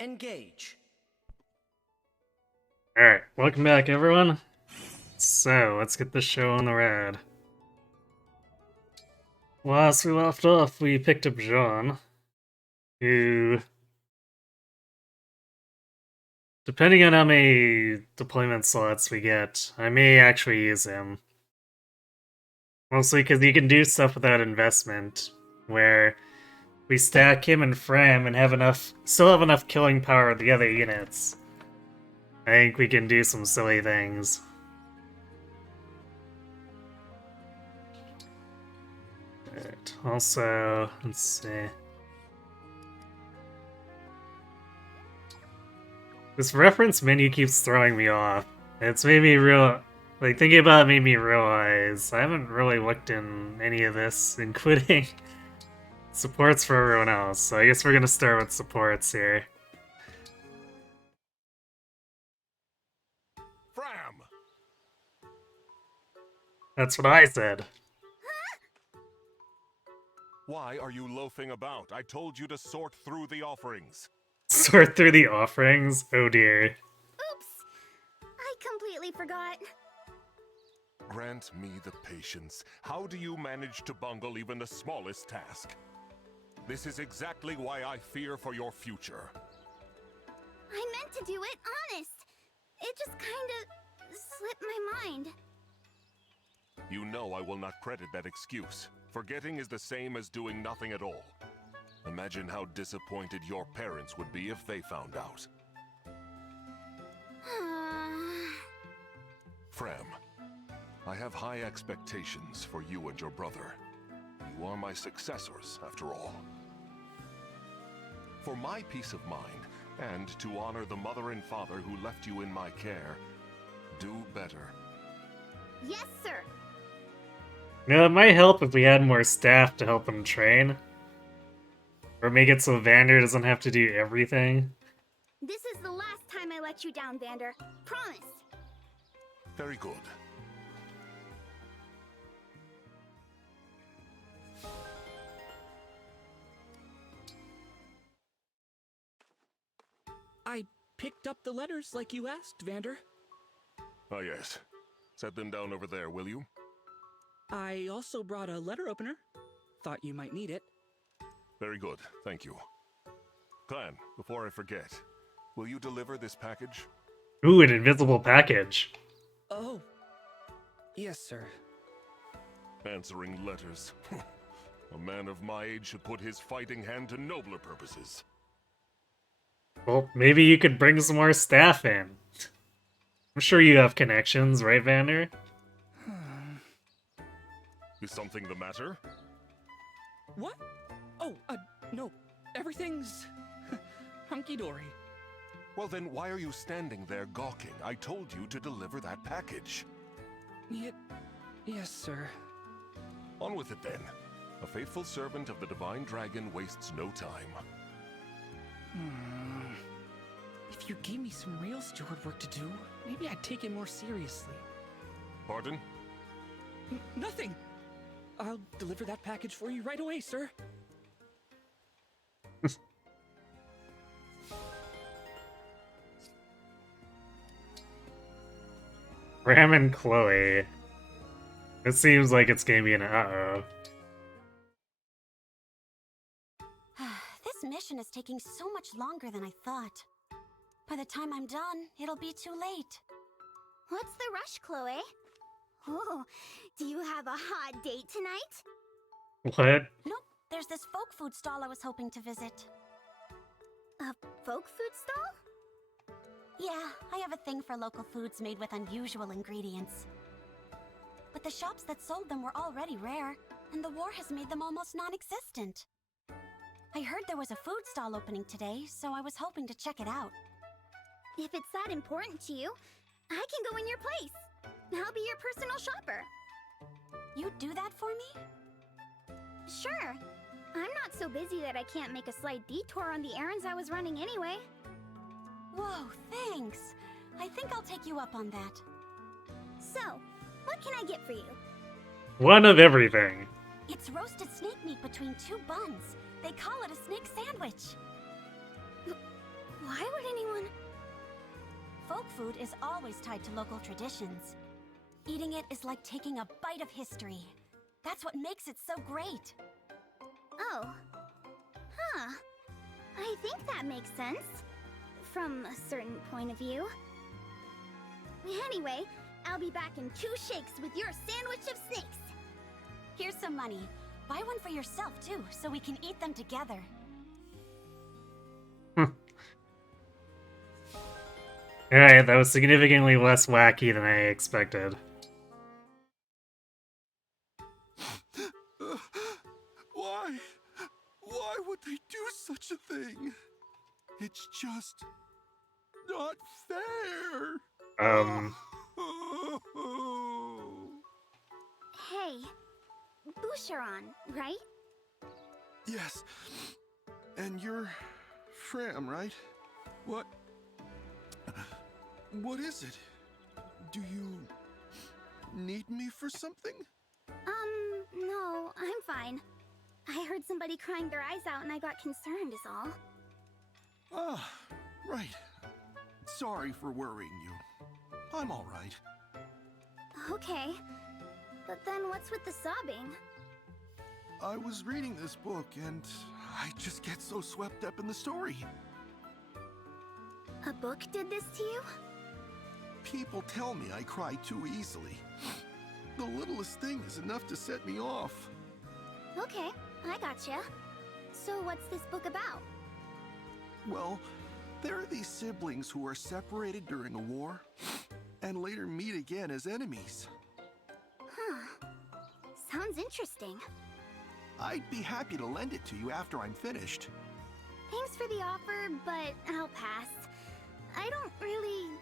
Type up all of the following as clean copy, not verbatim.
Engage. Alright, welcome back everyone. So, let's get this show on the road. Last we left off, we picked up Jean, who, depending on how many deployment slots we get, I may actually use him. Mostly because he can do stuff without investment, where we stack him and Fram and still have enough killing power with the other units. I think we can do some silly things. Right. Also, let's see. This reference menu keeps throwing me off. It's made me thinking about it made me realize I haven't really looked in any of this, including supports for everyone else. So I guess we're gonna start with supports here. Fram! That's what I said. Why are you loafing about? I told you to sort through the offerings. Sort through the offerings? Oh dear. Oops! I completely forgot. Grant me the patience. How do you manage to bungle even the smallest task? This is exactly why I fear for your future. I meant to do it, honest. It just kinda slipped my mind. You know I will not credit that excuse. Forgetting is the same as doing nothing at all. Imagine how disappointed your parents would be if they found out. Fram, I have high expectations for you and your brother. You are my successors, after all. For my peace of mind, and to honor the mother and father who left you in my care, do better. Yes, sir. Now, it might help if we had more staff to help him train. Or make it so Vander doesn't have to do everything. This is the last time I let you down, Vander. Promise. Very good. I picked up the letters like you asked, Vander. Ah, yes. Set them down over there, will you? I also brought a letter opener. Thought you might need it. Very good, thank you. Clan, before I forget, will you deliver this package? Ooh, an invisible package. Oh. Yes, sir. Answering letters. A man of my age should put his fighting hand to nobler purposes. Well, maybe you could bring some more staff in. I'm sure you have connections, right, Vander? Is something the matter? What? Oh, no. Everything's hunky-dory. Well then, why are you standing there gawking? I told you to deliver that package. Yes, sir. On with it then. A faithful servant of the Divine Dragon wastes no time. If you gave me some real steward work to do, maybe I'd take it more seriously. Pardon? Nothing! I'll deliver that package for you right away, sir. Ram and Chloe. It seems like it's gonna be an uh-oh. This mission is taking so much longer than I thought. By the time I'm done, it'll be too late. What's the rush, Chloe? Oh, do you have a hot date tonight? What? Nope, there's this folk food stall I was hoping to visit. A folk food stall? Yeah, I have a thing for local foods made with unusual ingredients. But the shops that sold them were already rare, and the war has made them almost non-existent. I heard there was a food stall opening today, so I was hoping to check it out. If it's that important to you, I can go in your place. I'll be your personal shopper. You'd do that for me? Sure. I'm not so busy that I can't make a slight detour on the errands I was running anyway. Whoa, thanks. I think I'll take you up on that. So, what can I get for you? One of everything. It's roasted snake meat between two buns. They call it a snake sandwich. What? folk food is always tied to local traditions. Eating it is like taking a bite of history. That's what makes it so great. Oh. Huh. I think that makes sense. From a certain point of view. Anyway, I'll be back in 2 shakes with your sandwich of snakes. Here's some money. Buy one for yourself, too, so we can eat them together. Alright, that was significantly less wacky than I expected. Why? Why would they do such a thing? It's just not fair. Hey, Boucheron, right? Yes. And you're Fram, right? What is it? Do you need me for something? No, I'm fine. I heard somebody crying their eyes out and I got concerned is all. Ah, right. Sorry for worrying you. I'm all right. Okay. But then what's with the sobbing? I was reading this book and I just get so swept up in the story. A book did this to you? People tell me I cry too easily. The littlest thing is enough to set me off. Okay, I gotcha. So what's this book about? Well, there are these siblings who are separated during a war and later meet again as enemies. Huh. Sounds interesting. I'd be happy to lend it to you after I'm finished. Thanks for the offer, but I'll pass. I don't really...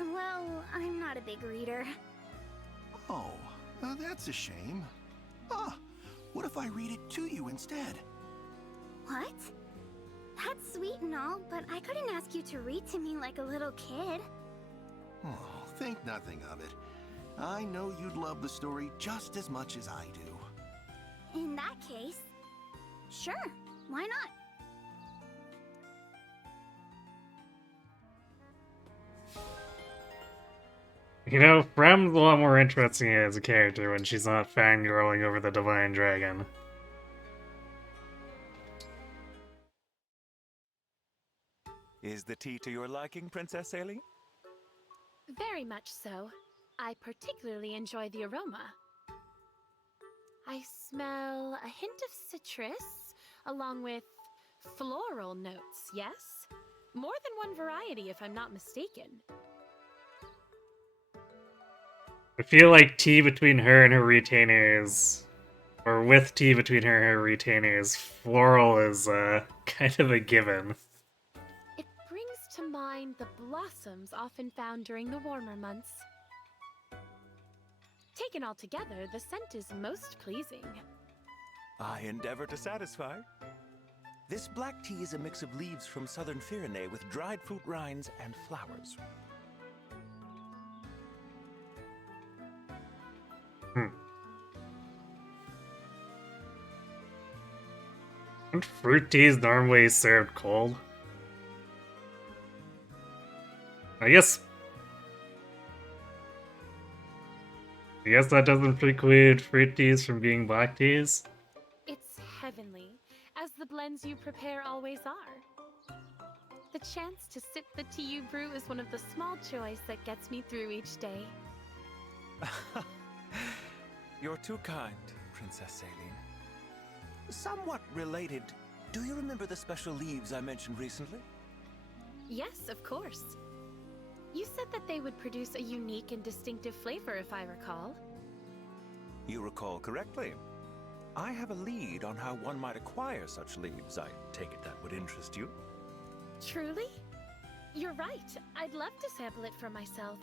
Well, I'm not a big reader. Oh, that's a shame. Ah, what if I read it to you instead? What? That's sweet and all, but I couldn't ask you to read to me like a little kid. Oh, think nothing of it. I know you'd love the story just as much as I do. In that case, sure, why not? You know, Frem's a lot more interesting as a character when she's not fangirling over the Divine Dragon. Is the tea to your liking, Princess Aileen? Very much so. I particularly enjoy the aroma. I smell a hint of citrus, along with floral notes, yes? More than one variety, if I'm not mistaken. I feel like tea between her and her retainers, or with tea between her and her retainers, floral is kind of a given. It brings to mind the blossoms often found during the warmer months. Taken all together, the scent is most pleasing. I endeavor to satisfy. This black tea is a mix of leaves from southern Pyrenees with dried fruit rinds and flowers. Aren't fruit teas normally served cold? I guess that doesn't preclude fruit teas from being black teas. It's heavenly, as the blends you prepare always are. The chance to sip the tea you brew is one of the small joys that gets me through each day. You're too kind, Princess Aileen. Somewhat related, do you remember the special leaves I mentioned recently? Yes, of course. You said that they would produce a unique and distinctive flavor, if I recall. You recall correctly. I have a lead on how one might acquire such leaves. I take it that would interest you. Truly? You're right. I'd love to sample it for myself.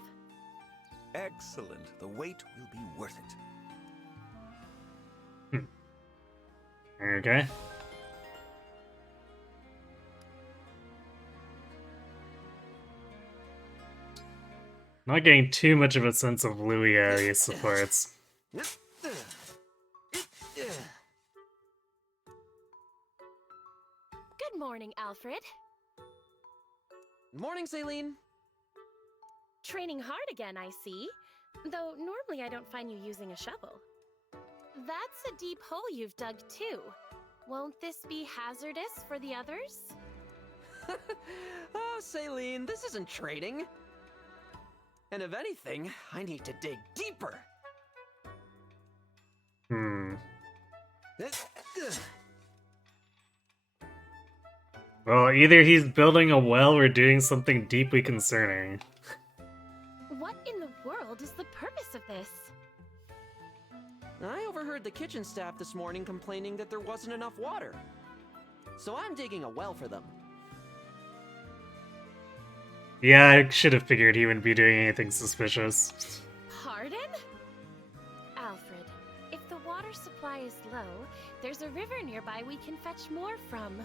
Excellent. The wait will be worth it. Okay. Not getting too much of a sense of Louis area supports. Good morning, Alfred. Morning, Celine. training hard again, I see. Though normally I don't find you using a shovel. That's a deep hole you've dug too. Won't this be hazardous for the others? Oh, Celine, this isn't training. And if anything, I need to dig deeper. Well, either he's building a well or doing something deeply concerning. What in the world is the purpose of this? I overheard the kitchen staff this morning complaining that there wasn't enough water. So I'm digging a well for them. Yeah, I should have figured he wouldn't be doing anything suspicious. Pardon? Alfred, if the water supply is low, there's a river nearby we can fetch more from.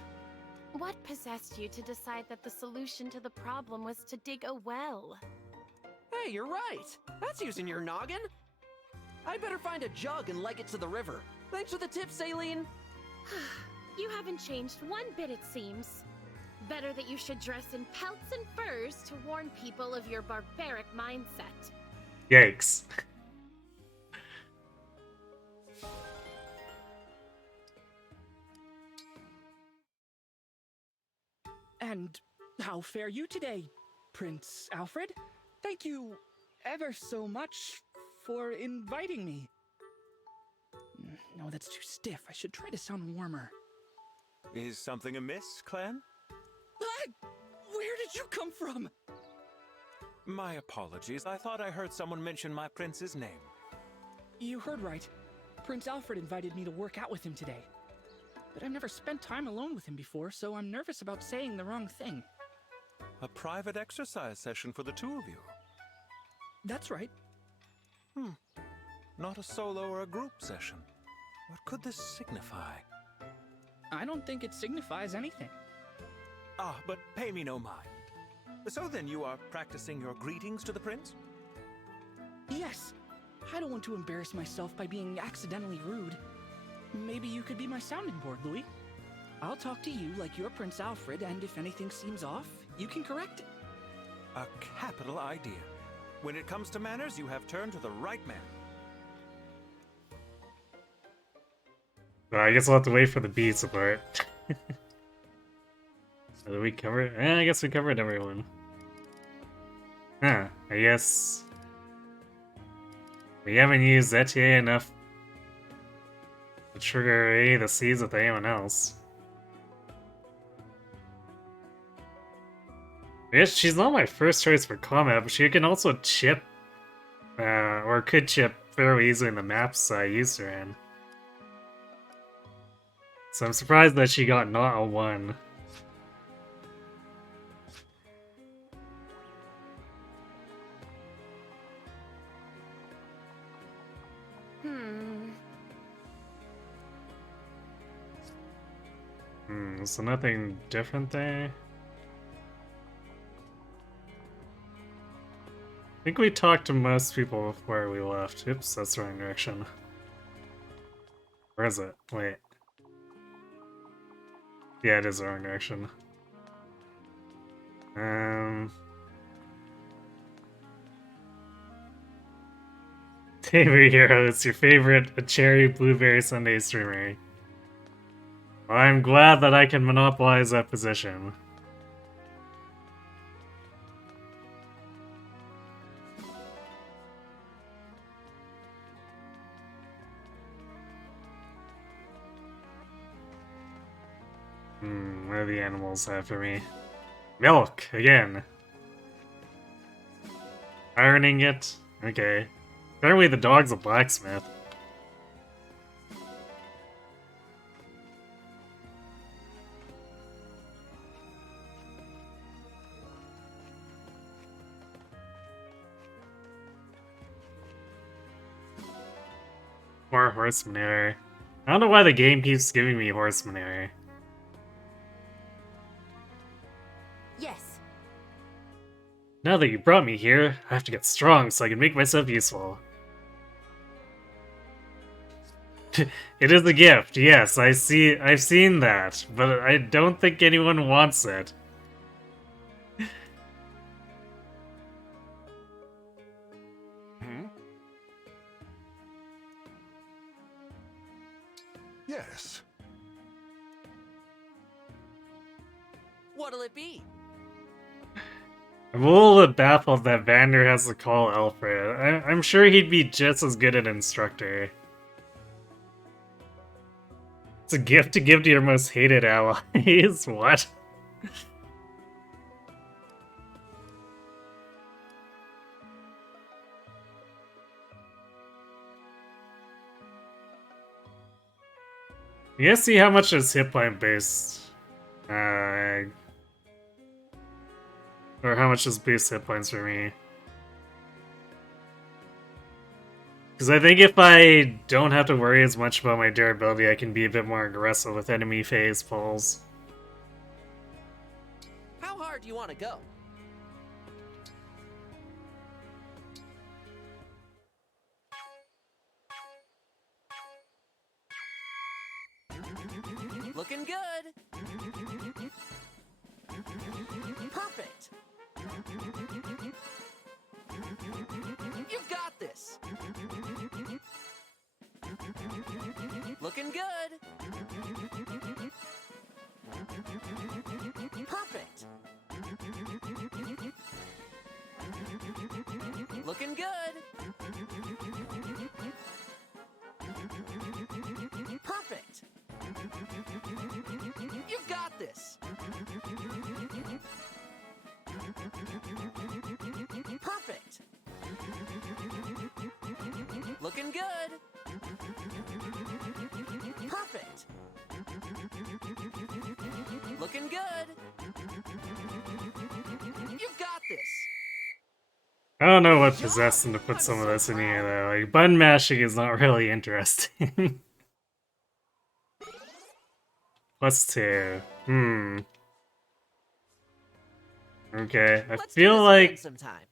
What possessed you to decide that the solution to the problem was to dig a well? Hey, you're right. That's using your noggin. I'd better find a jug and leg it to the river. Thanks for the tip, Celine. You haven't changed one bit, it seems. Better that you should dress in pelts and furs to warn people of your barbaric mindset. Yikes. And how fare you today, Prince Alfred? Thank you ever so much for inviting me. No, that's too stiff. I should try to sound warmer. Is something amiss, Clan? Where did you come from? My apologies. I thought I heard someone mention my prince's name. You heard right. Prince Alfred invited me to work out with him today. But I've never spent time alone with him before, so I'm nervous about saying the wrong thing. A private exercise session for the two of you. That's right. Not a solo or a group session. What could this signify? I don't think it signifies anything. Ah, but pay me no mind. So then you are practicing your greetings to the prince? Yes. I don't want to embarrass myself by being accidentally rude. Maybe you could be my sounding board, Louis. I'll talk to you like you're Prince Alfred, and if anything seems off, you can correct it. A capital idea. When it comes to manners, you have turned to the right man. Well, I guess we'll have to wait for the beats apart. So did we cover? I guess we covered everyone. Huh, I guess we haven't used Etier enough to trigger any of the seeds with anyone else. I guess she's not my first choice for combat, but she can also chip, or could chip fairly easily in the maps I used her in. So I'm surprised that she got not a 1. So nothing different there? I think we talked to most people before we left. Oops, that's the wrong direction. Where is it? Wait. Yeah, it is the wrong direction. Favorite hero, it's your favorite, a cherry blueberry sundae streamer. Well, I'm glad that I can monopolize that position. What do the animals have for me? Milk, again. Ironing it? Okay. Apparently the dog's a blacksmith. More horse manure. I don't know why the game keeps giving me horse manure. Yes. Now that you brought me here, I have to get strong so I can make myself useful. It is a gift, yes, I've seen that, but I don't think anyone wants it. Yes. What'll it be? I'm a little bit baffled that Vander has to call Alfred. I'm sure he'd be just as good an instructor. It's a gift to give to your most hated allies. What? You guys see how much is hit point based? Or how much is base hit points for me? Because I think if I don't have to worry as much about my durability, I can be a bit more aggressive with enemy phase pulls. How hard do you want to go? Looking good. Perfect. You got this. Looking good. Perfect. Looking good. Perfect. You got this. Perfect. Looking good. Perfect. Looking good. You got this. I don't know what possessed him to put some of this in here, though. Like, button mashing is not really interesting. +2. Okay, I Let's do feel this like again sometime.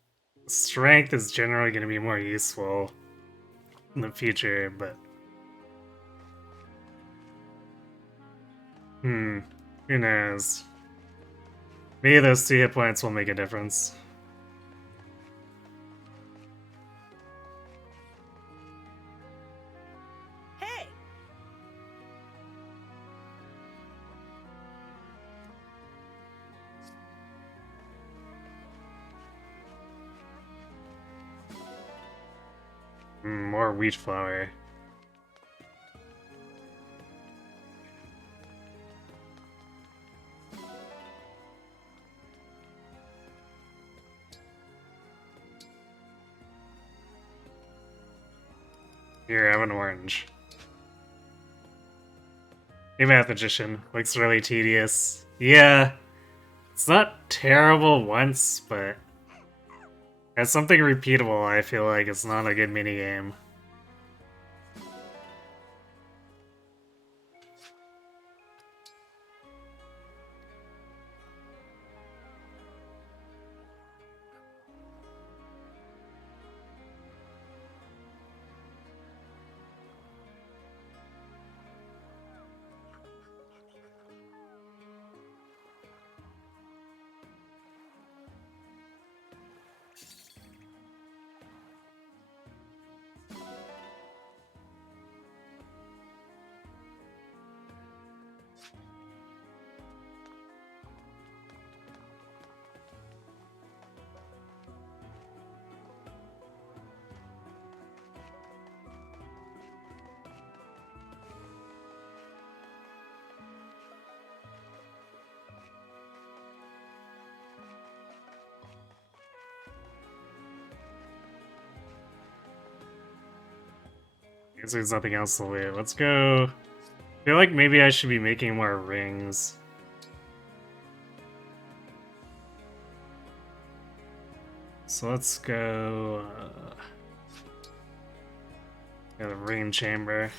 strength is generally going to be more useful in the future, but... who knows? Maybe those 2 hit points will make a difference. Hey! More wheat flour. Here, have an orange. Hey, Math Magician. Looks really tedious. Yeah. It's not terrible once, but... as something repeatable, I feel like it's not a good minigame. I guess there's nothing else to loot. Let's go... I feel like maybe I should be making more rings. So let's go... got a ring chamber.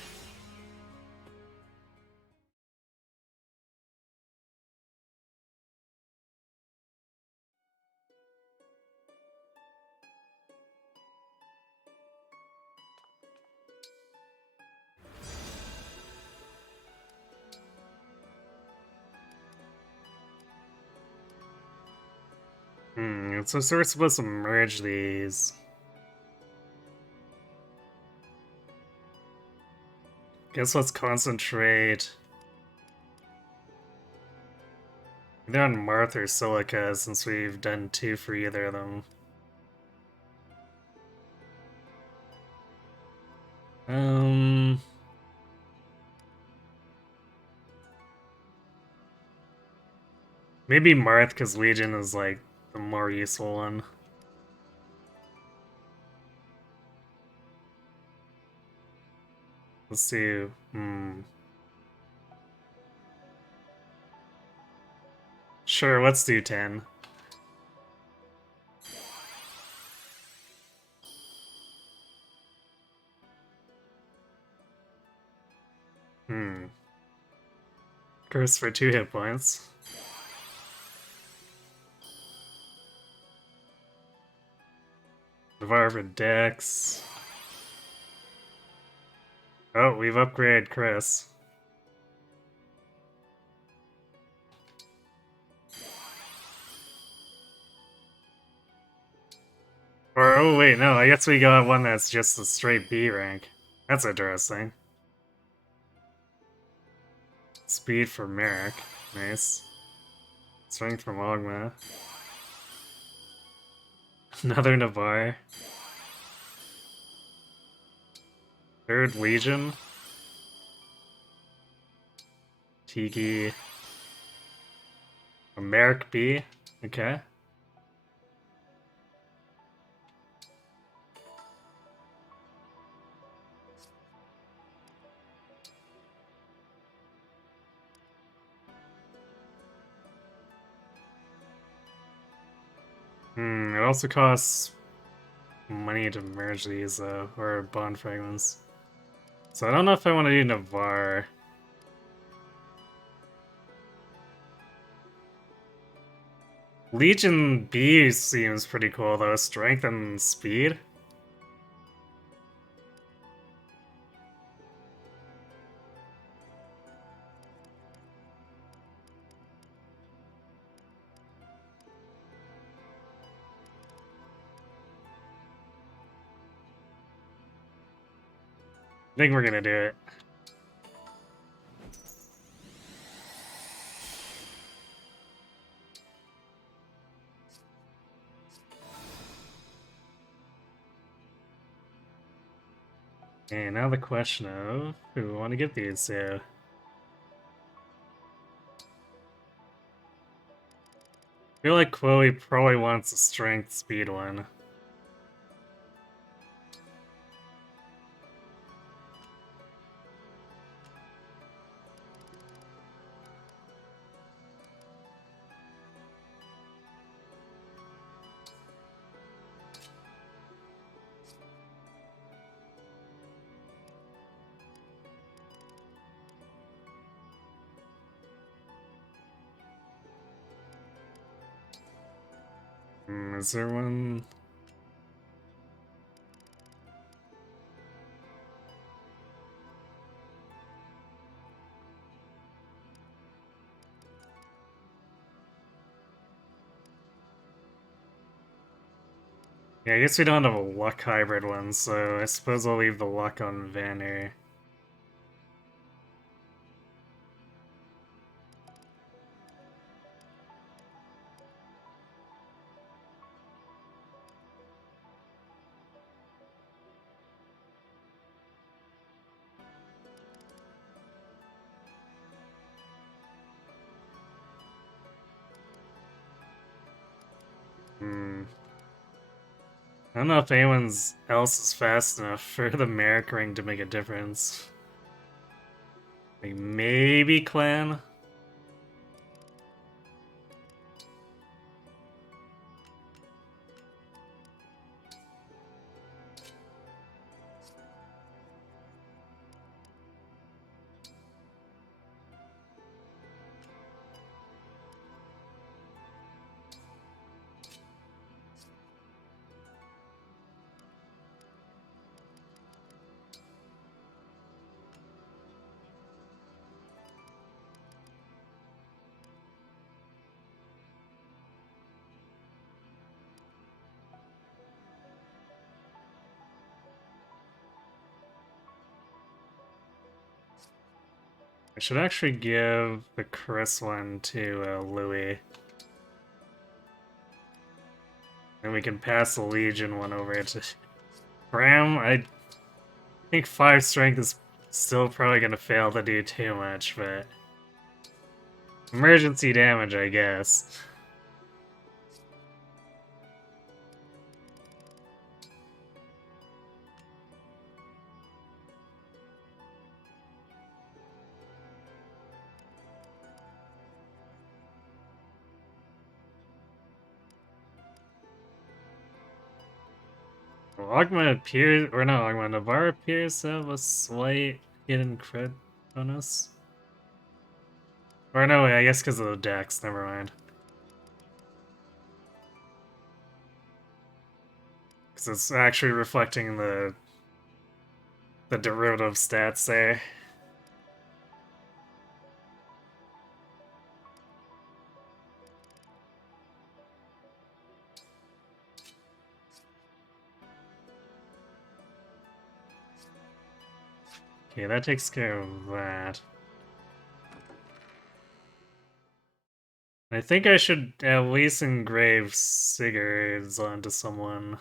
So we're supposed to merge these. Guess let's concentrate either on Marth or Silica, since we've done 2 for either of them. Maybe Marth, because Legion is like the more useful one. Let's see. Sure, let's do 10. Curse for 2 hit points. Devour for Dex. Oh, we've upgraded Chris. Or, oh wait, no, I guess we got one that's just a straight B rank. That's interesting. Speed for Merrick. Nice. Strength from Ogma. Another Navarre. 3rd Legion. Tiki. A Merrick B. Okay. It also costs money to merge these, though, or bond fragments. So I don't know if I want to do Navarre. Legion B seems pretty cool, though. Strength and speed. I think we're gonna do it. Okay, now the question of who we want to give these to. I feel like Chloe probably wants a strength speed one. Is there one? Yeah, I guess we don't have a luck hybrid one, so I suppose I'll leave the luck on Vanner. I don't know if anyone else is fast enough for the Merrick ring to make a difference. Like, maybe Clan? I should actually give the Chris one to Louis. Then we can pass the Legion one over to Bram. I think 5 strength is still probably gonna fail to do too much, but emergency damage, I guess. Well, Ogma appears, or not Ogma, Navarre appears to have a slight hidden crit bonus. Or no, I guess because of the dex, never mind. Because it's actually reflecting the derivative stats there. Okay, that takes care of that. I think I should at least engrave Sigurd's onto someone.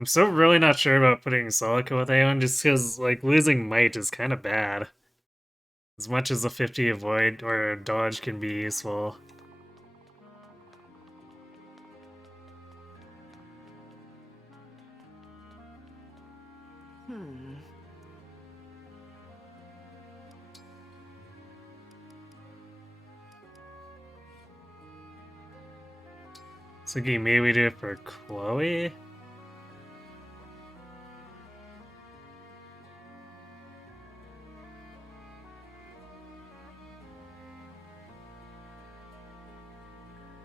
I'm still really not sure about putting Solica with Aeon just because, like, losing Might is kind of bad. As much as a 50 avoid or dodge can be useful. So maybe we do it for Chloe?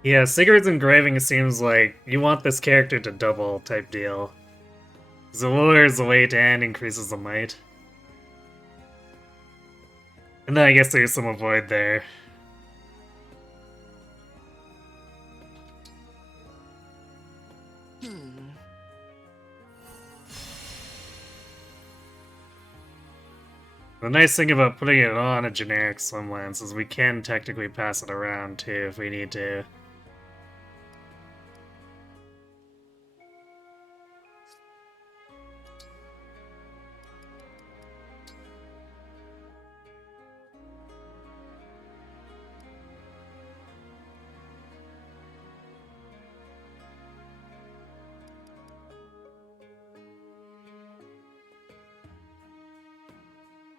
Yeah, Sigurd's engraving seems like you want this character to double type deal. Because it lowers the weight and increases the might. And then I guess there's some avoid there. The nice thing about putting it on a generic swim lance is we can technically pass it around too if we need to.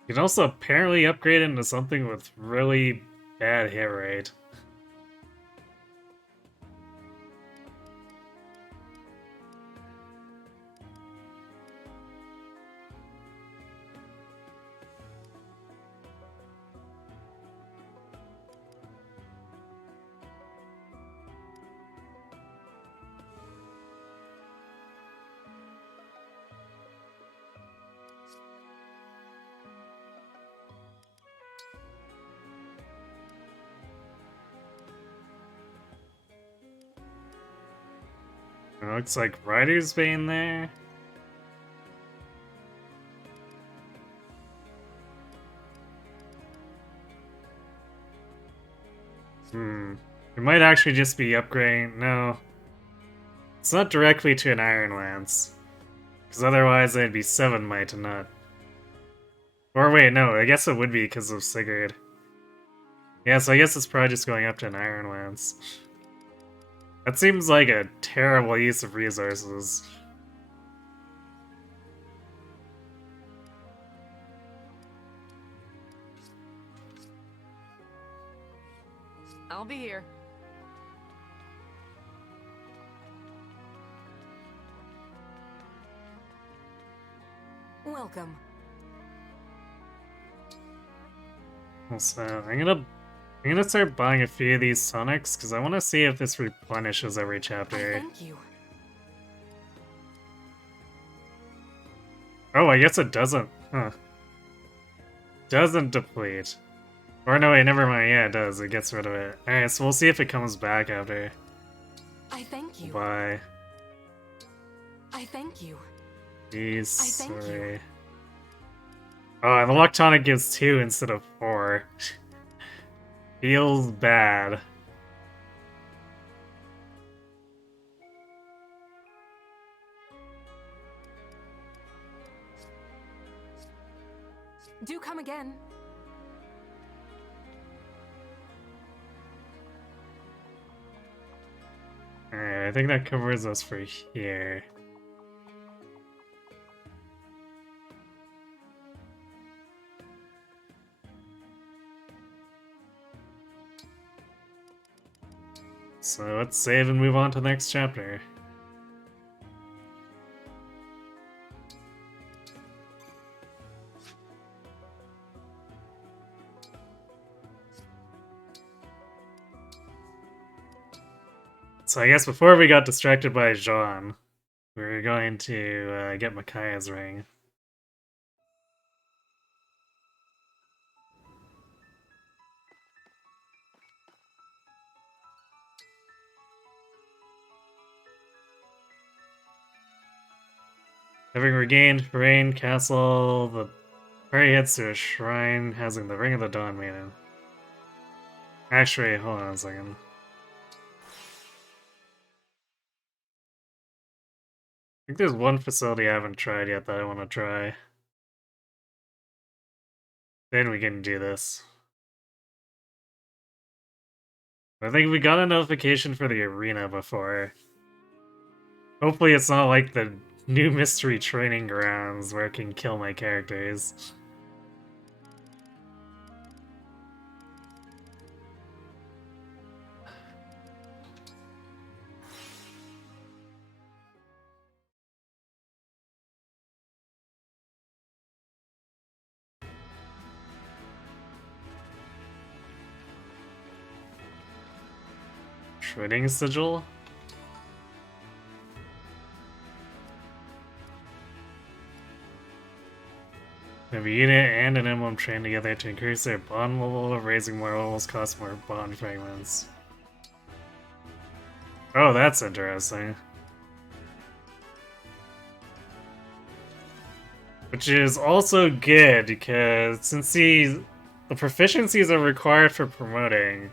You can also apparently upgrade into something with really bad hit rate. It looks like Rider's Bane there. It might actually just be upgrading. No. It's not directly to an Iron Lance. Because otherwise it'd be 7 might and not. Or wait, no, I guess it would be because of Sigurd. Yeah, so I guess it's probably just going up to an Iron Lance. That seems like a terrible use of resources. I'll be here. Welcome. So I'm gonna start buying a few of these tonics because I want to see if this replenishes every chapter. Thank you. Oh, I guess it doesn't. Huh. Doesn't deplete. Or no, wait, never mind. Yeah, it does. It gets rid of it. Alright, so we'll see if it comes back after. I thank you. Bye. I thank you. Jeez, I thank sorry. you. Oh, and the luck tonic gives 2 instead of 4. Feels bad. Do come again. Alright, I think that covers us for here. So let's save and move on to the next chapter. So I guess before we got distracted by Jean, we were going to get Micaiah's ring. Having regained Rain Castle, the party heads to a shrine housing the Ring of the Dawn Maiden. Actually, hold on a second. I think there's one facility I haven't tried yet that I want to try. Then we can do this. I think we got a notification for the arena before. Hopefully it's not like the new mystery training grounds where it can kill my characters. Shredding sigil? Have a unit and an emblem trained together to increase their bond level, raising more levels costs more bond fragments. Oh, that's interesting. Which is also good, because since the proficiencies are required for promoting,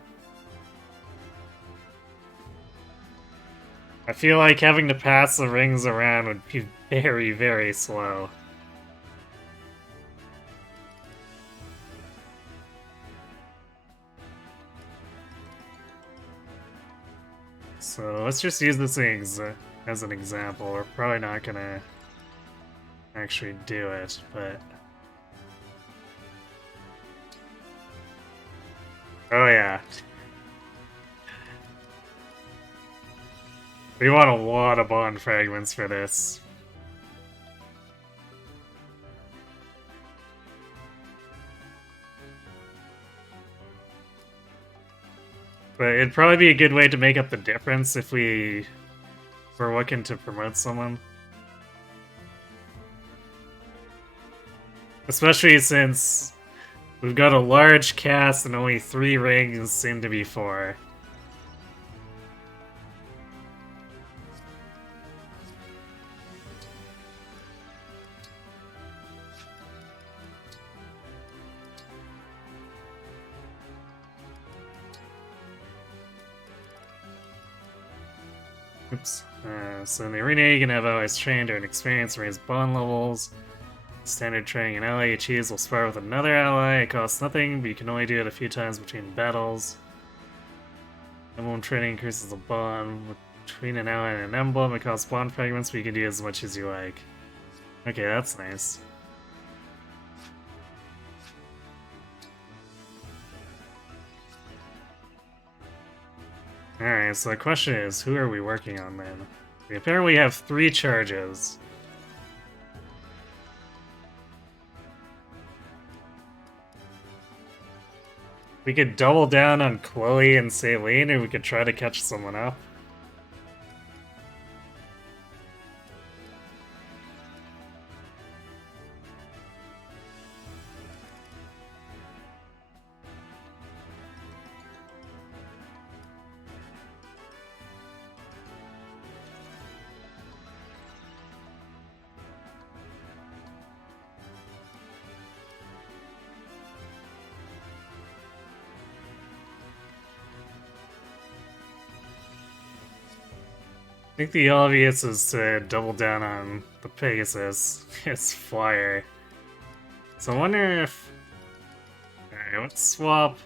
I feel like having to pass the rings around would be very, very slow. So let's just use this as an example. We're probably not gonna actually do it, but... Oh yeah. We want a lot of bond fragments for this. But it'd probably be a good way to make up the difference if we were looking to promote someone. Especially since we've got a large cast and only 3 rings seem to be 4. Oops. So in the arena, you can have allies trained or an experience and raise bond levels. Standard training an ally achieves will spar with another ally. It costs nothing, but you can only do it a few times between battles. Emblem training increases the bond between an ally and an emblem. It costs bond fragments, but you can do as much as you like. Okay, that's nice. Alright, so the question is, who are we working on then? We apparently have 3 charges. We could double down on Chloe and Celine, or we could try to catch someone up. think the obvious is to double down on the Pegasus, its flyer. So I wonder if... Alright, let's swap...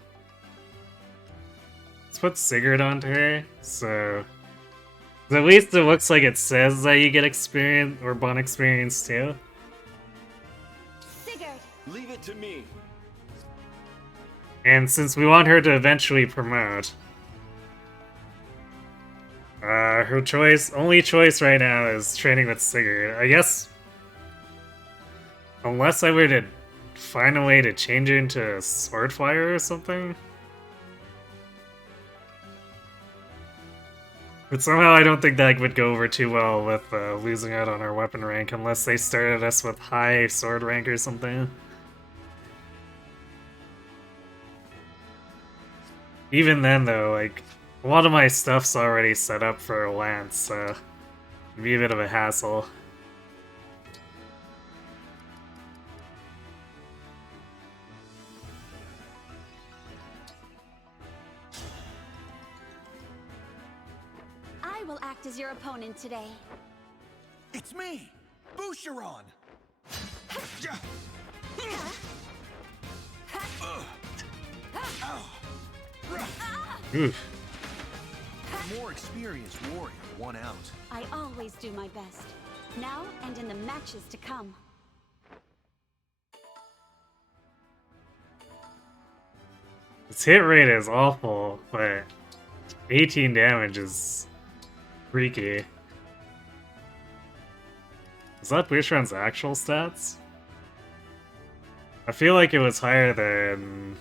Let's put Sigurd onto her, so... At least it looks like it says that you get experience, or bond experience too. Sigurd! Leave it to me. And since we want her to eventually promote... her only choice right now is training with Sigurd. I guess... Unless I were to find a way to change her into a sword flyer or something? But somehow I don't think that would go over too well with losing out on our weapon rank unless they started us with high sword rank or something. Even then though, like, a lot of my stuff's already set up for a lance, so it'd be a bit of a hassle. I will act as your opponent today. It's me, Boucheron. Oof. A more experienced warrior won out. I always do my best. Now and in the matches to come. Its hit rate is awful, but 18 damage is freaky. Is that Boucheron's actual stats? I feel like it was higher than...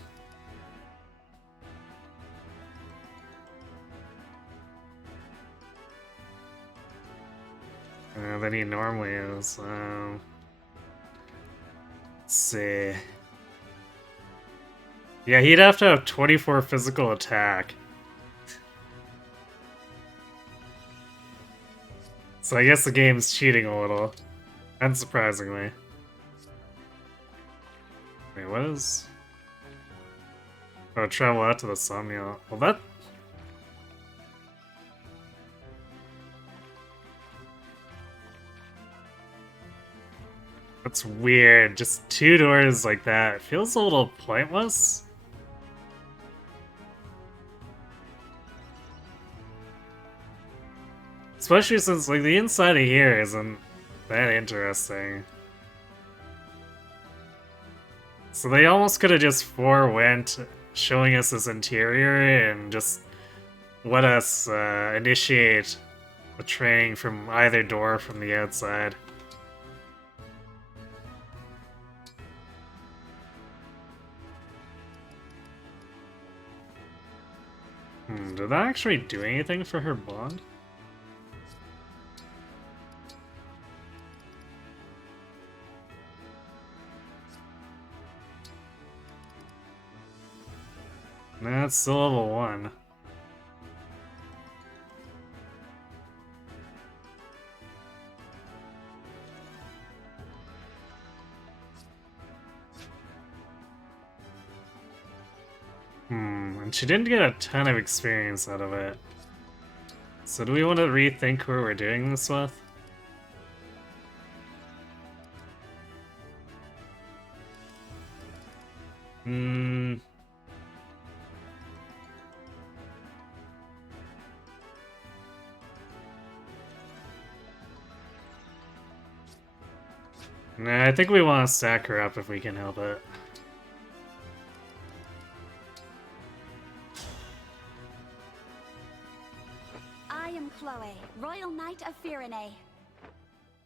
than he normally is. Let's see. Yeah, he'd have to have 24 physical attack. So I guess the game's cheating a little. Unsurprisingly. Wait, what is... Oh, travel out to the Somniel. Well, that... That's weird. Just 2 doors like that. It feels a little pointless. Especially since, like, the inside of here isn't that interesting. So they almost could have just forewent showing us this interior and just let us initiate the training from either door from the outside. Did that actually do anything for her bond? Nah, it's still level 1. And she didn't get a ton of experience out of it. So do we want to rethink who we're doing this with? Nah, I think we want to stack her up if we can help it. I am Chloe, Royal Knight of Firene.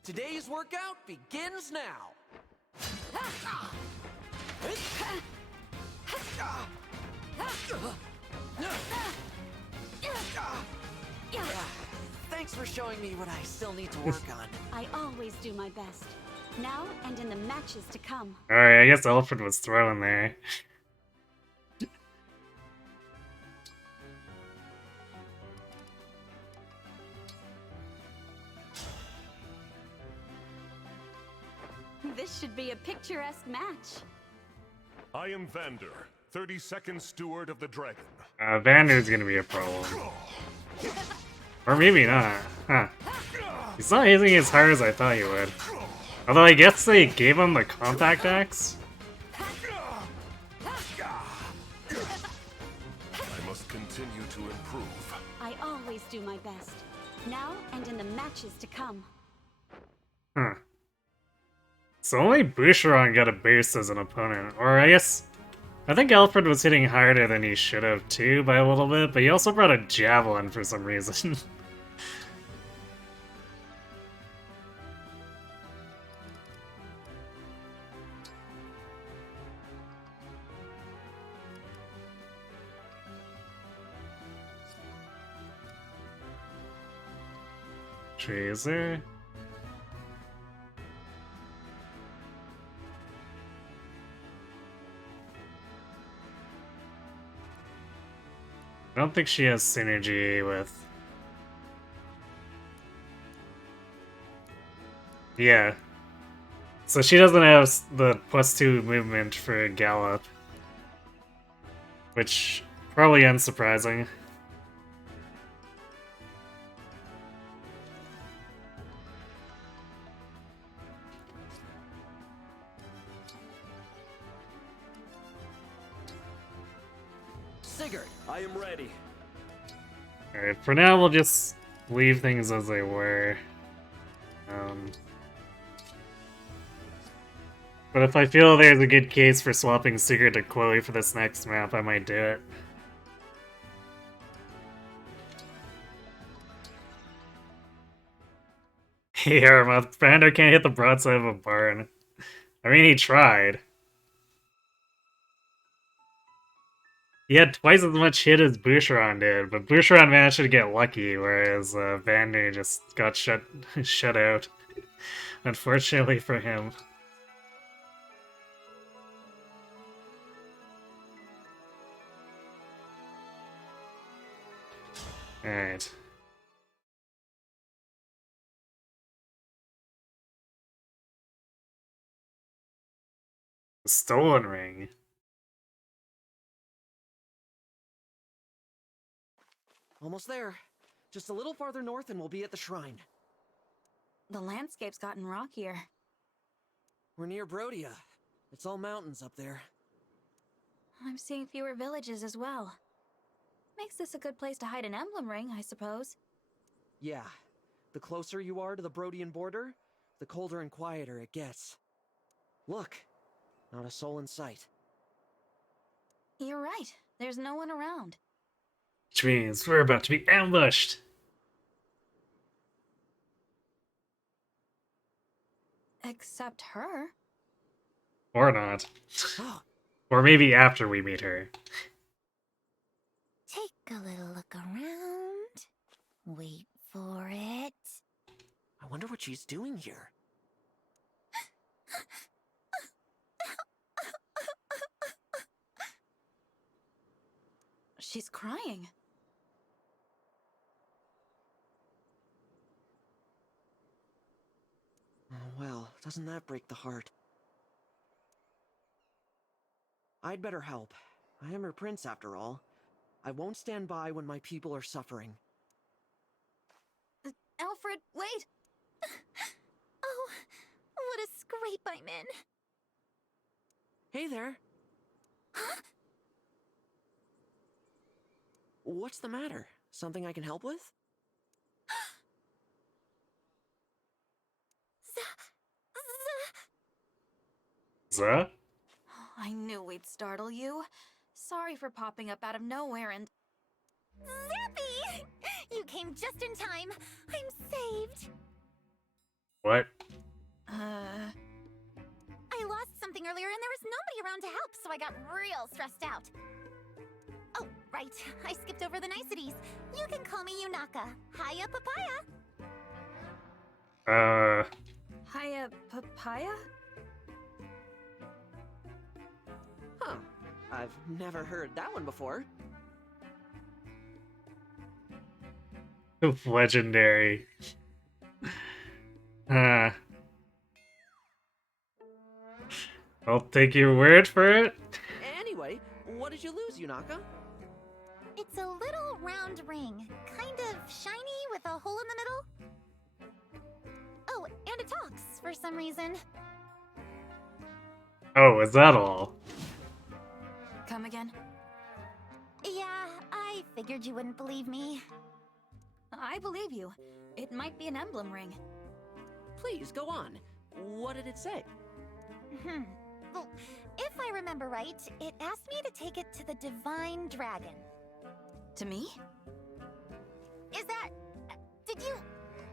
Today's workout begins now. Thanks for showing me what I still need to work on. I always do my best. Now and in the matches to come. Alright, I guess Alfred was throwing there. This should be a picturesque match. I am Vander, 32nd Steward of the Dragon. Vander's gonna be a problem. Or maybe not. Huh. He's not hitting as hard as I thought he would. Although I guess they gave him the compact axe. I must continue to improve. I always do my best. Now and in the matches to come. Huh. So only Boucheron got a boost as an opponent. Or I guess... I think Alfred was hitting harder than he should have too by a little bit, but he also brought a javelin for some reason. Tracer. I don't think she has synergy with... Yeah. So she doesn't have the +2 movement for Gallop. Which, probably unsurprising. Sigurd, I am ready. Alright, for now we'll just leave things as they were. But if I feel there's a good case for swapping Sigurd to Chloe for this next map, I might do it. Yeah, my Brando can't hit the broadside of a barn. I mean, he tried. He had twice as much hit as Boucheron did, but Boucheron managed to get lucky, whereas Vander just got shut out. Unfortunately for him. Alright. The stolen ring. Almost there. Just a little farther north and we'll be at the shrine. The landscape's gotten rockier. We're near Brodia. It's all mountains up there. I'm seeing fewer villages as well. Makes this a good place to hide an emblem ring, I suppose. Yeah. The closer you are to the Brodian border, the colder and quieter it gets. Look. Not a soul in sight. You're right. There's no one around. Which means we're about to be ambushed. Except her. Or not. Or maybe after we meet her. Take a little look around. Wait for it. I wonder what she's doing here. She's crying. Oh, well, doesn't that break the heart? I'd better help. I am her prince, after all. I won't stand by when my people are suffering. Alfred, wait! Oh, what a scrape I'm in. Hey there. What's the matter? Something I can help with? Zuh? I knew we'd startle you. Sorry for popping up out of nowhere and... Zappy! You came just in time. I'm saved. What? I lost something earlier and there was nobody around to help, so I got real stressed out. Oh, right. I skipped over the niceties. You can call me Yunaka. Hiya, papaya. Hiya, papaya? Huh. I've never heard that one before. Legendary. I'll take your word for it. Anyway, what did you lose, Yunaka? It's a little round ring. Kind of shiny with a hole in the middle. for some reason. Oh, is that all? Come again? Yeah, I figured you wouldn't believe me. I believe you. It might be an emblem ring. Please, go on. What did it say? Well, if I remember right, it asked me to take it to the Divine Dragon. To me? Is that... did you...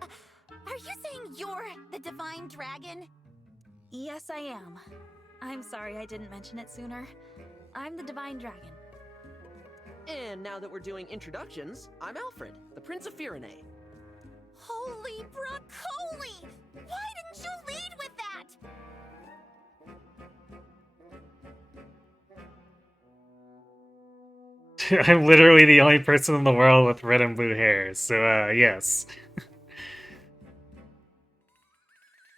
are you saying you're the Divine Dragon? Yes, I am. I'm sorry I didn't mention it sooner. I'm the Divine Dragon. And now that we're doing introductions, I'm Alfred, the Prince of Firene. Holy broccoli! Why didn't you lead with that? I'm literally the only person in the world with red and blue hair, so yes.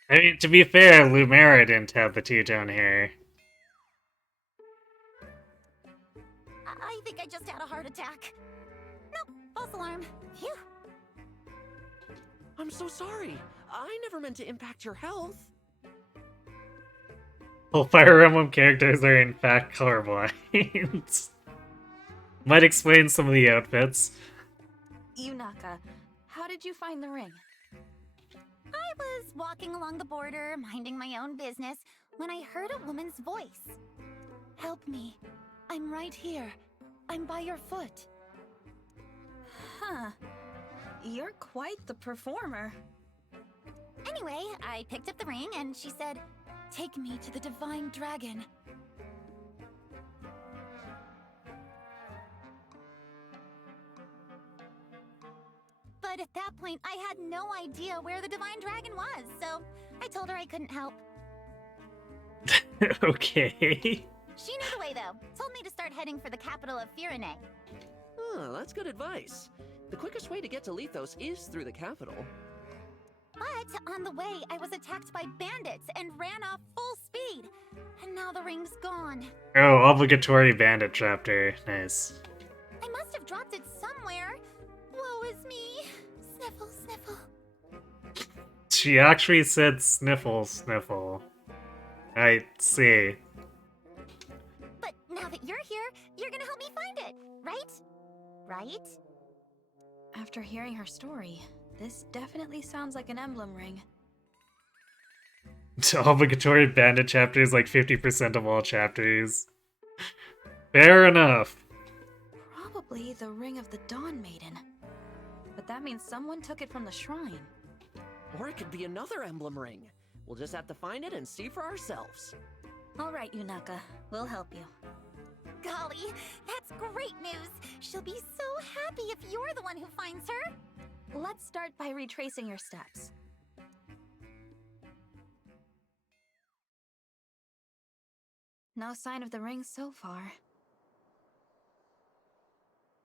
I mean, to be fair, Lumera didn't have the two-tone hair. I think I just had a heart attack. Nope, false alarm. Phew. I'm so sorry. I never meant to impact your health. Well, Fire Emblem characters are in fact colorblind. Might explain some of the outfits. Yunaka, how did you find the ring? I was walking along the border, minding my own business, when I heard a woman's voice. Help me. I'm right here. I'm by your foot. Huh. You're quite the performer. Anyway, I picked up the ring and she said, "Take me to the Divine Dragon." But at that point, I had no idea where the Divine Dragon was, so I told her I couldn't help. Okay. She knew the way, though. Told me to start heading for the capital of Firene. Huh, that's good advice. The quickest way to get to Lethos is through the capital. But on the way, I was attacked by bandits and ran off full speed. And now the ring's gone. Oh, obligatory bandit chapter. Nice. I must have dropped it somewhere. Woe is me. Sniffle, sniffle. She actually said sniffle, sniffle. I see. But now that you're here, you're gonna help me find it, right? Right? After hearing her story, this definitely sounds like an emblem ring. Obligatory bandit chapter is like 50% of all chapters. Fair enough. Probably the ring of the Dawn Maiden. But that means someone took it from the shrine. Or it could be another emblem ring. We'll just have to find it and see for ourselves. All right, Yunaka. We'll help you. Golly, that's great news. She'll be so happy if you're the one who finds her. Let's start by retracing your steps. No sign of the ring so far.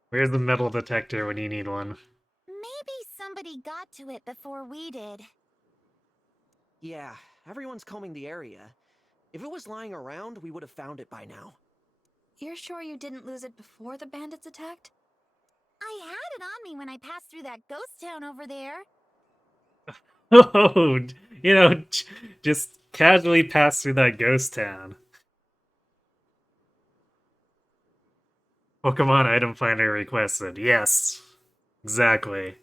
Where's the metal detector when you need one? Maybe somebody got to it before we did. Yeah, everyone's combing the area. If it was lying around, we would have found it by now. You're sure you didn't lose it before the bandits attacked? I had it on me when I passed through that ghost town over there. Oh, you know, just casually pass through that ghost town. Pokemon item finder requested. Yes, exactly.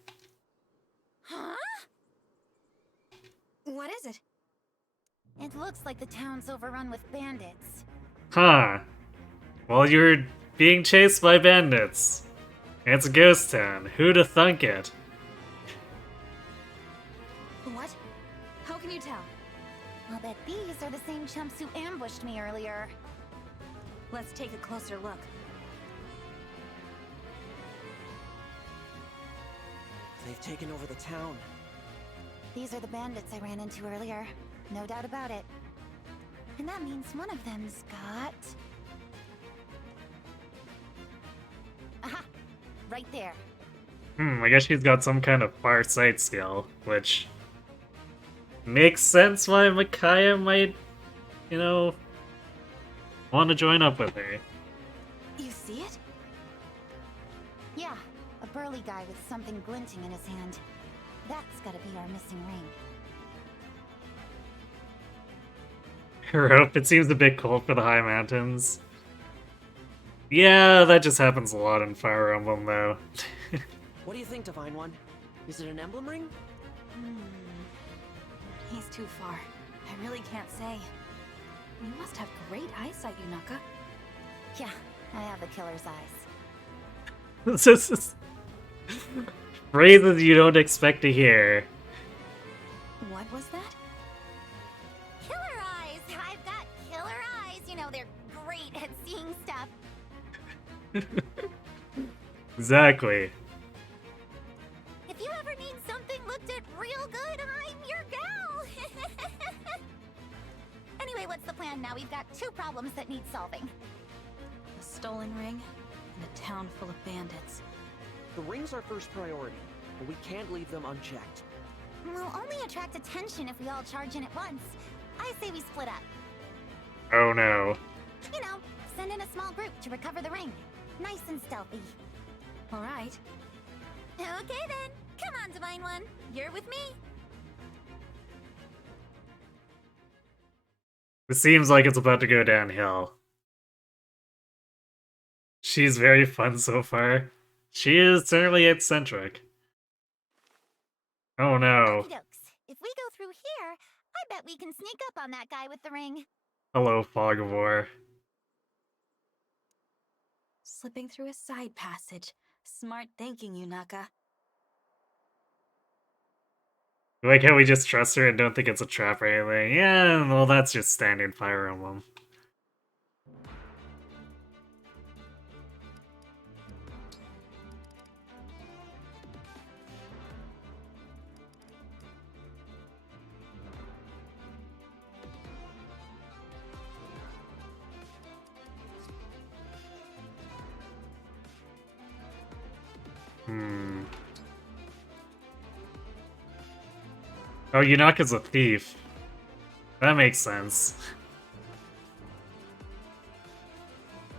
Huh? What is it? It looks like the town's overrun with bandits. Huh. Well, you're being chased by bandits. It's a ghost town. Who'da thunk it? What? How can you tell? I'll bet these are the same chumps who ambushed me earlier. Let's take a closer look. They've taken over the town. These are the bandits I ran into earlier. No doubt about it. And that means one of them's got... Aha! Right there. I guess she's got some kind of far sight skill, which makes sense why Micaiah might, you know, want to join up with her. You see it? Yeah, a burly guy with something glinting in his hand. That's gotta be our missing ring. Rope, it seems a bit cold for the high mountains. Yeah, that just happens a lot in Fire Emblem, though. What do you think, Divine One? Is it an emblem ring? He's too far. I really can't say. You must have great eyesight, Yunaka. Yeah, I have the killer's eyes. This is phrases you don't expect to hear. What was that? Killer eyes! I've got killer eyes! You know, they're great at seeing stuff. Exactly. If you ever need something looked at real good, I'm your gal! Anyway, what's the plan now? We've got 2 problems that need solving. A stolen ring and a town full of bandits. The ring's our first priority, but we can't leave them unchecked. We'll only attract attention if we all charge in at once. I say we split up. Oh no. You know, send in a small group to recover the ring. Nice and stealthy. All right. Okay then. Come on, Divine One. You're with me. It seems like it's about to go downhill. She's very fun so far. She is certainly eccentric. Oh no. Okey-dokes. If we go through here, I bet we can sneak up on that guy with the ring. Hello, Fog of War. Slipping through a side passage. Smart thinking, Yunaka. Like how we just trust her and don't think it's a trap or anything. Yeah, well that's just standard Fire Emblem. Oh, Yunaka's a thief. That makes sense.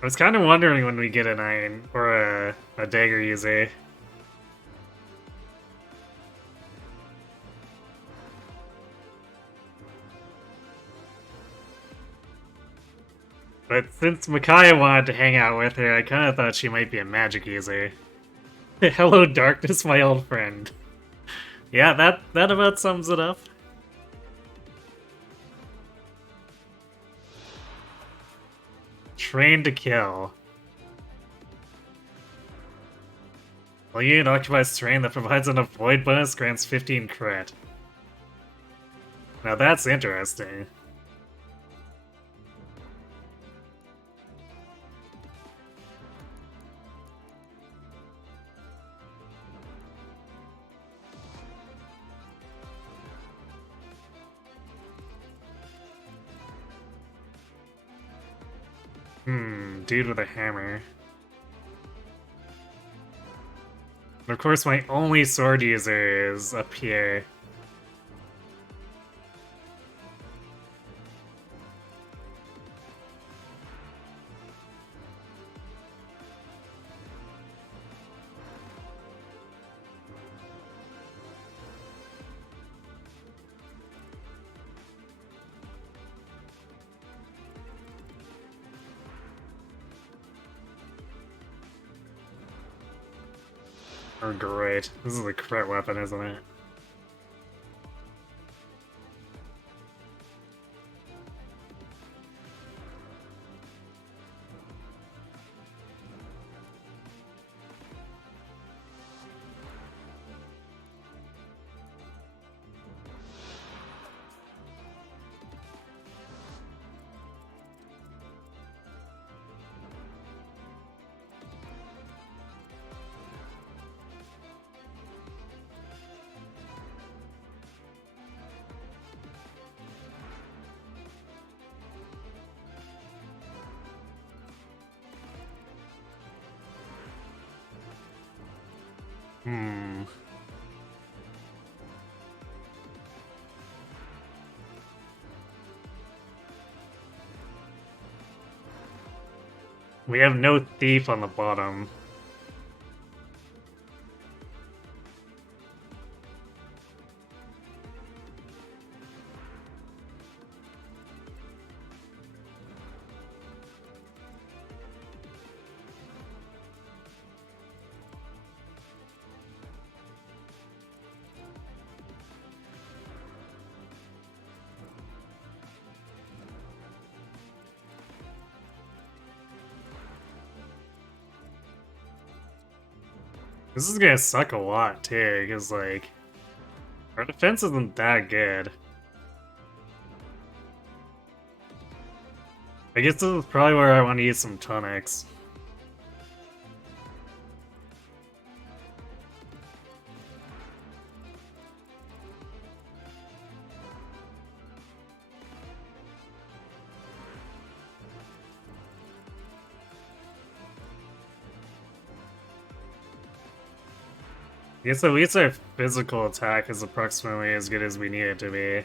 I was kind of wondering when we get an iron or a dagger user. But since Micaiah wanted to hang out with her, I kind of thought she might be a magic user. Hello, darkness, my old friend. Yeah, that about sums it up. Train to kill. While you occupies terrain that provides an avoid bonus, grants 15 crit. Now that's interesting. Dude with a hammer. And of course, my only sword user is up here. Oh great, this is a crit weapon, isn't it? We have no thief on the bottom. This is gonna suck a lot too, because like our defense isn't that good. I guess this is probably where I want to use some tonics. I guess at least our physical attack is approximately as good as we need it to be.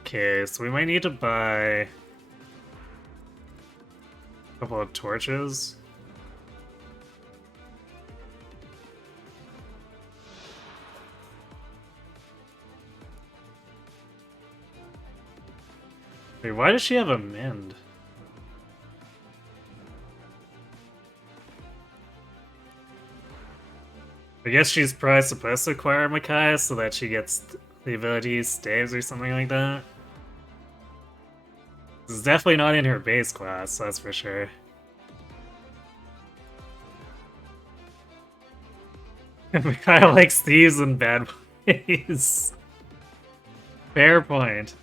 Okay, so we might need to buy a couple of torches. Wait, why does she have a mend? I guess she's probably supposed to acquire Makai so that she gets the ability staves or something like that. This is definitely not in her base class, that's for sure. Makai likes thieves in bad ways. Fair point.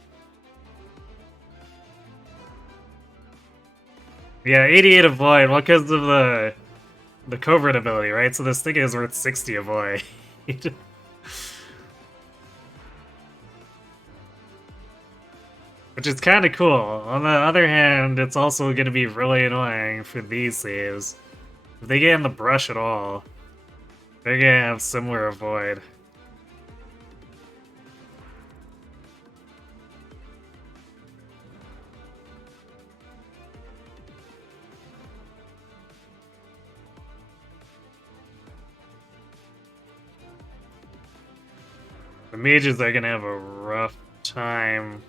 Yeah, 88 avoid, well, because of the covert ability, right? So this thing is worth 60 avoid. Which is kind of cool. On the other hand, it's also going to be really annoying for these saves. If they get in the brush at all, they're going to have similar avoid. The mages are gonna have a rough time.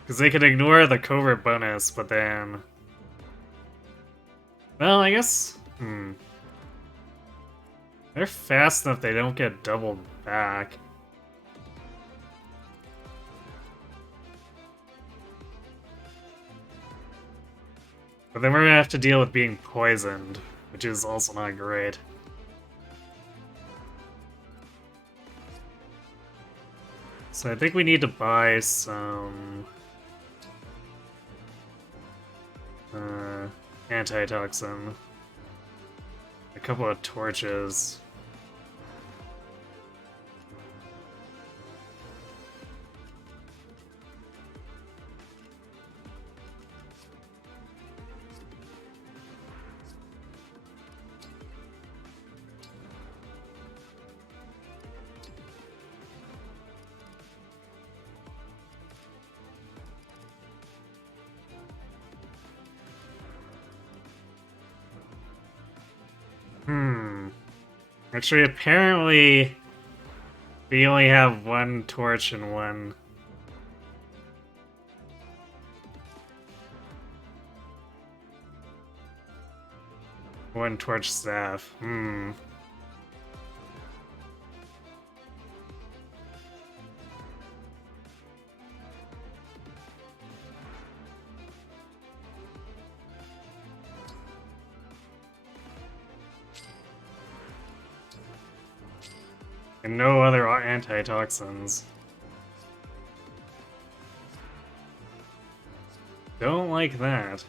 Because they could ignore the covert bonus, but then... Well, I guess... They're fast enough they don't get doubled back. But then we're gonna have to deal with being poisoned, which is also not great. So I think we need to buy some antitoxin, a couple of torches. Actually, apparently, we only have one torch and one torch staff. And no other antitoxins. Don't like that.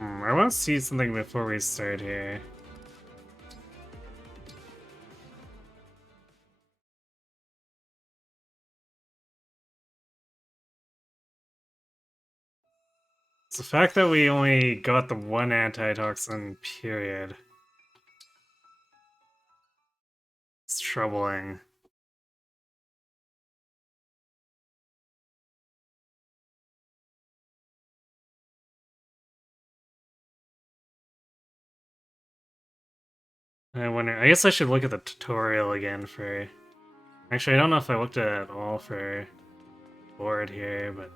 I want to see something before we start here. It's the fact that we only got the one antitoxin period. It's troubling. I wonder, I guess I should look at the tutorial again for... Actually, I don't know if I looked at it at all for board here, but...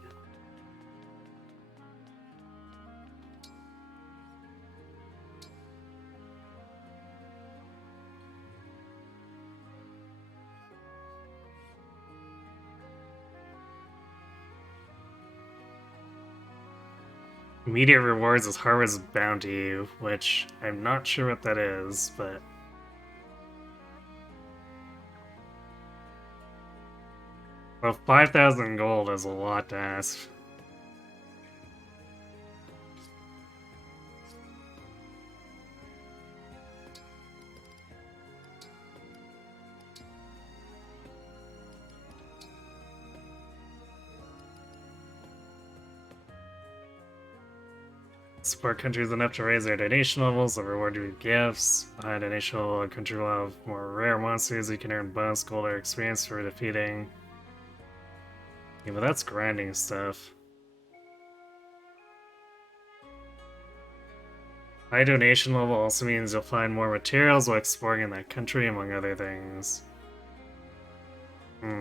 Immediate rewards is Harvest Bounty, which I'm not sure what that is, but... Well, 5,000 gold is a lot to ask. Support countries enough to raise their donation levels, they'll reward you with gifts. High donation level, a country will have more rare monsters, you can earn bonus gold or experience for defeating. Yeah, but that's grinding stuff. High donation level also means you'll find more materials while exploring in that country, among other things.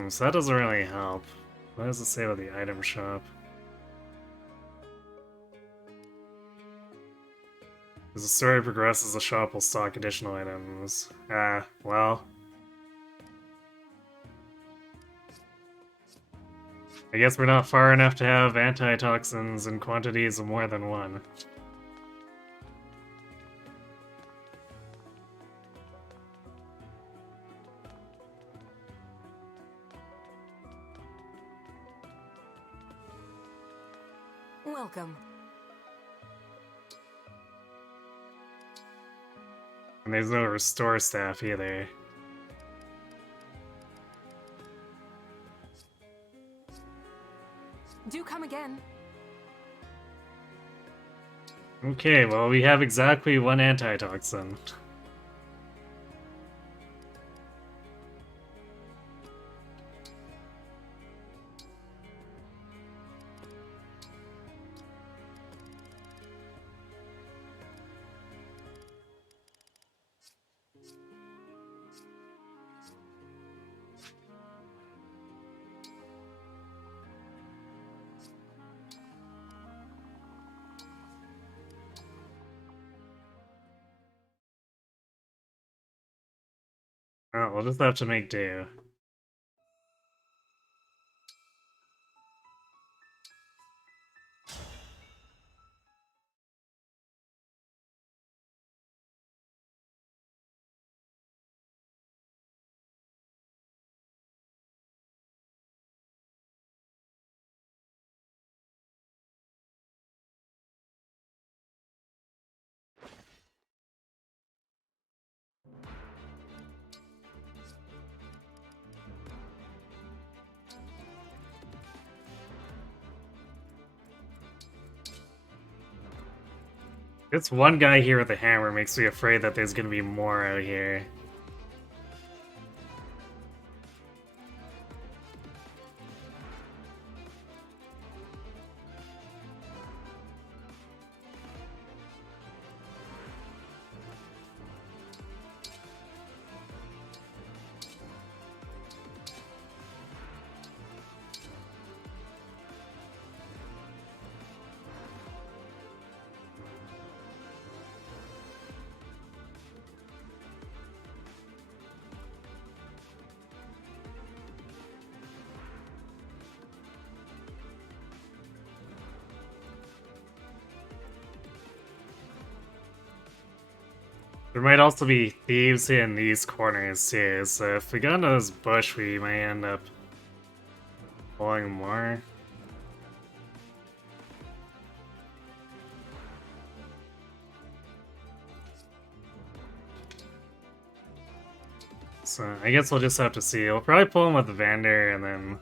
So that doesn't really help. What does it say about the item shop? As the story progresses, the shop will stock additional items. Well... I guess we're not far enough to have antitoxins in quantities of more than one. Welcome. And there's no restore staff either. Do come again. Okay, well, we have exactly one antitoxin. Oh, we'll just have to make do. This one guy here with a hammer makes me afraid that there's gonna be more out here. There might also be thieves in these corners too, so if we go into this bush, we might end up pulling more. So I guess we'll just have to see. We'll probably pull him with Vander and then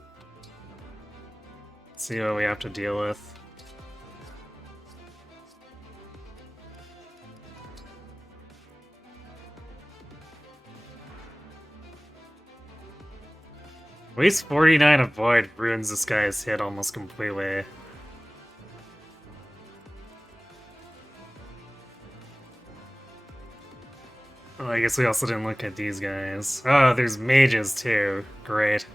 see what we have to deal with. At least 49 of Void ruins this guy's hit almost completely. Well, I guess we also didn't look at these guys. Oh, there's mages too. Great.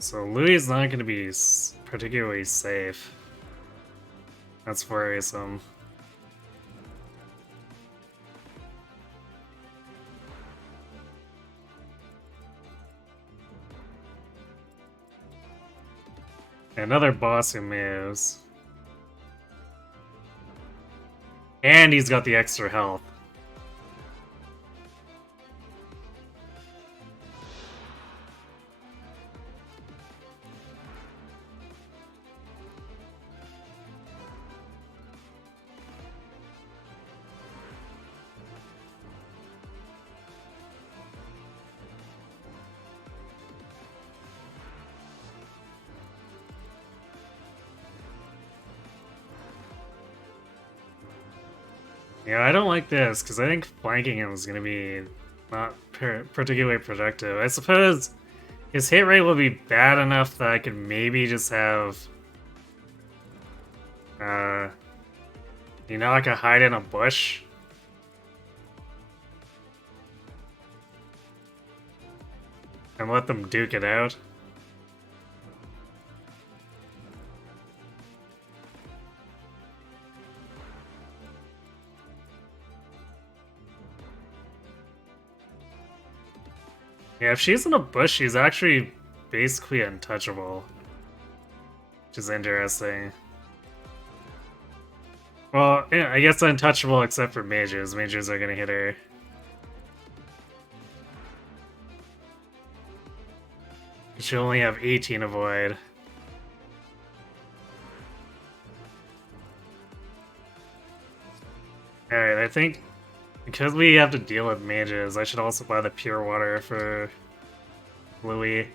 So Louis is not going to be particularly safe. That's worrisome. Another boss who moves. And he's got the extra health. Yeah, I don't like this, because I think flanking him is going to be not particularly productive. I suppose his hit rate will be bad enough that I could maybe just have... you know, like a hide in a bush? And let them duke it out. Yeah, if she's in a bush, she's actually basically untouchable. Which is interesting. Well, yeah, I guess untouchable except for mages. Mages are gonna hit her. She'll only have 18 avoid. Alright, I think because we have to deal with mages, I should also buy the pure water for Louis.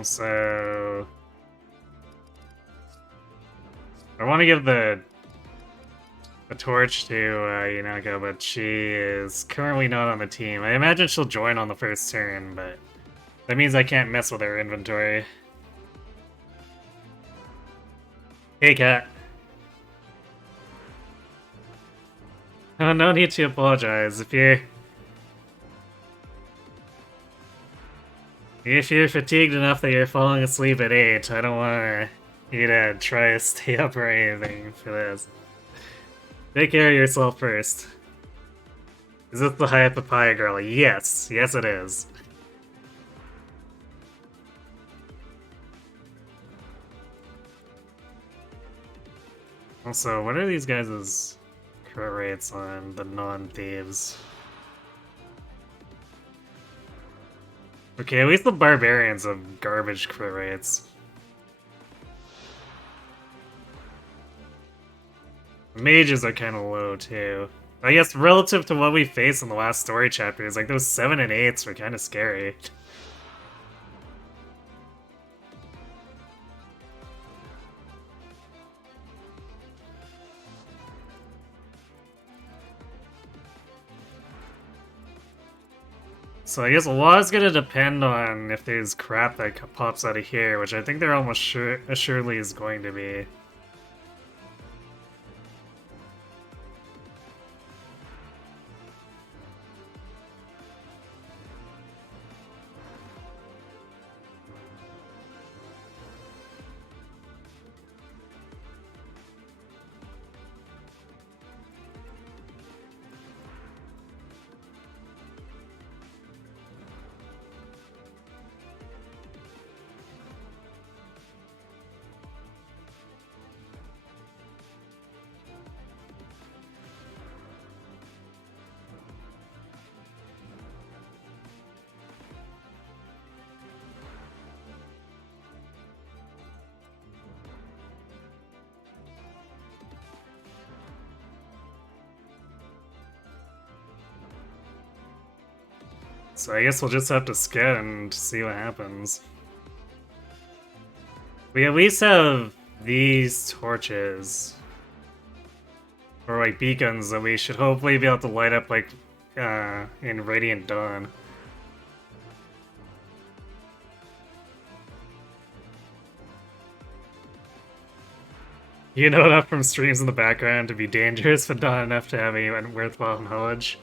So I want to give the torch to Yunaka, but she is currently not on the team. I imagine she'll join on the first turn, but that means I can't mess with her inventory. Hey, cat. Oh, no need to apologize. If you're fatigued enough that you're falling asleep at 8, I don't want you to try to stay up or anything for this. Take care of yourself first. Is this the High Papaya Girl? Yes. Yes, it is. Also, what are these guys' crit rates on the non-thieves? Okay, at least the barbarians have garbage crit rates. Mages are kind of low too. I guess relative to what we faced in the last story chapters, like those 7 and 8s were kind of scary. So I guess a lot is gonna depend on if there's crap that pops out of here, which I think there almost assuredly is going to be. So I guess we'll just have to skip and see what happens. We at least have these torches. Or like beacons that we should hopefully be able to light up like in Radiant Dawn. You know enough from streams in the background to be dangerous, but not enough to have any worthwhile knowledge.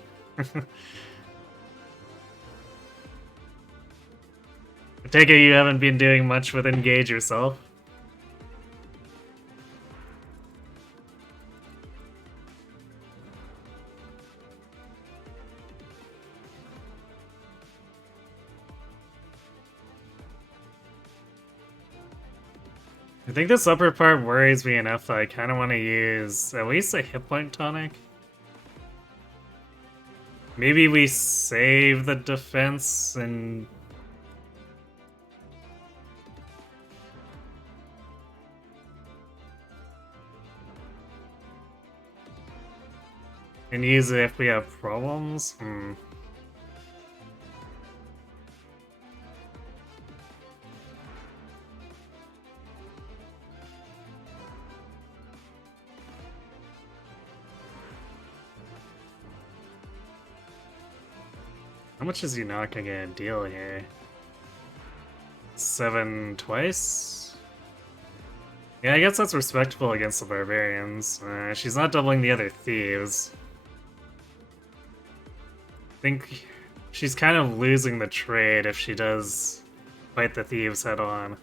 I take it you haven't been doing much with Engage yourself? I think this upper part worries me enough that I kind of want to use at least a hit point tonic. Maybe we save the defense and... and use it if we have problems? How much is Yunaka gonna deal here? 7 twice? Yeah, I guess that's respectable against the barbarians. She's not doubling the other thieves. I think she's kind of losing the trade if she does fight the thieves head on.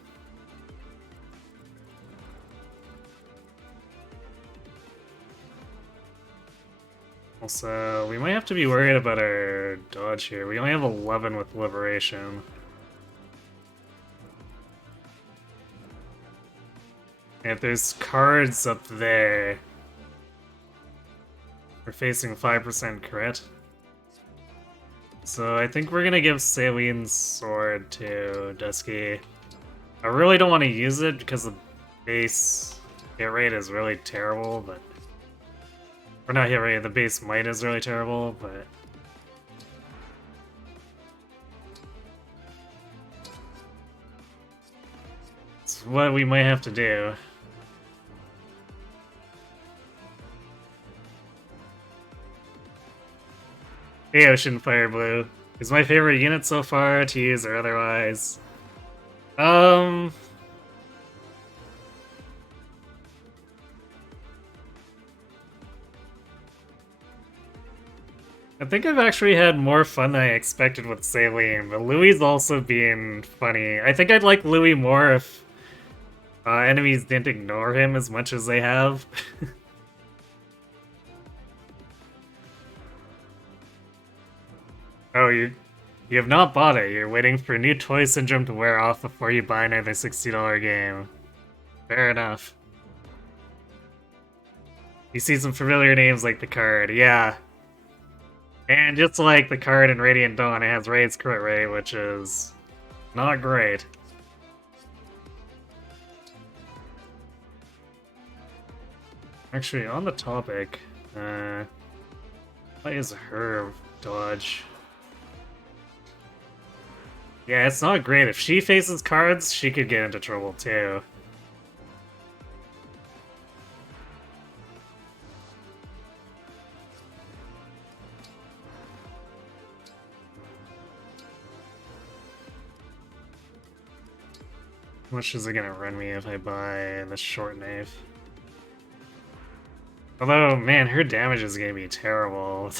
Also, we might have to be worried about our dodge here. We only have 11 with Liberation. And if there's cards up there, we're facing 5% crit. So I think we're gonna give Saline Sword to Dusky. I really don't want to use it because the base hit rate is really terrible, but... or not hit rate, the base might is really terrible, but... it's what we might have to do. The Ocean Fire Blue is my favorite unit so far to use or otherwise. I think I've actually had more fun than I expected with Saline, but Louis also being funny. I think I'd like Louis more if enemies didn't ignore him as much as they have. Oh, you have not bought it. You're waiting for new toy syndrome to wear off before you buy another $60 game. Fair enough. You see some familiar names like the card, yeah. And just like the card in Radiant Dawn, it has Raid's crit rate, which is not great. Actually, on the topic, what is her dodge? Yeah, it's not great. If she faces cards, she could get into trouble too. How much is it gonna run me if I buy the short knife? Although, man, her damage is gonna be terrible.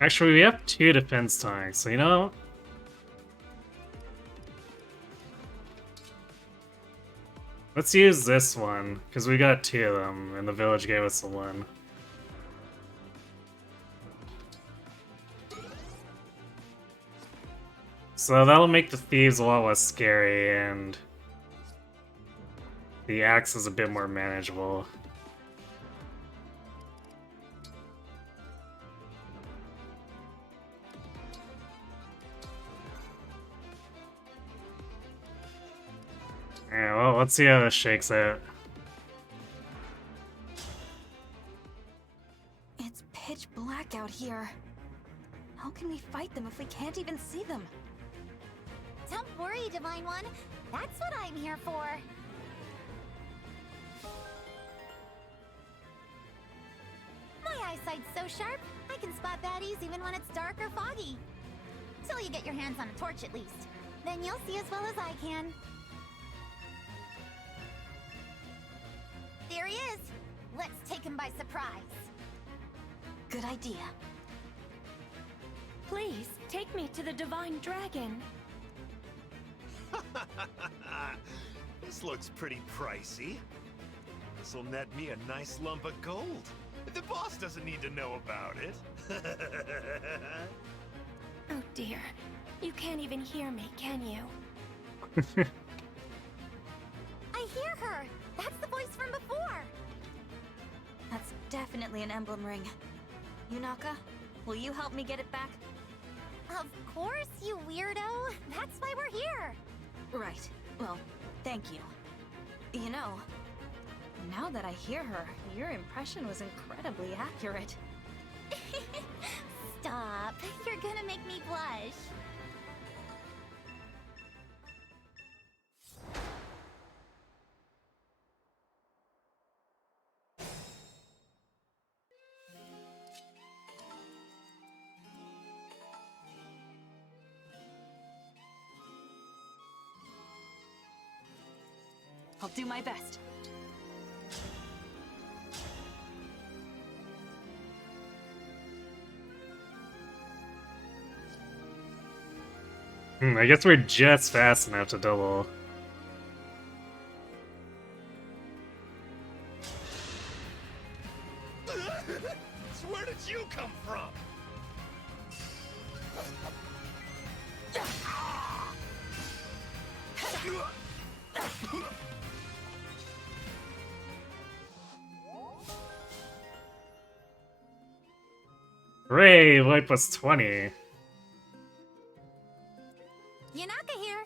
Actually, we have 2 defense tanks, so you know... Let's use this one, because we got 2 of them, and the village gave us the one. So that'll make the thieves a lot less scary, and the axe is a bit more manageable. Yeah, well, let's see how this shakes out. It's pitch black out here. How can we fight them if we can't even see them? Don't worry, Divine One. That's what I'm here for. My eyesight's so sharp, I can spot baddies even when it's dark or foggy. Till you get your hands on a torch at least. Then you'll see as well as I can. There he is! Let's take him by surprise. Good idea. Please, take me to the Divine Dragon. This looks pretty pricey. This'll net me a nice lump of gold. The boss doesn't need to know about it. Oh dear. You can't even hear me, can you? I hear her! That's the voice from before! That's definitely an emblem ring. Yunaka, will you help me get it back? Of course, you weirdo! That's why we're here! Right. Well, thank you. You know, now that I hear her, your impression was incredibly accurate. Stop. You're gonna make me blush. I'll do my best. I guess we're just fast enough to double. Where did you come from? Hooray, White plus 20. Yunaka here.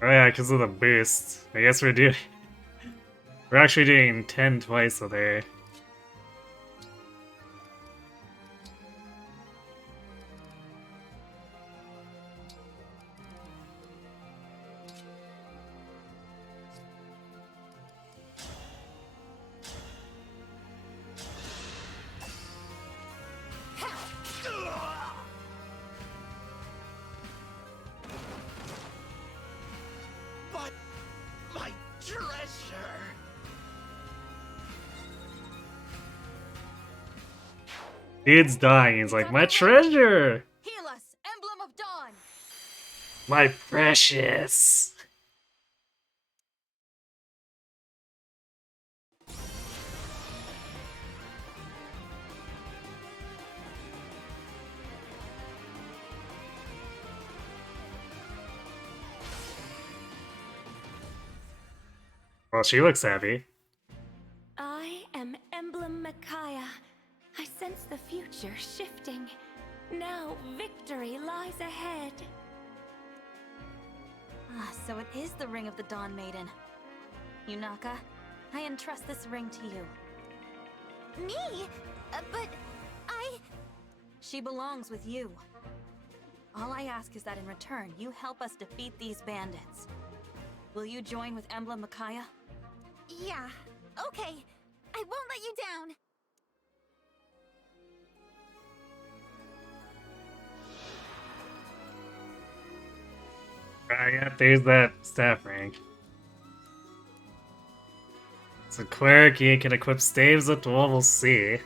Oh yeah, because of the boost. I guess we're doing... We're actually doing 10 twice with her. Dude's dying. He's like, my treasure! Heal us, Emblem of Dawn! My precious! Well, she looks happy. I am Emblem Micaiah. I sense the future shifting. Now victory lies ahead. Ah, so it is the Ring of the Dawn Maiden. Yunaka, I entrust this ring to you. Me? But I... She belongs with you. All I ask is that in return, you help us defeat these bandits. Will you join with Emblem Micaiah? Yeah, okay. I won't let you down. Yeah, there's that staff rank. It's a cleric, he can equip staves up to level C.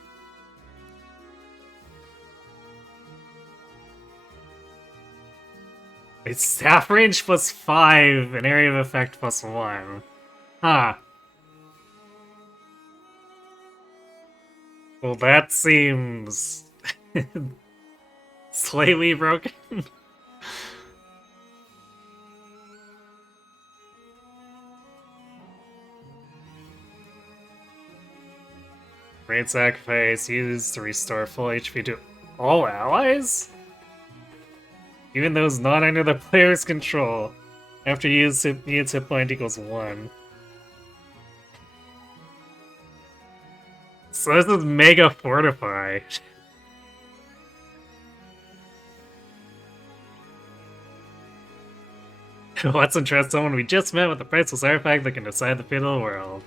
It's staff range plus 5, and area of effect plus 1. Huh. Well, that seems... slightly broken. Raid sacrifice used to restore full HP to all allies? Even those not under the player's control. After use hit point equals 1. So this is Mega Fortify. Let's entrust someone we just met with the priceless artifact that can decide the fate of the world.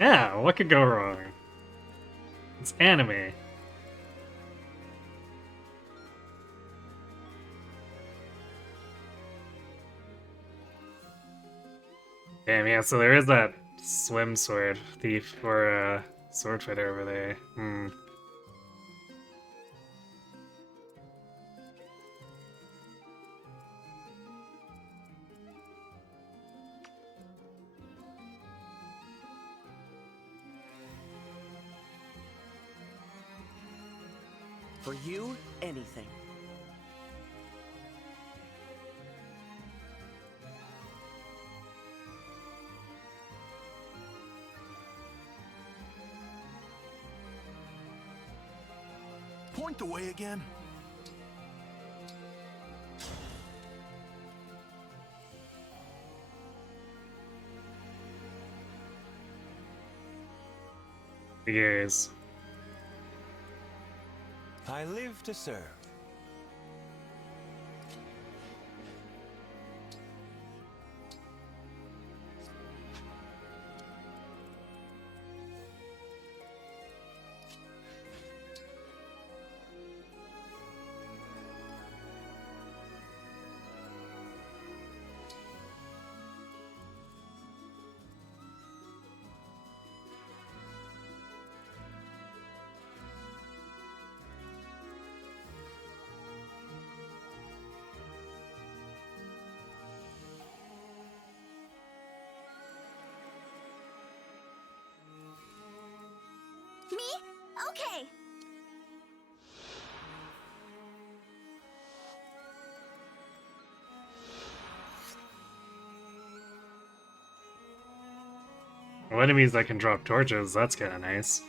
Yeah, what could go wrong? It's anime. Damn, yeah, so there is that swim sword thief or sword fighter over there. For you, anything. Point the way again. Yes. I live to serve. Me? Okay. Well, enemies that can drop torches, that's kinda nice.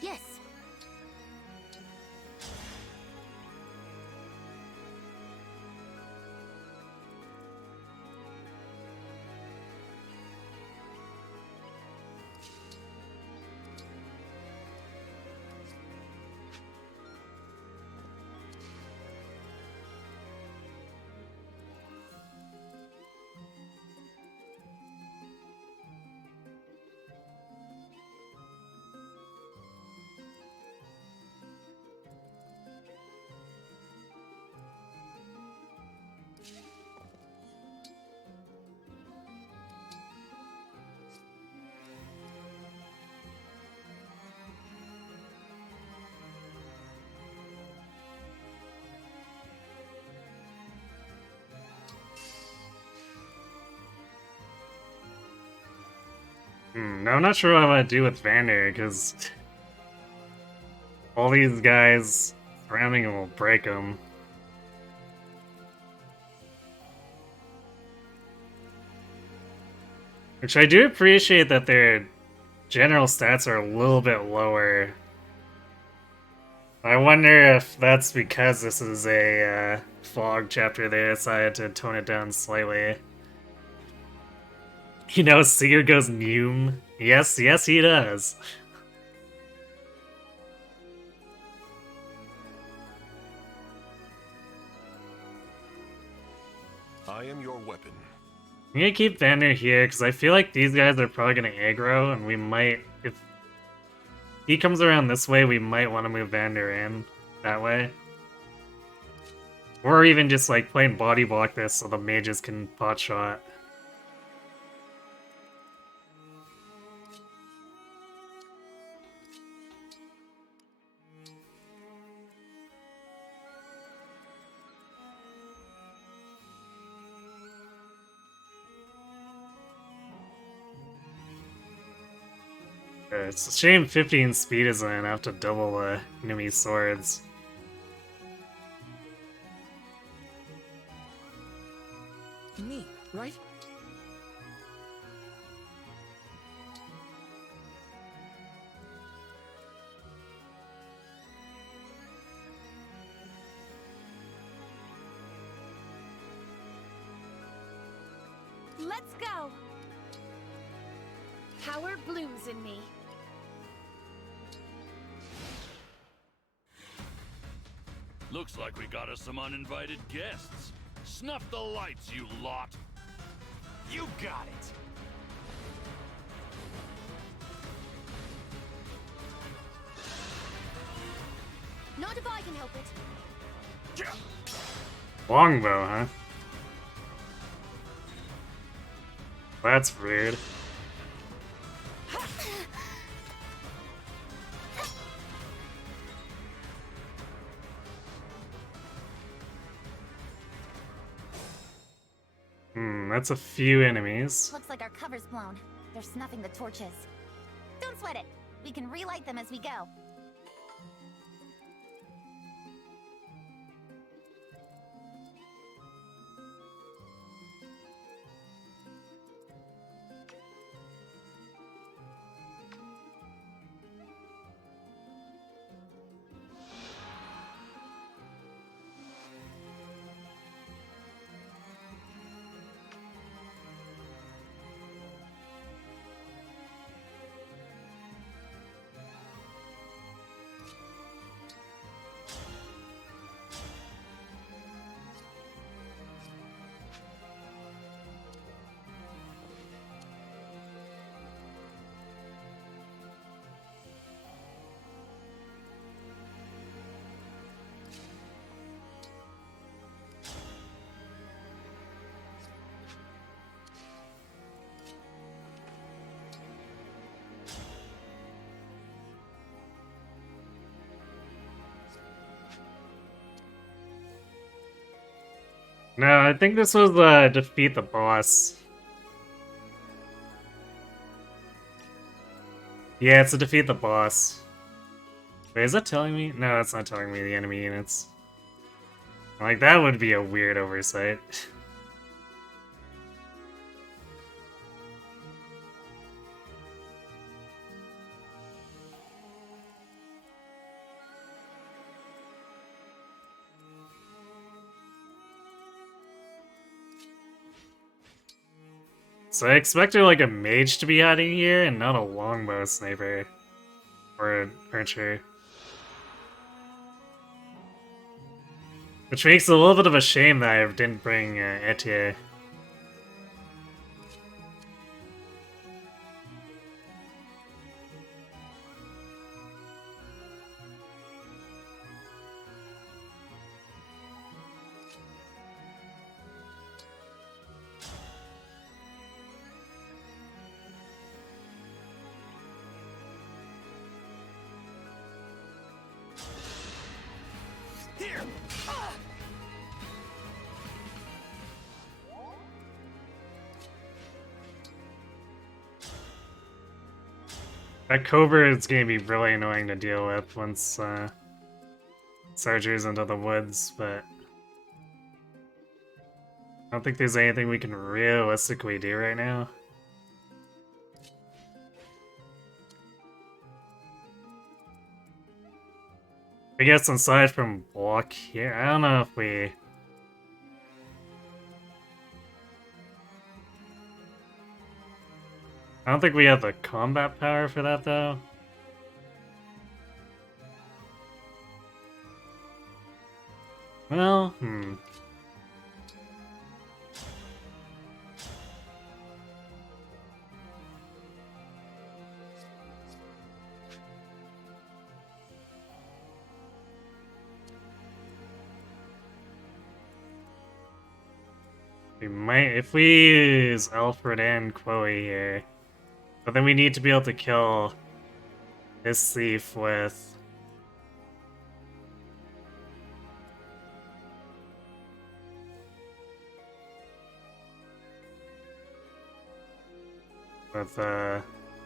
Yes. No, I'm not sure what I want to do with Vander, because all these guys surrounding him will break him. Which I do appreciate that their general stats are a little bit lower. I wonder if that's because this is a fog chapter, they decided to tone it down slightly. You know, Seer goes Neum. Yes, he does. I am your weapon. I'm gonna keep Vander here, because I feel like these guys are probably gonna aggro, and we might, if he comes around this way, we might want to move Vander in that way. Or even just like plain body block this so the mages can pot shot. It's a shame 15 speed isn't enough to double enemy swords. Me, right? Let's go! Power blooms in me. Looks like we got us some uninvited guests. Snuff the lights, you lot! You got it! Not if I can help it. Longbow, huh? That's rude. That's a few enemies. Looks like our cover's blown. They're snuffing the torches. Don't sweat it. We can relight them as we go. No, I think this was defeat the boss. Yeah, it's to defeat the boss. Wait, is that telling me? No, it's not telling me the enemy units. Like, that would be a weird oversight. So I expected like a mage to be hiding here and not a longbow sniper. Or an archer. Which makes it a little bit of a shame that I didn't bring Etier. That Cobra is gonna be really annoying to deal with once Surgery's into the woods, but I don't think there's anything we can realistically do right now. I guess aside from block here, I don't know if we... I don't think we have the combat power for that, though. Well, we might, if we use Alfred and Chloe here, but then we need to be able to kill this thief with...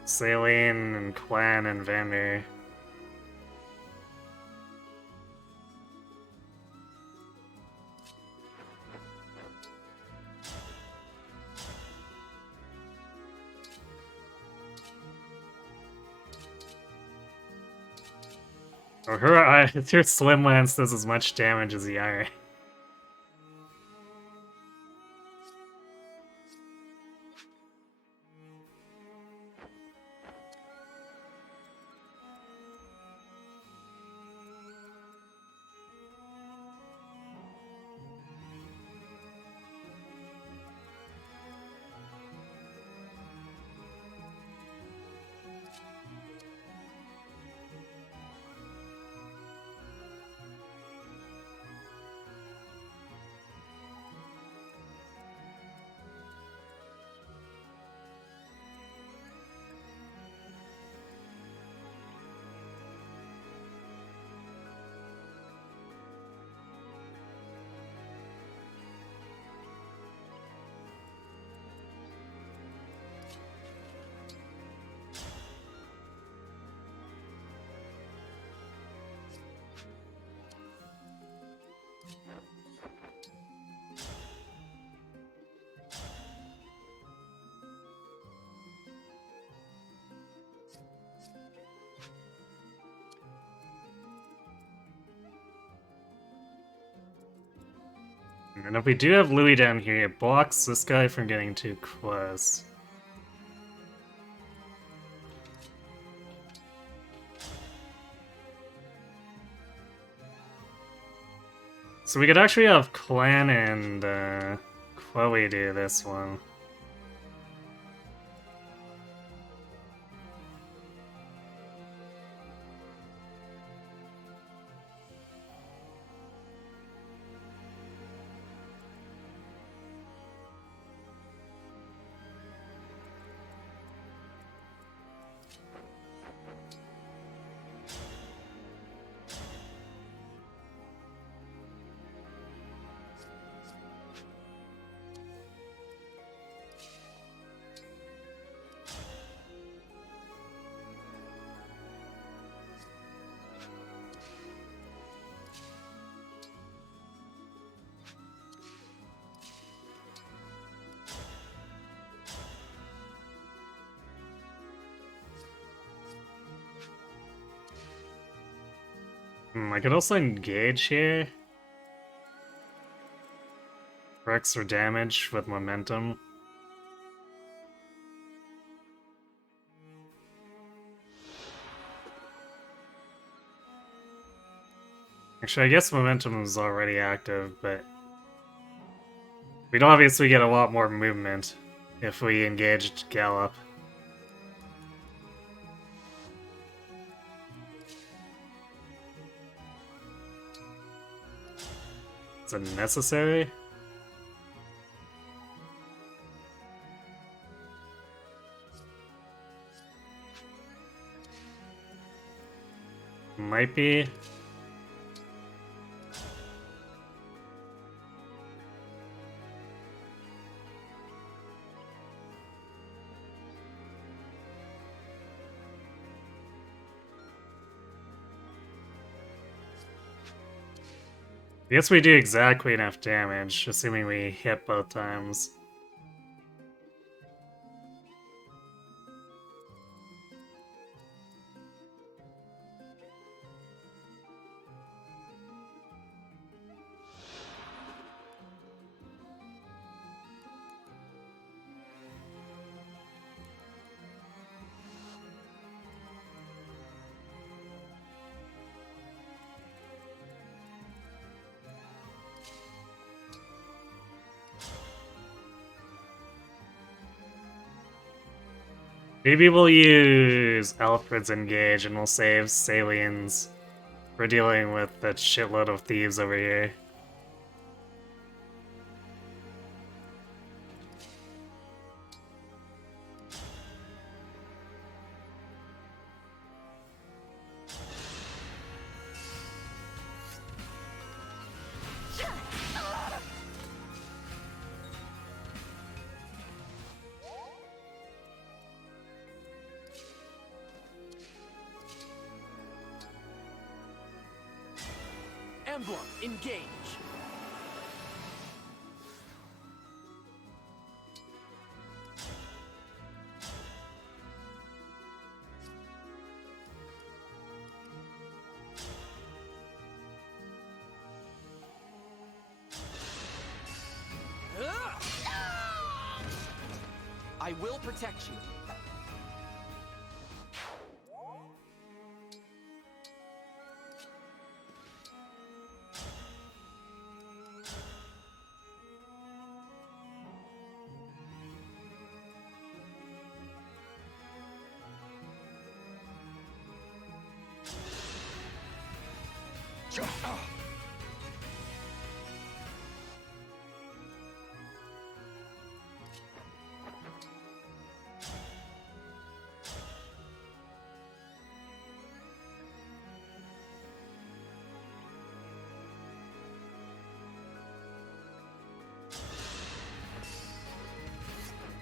Saline and Clan and Vander. Or her Slim Lance does as much damage as the iron. And if we do have Louis down here, it blocks this guy from getting too close. So we could actually have Clan and Chloe do this one. I could also engage here. For extra damage with momentum. Actually, I guess momentum is already active, but we'd obviously get a lot more movement if we engaged Gallop. Is it necessary? Might be. I guess we do exactly enough damage, assuming we hit both times. Maybe we'll use Alfred's Engage and we'll save Salien's for dealing with that shitload of thieves over here. Emblem, engage! I will protect you.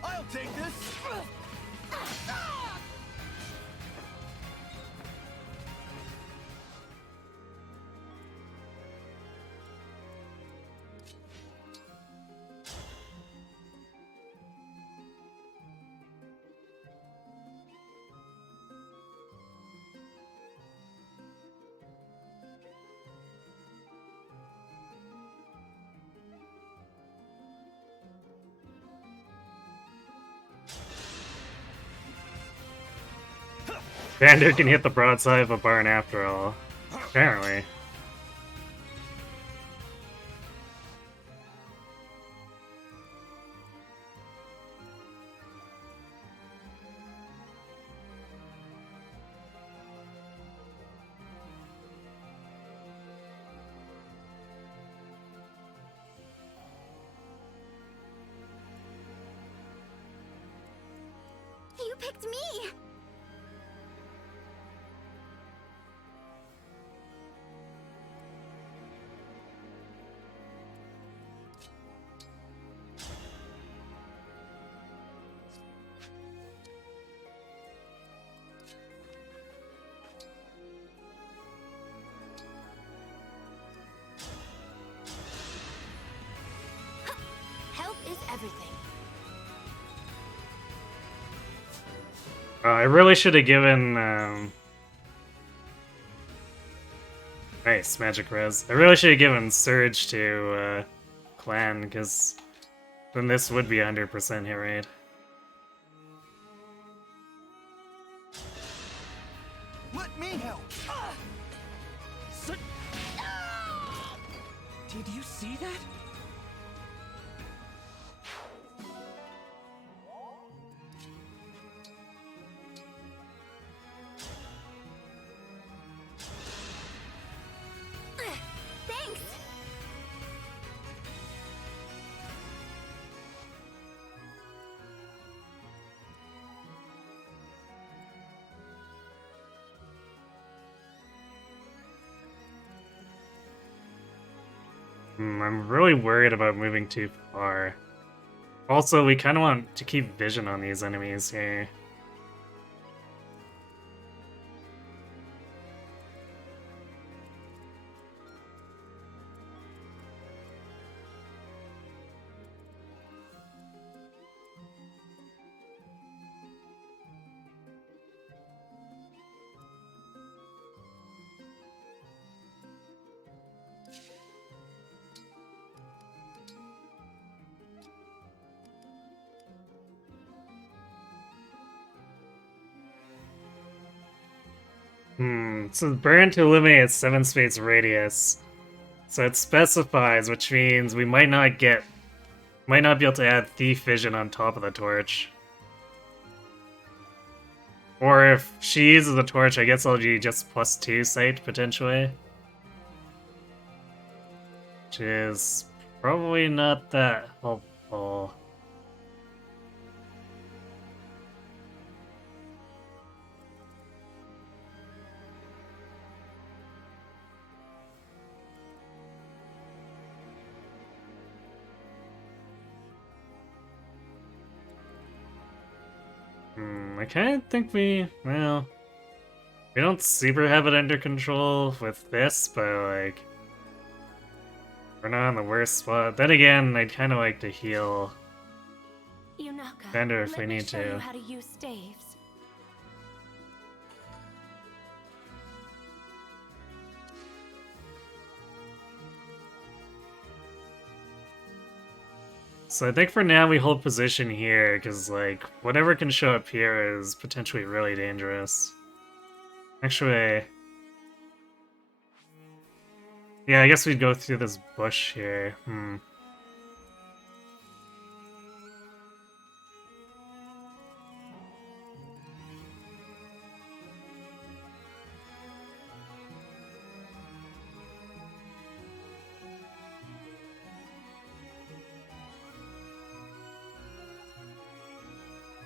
I'll take this! Vander can hit the broadside of a barn after all. Apparently. You picked me! Help is everything. I really should have given, nice, magic res. I really should have given Surge to, Clan, because then this would be 100% hit rate. Let me help! Did you see that? Thanks! I'm really worried about moving too far. Also, we kind of want to keep vision on these enemies here. So burn to eliminate a 7 space radius. So it specifies, which means we might not be able to add Thief Vision on top of the torch. Or if she uses the torch, I guess I'll do just +2 sight, potentially. Which is probably not that helpful. I kind of think we don't super have it under control with this, but like, we're not in the worst spot. Then again, I'd kind of like to heal Yunaka, Bender if we let me need show you to. how to use staves. So I think for now we hold position here, because like, whatever can show up here is potentially really dangerous. Actually, yeah, I guess we'd go through this bush here.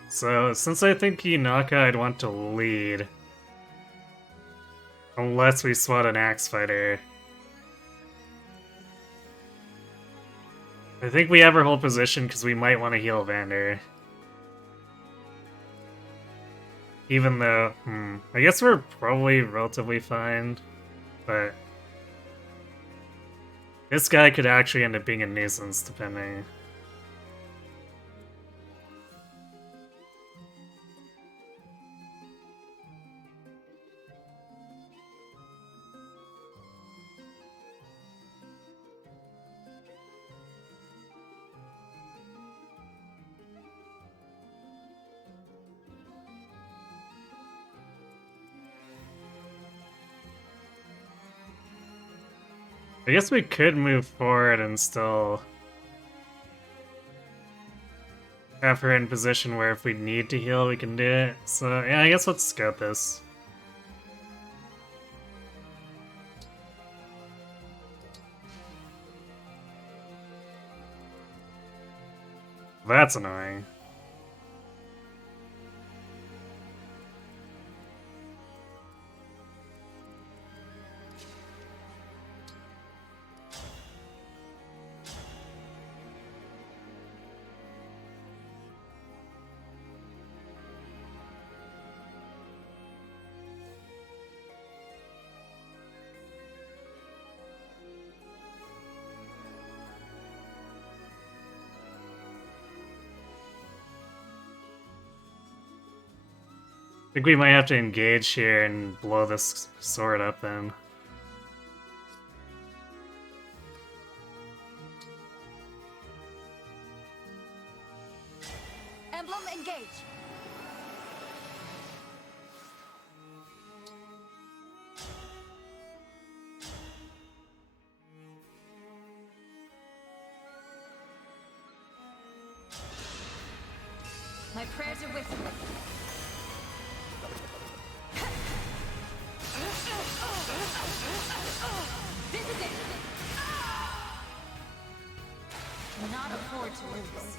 So, since I think Yunaka, I'd want to lead. Unless we spot an axe fighter. I think we ever hold position because we might want to heal Vander. Even though, I guess we're probably relatively fine, but this guy could actually end up being a nuisance, depending. I guess we could move forward and still have her in position where if we need to heal, we can do it. So, yeah, I guess let's scout this. That's annoying. I think we might have to engage here and blow this sword up then. Emblem, engage. My prayers are with you. This is it. Not afford to lose.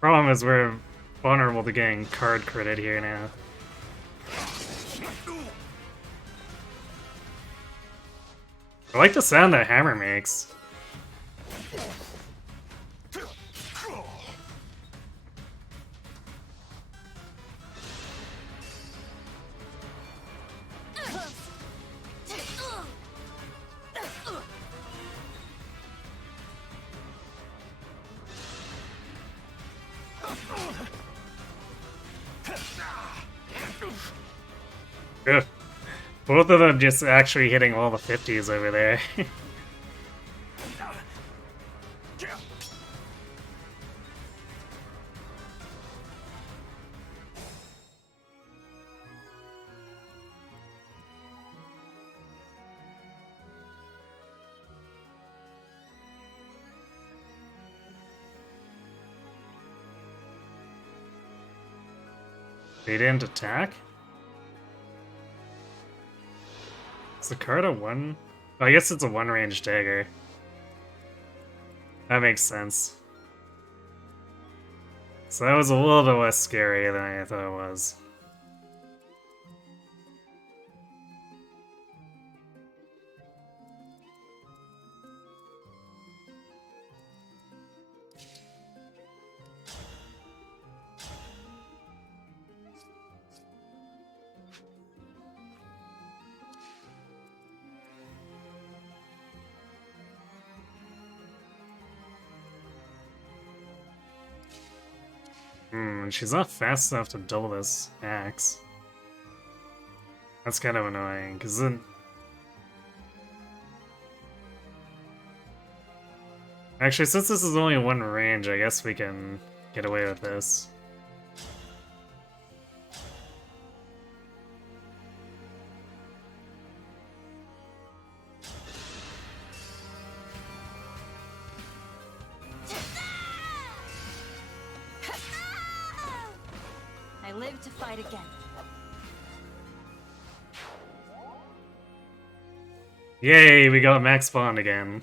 Problem is we're vulnerable to getting card critted here now. I like the sound that hammer makes. Ugh. Both of them just actually hitting all the 50s over there. They didn't attack? Is the card a one? Oh, I guess it's a one-range dagger. That makes sense. So that was a little bit less scary than I thought it was. She's not fast enough to double this axe. That's kind of annoying, because then... Actually, since this is only one range, I guess we can get away with this. I live to fight again. Yay, we got max spawn again.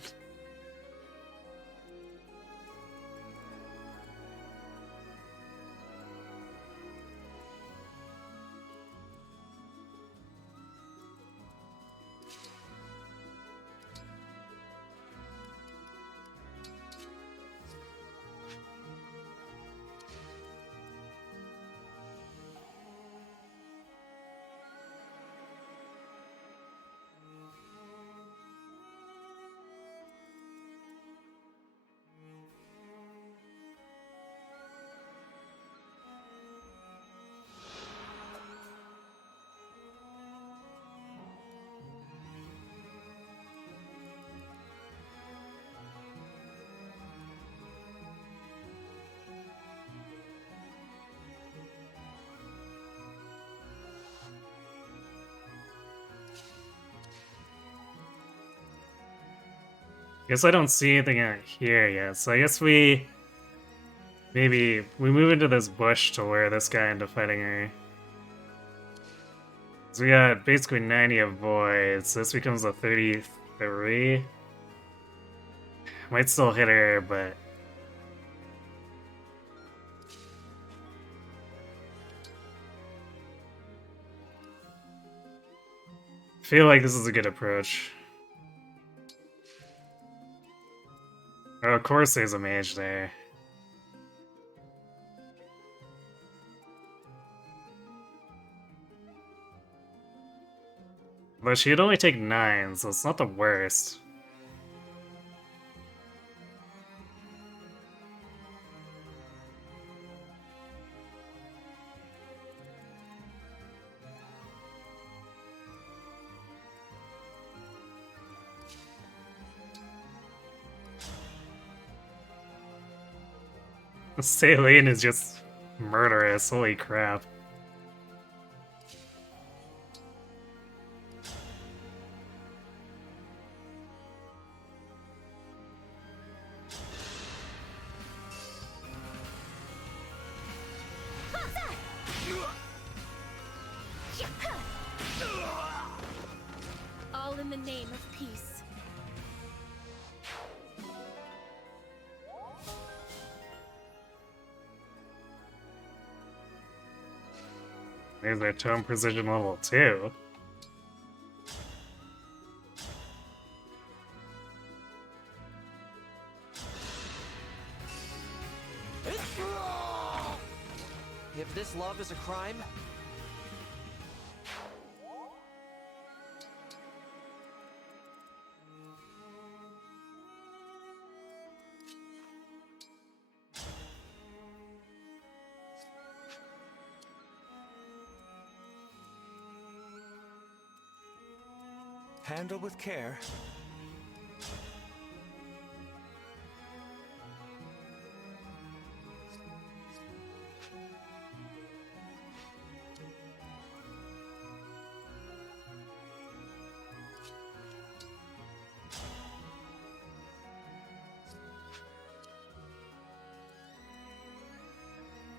Guess I don't see anything out here yet, so I guess maybe we move into this bush to lure this guy into fighting her. So we got basically 90 avoids, so this becomes a 33. Might still hit her, but... feel like this is a good approach. Oh, of course there's a mage there. But she'd only take 9, so it's not the worst. Saline is just murderous, holy crap. All in the name of peace. There's our tone precision level 2. If this love is a crime, handle with care.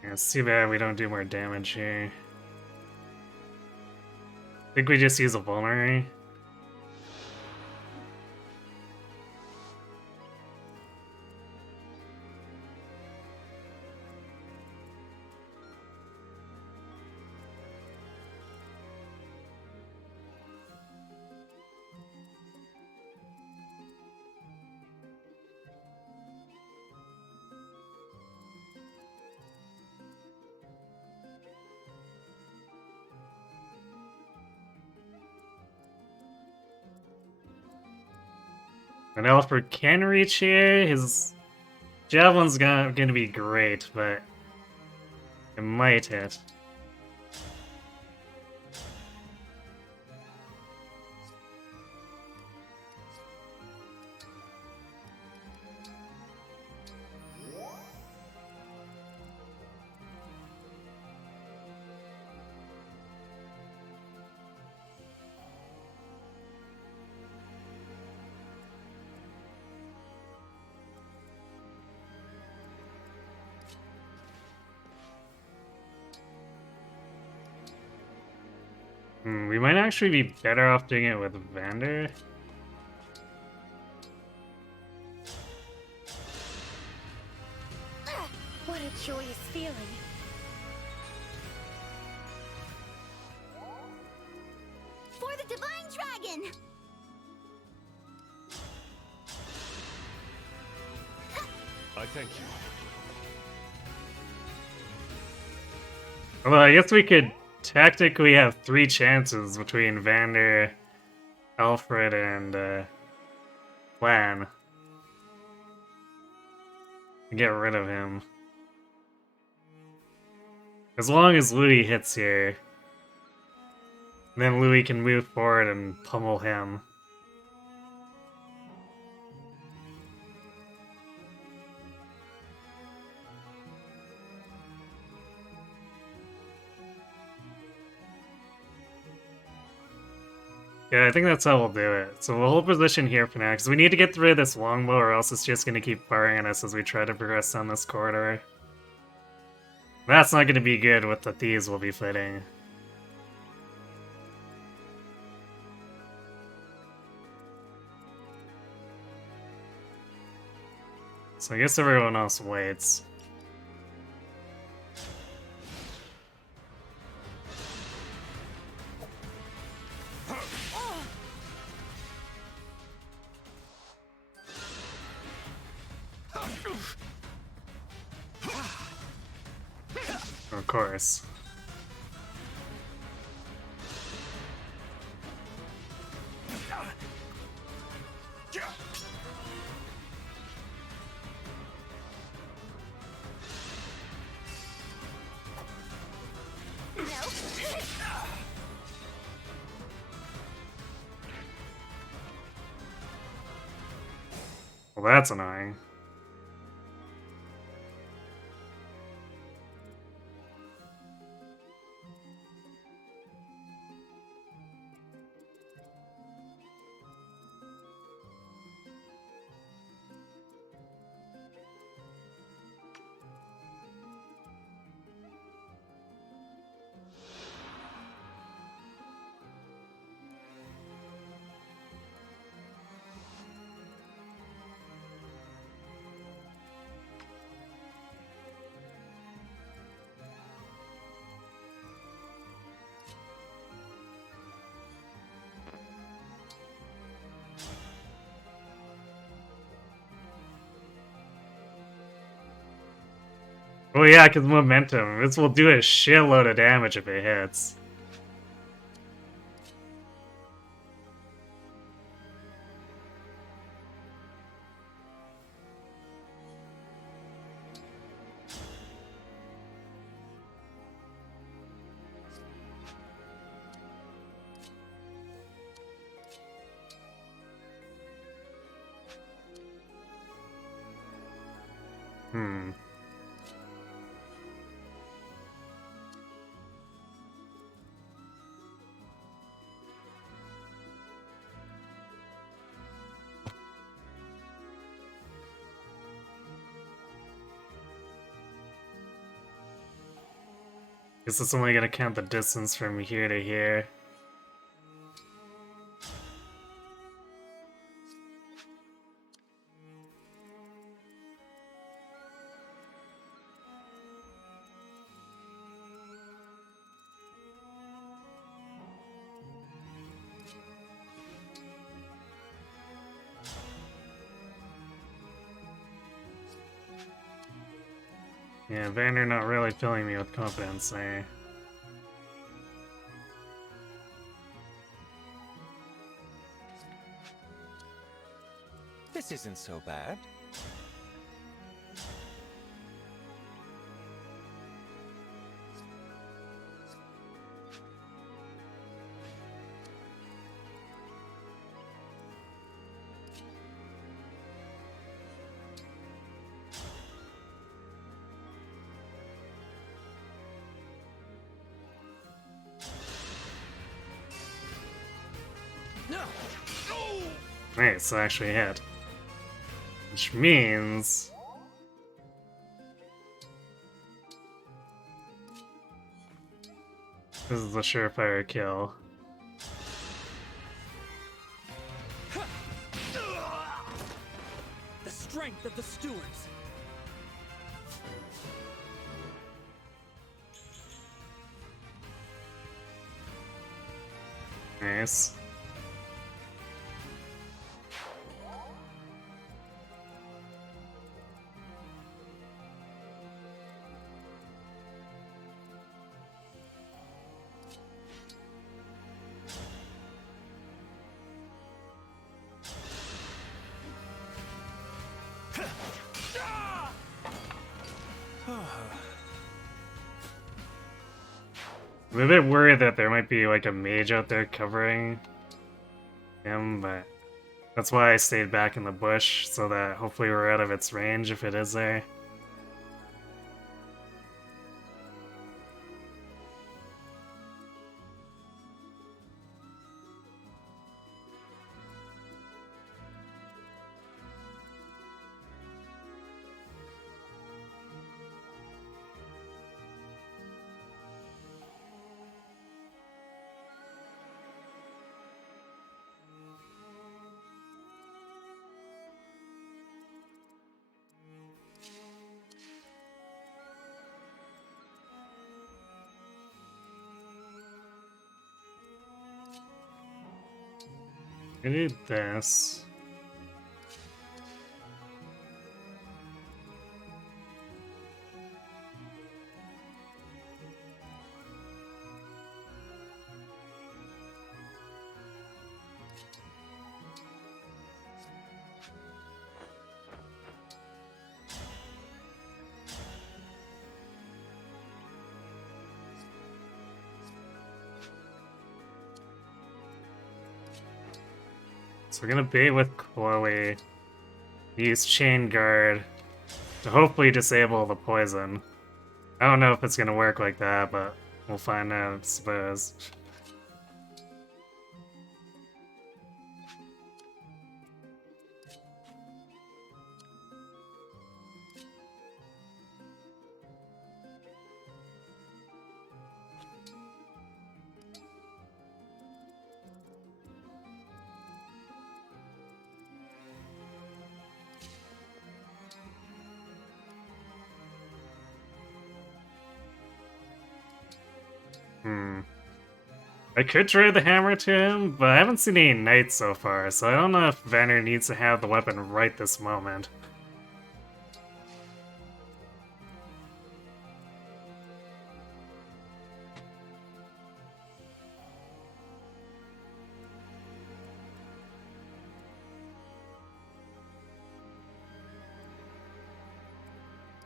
Yeah, it's too bad we don't do more damage here. think we just use a vulnerary. And Alfred can reach here. His javelin's gonna be great, but it might hit. We might actually be better off doing it with Vander. What a joyous feeling. For the Divine Dragon! I thank you. Well, I guess we could technically have 3 chances between Vander, Alfred, and Plan. Get rid of him. As long as Louis hits here, then Louis can move forward and pummel him. Yeah, I think that's how we'll do it. So we'll hold position here for now, because we need to get rid of this longbow, or else it's just going to keep firing at us as we try to progress down this corridor. That's not going to be good with the thieves we'll be fighting. So I guess everyone else waits. Of course. Well, that's annoying. Oh yeah, because momentum. This will do a shitload of damage if it hits. Guess it's only gonna count the distance from here to here. Yeah, Vander not really filling me with confidence there. This isn't so bad. Nice, I actually hit. Which means... this is a surefire kill. The strength of the stewards. Nice. I'm a bit worried that there might be like a mage out there covering him, but that's why I stayed back in the bush, so that hopefully we're out of its range if it is there. I need this. So we're gonna bait with Chloe, use Chain Guard to hopefully disable the poison. I don't know if it's gonna work like that, but we'll find out, I suppose. I could trade the hammer to him, but I haven't seen any knights so far, so I don't know if Vanner needs to have the weapon right this moment.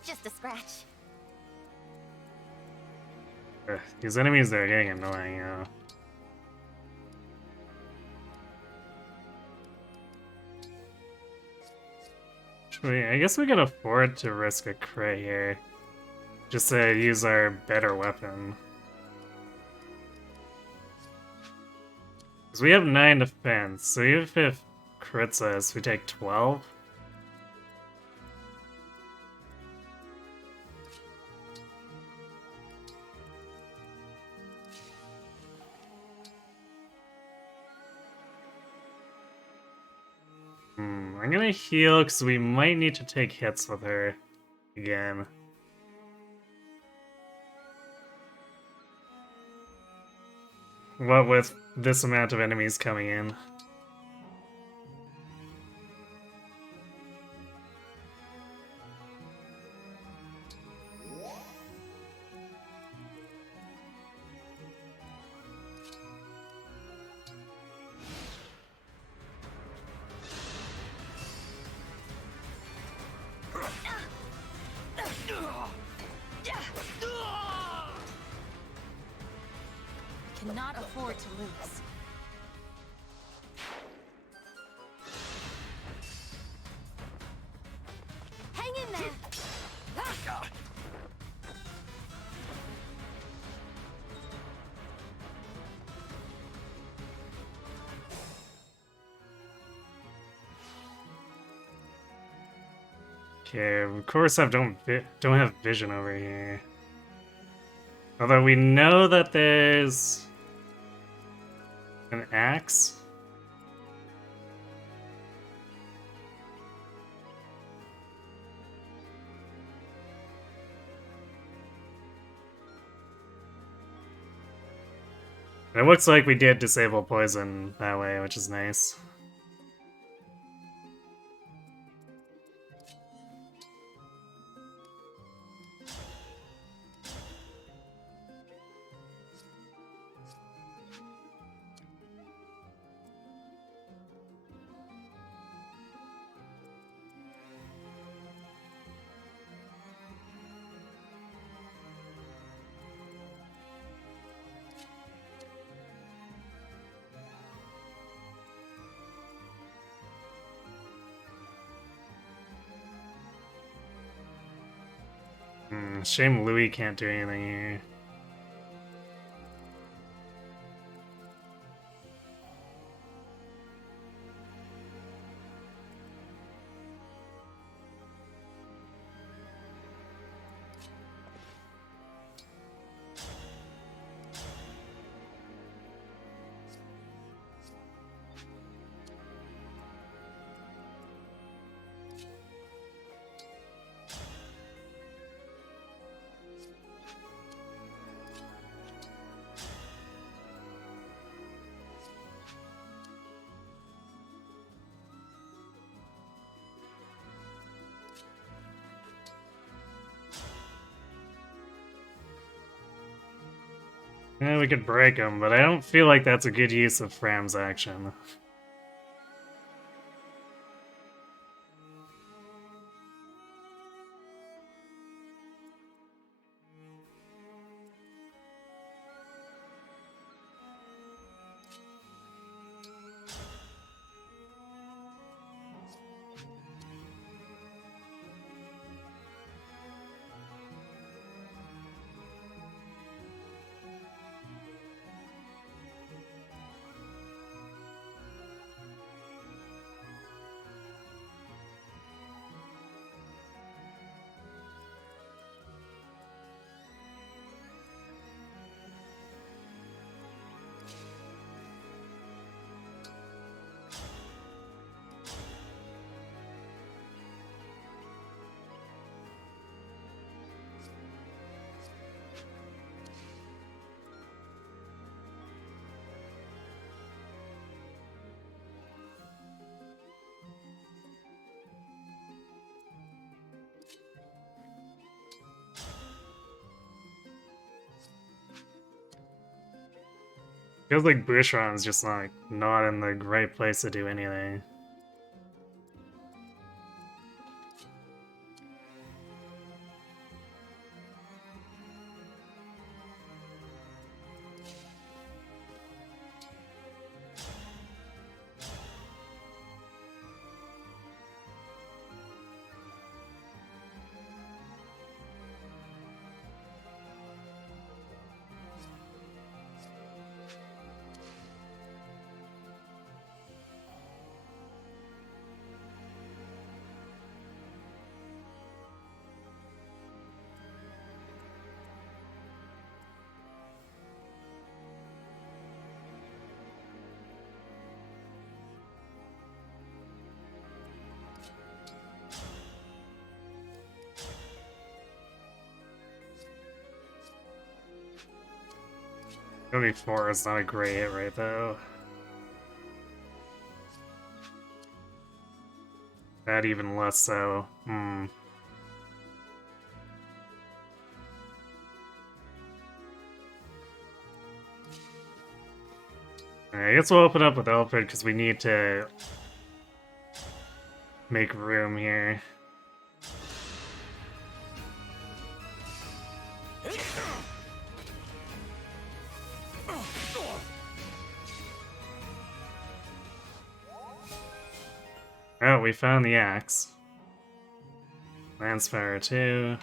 Just a scratch. These enemies are getting annoying, yeah. I guess we can afford to risk a crit here. Just to use our better weapon. Because we have 9 defense, so even if it crits us, we take 12. I'm gonna heal because we might need to take hits with her again. What with this amount of enemies coming in. cannot afford to lose. Hang in there! Okay, of course I don't have vision over here. Although we know that there's an axe. It looks like we did disable poison that way, which is nice. Shame Louis can't do anything here. Yeah, we could break him, but I don't feel like that's a good use of Fram's action. Feels like Boucheron's just like not in the right place to do anything. Going 4 is not a great hit right though. That even less so. I guess we'll open up with Alfred because we need to make room here. Oh, we found the axe. Landspire 2.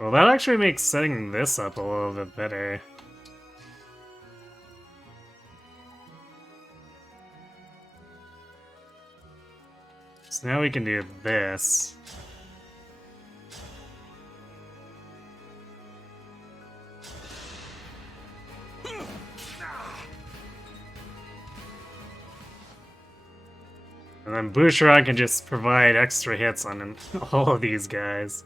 Well, that actually makes setting this up a little bit better. So now we can do this. And then Boucheron can just provide extra hits on all of these guys.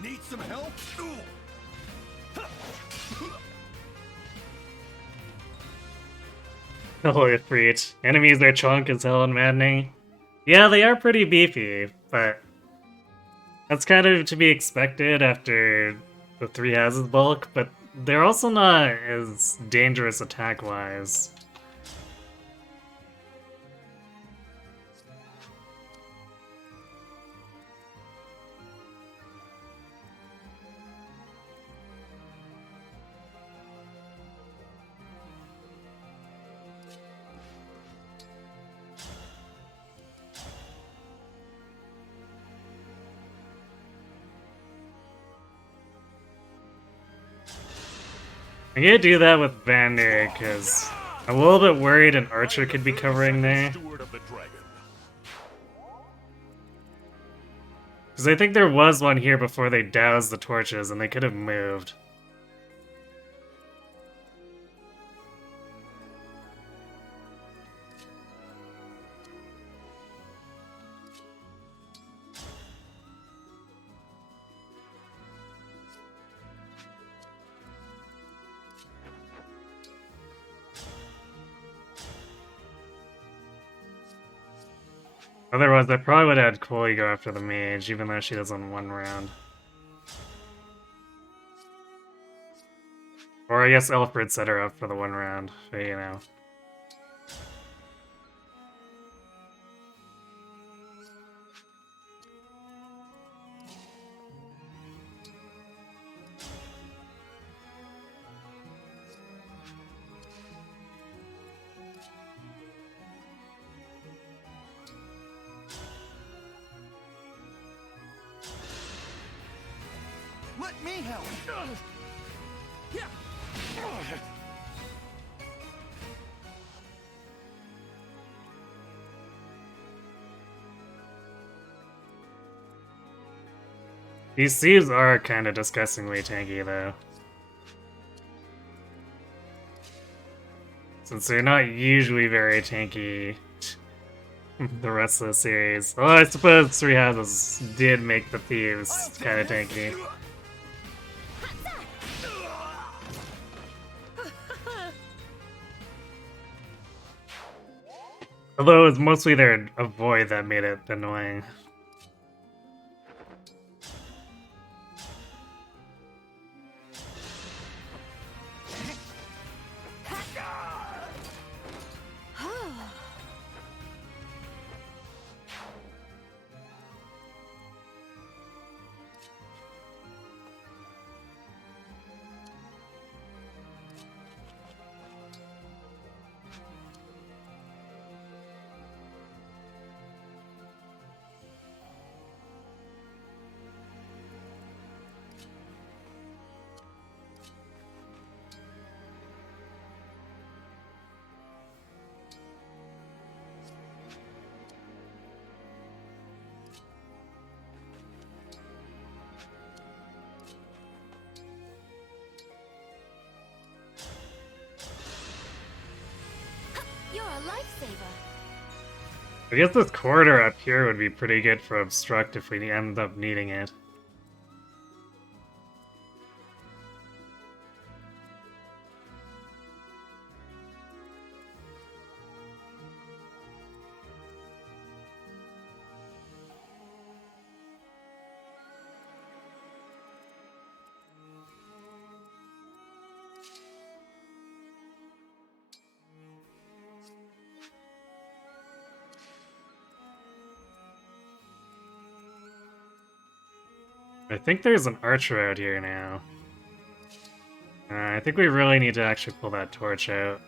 Need some help? Holy freak. Enemies are chunk as hell in Maddening. Yeah, they are pretty beefy, but that's kind of to be expected after the 3 houses bulk, but they're also not as dangerous attack-wise. I'm gonna do that with Vander, because I'm a little bit worried an archer could be covering there. Because I think there was one here before they doused the torches, and they could have moved. Otherwise, I probably would have had Chloe go after the mage, even though she does on 1 round. Or I guess Elfred set her up for the 1 round, but you know. Let me help. These thieves are kind of disgustingly tanky, though. Since they're not usually very tanky the rest of the series. Well, I suppose 3 houses did make the thieves kind of tanky. Although it was mostly their avoid that made it annoying. You're a lifesaver. I guess this corridor up here would be pretty good for obstruct if we end up needing it. I think there's an archer out here now. I think we really need to actually pull that torch out.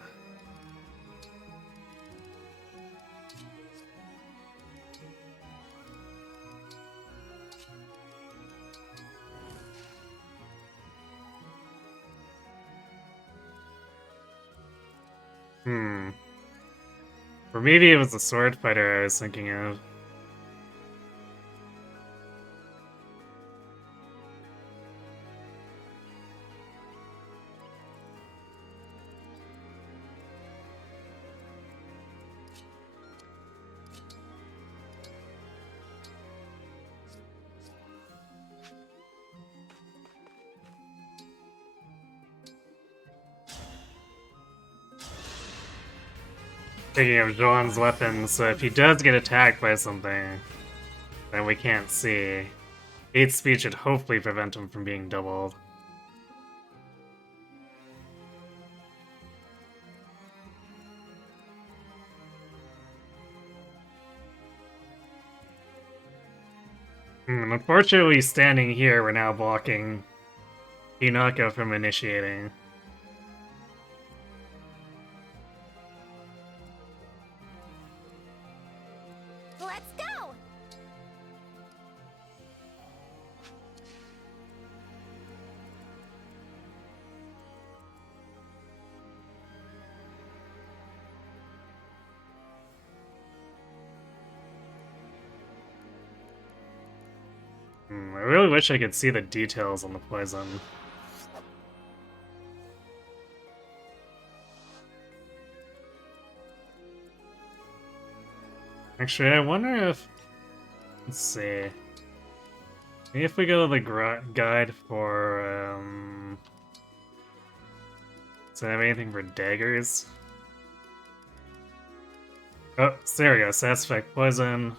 Or maybe it was the sword fighter I was thinking of. Speaking of John's weapons, so if he does get attacked by something that we can't see, 8 speed should hopefully prevent him from being doubled. Unfortunately, standing here, we're now blocking Hinaka from initiating. Let's go! I really wish I could see the details on the poison. Actually, I wonder if... Let's see. Maybe if we go to the guide for, does it have anything for daggers? Oh, there we go. Sass effect poison.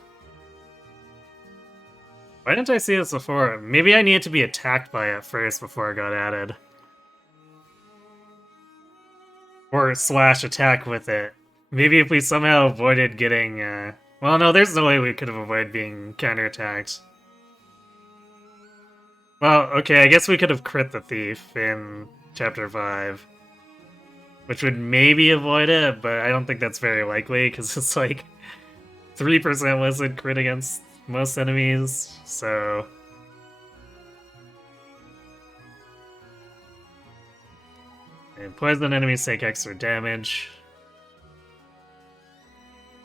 Why didn't I see this before? Maybe I needed to be attacked by it first before it got added. Or slash attack with it. Maybe if we somehow avoided getting, well, no, there's no way we could have avoided being counterattacked. Well, okay, I guess we could have crit the thief in Chapter 5. Which would maybe avoid it, but I don't think that's very likely, because it's like 3% wizard crit against most enemies, so... And poison enemies take extra damage.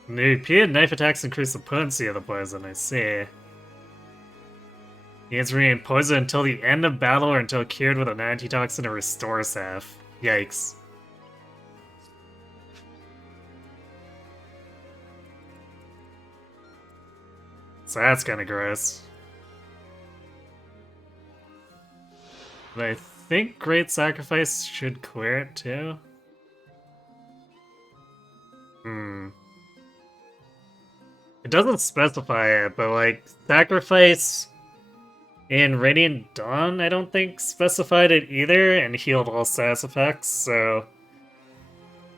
And the repeated knife attacks increase the potency of the poison, I see. Units remain poisoned until the end of battle or until cured with an antitoxin or restore staff. Yikes. So that's kind of gross. But I think Great Sacrifice should clear it too. It doesn't specify it, but like, Sacrifice in Radiant Dawn, I don't think specified it either, and healed all status effects, so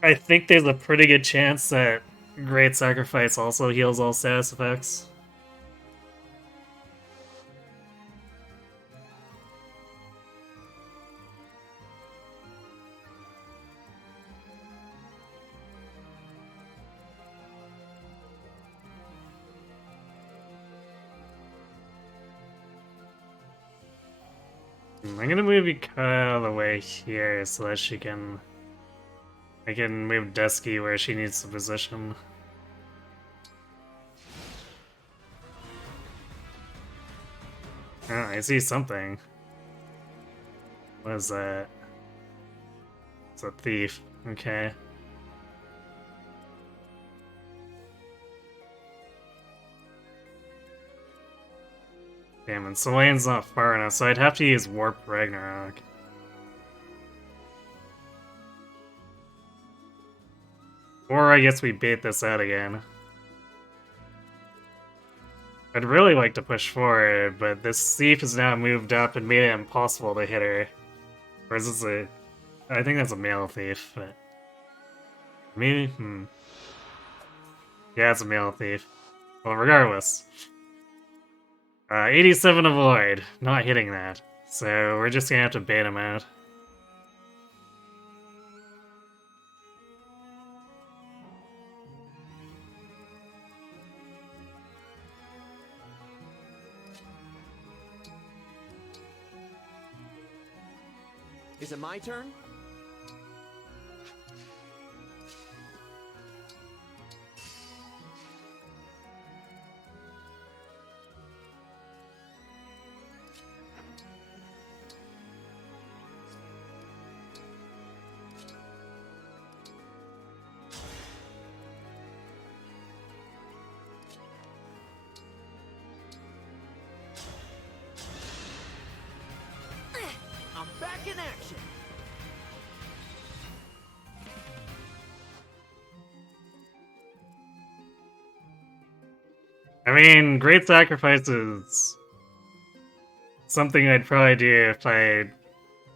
I think there's a pretty good chance that Great Sacrifice also heals all status effects. I'm gonna move Yukata out of the way here so that she can... I can move Dusky where she needs the position. Oh, I see something. What is that? It's a thief. Okay. Damn, and Selane's not far enough, so I'd have to use Warp Ragnarok. Or I guess we bait this out again. I'd really like to push forward, but this thief has now moved up and made it impossible to hit her. Or is this a... I think that's a male thief, but... Maybe? Hmm. Yeah, it's a male thief. Well, regardless. 87 avoid. Not hitting that. So we're just gonna have to bait him out. Is it my turn? I'm back in action. I mean, Great Sacrifice is something I'd probably do if I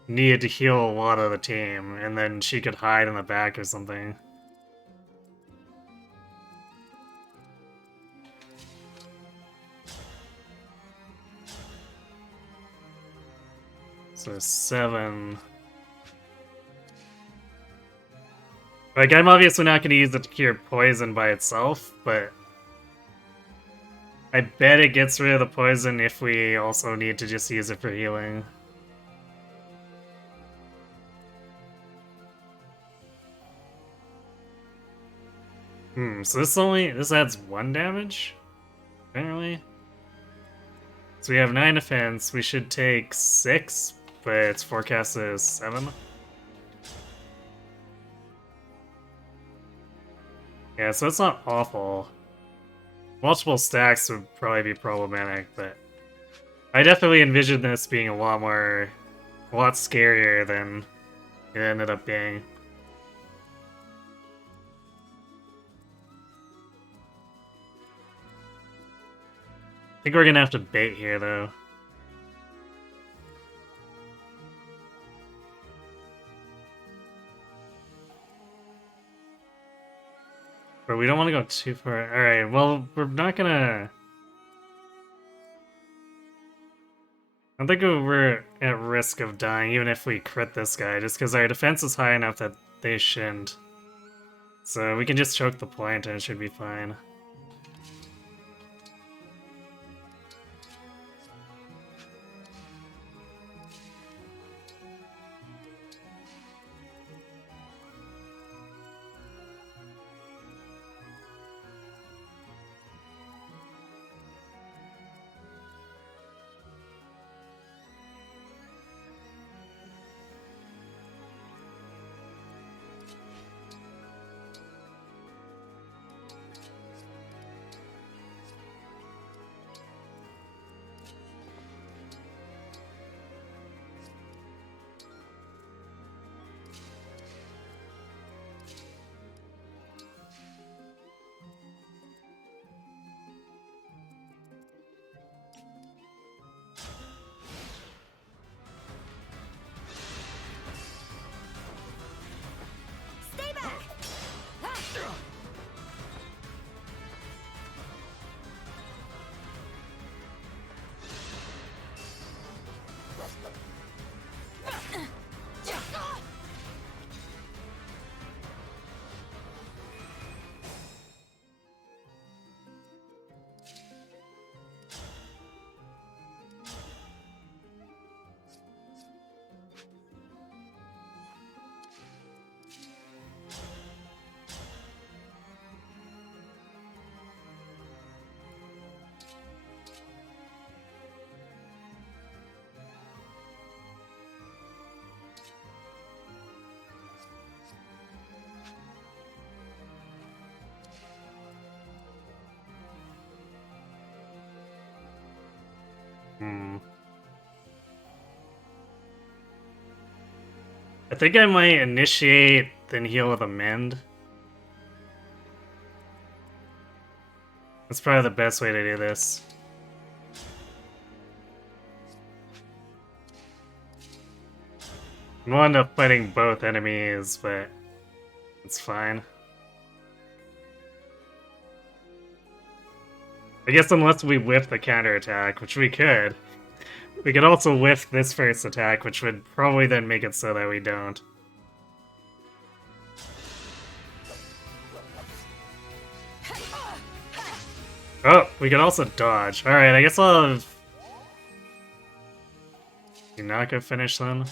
needed to heal a lot of the team, and then she could hide in the back or something. So 7. Like, I'm obviously not going to use it to cure poison by itself, but I bet it gets rid of the poison if we also need to just use it for healing. So this adds 1 damage? Apparently. So we have 9 defense, we should take 6, but it's forecasted as 7. Yeah, so it's not awful. Multiple stacks would probably be problematic, but I definitely envisioned this being a lot scarier than it ended up being. I think we're gonna have to bait here, though. But we don't want to go too far. Alright, well, we're not gonna... I don't think we're at risk of dying, even if we crit this guy, just because our defense is high enough that they shouldn't. So we can just choke the point and it should be fine. I think I might initiate, then heal with a mend. That's probably the best way to do this. We'll end up fighting both enemies, but it's fine. I guess unless we whiff the counterattack, which we could. We could also whiff this first attack, which would probably then make it so that we don't. Oh, we could also dodge. Alright, I guess I'll have... You're not gonna finish then?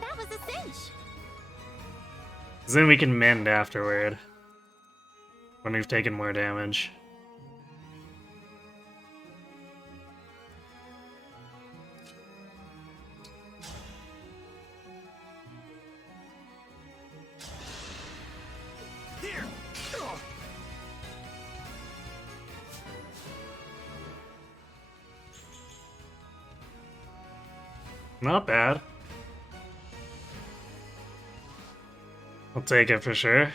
That was a cinch. Then we can mend afterward. When we've taken more damage. Here! Not bad. I'll take it for sure.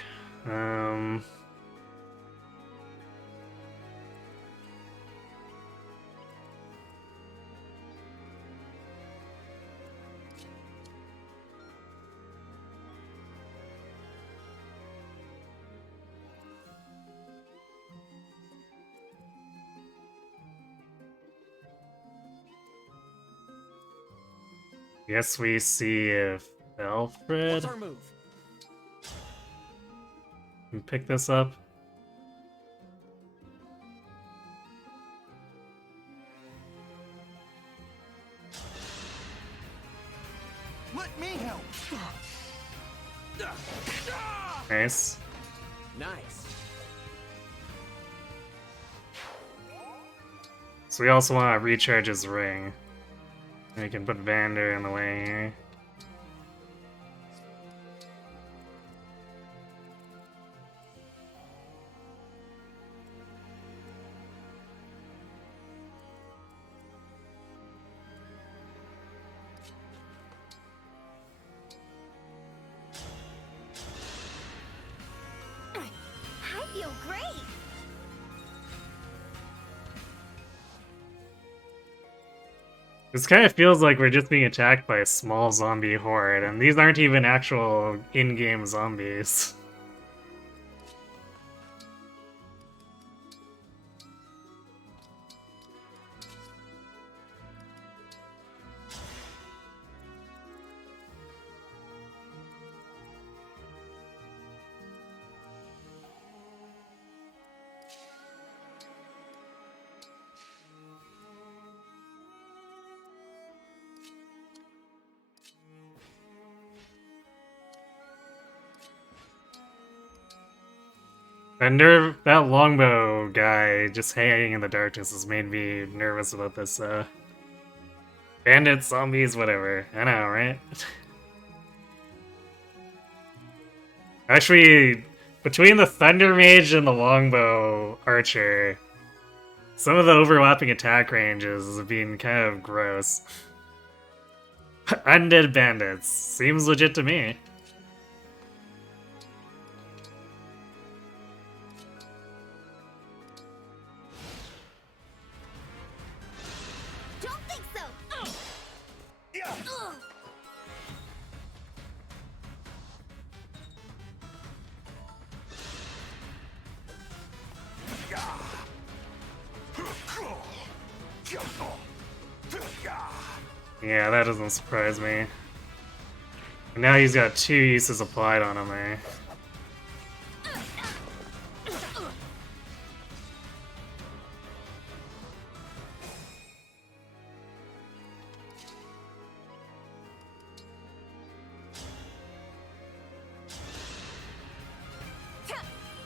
Guess we see if Alfred What's our move? can pick this up. Let me help. Nice. Nice. So we also want to recharge his ring. We can put Vander in the way here. I feel great. This kind of feels like we're just being attacked by a small zombie horde, and these aren't even actual in-game zombies. That longbow guy just hanging in the darkness has made me nervous about this, bandits, zombies, whatever. I know, right? Actually, between the Thunder Mage and the longbow archer, some of the overlapping attack ranges have been kind of gross. Undead bandits. Seems legit to me. Don't think so. Ugh. Yeah, that doesn't surprise me. And now he's got 2 uses applied on him, eh?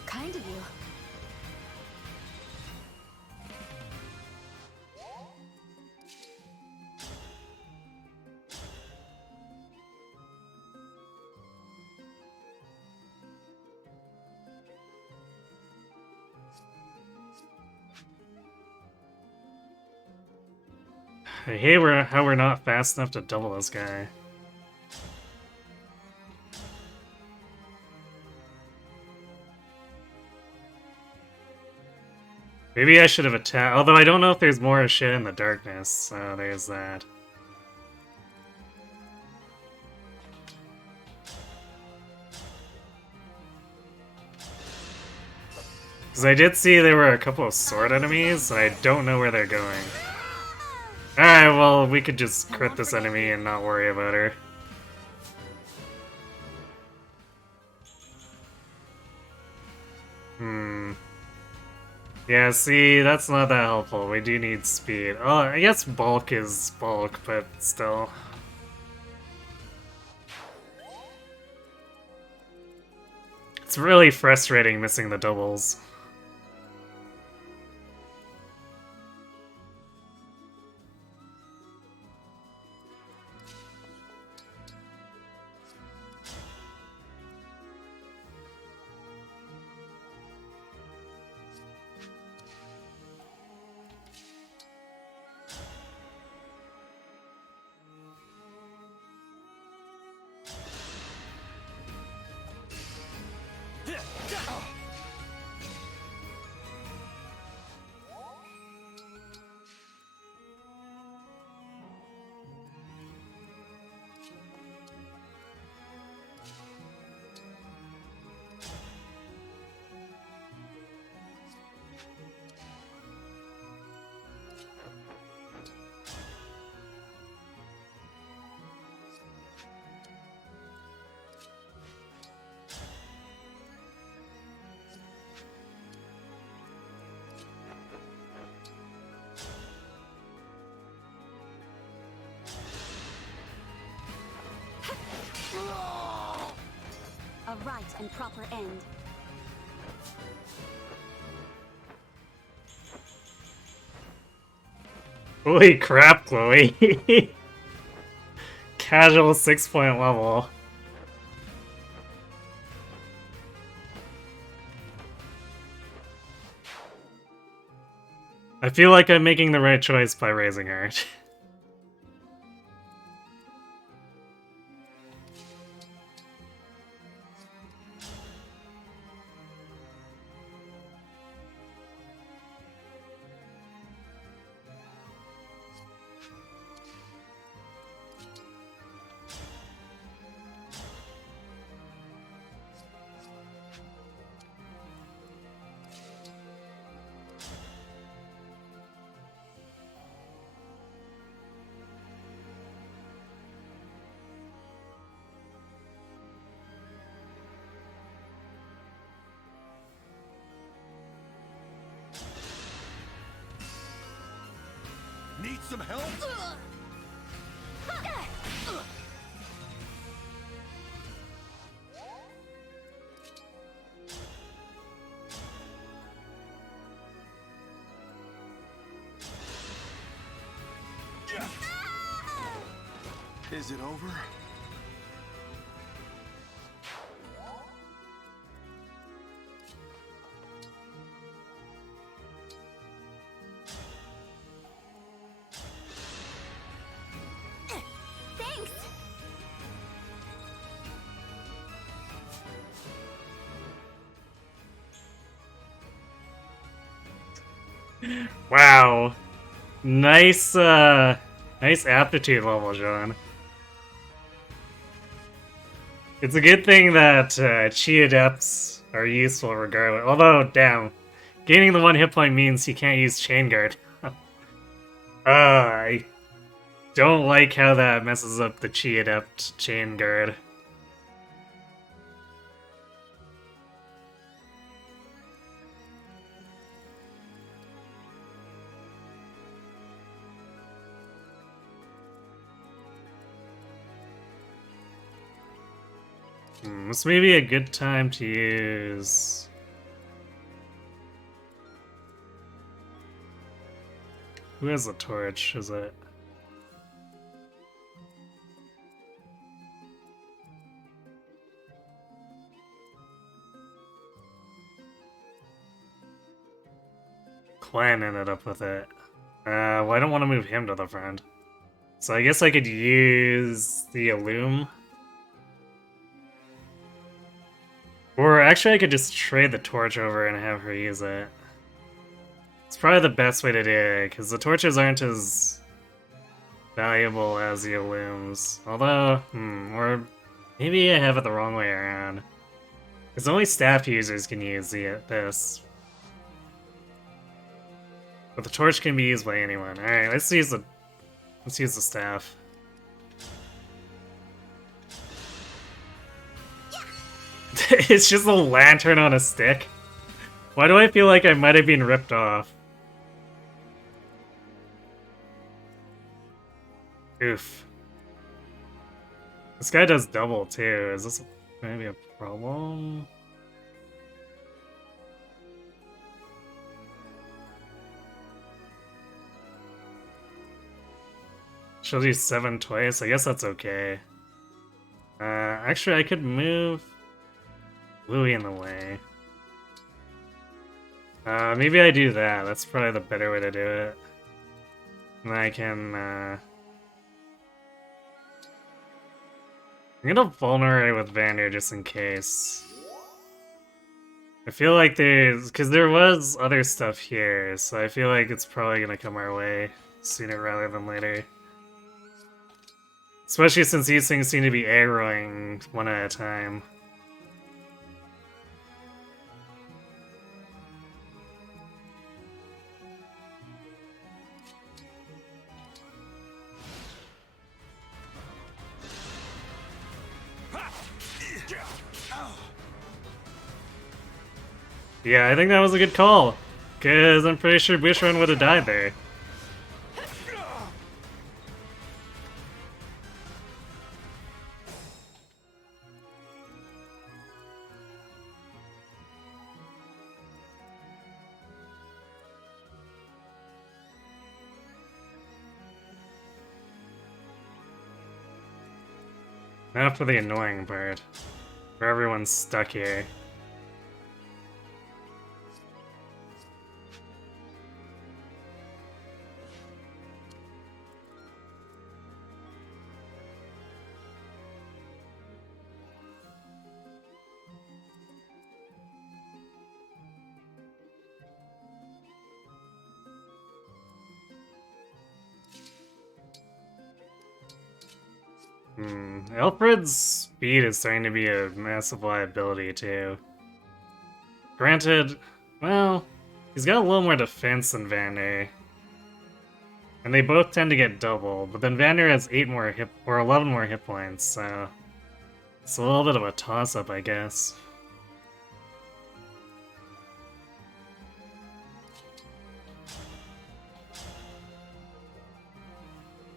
Kind of you. I hate how we're not fast enough to double this guy. Maybe I should have attacked, although I don't know if there's more shit in the darkness, so there's that. Because I did see there were a couple of sword enemies, and I don't know where they're going. Alright, well, we could just crit this enemy and not worry about her. Yeah, see, that's not that helpful. We do need speed. Oh, I guess bulk is bulk, but still. It's really frustrating missing the doubles. A right and proper end. Holy crap, Chloe! Casual 6-point level. I feel like I'm making the right choice by raising her. Need some help? Is it over? Thanks! Wow. Nice, nice aptitude level, John. It's a good thing that Chi Adepts are useful regardless. Although, damn. Gaining the 1 hit point means he can't use Chain Guard. I don't like how that messes up the Chi Adept Chain Guard. This may be a good time to use... Who has the torch? Is it... Clan ended up with it. Well, I don't want to move him to the front. So I guess I could use the Illume. Or actually I could just trade the torch over and have her use it. It's probably the best way to do it, because the torches aren't as valuable as the Illumes. Although, or maybe I have it the wrong way around. Because only staff users can use this. But the torch can be used by anyone. Alright, let's use the staff. It's just a lantern on a stick. Why do I feel like I might have been ripped off? Oof. This guy does double too. Is this maybe a problem? She'll do 7 twice. I guess that's okay. Actually, I could move Louie in the way. Maybe I do that. That's probably the better way to do it. And I can, I'm gonna vulnerate with Vander just in case. I feel like because there was other stuff here, so I feel like it's probably gonna come our way sooner rather than later. Especially since these things seem to be aggroing one at a time. Yeah, I think that was a good call, because I'm pretty sure Bushran would have died there. Now for the annoying part, where everyone's stuck here. Alfred's speed is starting to be a massive liability, too. Granted, well, he's got a little more defense than Vander. And they both tend to get double, but then Vander has 8 more or 11 more hit points, so it's a little bit of a toss-up, I guess.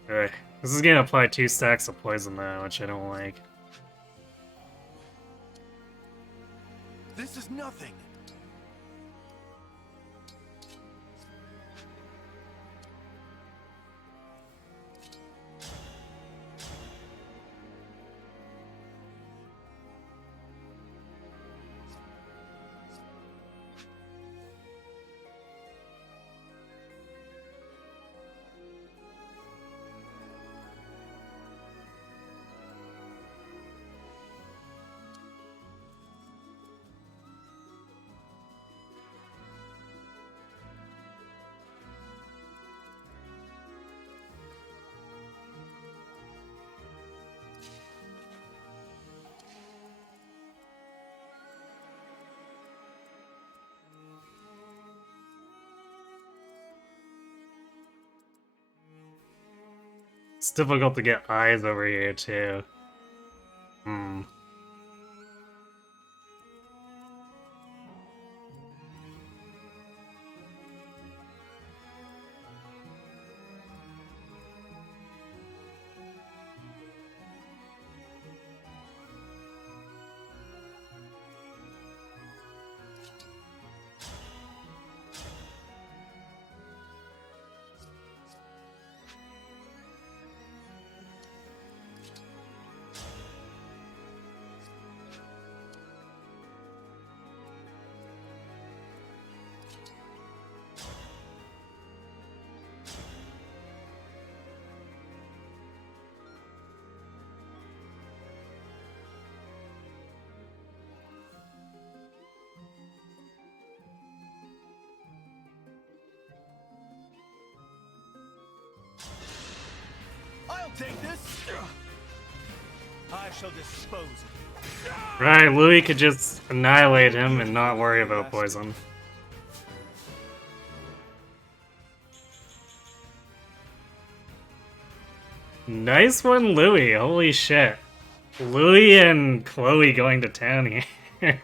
Ugh. This is gonna apply 2 stacks of poison though, which I don't like. This is nothing. It's difficult to get eyes over here, too. I'll take this. I shall dispose of it. Right, Louis could just annihilate him and not worry about poison. Nice one, Louis. Holy shit. Louis and Chloe going to town here.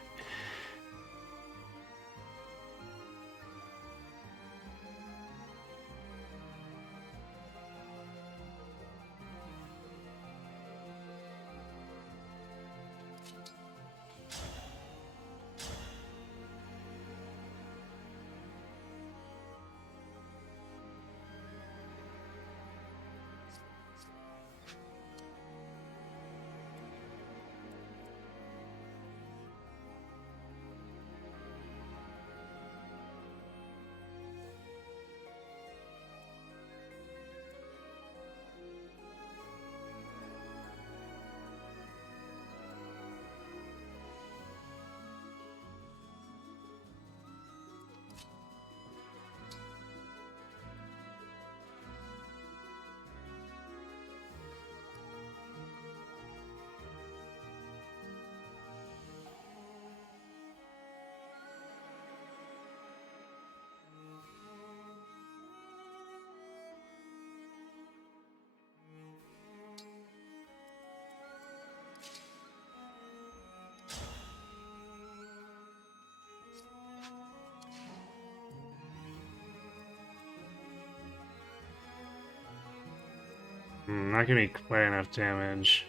Not gonna be quite enough damage.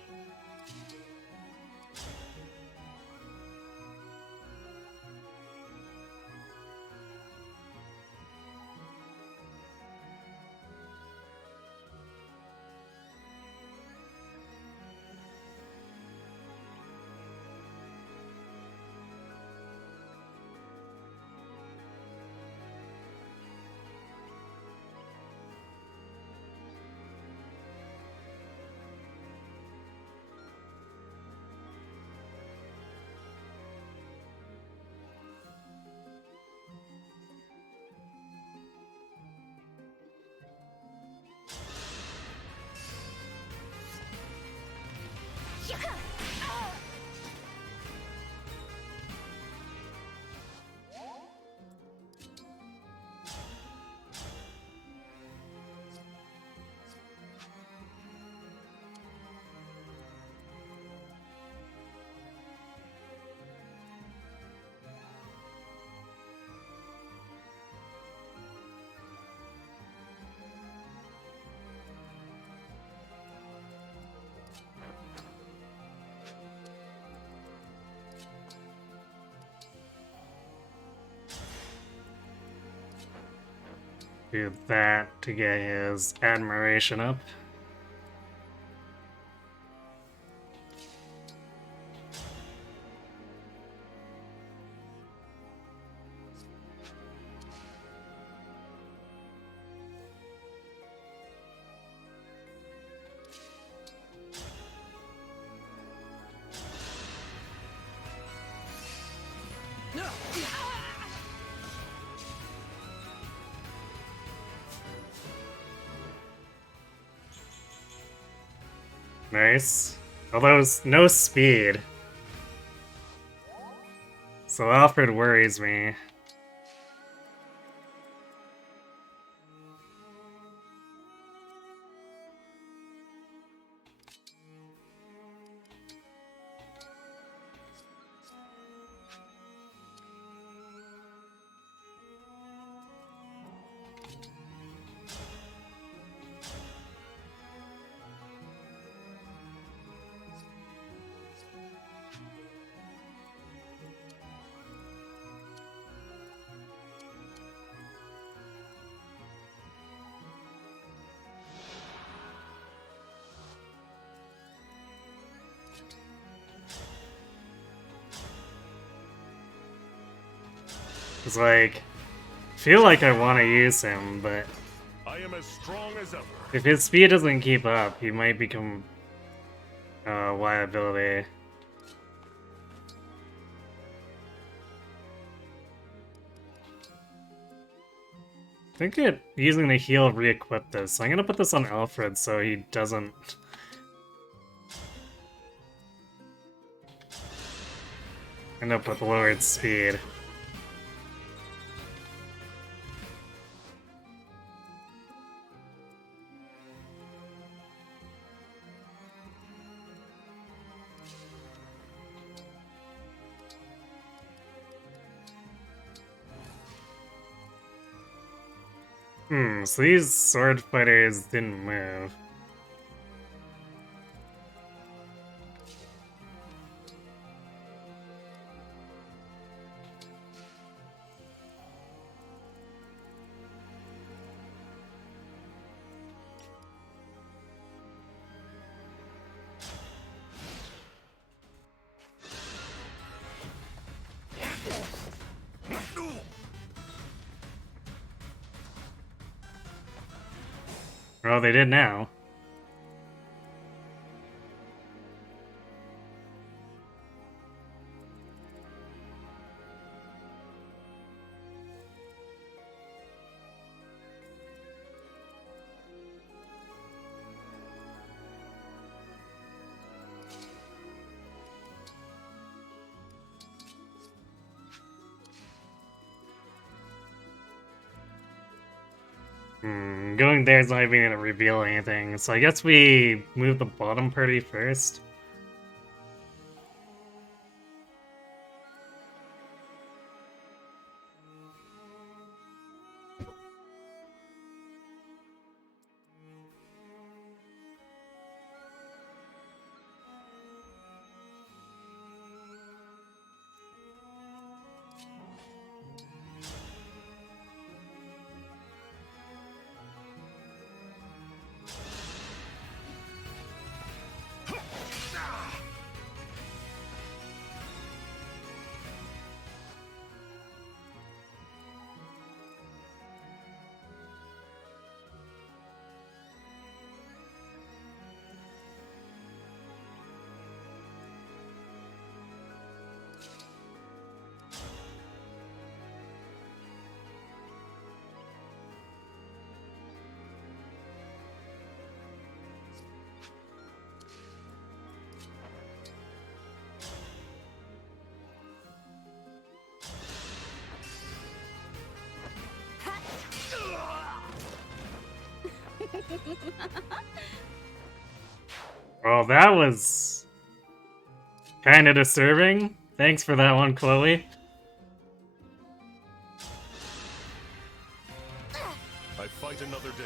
Do that to get his admiration up. Nice. Although it's no speed. So Alfred worries me. It's like, I feel like I want to use him, but I am as strong as ever. if his speed doesn't keep up, he might become a liability. I think using the heal re-equip this. So I'm gonna put this on Alfred so he doesn't end up with lowered speed. So these sword fighters didn't move. Well, they did now. Going there is not even gonna reveal anything, so I guess we move the bottom party first. Well, that was kind of disturbing. Thanks for that one, Chloe. I fight another day.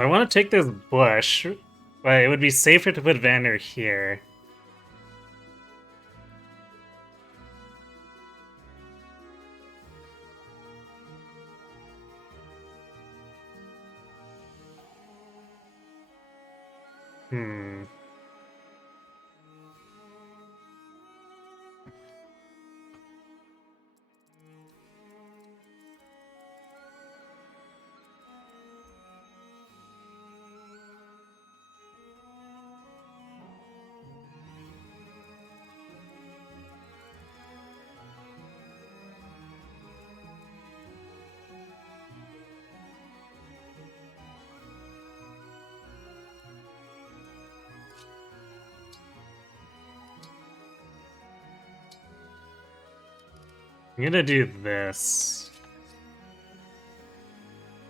I want to take this bush, but it would be safer to put Vander here. Hmm. I'm gonna do this.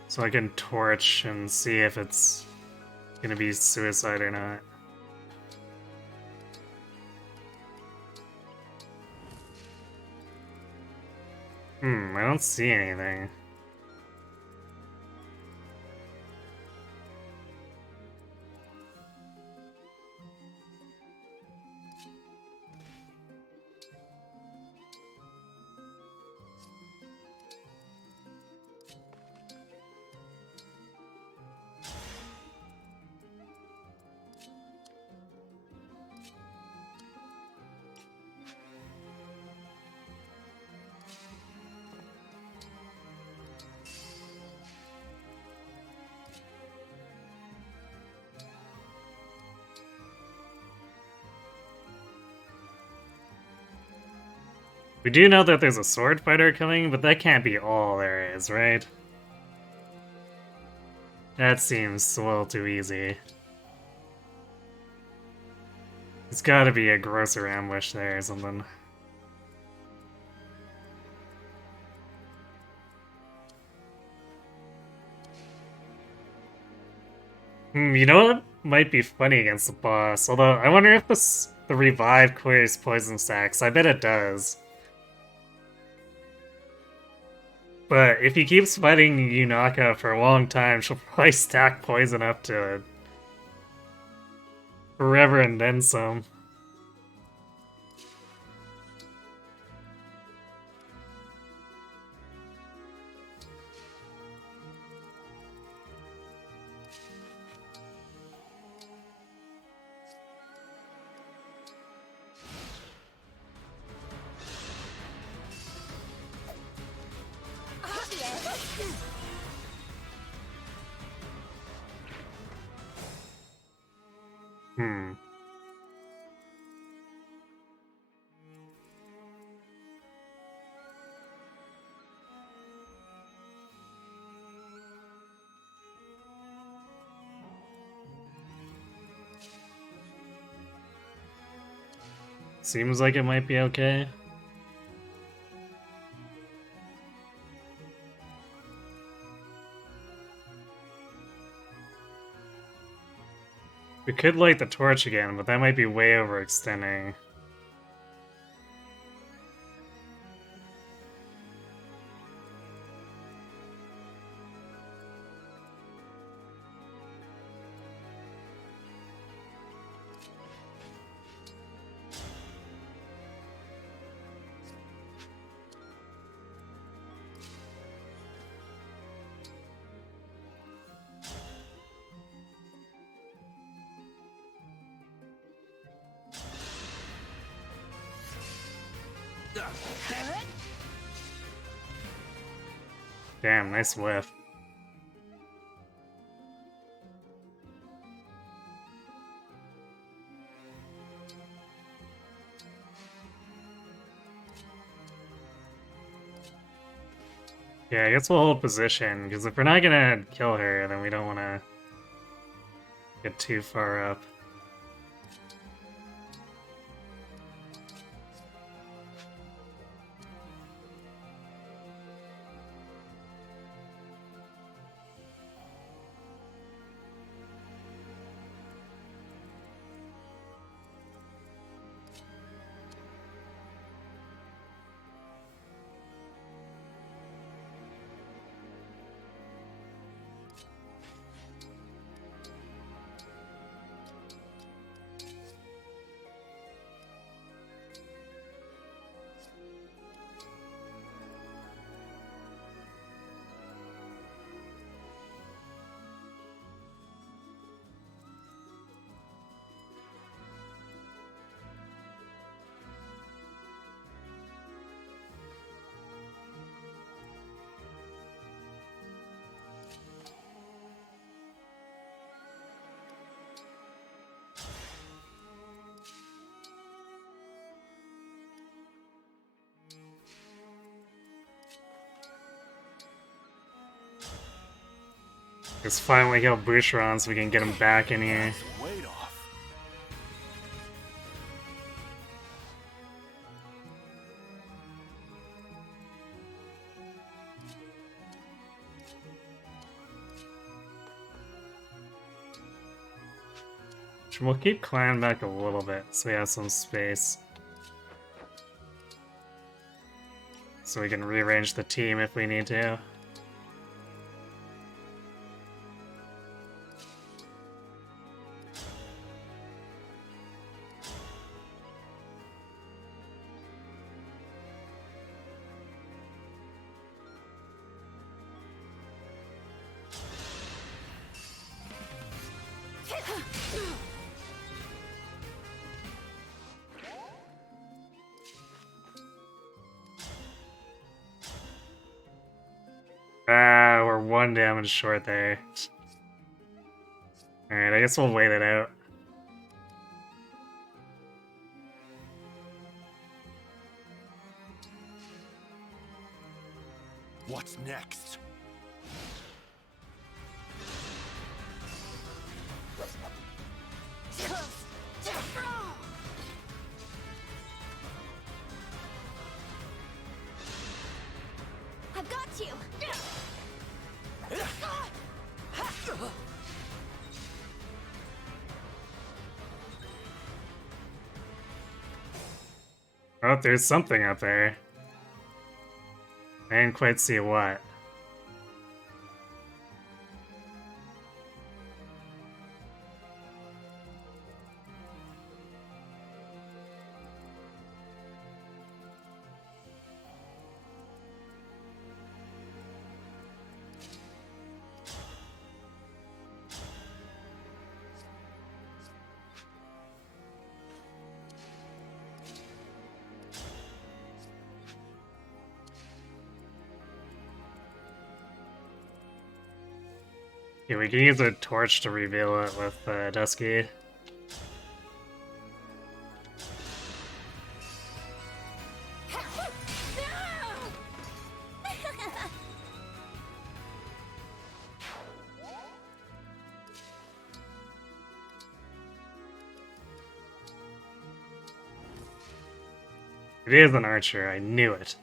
So I can torch and see if it's gonna be suicide or not. I don't see anything. We do know that there's a sword fighter coming, but that can't be all there is, right? That seems a little too easy. There's gotta be a grosser ambush there or something. You know what might be funny against the boss? Although, I wonder if the revive clears poison stacks. I bet it does. But if he keeps fighting Yunaka for a long time, she'll probably stack poison up to forever and then some. Seems like it might be okay. We could light the torch again, but that might be way overextending. Damn, nice whiff. Yeah, I guess we'll hold position, because if we're not gonna kill her, then we don't want to get too far up. Let's finally kill Boucheron so we can get him back in here. Weight off. We'll keep Clan back a little bit so we have some space. So we can rearrange the team if we need to. Ah, we're one damage short there. Alright, I guess we'll wait it out. What's next? I've got you! Oh, there's something up there. I didn't quite see what. Yeah, we can use a torch to reveal it with Dusky. It is an archer, I knew it.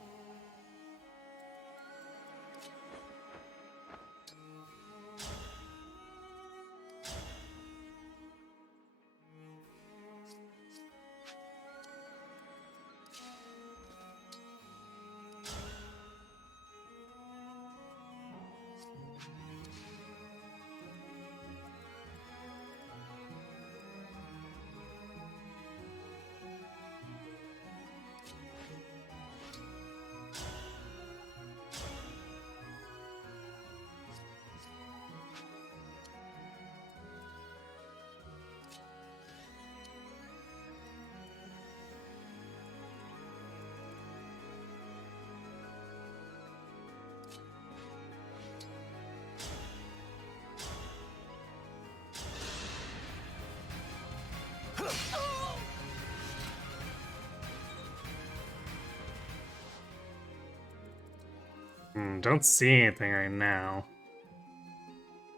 Don't see anything right now.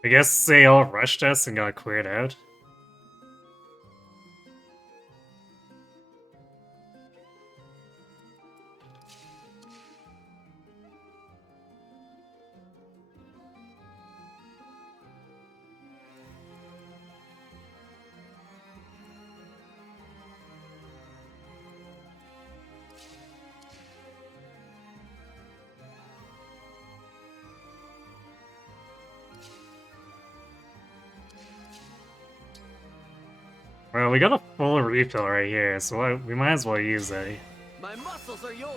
I guess they all rushed us and got cleared out. Well, we got a full refill right here, so we might as well use it. My muscles are yours!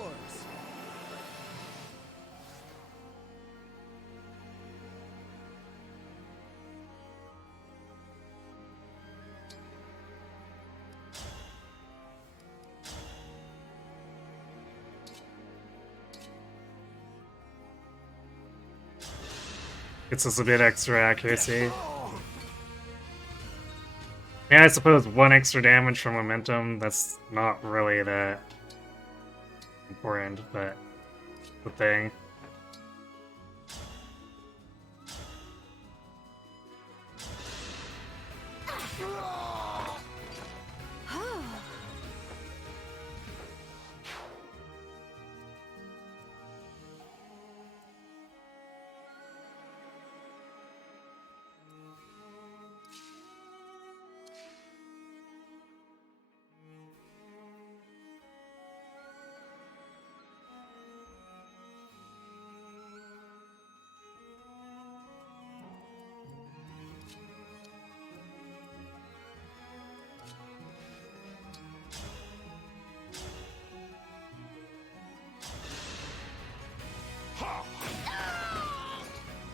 Gets us a bit extra accuracy. Yeah, I suppose 1 extra damage from momentum, that's not really that important, but the thing.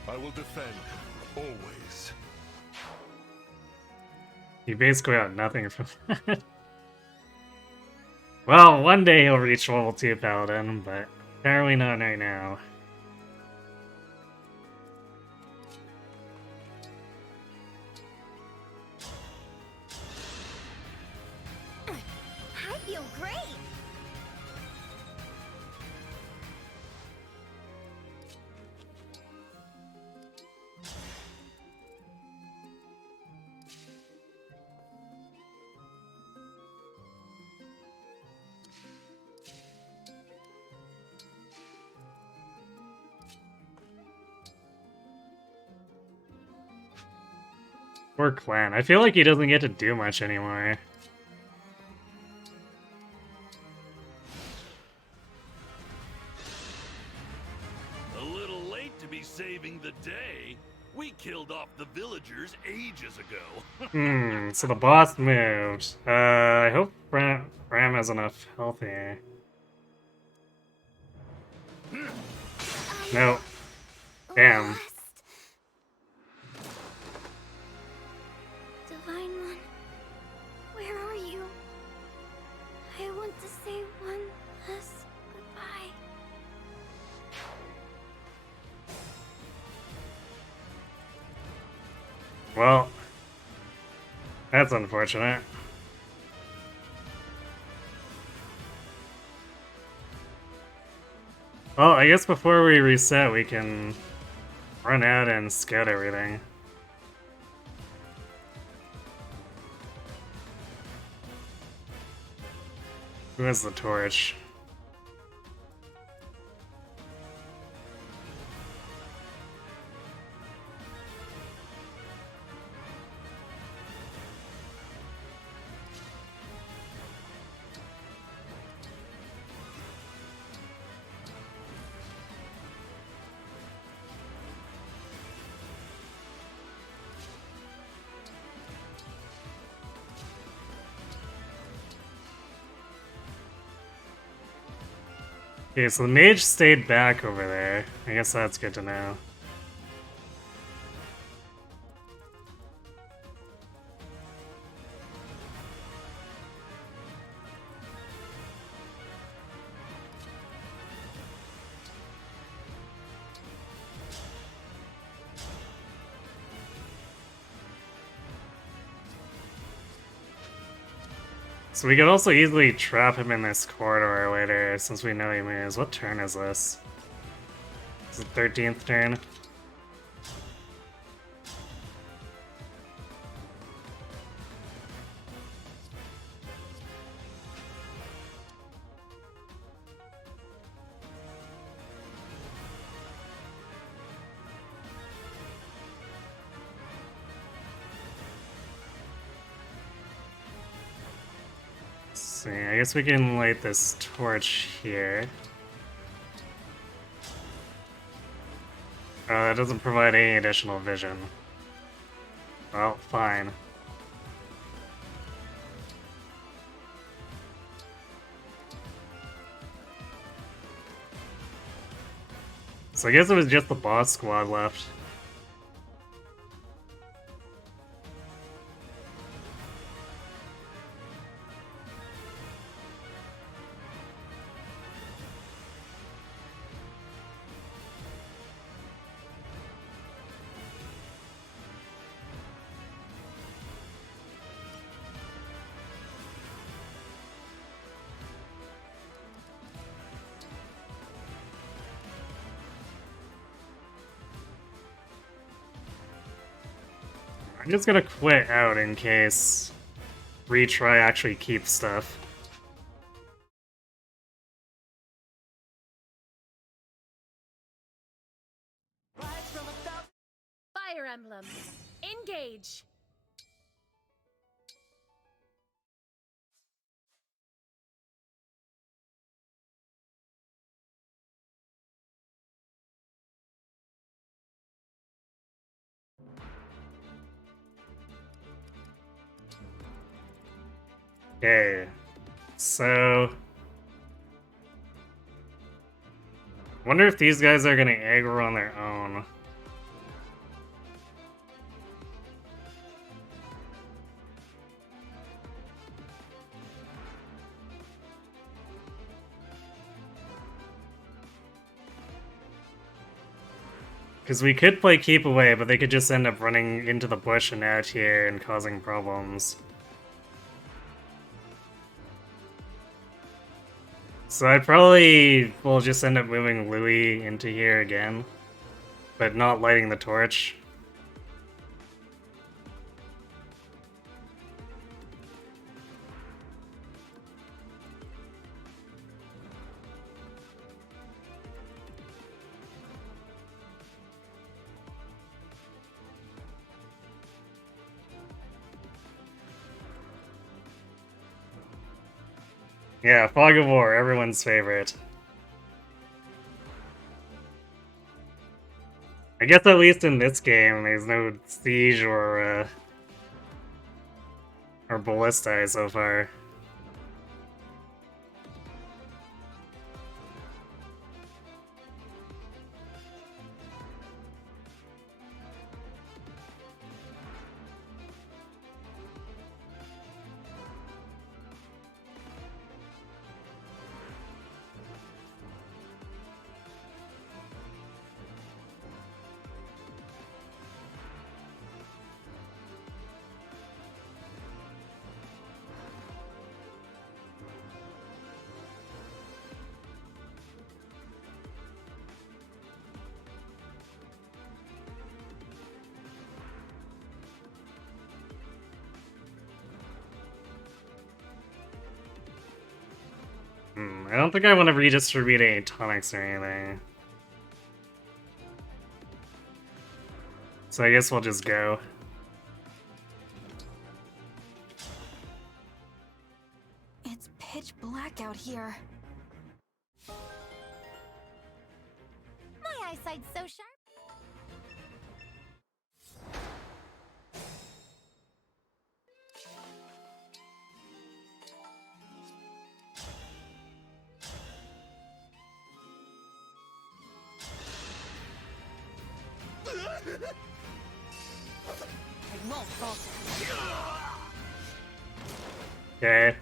I will defend, always. You basically got nothing from that. Well, one day he'll reach level 2 Paladin, but apparently not right now. I feel great! Poor Clan. I feel like he doesn't get to do much anymore. A little late to be saving the day. We killed off the villagers ages ago. So the boss moved. I hope Ram has enough health here. No. Damn. Divine One, where are you? I want to say one last goodbye. Well, that's unfortunate. Well, I guess before we reset, we can run out and scout everything. Who has the torch? Okay, so the mage stayed back over there. I guess that's good to know. So we could also easily trap him in this corridor later, since we know he moves. What turn is this? It's the 13th turn. See, I guess we can light this torch here. That doesn't provide any additional vision. Well, fine. So I guess it was just the boss squad left. I'm just gonna quit out in case retry actually keeps stuff. Fire Emblem. Engage. Okay, so wonder if these guys are gonna aggro on their own. Because we could play keep away, but they could just end up running into the bush and out here and causing problems. So I probably will just end up moving Louis into here again, but not lighting the torch. Yeah, Fog of War, everyone's favorite. I guess at least in this game, there's no siege or ballistae so far. I don't think I want to redistribute any tonics or anything. So I guess we'll just go. It's pitch black out here. My eyesight's so sharp. I won't falter. Okay.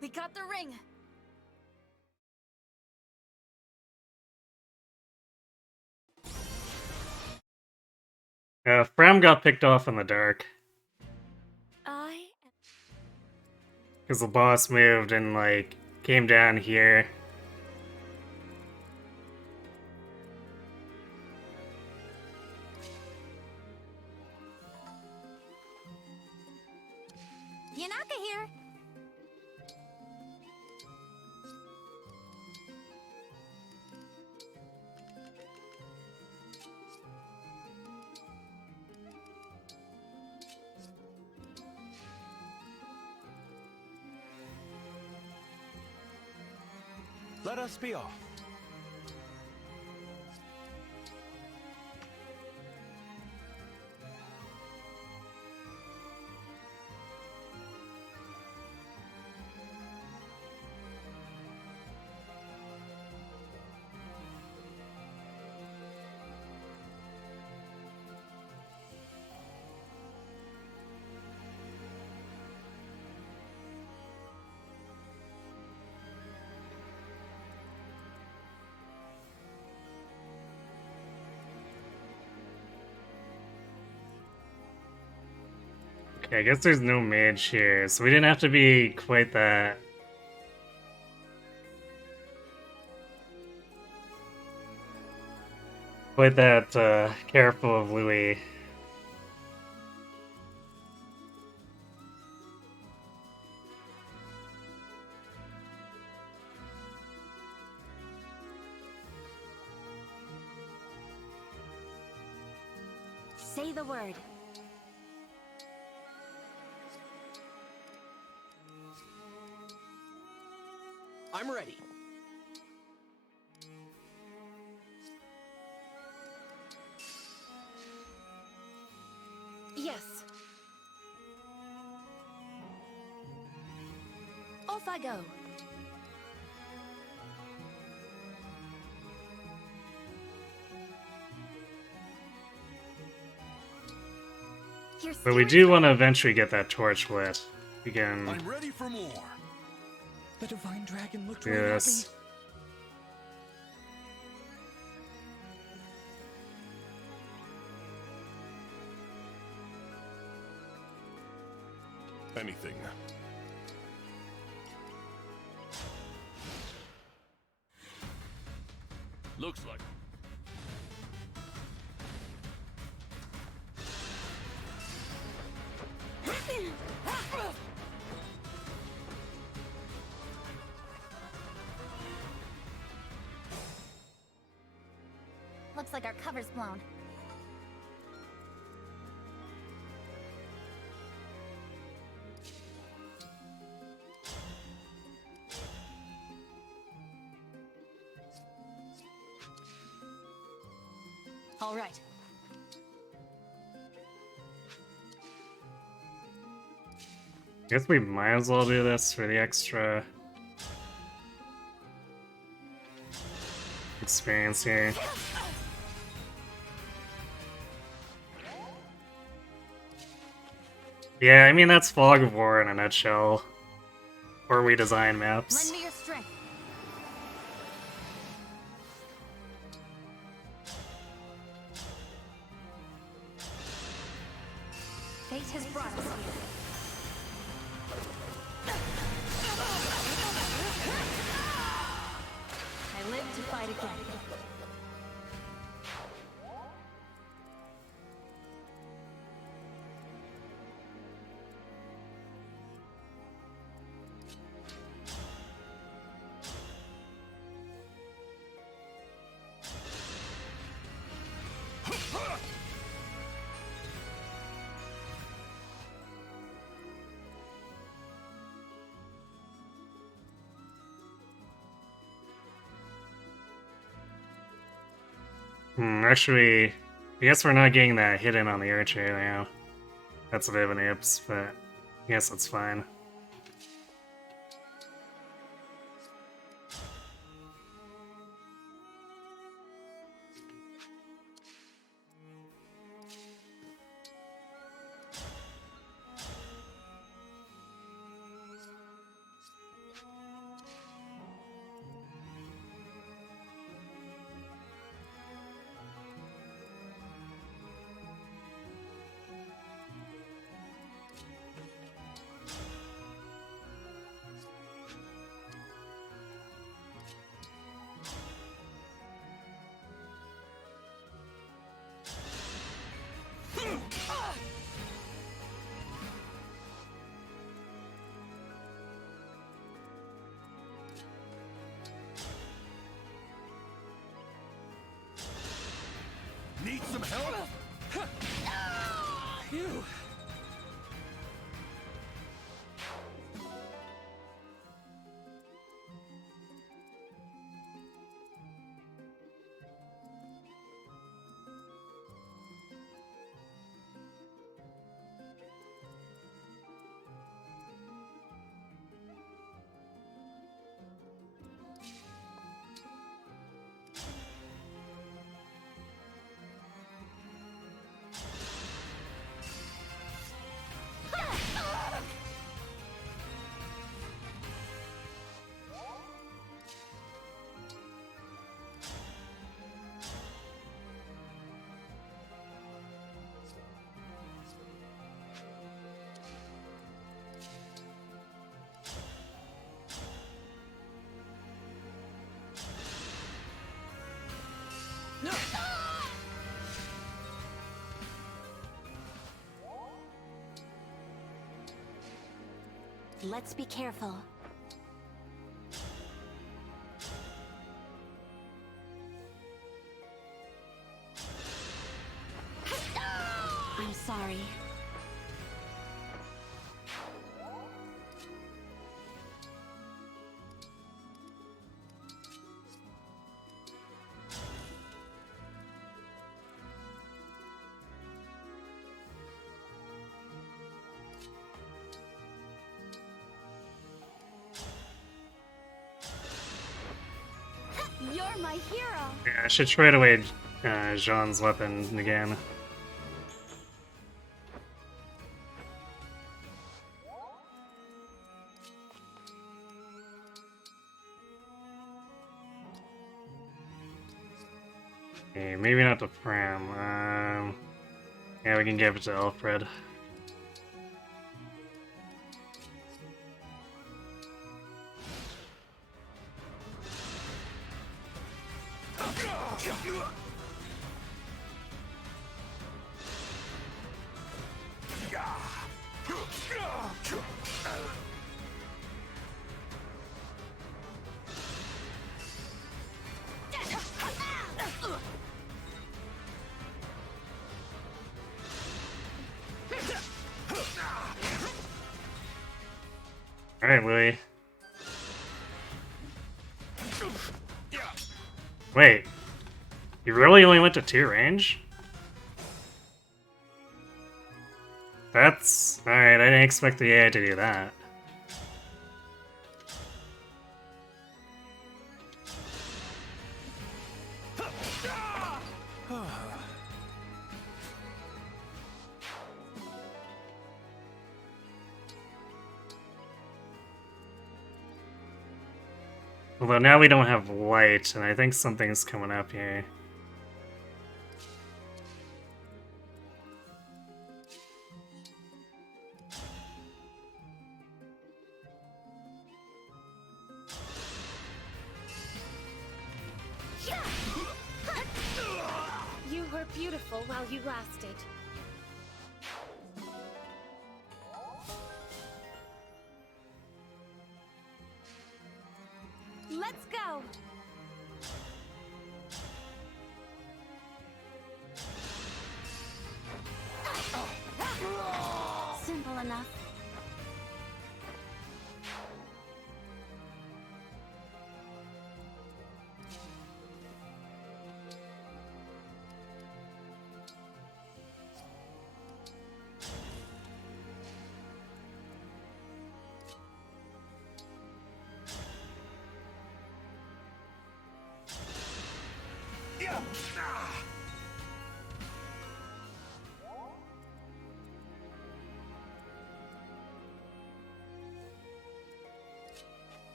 We got the ring. Fram got picked off in the dark. I Because the boss moved and, like, came down here. Yanaka here. Let us be off. Okay, I guess there's no mage here, so we didn't have to be quite that... careful of Louis. Say the word. I'm ready. Yes. Off I go. But we do want to eventually get that torch lit. We can... I'm ready for more. The divine dragon looked Yes. Anything. Looks like Looks like our cover's blown. All right. Guess we might as well do this for the extra experience here. Yeah, I mean, that's Fog of War in a nutshell. Or we design maps. Lend me your strength. Fate has brought us here. I live to fight again. Actually, I guess we're not getting that hidden on the archer now. That's a bit of an oops, but I guess that's fine. Need some help? Phew. Let's be careful. I'm sorry. You're my hero. Yeah, I should trade away Jean's weapon again. Okay, maybe not to Fram. Yeah, we can give it to Alfred. Alright, Louis. Wait. You really only went to 2 range? That's... Alright, I didn't expect the AI to do that. Although now we don't have light, and I think something's coming up here. You were beautiful while you lasted. Let's go! Simple enough.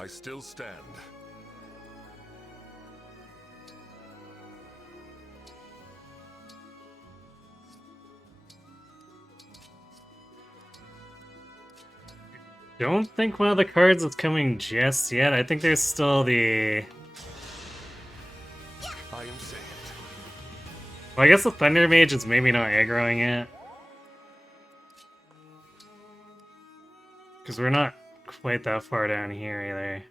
I still stand. Don't think one of the cards is coming just yet. I think there's still the... I am saved. Well, I guess the Thunder Mage is maybe not aggroing it. Because we're not quite that far down here either.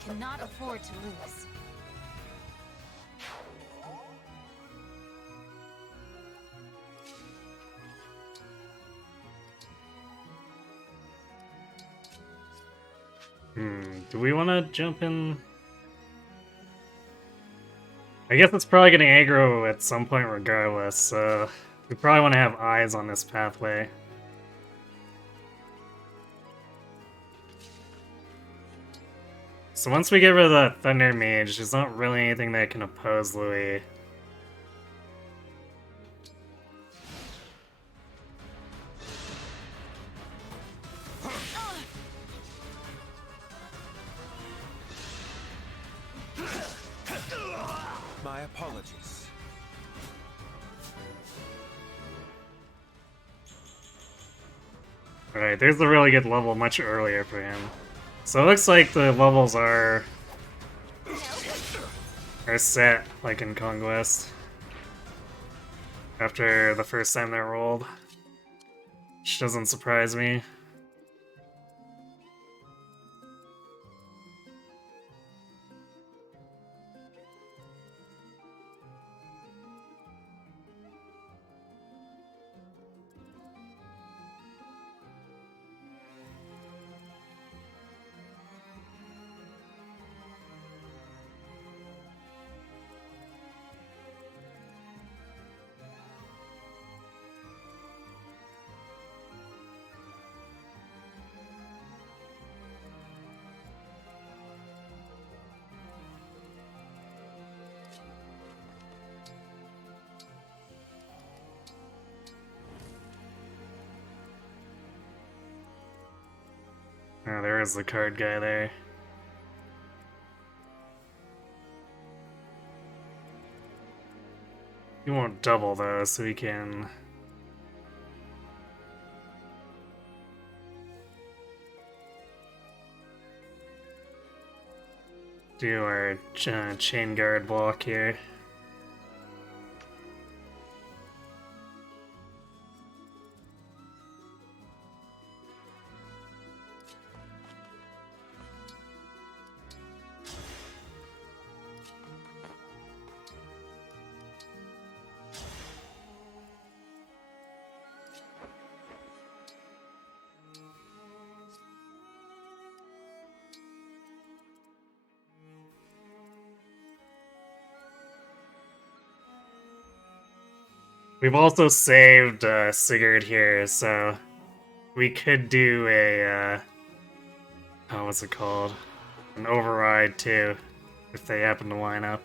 I cannot afford to lose. Do we want to jump in? I guess it's probably going to aggro at some point regardless, so we probably want to have eyes on this pathway. So once we get rid of the Thunder Mage, there's not really anything that can oppose Louis. My apologies. Alright, there's a really good level much earlier for him. So it looks like the levels are set, like in Conquest. After the first time they're rolled. Which doesn't surprise me. Oh, there is the card guy there. He won't double though, so we can... do our chain guard block here. We've also saved Sigurd here, so we could do a oh, what's it called? An override too, if they happen to line up.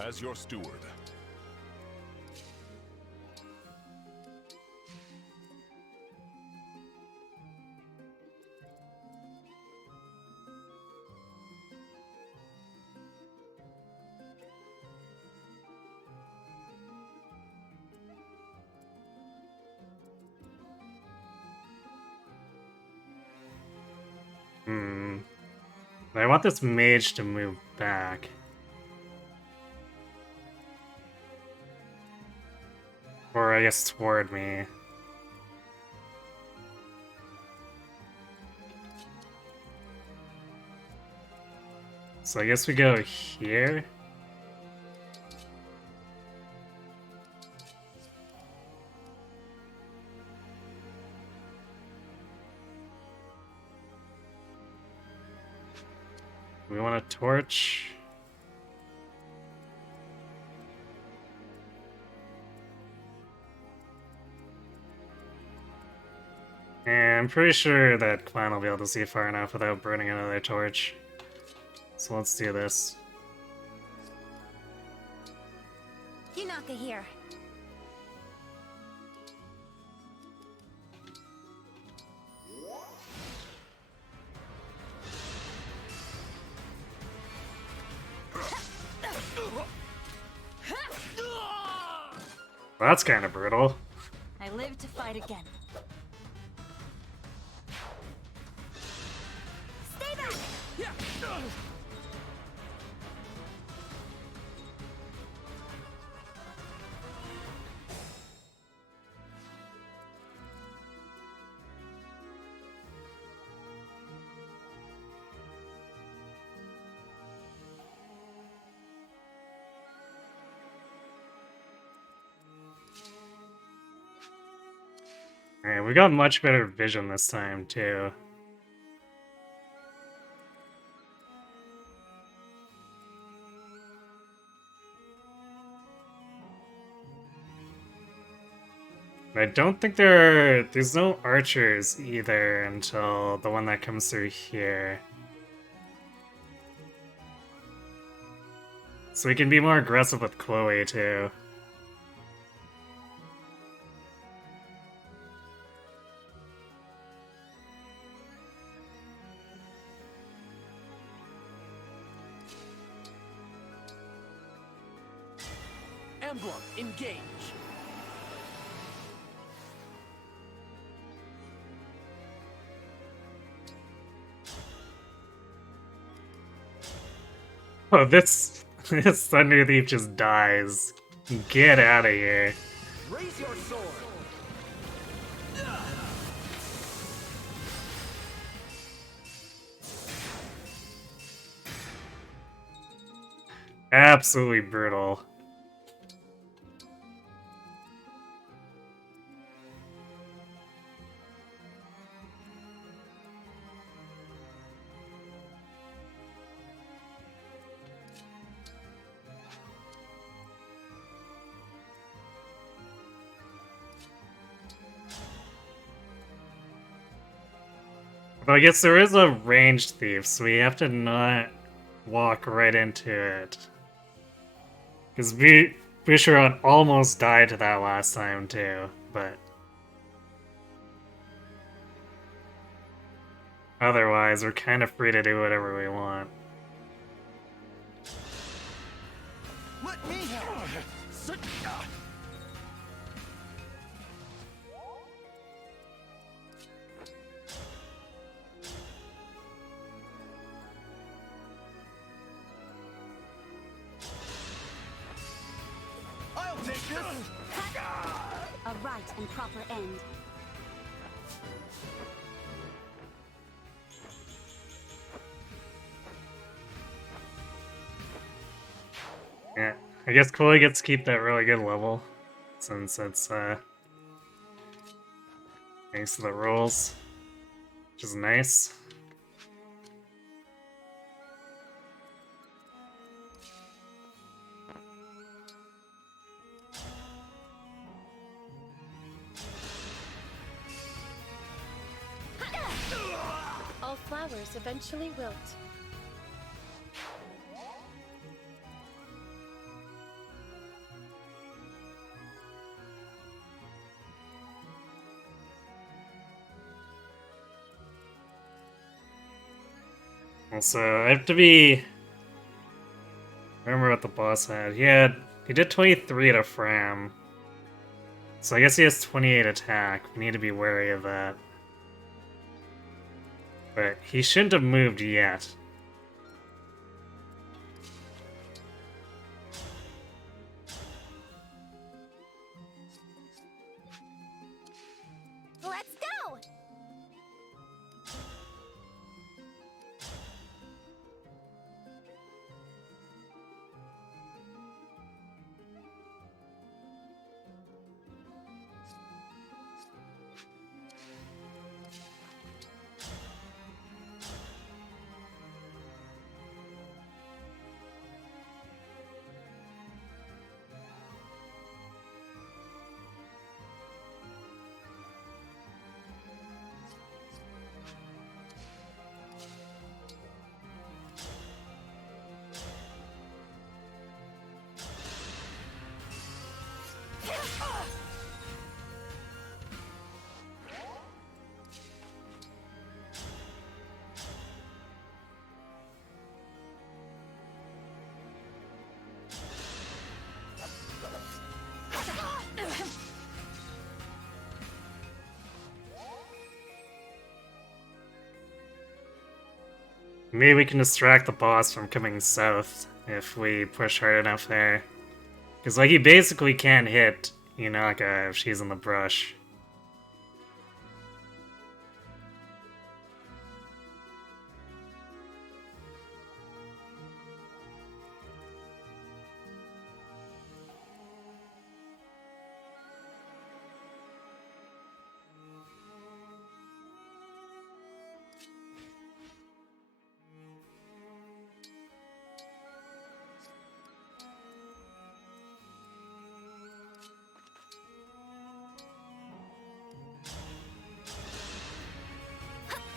As your steward. I want this mage to move back. Or I guess toward me. So I guess we go here. We want a torch. And I'm pretty sure that Clan will be able to see far enough without burning another torch. So let's do this. Yunaka here. Well, that's kind of brutal. I live to fight again. Stay back! Alright, we got much better vision this time, too. I don't think there's no archers either until the one that comes through here. So we can be more aggressive with Chloe, too. Emblem, engage! Oh, this Thunder Thief just dies. Get out of here. Raise your sword! Absolutely brutal. But I guess there is a ranged thief, so we have to not walk right into it. Because Bushiron almost died to that last time too, but otherwise we're kind of free to do whatever we want. Let me help! I'll take this! right and proper end. Yeah, I guess Koi gets to keep that really good level, since it's, thanks to the rules, which is nice. All flowers eventually wilt. Also, I have to be... Remember what the boss had. He did 23 to Fram. So I guess he has 28 attack. We need to be wary of that. But he shouldn't have moved yet. Let's go! Maybe we can distract the boss from coming south if we push hard enough there. Because, like, he basically can't hit Yunaka if she's in the brush.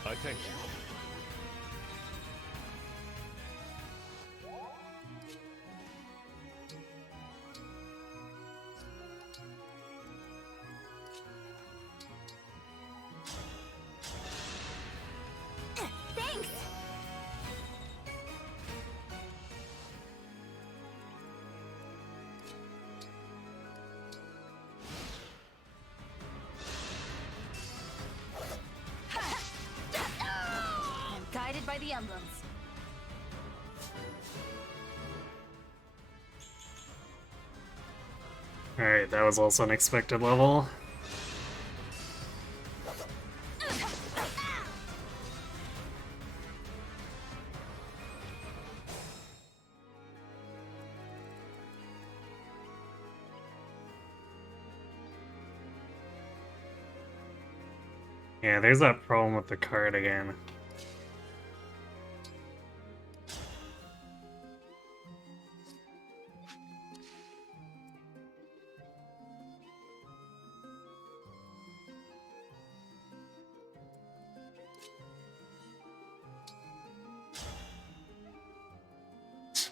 I thank you. Thanks! I'm guided by the emblems. Alright, that was also an expected level. Yeah, there's that problem with the card again.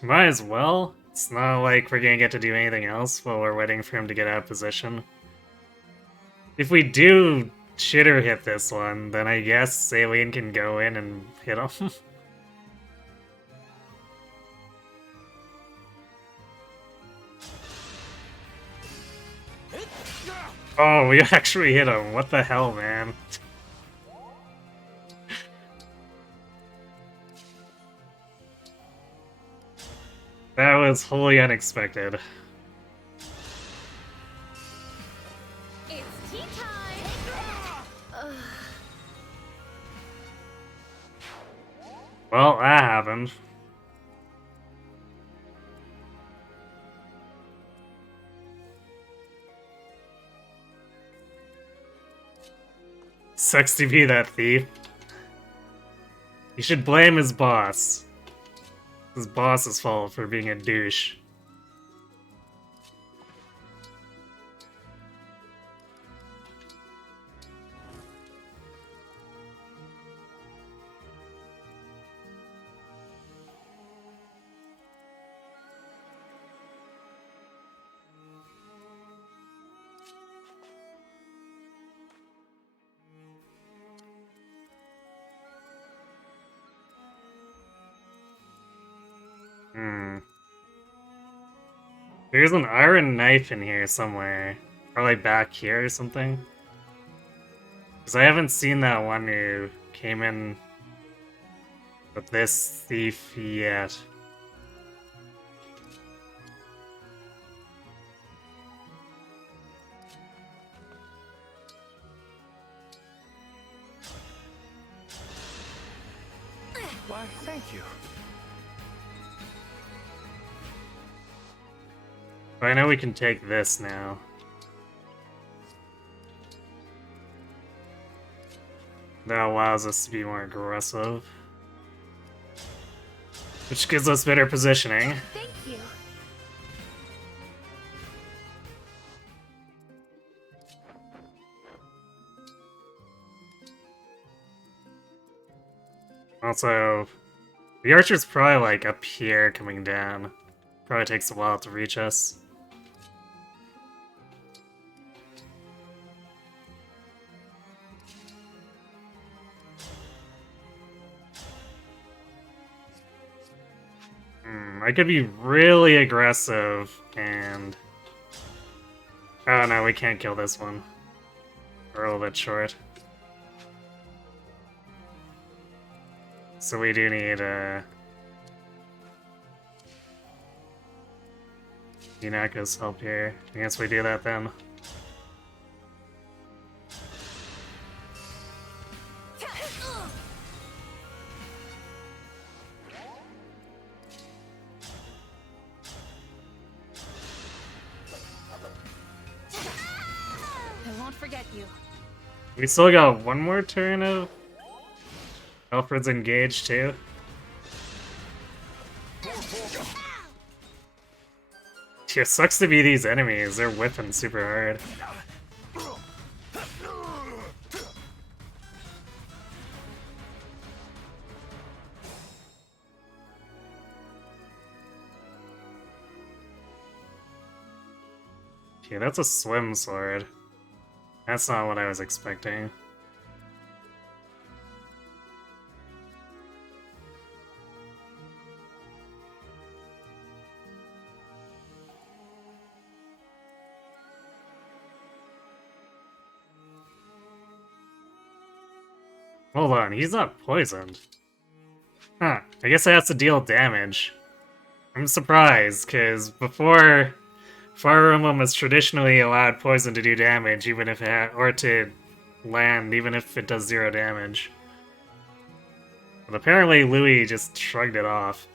Might as well. It's not like we're gonna get to do anything else while we're waiting for him to get out of position. If we do shitter hit this one, then I guess Saline can go in and hit him. Oh, we actually hit him. What the hell, man? That was wholly unexpected. It's Tea time! Ugh. Well, that happened. Sucks to be that thief. You should blame his boss. His boss's fault for being a douche. There's an iron knife in here somewhere. Probably back here or something. Because I haven't seen that one who came in with this thief yet. Why, thank you. But I know we can take this now. That allows us to be more aggressive. Which gives us better positioning. Thank you. Also, the archer's probably like up here coming down. Probably takes a while to reach us. I could be really aggressive and... Oh no, we can't kill this one. We're a little bit short. So we do need Yunako's help here. I guess we do that then. I won't forget you. We still got one more turn of Alfred's engaged too. Yeah, sucks to be these enemies. They're whipping super hard. Okay, that's a swim sword. That's not what I was expecting. Hold on, he's not poisoned. Huh, I guess it has to deal damage. I'm surprised, because before, Fire Emblem has traditionally allowed poison to do damage, even if it or to land, even if it does 0 damage. But apparently Louis just shrugged it off.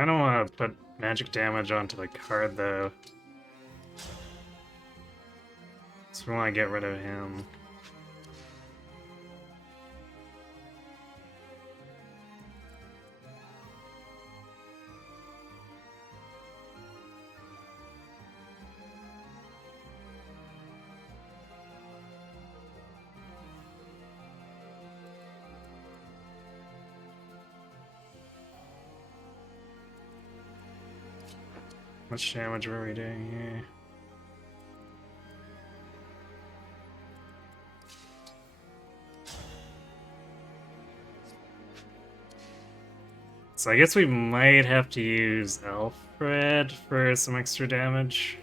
I don't want to put magic damage onto the card, though. So we want to get rid of him. much damage were we doing here? So I guess we might have to use Alfred for some extra damage.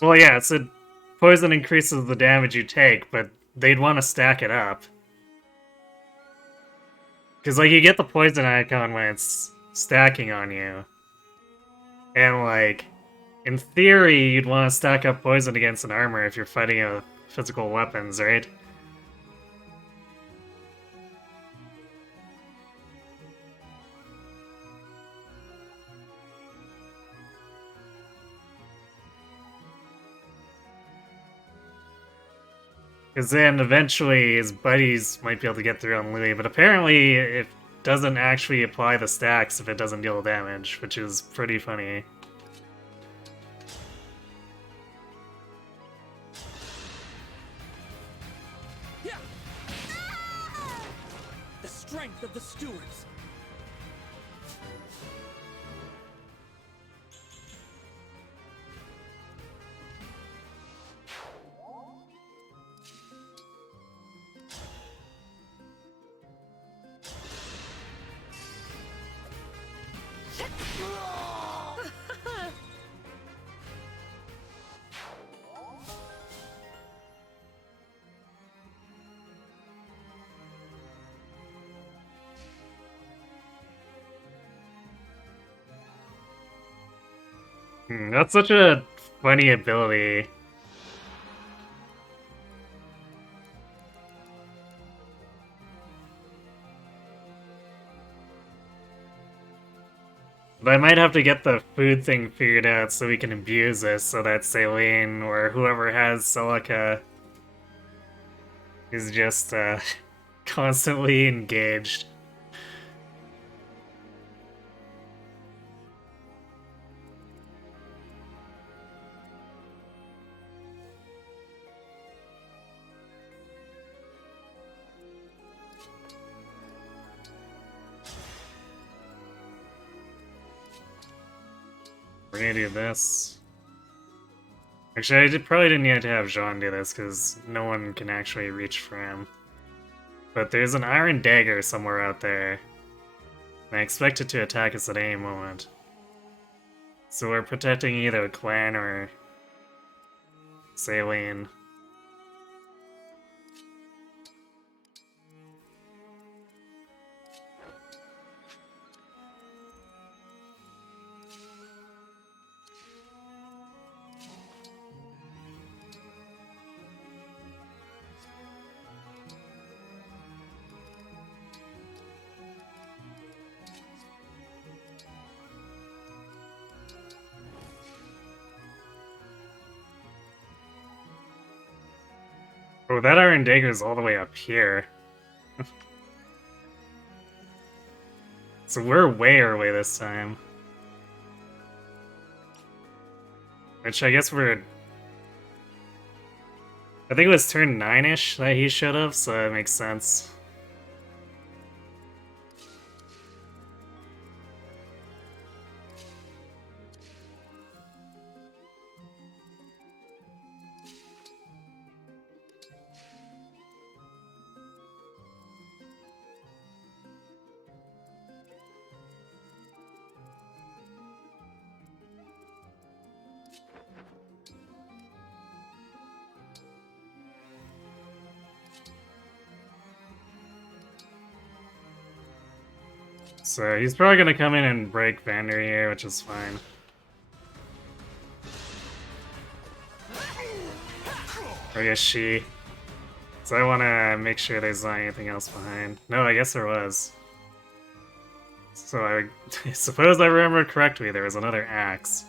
Well, yeah, so poison increases the damage you take, but they'd want to stack it up. Because, like, you get the poison icon when it's stacking on you. And, like, in theory, you'd want to stack up poison against an armor if you're fighting with physical weapons, right? Because then eventually his buddies might be able to get through on Louis, but apparently it doesn't actually apply the stacks if it doesn't deal damage, which is pretty funny. The strength of the stewards. That's such a funny ability. But I might have to get the food thing figured out so we can abuse this so that Celine or whoever has Celica is just constantly engaged. We're gonna do this. Actually, probably didn't need to have Jean do this because no one can actually reach for him. But there's an iron dagger somewhere out there. And I expect it to attack us at any moment. So we're protecting either Clan or Celine. Oh, that iron dagger is all the way up here. So we're way our way this time. Which I guess we're... I think it was turn 9-ish that he should have, so that makes sense. So he's probably gonna come in and break Vander here, which is fine. Or I guess she. So I wanna make sure there's not anything else behind. No, I guess there was. So I suppose I remember correctly, there was another axe.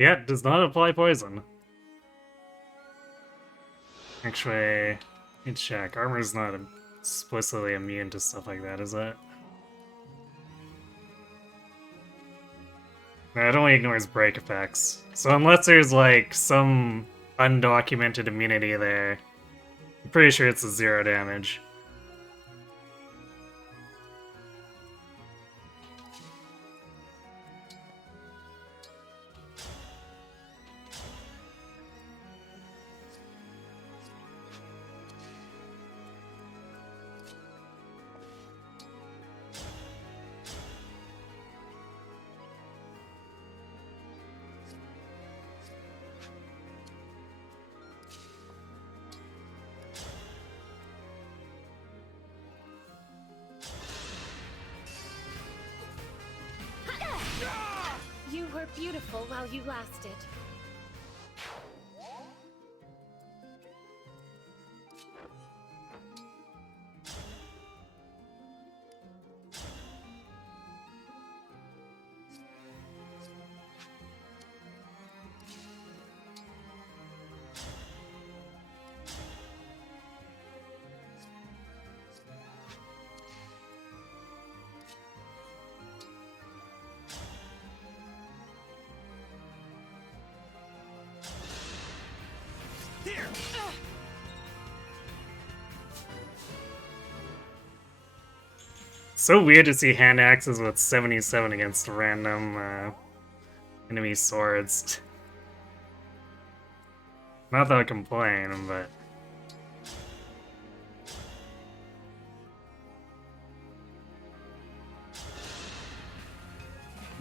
Yeah, it does not apply poison. Actually, let me check. Armor's not explicitly immune to stuff like that, is it? No, it only ignores break effects. So unless there's like some undocumented immunity there, I'm pretty sure it's a 0 damage. You were beautiful while you lasted. So weird to see hand axes with 77 against random enemy swords. Not that I complain, but...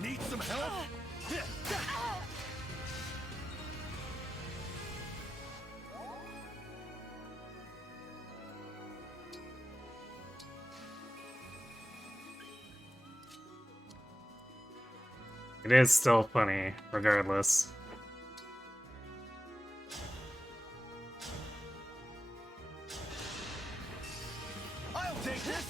Need some help? It is still funny, regardless. I'll take this!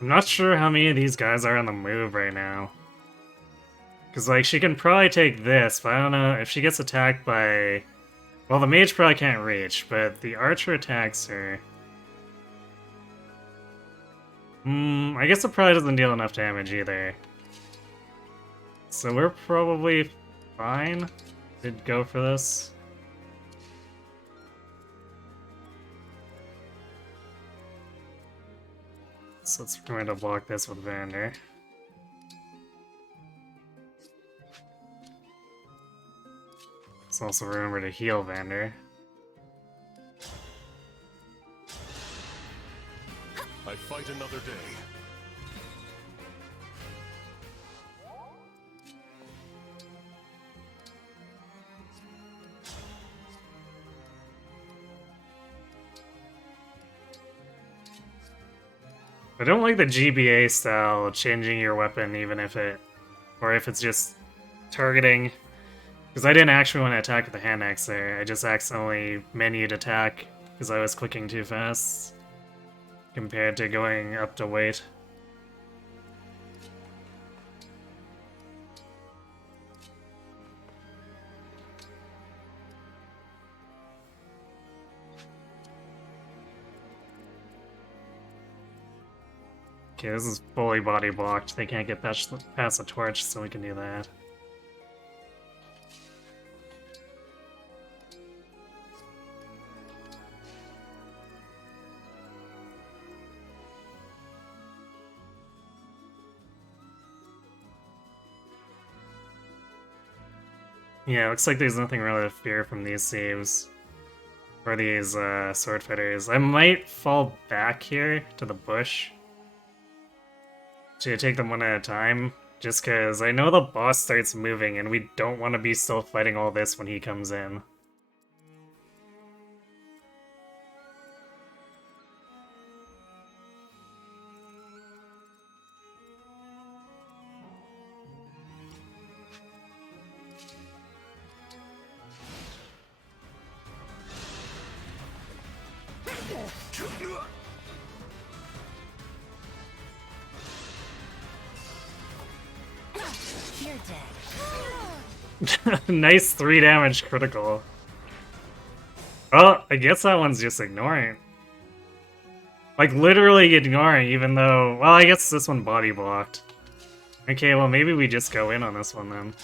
I'm not sure how many of these guys are on the move right now. Because, like, she can probably take this, but I don't know if she gets attacked by... Well, the mage probably can't reach, but the archer attacks her. I guess it probably doesn't deal enough damage either. So we're probably fine to go for this. So let's try to block this with Vander. Let's also remember to heal Vander. I fight another day. I don't like the GBA style, changing your weapon even if it... or if it's just targeting. Because I didn't actually want to attack with the hand axe there, I just accidentally menued attack because I was clicking too fast. Compared to going up to wait. Okay, this is fully body blocked. They can't get past the torch, so we can do that. Yeah, looks like there's nothing really to fear from these saves. Or these sword fighters. I might fall back here to the bush to take them one at a time, Just because I know the boss starts moving and we don't want to be still fighting all this when he comes in. You're dead. Nice 3 damage critical. Oh, I guess that one's just ignoring. Like, literally ignoring, even though... Well, I guess this one body blocked. Okay, well, maybe we just go in on this one, then.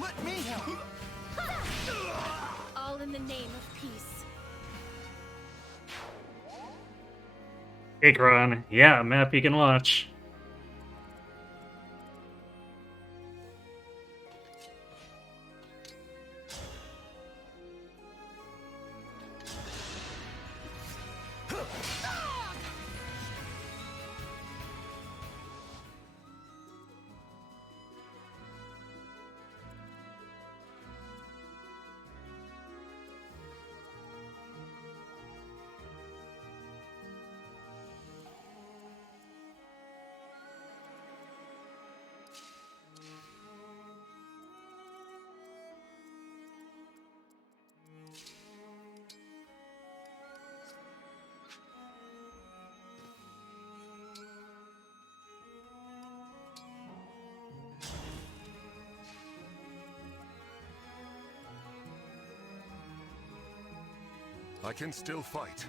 Let me help. All in the name of peace. Hey, Kron. Yeah, map you can watch. I can still fight.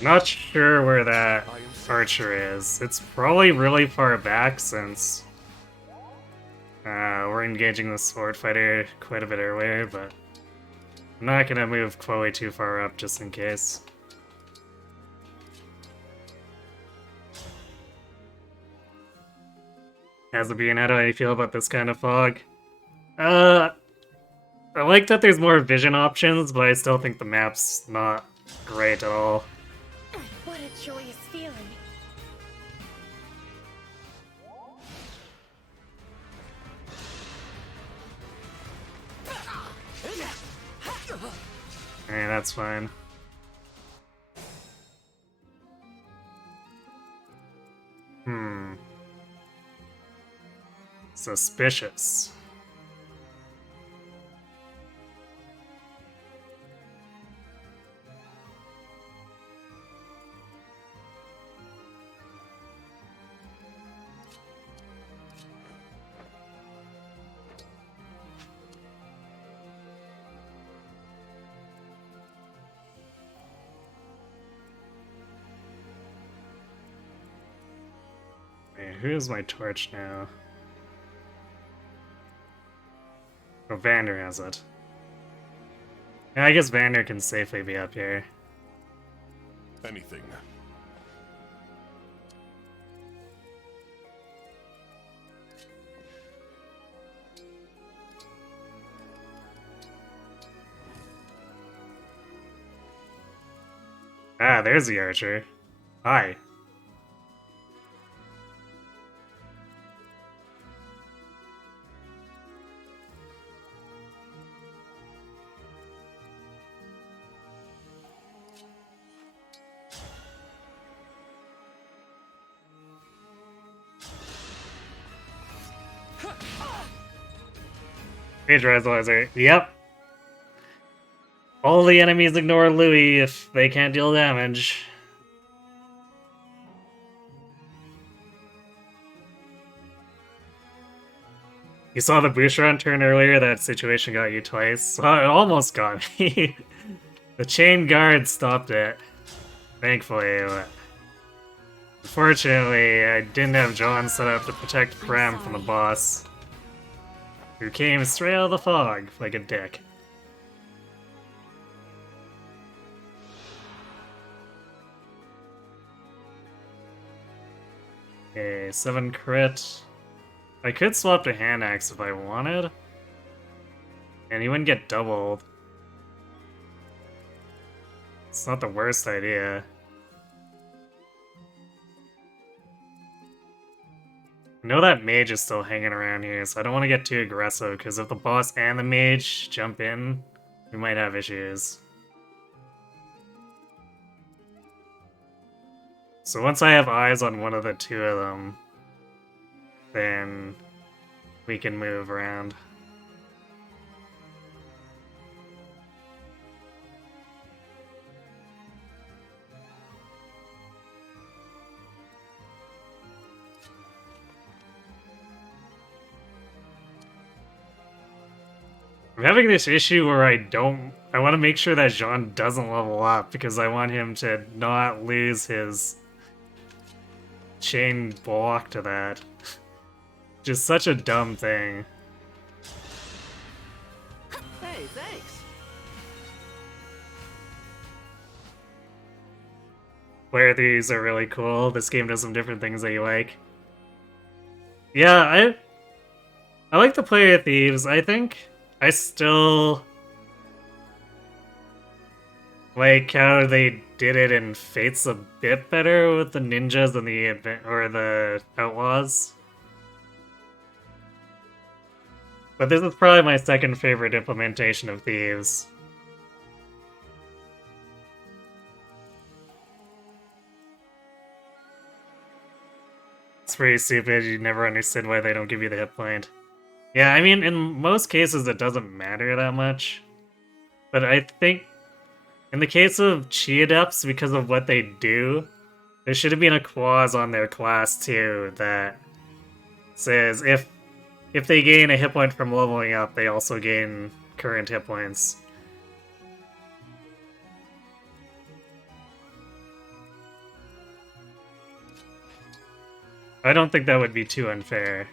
Not sure where that archer is. It's probably really far back since we're engaging the sword fighter quite a bit earlier, but I'm not gonna move Chloe too far up just in case. As a being, how do I feel about this kind of fog? I like that there's more vision options, but I still think the map's not great at all. What a joyous feeling. Hey, that's fine. Suspicious. Wait, who's my torch now? Oh, Vander has it. Yeah, I guess Vander can safely be up here. Anything. Ah, there's the archer. Hi. Page Translator. Yep. All the enemies ignore Louis if they can't deal damage. You saw the Boucheron turn earlier, that situation got you twice. Well, it almost got me. The chain guard stopped it. Thankfully. Unfortunately, I didn't have John set up to protect Prem from the boss, who came straight out of the fog like a dick. Okay, 7 crit. I could swap to hand axe if I wanted. And he wouldn't get doubled. It's not the worst idea. I know that mage is still hanging around here, so I don't want to get too aggressive, because if the boss and the mage jump in, we might have issues. So once I have eyes on one of the two of them, then we can move around. I'm having this issue where I want to make sure that Jean doesn't level up because I want him to not lose his chain block to that. Just such a dumb thing. Hey, thanks. Player thieves are really cool. This game does some different things that you like. Yeah, I like the player thieves. I think I still like how they did it in Fates a bit better with the ninjas and the outlaws. But this is probably my second favorite implementation of thieves. It's pretty stupid. You never understood why they don't give you the hit point. Yeah, I mean, in most cases it doesn't matter that much. But I think in the case of Chi Adepts, because of what they do, there should have been a clause on their class too that says if they gain a hit point from leveling up, they also gain current hit points. I don't think that would be too unfair.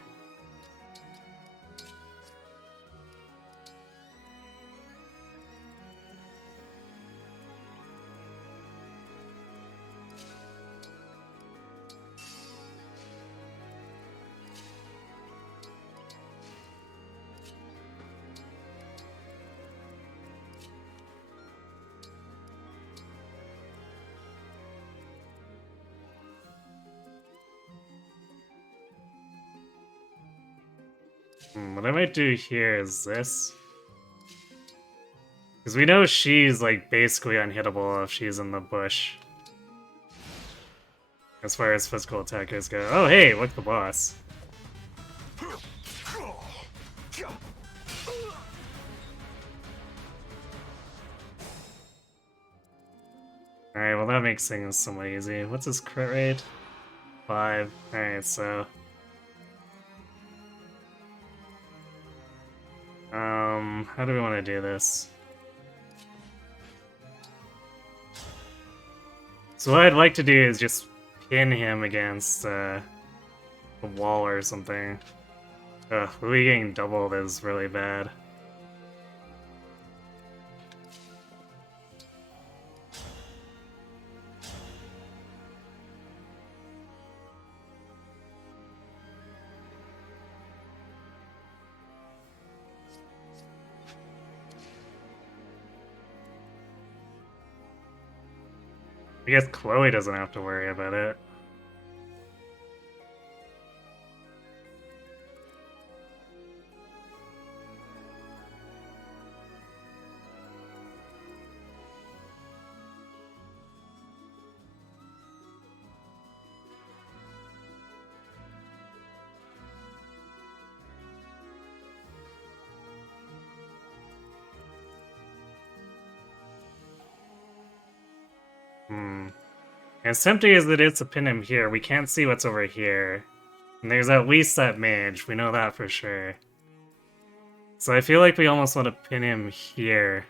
What I might do here is this. Because we know she's, like, basically unhittable if she's in the bush. As far as physical attackers go. Oh, hey, look, the boss. Alright, well that makes things somewhat easy. What's his crit rate? 5. Alright, so... how do we want to do this? So what I'd like to do is just pin him against a wall or something. Ugh, Louis getting doubled is really bad. I guess Chloe doesn't have to worry about it. As tempting as it is to pin him here, we can't see what's over here. And there's at least that mage, we know that for sure. So I feel like we almost want to pin him here.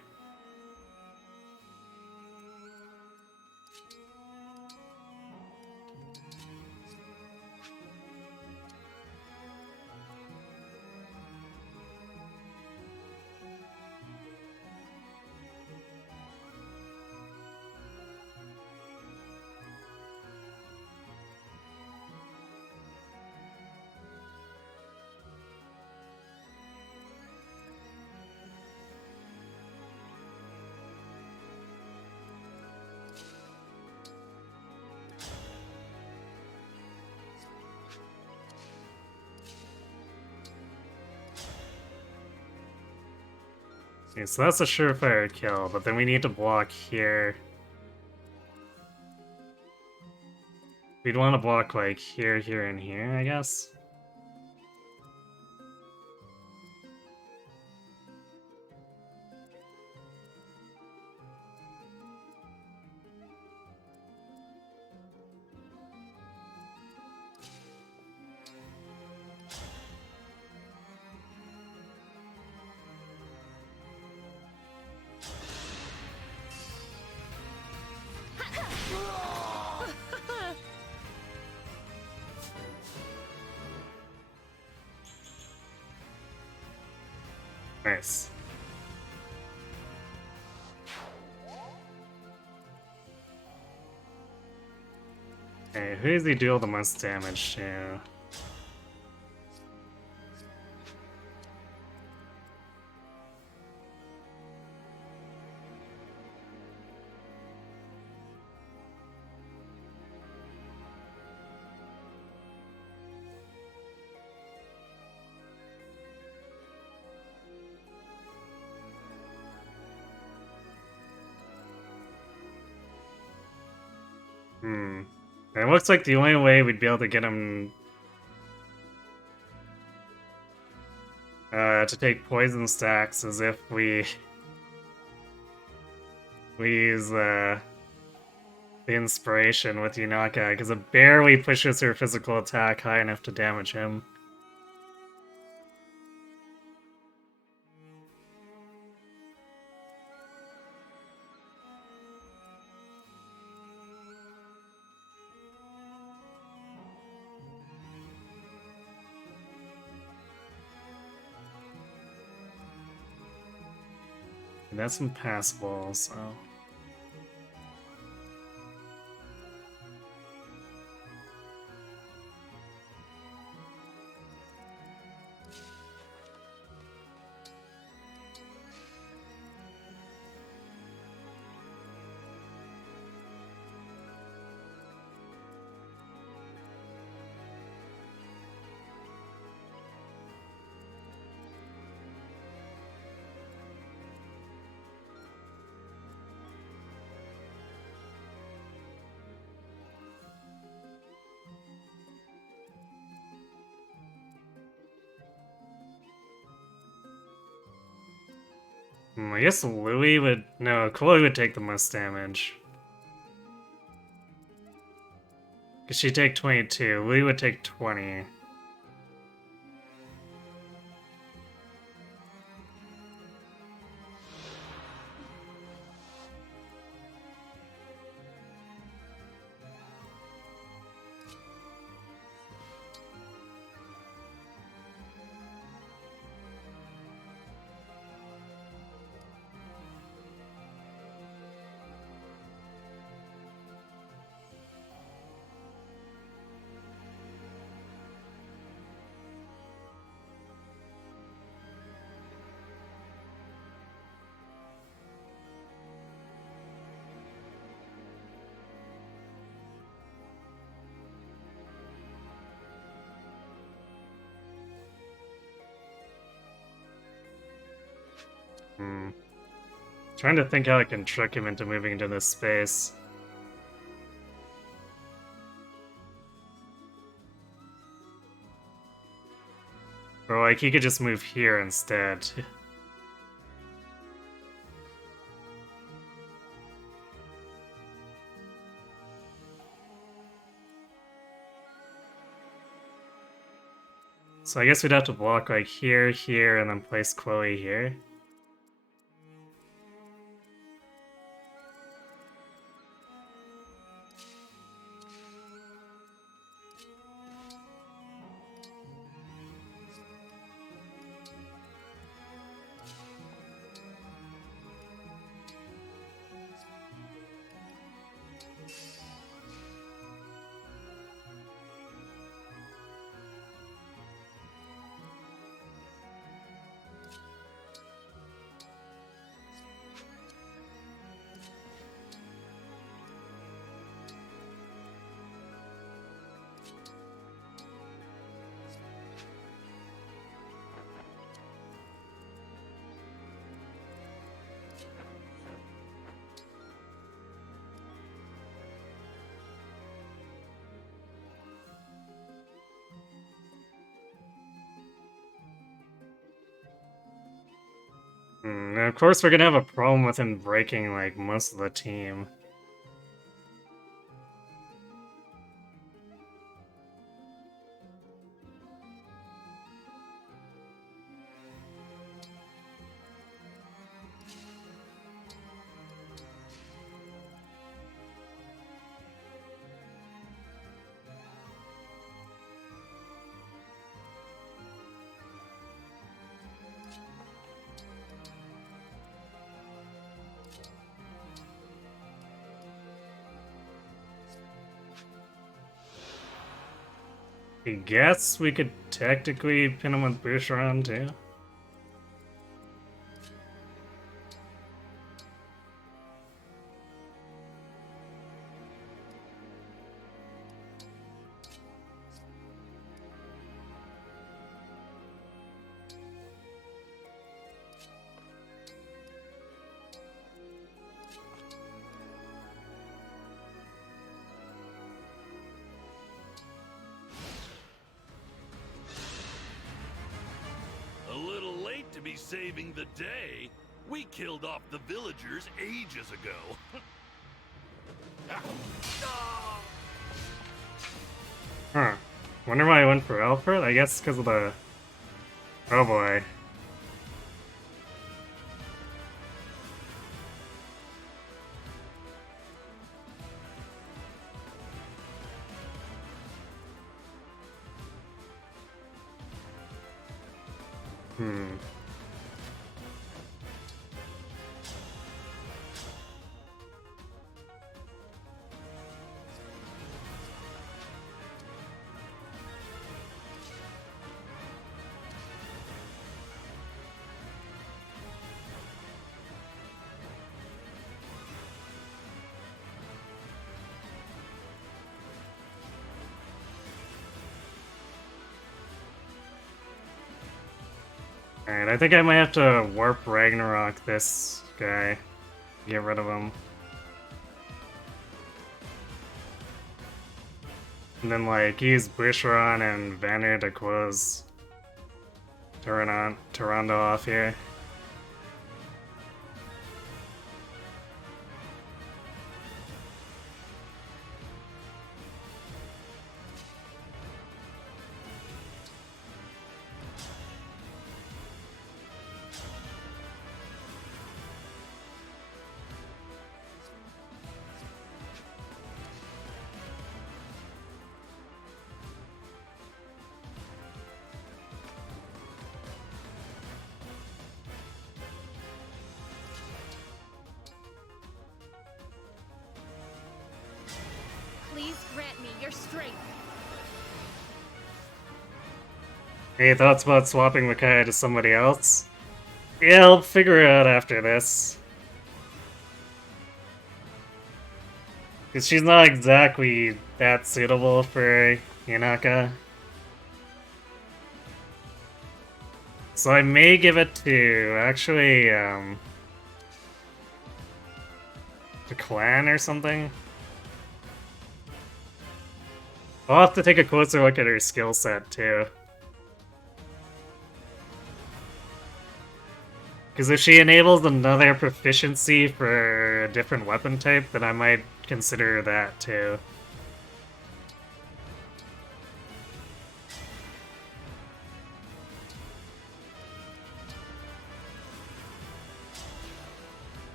Okay, so that's a surefire kill, but then we need to block here. We'd want to block like here, here, and here, I guess. Nice. Okay, who does he deal the most damage to? It looks like the only way we'd be able to get him to take poison stacks is if we use the inspiration with Yunaka, because it barely pushes her physical attack high enough to damage him. And that's impassable, so... I guess Louis would... No, Chloe would take the most damage. Because she'd take 22. Louis would take 20. Trying to think how I can trick him into moving into this space. Or like he could just move here instead. So I guess we'd have to block like here, here, and then place Chloe here. And of course we're gonna have a problem with him breaking like most of the team. I guess we could technically pin him with Boucheron too. A little late to be saving the day. We killed off the villagers ages ago. Huh. Wonder why I went for Alfred? I guess because of the... Oh boy. Alright, I think I might have to warp Ragnarok this guy. Get rid of him. And then, like, use Boucheron and Vanner to close Tyrande off here. Please grant me your strength. Any thoughts about swapping Micaiah to somebody else? Yeah, I'll figure it out after this. Because she's not exactly that suitable for Yanaka. So I may give it to, actually, to Clan or something. I'll have to take a closer look at her skill set, too. Because if she enables another proficiency for a different weapon type, then I might consider that, too.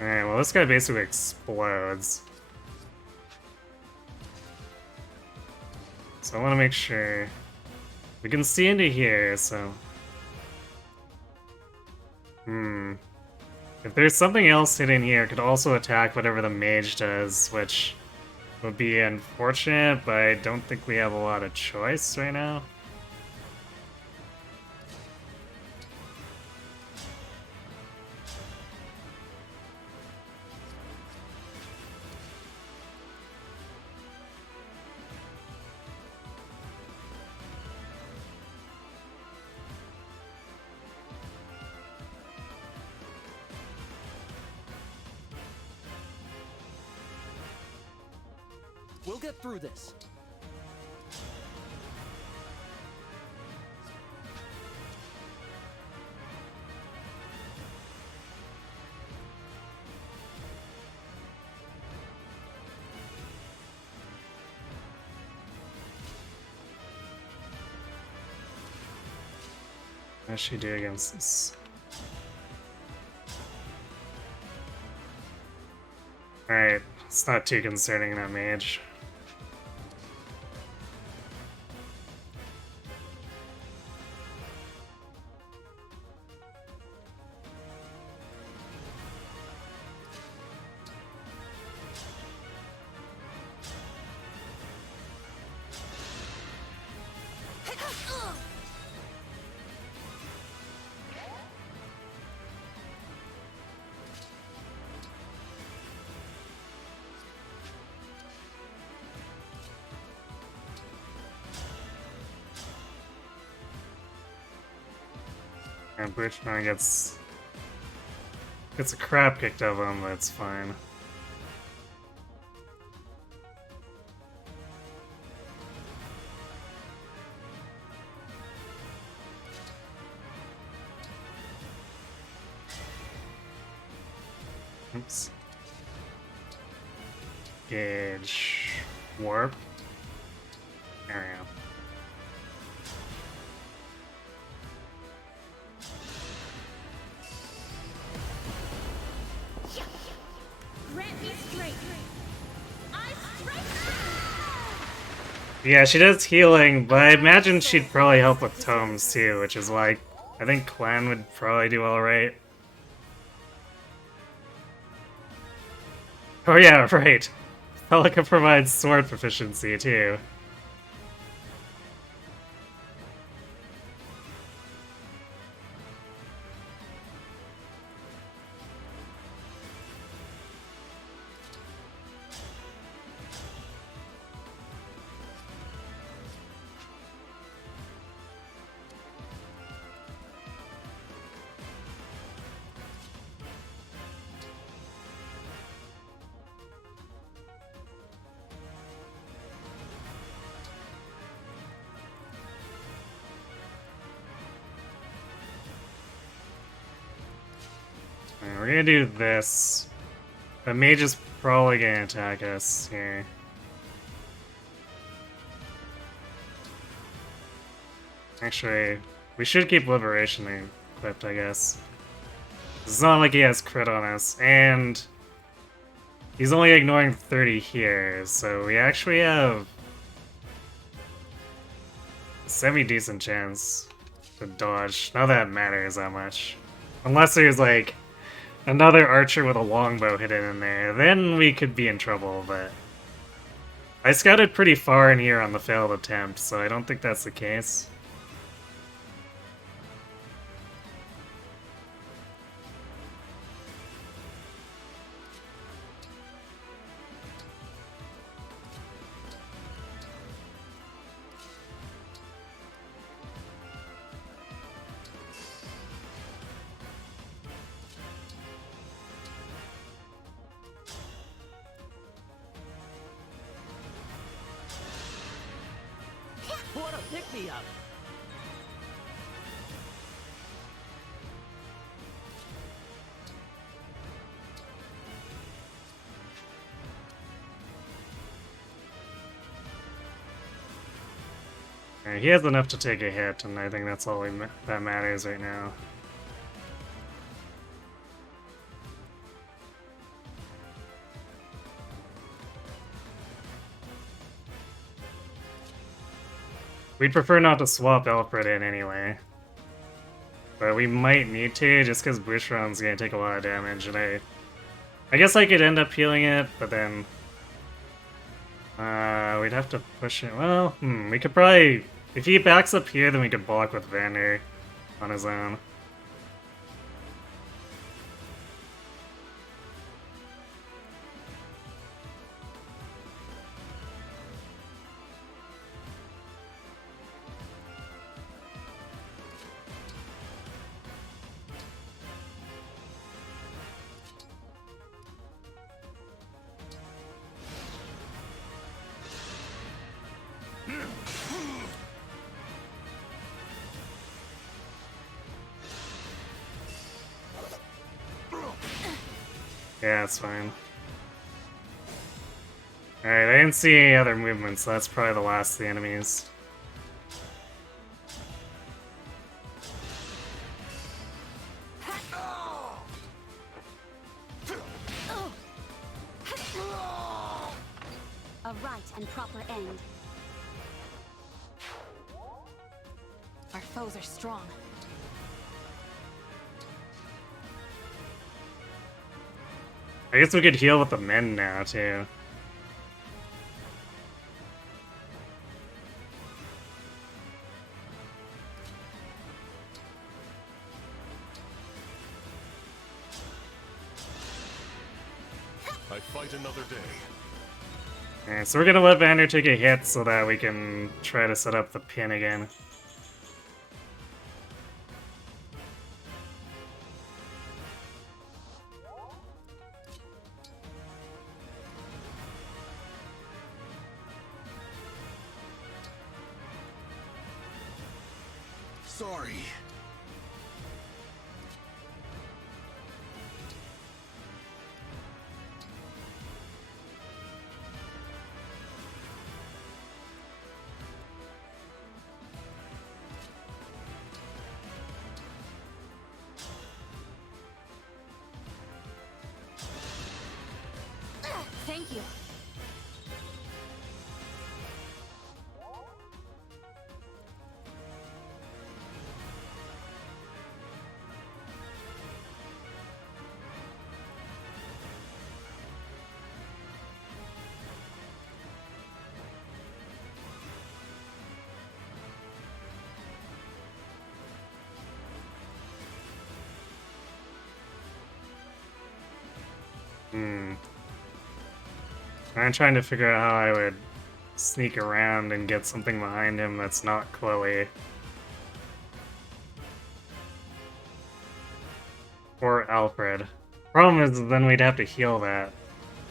Alright, well this guy basically explodes. So I want to make sure we can see into here, so... If there's something else hidden here, it could also attack whatever the mage does, which would be unfortunate, but I don't think we have a lot of choice right now. We'll get through this. What does she do against this? Alright, it's not too concerning, that mage. And Bridgeman gets a crap kicked out of him, but it's fine. Oops. Gauge. Warp. There we go. Yeah, she does healing, but I imagine she'd probably help with tomes too, which is why I think Clan would probably do alright. Oh yeah, right. Pelica provides sword proficiency too. Alright, we're gonna do this. The mage is probably gonna attack us here. Actually, we should keep Liberation equipped, I guess. It's not like he has crit on us, and he's only ignoring 30 here, so we actually have a semi-decent chance to dodge. Not that it matters that much. Unless there's like another archer with a longbow hidden in there, then we could be in trouble, but I scouted pretty far in here on the failed attempt, so I don't think that's the case. pick-me-up. He has enough to take a hit, and I think that's all that matters right now. We'd prefer not to swap Alfred in anyway. But we might need to, just because Bushron's gonna take a lot of damage, and I guess I could end up healing it, but then... we'd have to push it. Well, we could probably... If he backs up here, then we could block with Vander on his own. Yeah, it's fine. Alright, I didn't see any other movements, so that's probably the last of the enemies. A right and proper end. Our foes are strong. I guess we could heal with the men now, too. I fight another day. Alright, so we're gonna let Vander take a hit so that we can try to set up the pin again. Sorry. Thank you. I'm trying to figure out how I would sneak around and get something behind him that's not Chloe. Or Alfred. Problem is, then we'd have to heal that,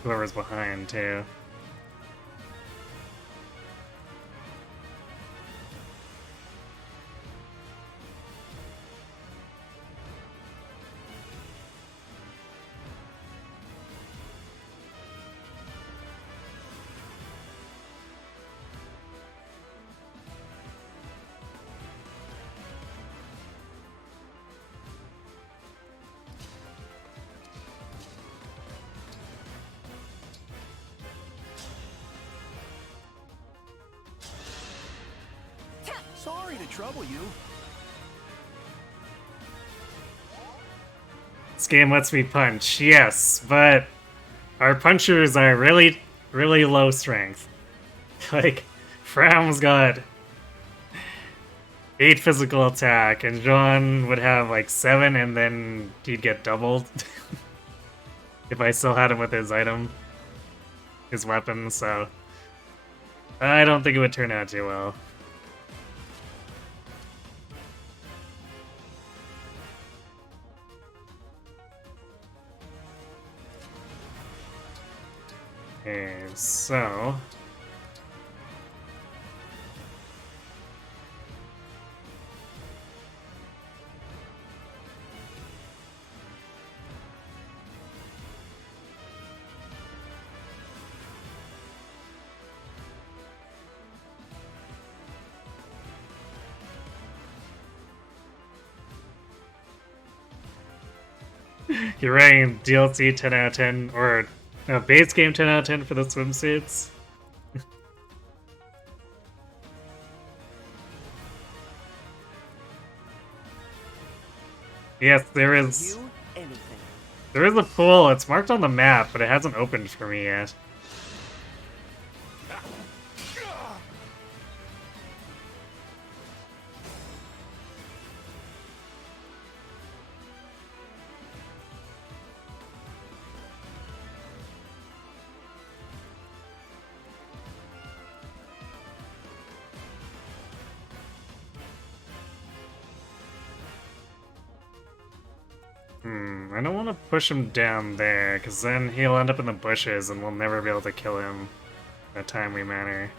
whoever's behind, too. Sorry to trouble you. This game lets me punch, yes, but our punchers are really, really low strength. Like, Fram's got 8 physical attack, and John would have like 7, and then he'd get doubled. If I still had him with his item, his weapon, so I don't think it would turn out too well. Okay, so You're writing DLC 10 out of 10, or no, base game 10 out of 10 for the swimsuits. Yes, there is. You, anything. There is a pool. It's marked on the map, but it hasn't opened for me yet. I don't want to push him down there, because then he'll end up in the bushes and we'll never be able to kill him in a timely manner.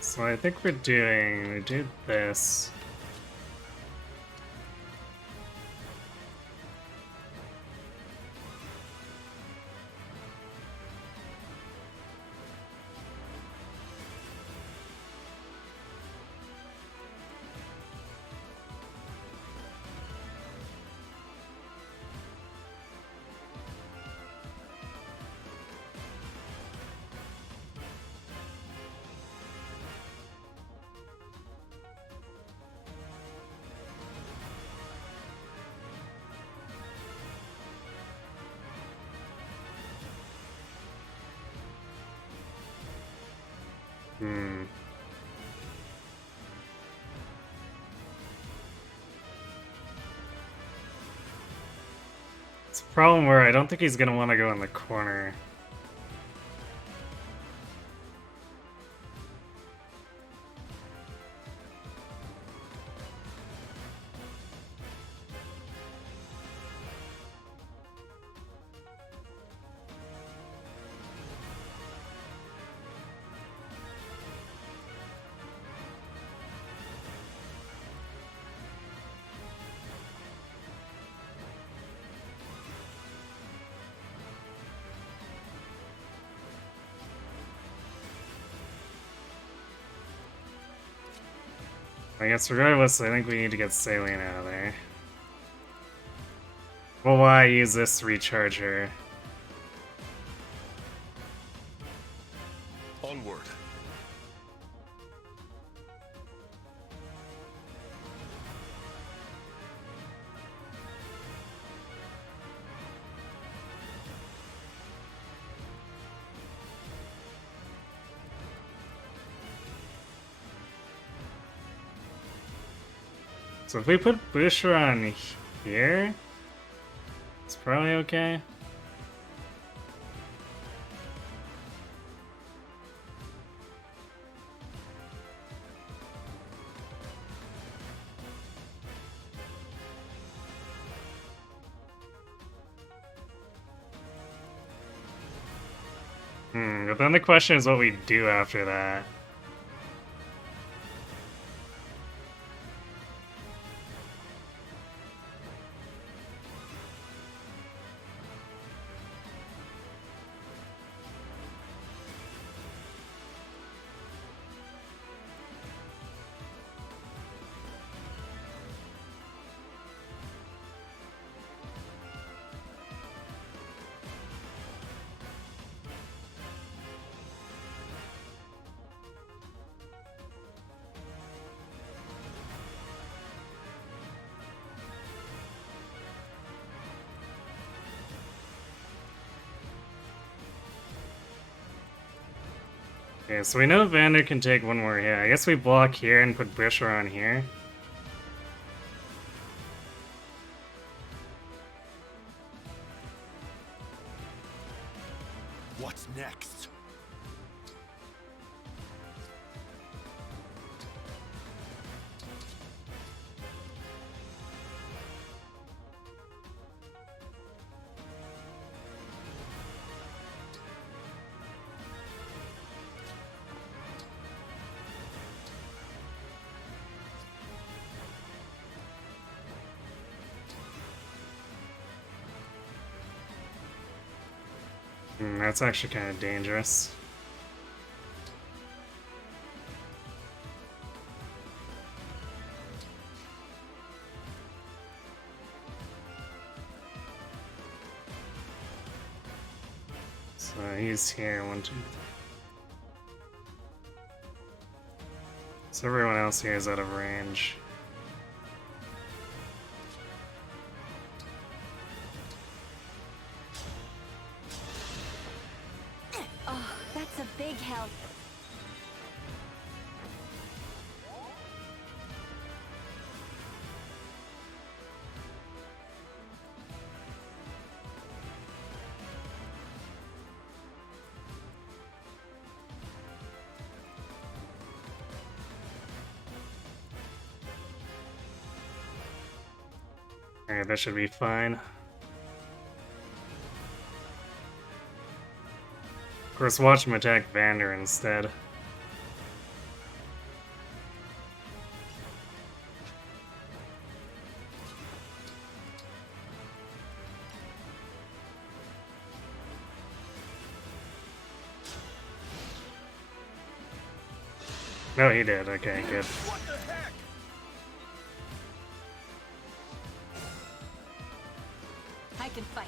So I think we did this. It's a problem where I don't think he's gonna want to go in the corner. I guess regardless, I think we need to get Saline out of there. Well, why use this to recharge her? Onward. So if we put Busher on here, it's probably okay. But then the question is what we do after that. Okay, so we know Vander can take one more hit. I guess we block here and put Busher on here. What's next? That's actually kind of dangerous. So he's here, 1, 2, 3. So everyone else here is out of range. Oh, that's a big help. Alright, that should be fine. Of course, watch him attack Vander instead. No, he did. Okay, good. What the heck? I can fight.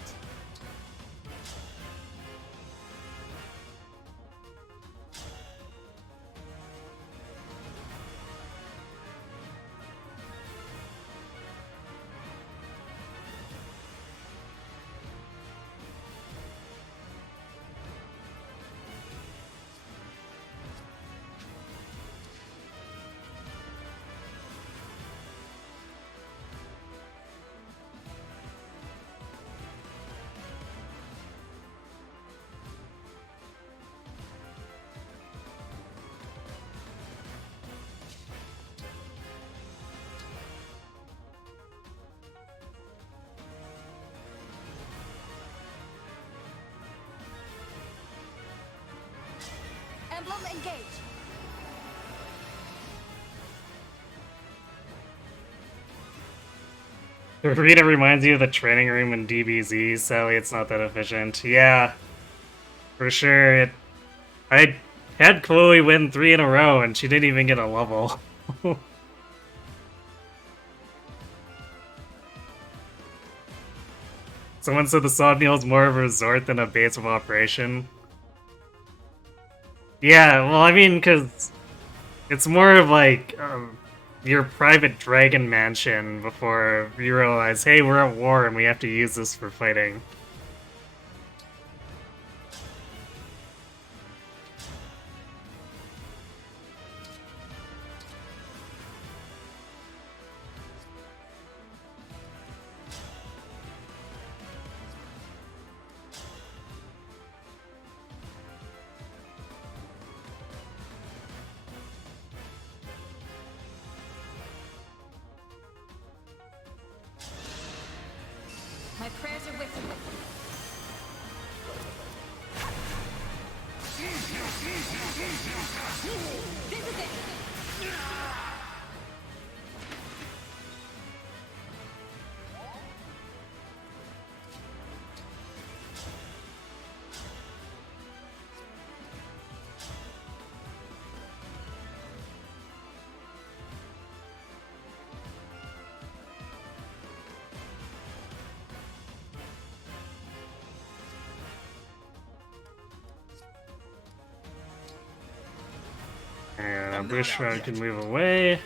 Emblem engage. Rita reminds you of the training room in DBZ, Sally, it's not that efficient. Yeah, for sure. I had Chloe win 3 in a row, and she didn't even get a level. Someone said the Sawmill is more of a resort than a base of operation. Yeah, well, I mean, because it's more of like your private dragon mansion before you realize, hey, we're at war and we have to use this for fighting. My prayers are with you. This is it! And Bushra can move away.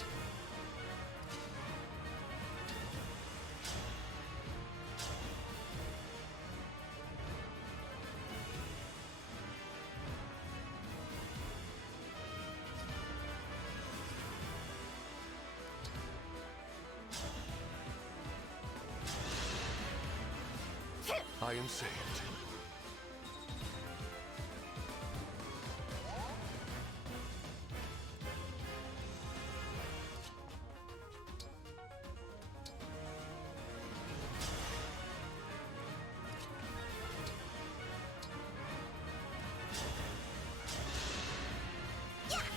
I am saved.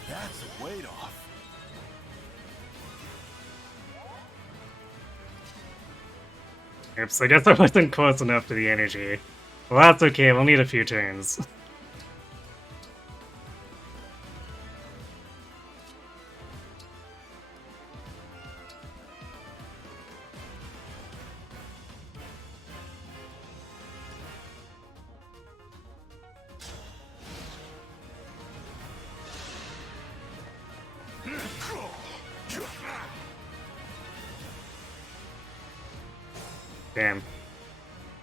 That's a weight off. Oops, I guess I wasn't close enough to the energy. Well, that's okay. We'll need a few turns. Damn.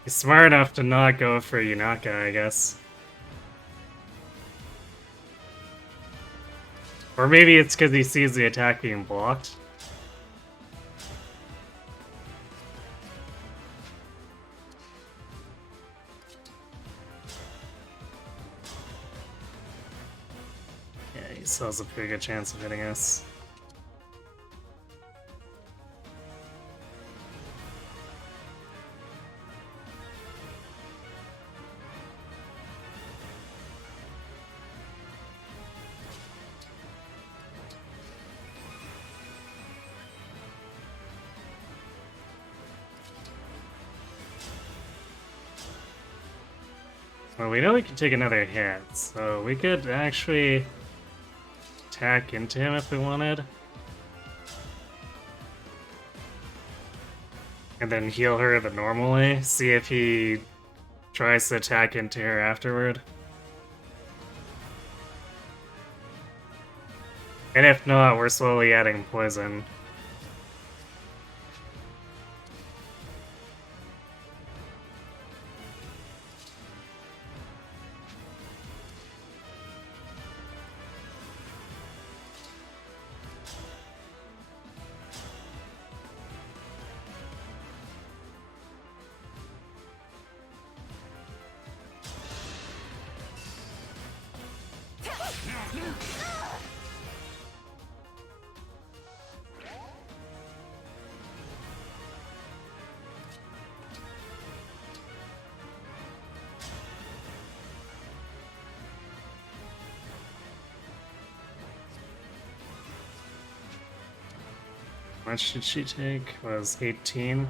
He's smart enough to not go for Yunaka, I guess. Or maybe it's because he sees the attack being blocked. Yeah, he still has a pretty good chance of hitting us. Well, we know we can take another hit, so we could actually attack into him if we wanted. And then heal her the normal way, see if he tries to attack into her afterward. And if not, we're slowly adding poison. How much did she take? Was 18.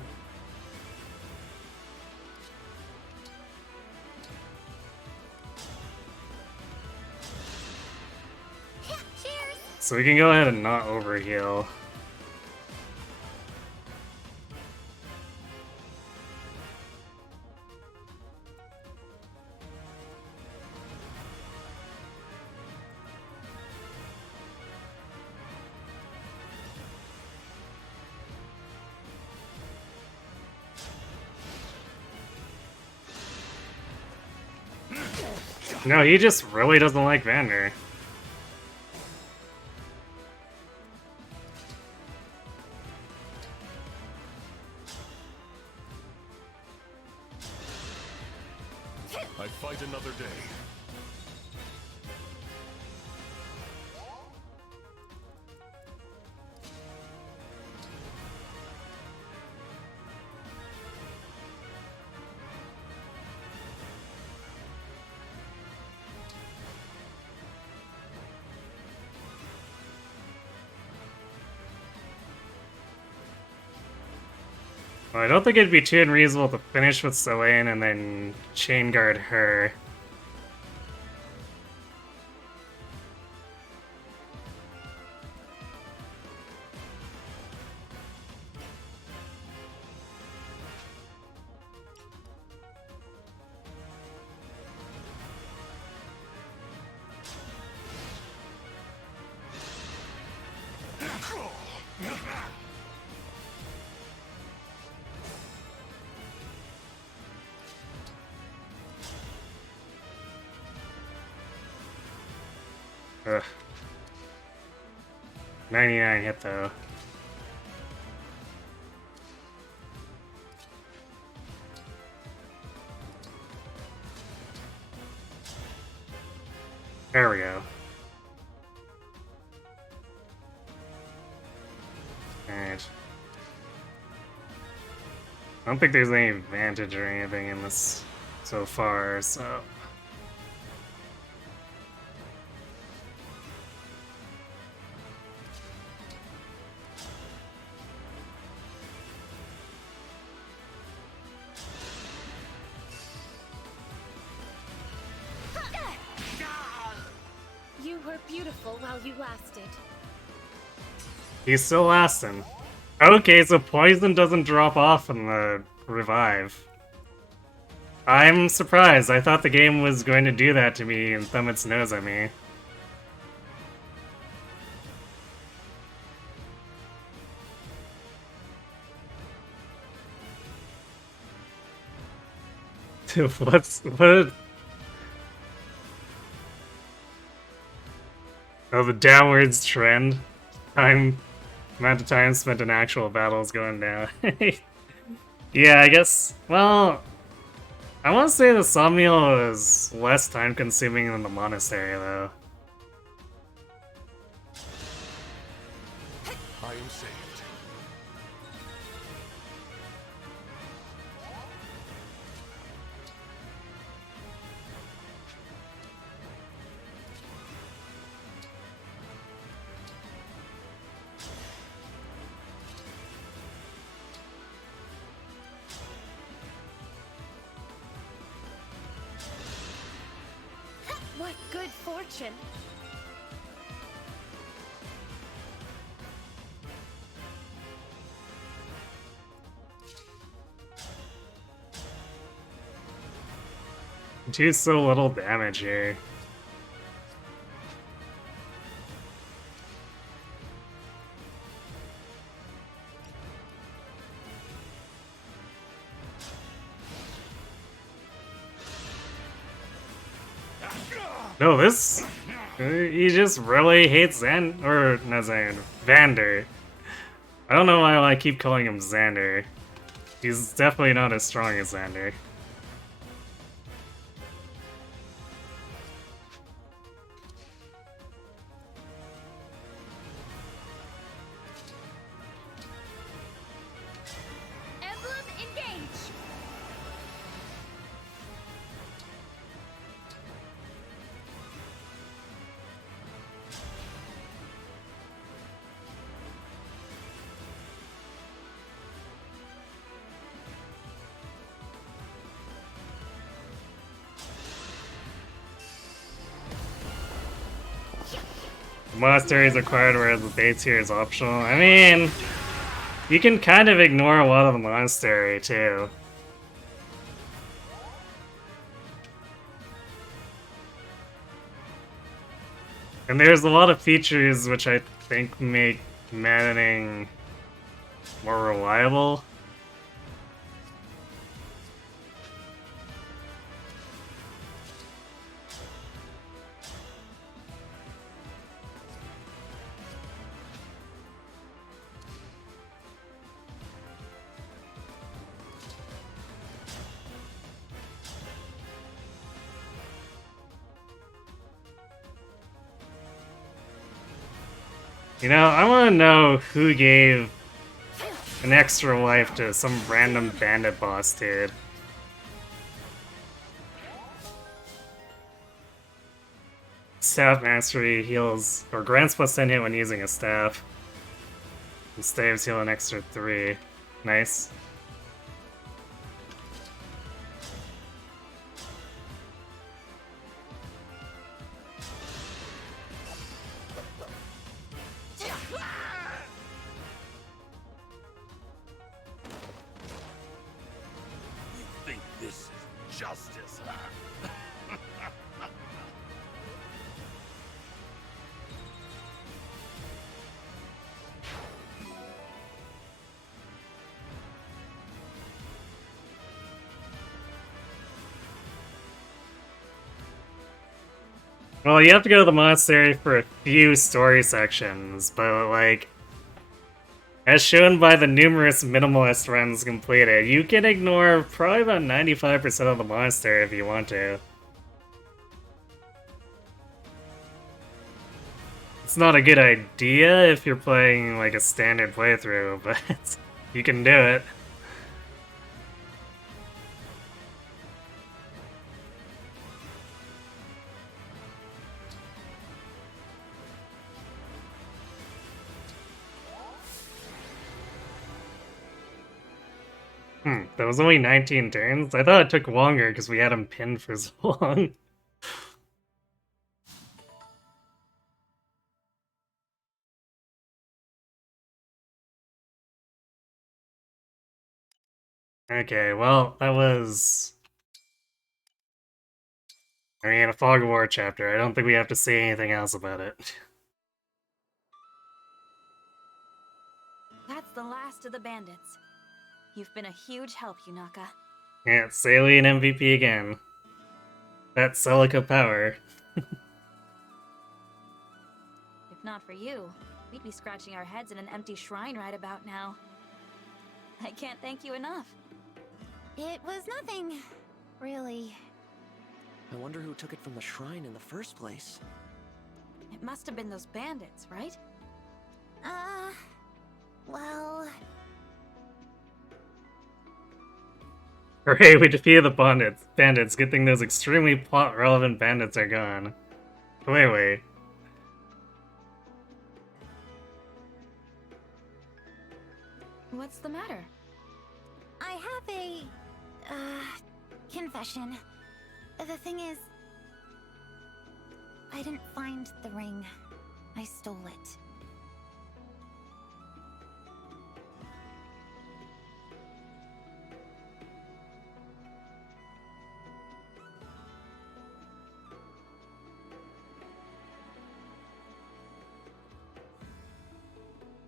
So we can go ahead and not overheal. No, he just really doesn't like Vander. I fight another day. Well, I don't think it'd be too unreasonable to finish with Selene and then chain guard her. Ugh. 99 hit though. There we go. Alright. I don't think there's any advantage or anything in this so far, so... were beautiful while you lasted. He's still lasting. Okay, so poison doesn't drop off in the revive. I'm surprised. I thought the game was going to do that to me and thumb its nose at me. What? Oh, the downwards trend. Amount of time spent in actual battles going down. Yeah, I guess, well, I want to say the Somniel is less time consuming than the monastery, though. I am saved. What good fortune! Do so little damage here. No, this... He just really hates or not Vander. I don't know why I keep calling him Xander. He's definitely not as strong as Xander. Emblem engage! Monastery is required, whereas the base here is optional. I mean, you can kind of ignore a lot of the monastery, too. And there's a lot of features which I think make Maddening more reliable. You know, I want to know who gave an extra life to some random bandit boss dude. Staff mastery heals, or grants plus 10 hit when using a staff. And staves heal an extra 3. Nice. Think this is justice, huh? Well, you have to go to the monastery for a few story sections, but like, as shown by the numerous minimalist runs completed, you can ignore probably about 95% of the monastery if you want to. It's not a good idea if you're playing like a standard playthrough, but you can do it. That was only 19 turns? I thought it took longer because we had him pinned for so long. Okay, well, that was... I mean, a Fog of War chapter. I don't think we have to say anything else about it. That's the last of the bandits. You've been a huge help, Yunaka. Yeah, Salient MVP again. That Celica power. If not for you, we'd be scratching our heads in an empty shrine right about now. I can't thank you enough. It was nothing, really. I wonder who took it from the shrine in the first place. It must have been those bandits, right? Well... Hooray, we defeated the bandits. Good thing those extremely plot-relevant bandits are gone. Wait. What's the matter? I have a... confession. The thing is... I didn't find the ring. I stole it.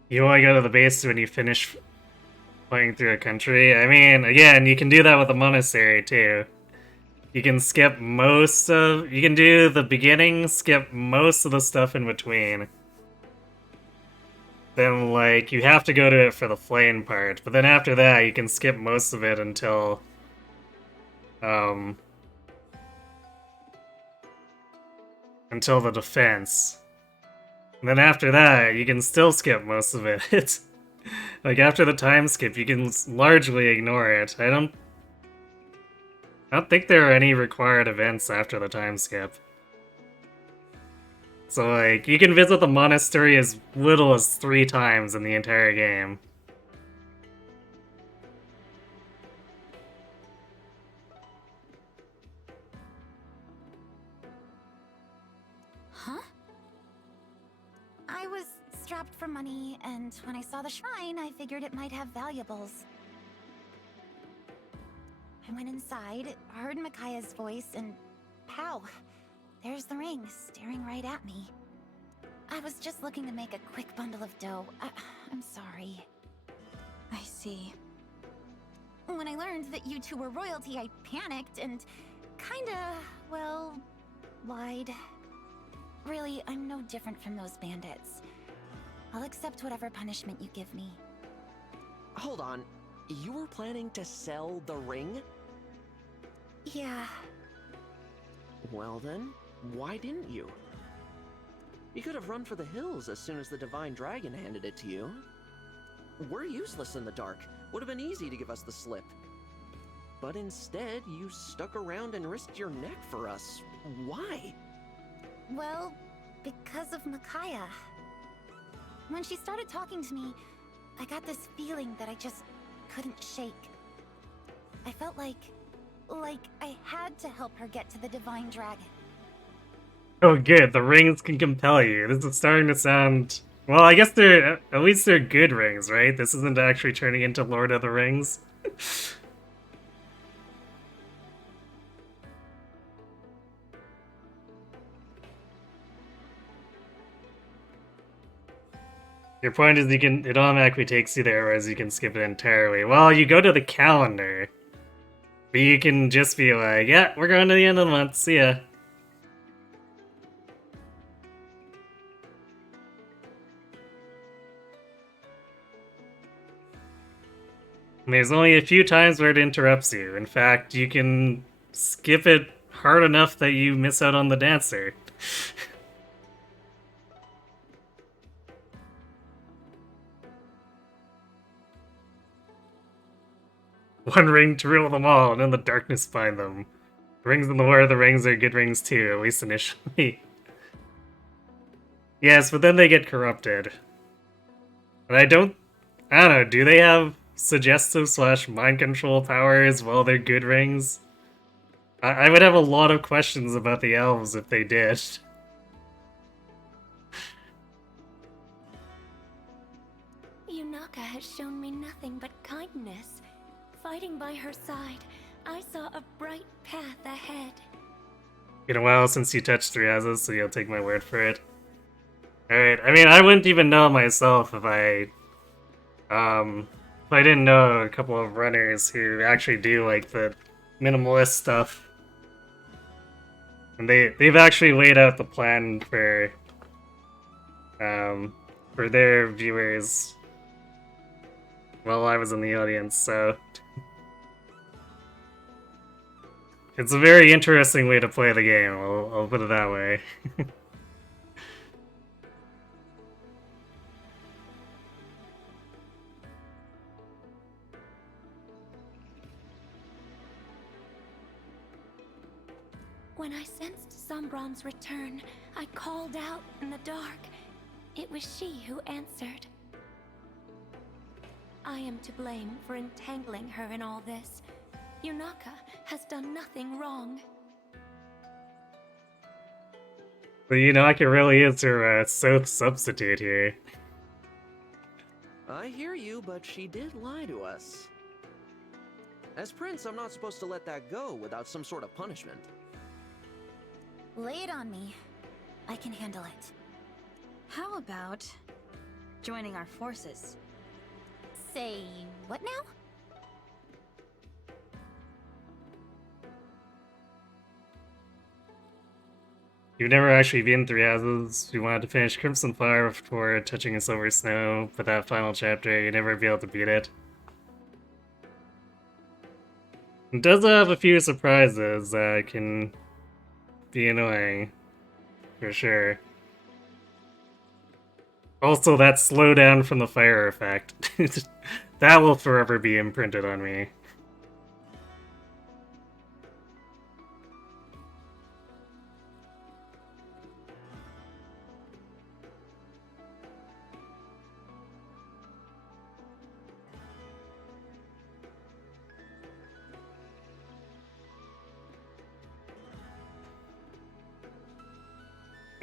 You only go to the base when you finish playing through a country. I mean, again, you can do that with the monastery too. You can skip most of... You can do the beginning, skip most of the stuff in between. Then, like, you have to go to it for the flame part. But then after that, you can skip most of it until... until the defense. And then after that, you can still skip most of it. It's... like, after the time skip, you can largely ignore it. I don't think there are any required events after the time skip. So, like, you can visit the monastery as little as 3 times in the entire game. Huh? I was strapped for money, and when I saw the shrine, I figured it might have valuables. I went inside, heard Micaiah's voice, and pow! There's the ring, staring right at me. I was just looking to make a quick bundle of dough. I'm sorry. I see. When I learned that you two were royalty, I panicked and kinda, well, lied. Really, I'm no different from those bandits. I'll accept whatever punishment you give me. Hold on. You were planning to sell the ring? Yeah. Well then, why didn't you? You could have run for the hills as soon as the Divine Dragon handed it to you. We're useless in the dark. Would have been easy to give us the slip. But instead, you stuck around and risked your neck for us. Why? Well, because of Micaiah. When she started talking to me, I got this feeling that I just couldn't shake. I felt like I had to help her get to the Divine Dragon. Oh good, the rings can compel you. This is starting to sound... Well, I guess at least they're good rings, right? This isn't actually turning into Lord of the Rings. Your point is it automatically takes you there, whereas you can skip it entirely. Well, you go to the calendar. But you can just be like, yeah, we're going to the end of the month, see ya. And there's only a few times where it interrupts you. In fact, you can skip it hard enough that you miss out on the dancer. One ring to rule them all, and in the darkness find them. Rings in the War of the Rings are good rings too, at least initially. Yes, but then they get corrupted. And I don't know, do they have suggestive / mind control powers while they're good rings? I would have a lot of questions about the elves if they did. Yunaka has shown me nothing but kindness. fighting by her side, I saw a bright path ahead. Been a while since you touched three houses, so you'll take my word for it. Alright, I mean, I wouldn't even know myself if I didn't know a couple of runners who actually do, like, the minimalist stuff. And they've actually laid out the plan for their viewers while I was in the audience, so... It's a very interesting way to play the game, I'll put it that way. When I sensed Sombron's return, I called out in the dark. It was she who answered. I am to blame for entangling her in all this. Yunaka has done nothing wrong. So Yunaka really is her South substitute here. I hear you, but she did lie to us. As Prince, I'm not supposed to let that go without some sort of punishment. Lay it on me. I can handle it. How about joining our forces? Say what now? You've never actually been Three Houses. You wanted to finish Crimson Fire before touching a Silver Snow, but that final chapter, you'd never be able to beat it. It does have a few surprises that can be annoying, for sure. Also, that slowdown from the fire effect. That will forever be imprinted on me.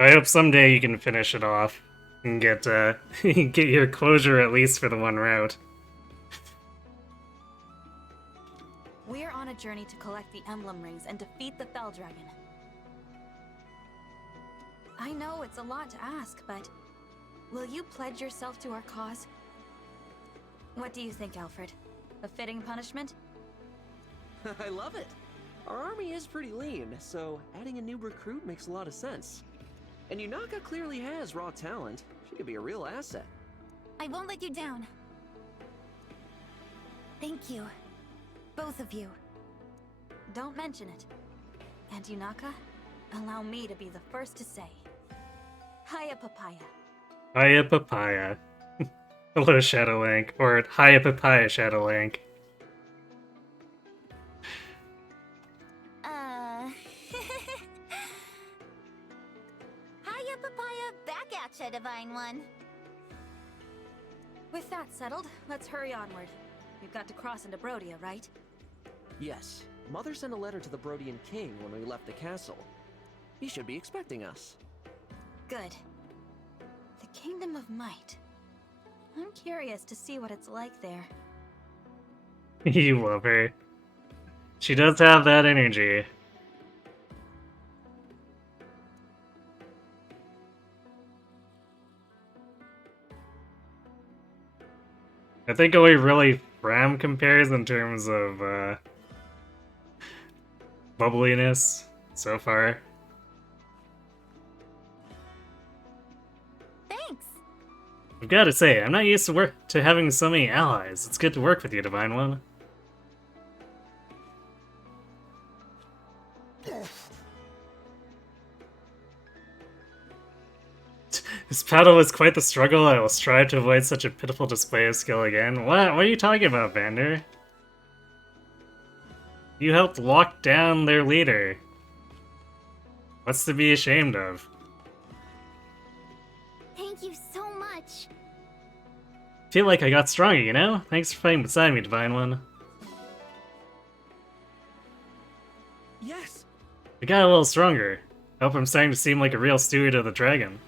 I hope someday you can finish it off and get get your closure at least for the one route. We're on a journey to collect the Emblem rings and defeat the Fell Dragon. I know it's a lot to ask, but will you pledge yourself to our cause? What do you think, Alfred? A fitting punishment? I love it! Our army is pretty lean, so adding a new recruit makes a lot of sense. And Yunaka clearly has raw talent. She could be a real asset. I won't let you down. Thank you. Both of you. Don't mention it. And Yunaka, allow me to be the first to say. Hiya, Papaya. Hiya, Papaya. Hello, Shadowlink. Or Hiya, Papaya, Shadowlink. Hiya, Papaya, back at ya, Divine One. With that settled, let's hurry onward. We've got to cross into Brodia, right? Yes. Mother sent a letter to the Brodian king when we left the castle. He should be expecting us. Good. The Kingdom of Might. I'm curious to see what it's like there. You love her. She does have that energy. I think only really Ram compares in terms of bubbliness so far. Thanks. I've got to say, I'm not used to having so many allies. It's good to work with you, Divine One. This battle was quite the struggle. I will strive to avoid such a pitiful display of skill again. What are you talking about, Vander? You helped lock down their leader. What's to be ashamed of? Thank you so much. Feel like I got stronger, you know? Thanks for fighting beside me, Divine One. Yes! I got a little stronger. I hope I'm starting to seem like a real steward of the dragon.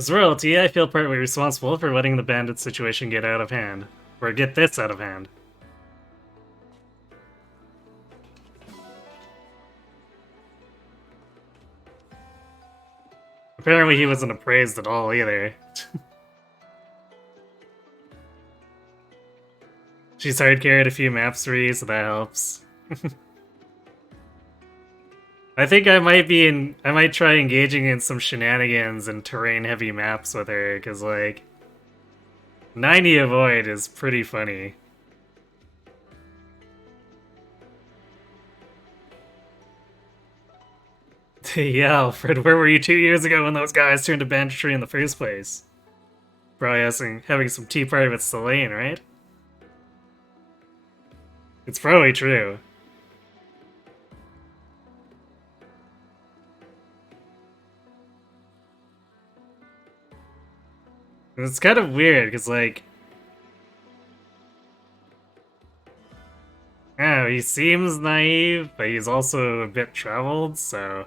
As royalty, I feel partly responsible for letting the bandit situation get out of hand. Or get this out of hand. Apparently he wasn't appraised at all either. She's hard carried a few maps for you, so that helps. I think I might try engaging in some shenanigans and terrain-heavy maps with her, because, like, 90 Avoid is pretty funny. Yeah, Alfred, where were you 2 years ago when those guys turned to banditry in the first place? Probably having some tea party with Selene, right? It's probably true. It's kind of weird, because, like... Yeah, he seems naive, but he's also a bit traveled, so...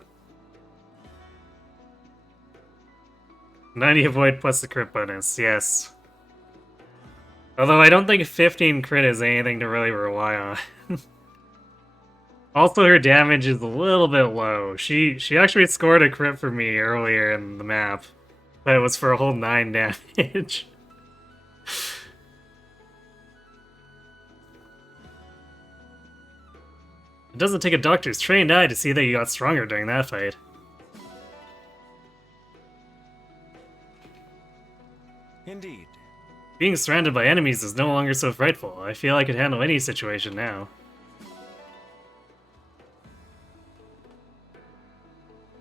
90 Avoid plus the crit bonus, yes. Although I don't think 15 crit is anything to really rely on. Also, her damage is a little bit low. She actually scored a crit for me earlier in the map, but it was for a whole 9 damage. It doesn't take a doctor's trained eye to see that you got stronger during that fight. Indeed. Being surrounded by enemies is no longer so frightful. I feel I could handle any situation now.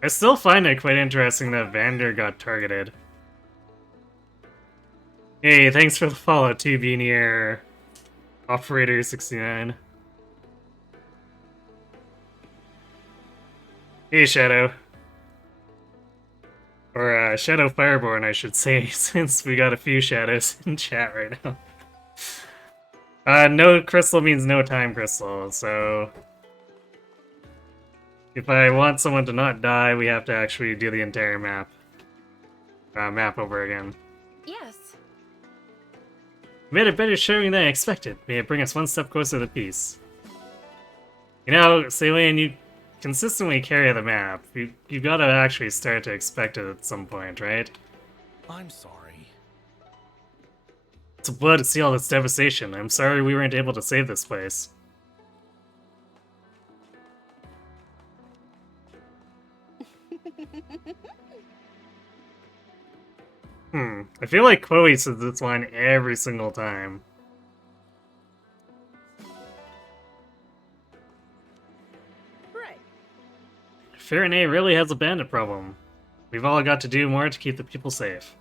I still find it quite interesting that Vander got targeted. Hey, thanks for the follow, too, Beanier. Operator 69. Hey, Shadow. Or, Shadow Fireborn, I should say, since we got a few shadows in chat right now. No crystal means no time crystal, so... If I want someone to not die, we have to actually do the entire map. Map over again. Yes. We made a better showing than I expected. May it bring us one step closer to peace. You know, Selene, you consistently carry the map. You gotta actually start to expect it at some point, right? I'm sorry. It's a blow to see all this devastation. I'm sorry we weren't able to save this place. I feel like Chloe says this line every single time. Right. Faraday really has a bandit problem. We've all got to do more to keep the people safe.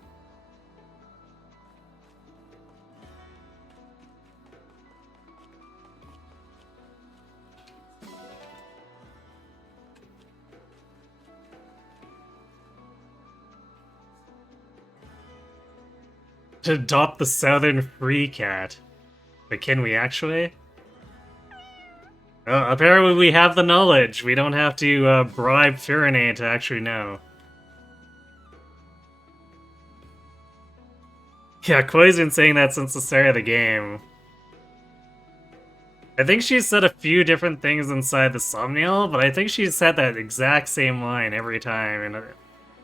To adopt the Southern Free Cat. But can we actually? Apparently we have the knowledge. We don't have to bribe Faraday to actually know. Yeah, Koi's been saying that since the start of the game. I think she's said a few different things inside the Somniel, but I think she's said that exact same line every time,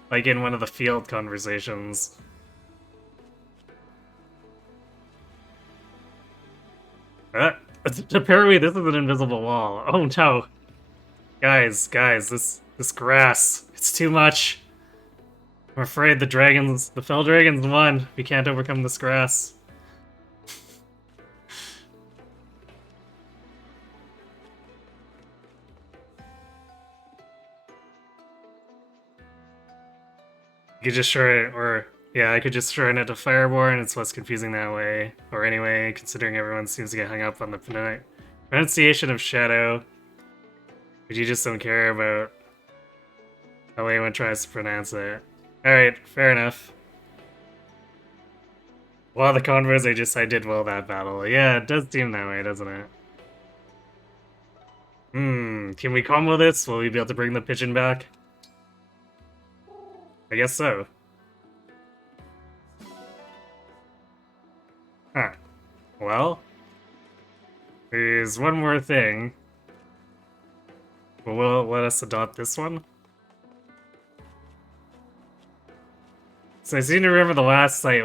like in one of the field conversations. Apparently this is an invisible wall. Oh no. Guys, this grass, it's too much. I'm afraid the fell dragons won. We can't overcome this grass. You could just shorten it, or yeah, I could just shorten it to Fireborn. It's less confusing that way. Or anyway, considering everyone seems to get hung up on the pronunciation of Shadow. But you just don't care about how anyone tries to pronounce it. Alright, fair enough. Well, the convos, I did well that battle. Yeah, it does seem that way, doesn't it? Can we combo this? Will we be able to bring the pigeon back? I guess so. Huh. Well, there's one more thing. But will it let us adopt this one? So I seem to remember the last site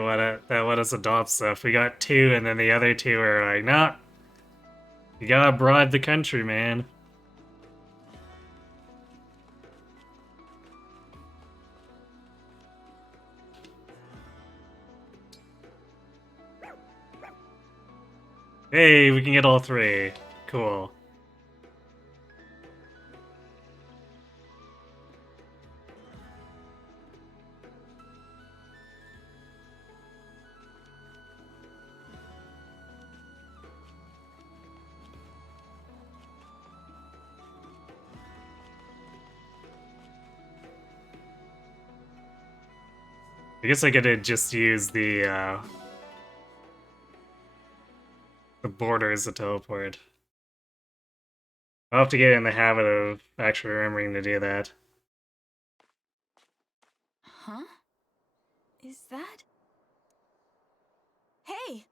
that let us adopt stuff. We got 2, and then the other 2 were like, nah, you gotta bribe the country, man. Hey, we can get all 3. Cool. I guess I could just use the border as a teleport. I'll have to get in the habit of actually remembering to do that. Huh? Is that... Hey!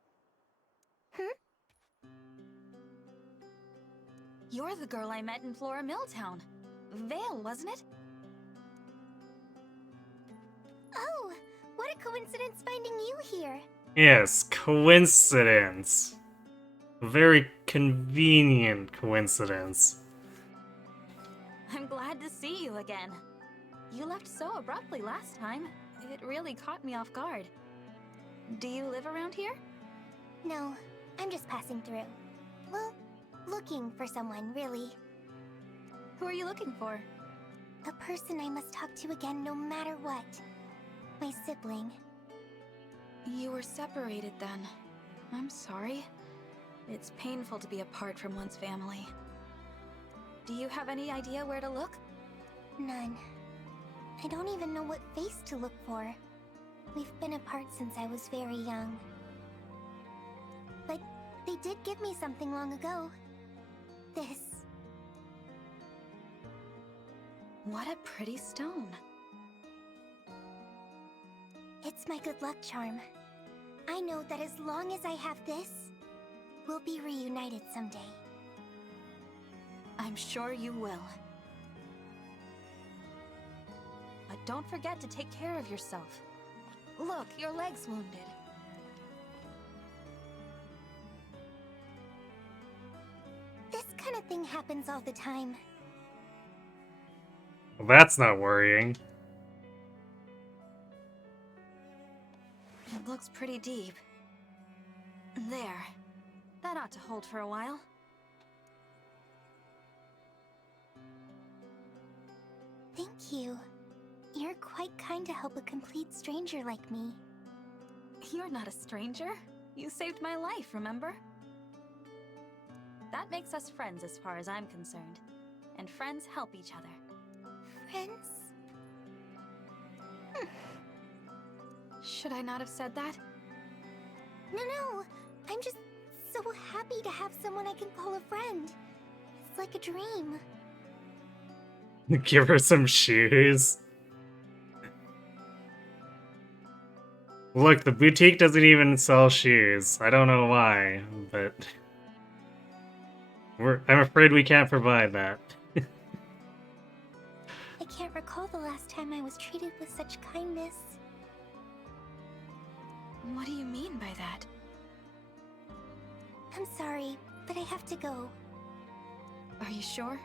You're the girl I met in Flora Milltown. Vale, wasn't it? Oh, what a coincidence finding you here. Yes, coincidence. A very convenient coincidence. I'm glad to see you again. You left so abruptly last time. It really caught me off guard. Do you live around here? No, I'm just passing through. Well, looking for someone, really. Who are you looking for? A person I must talk to again no matter what. My sibling. You were separated then. I'm sorry. It's painful to be apart from one's family. Do you have any idea where to look? None. I don't even know what face to look for. We've been apart since I was very young. But they did give me something long ago. This. What a pretty stone. It's my good luck charm. I know that as long as I have this, we'll be reunited someday. I'm sure you will. But don't forget to take care of yourself. Look, your leg's wounded. This kind of thing happens all the time. Well, that's not worrying. It looks pretty deep. There. That ought to hold for a while. Thank you. You're quite kind to help a complete stranger like me. You're not a stranger. You saved my life, remember? That makes us friends as far as I'm concerned. And friends help each other. Friends? Should I not have said that? No. I'm just so happy to have someone I can call a friend. It's like a dream. Give her some shoes. Look, the boutique doesn't even sell shoes. I don't know why, but... I'm afraid we can't provide that. I can't recall the last time I was treated with such kindness. What do you mean by that? I'm sorry, but I have to go. Are you sure?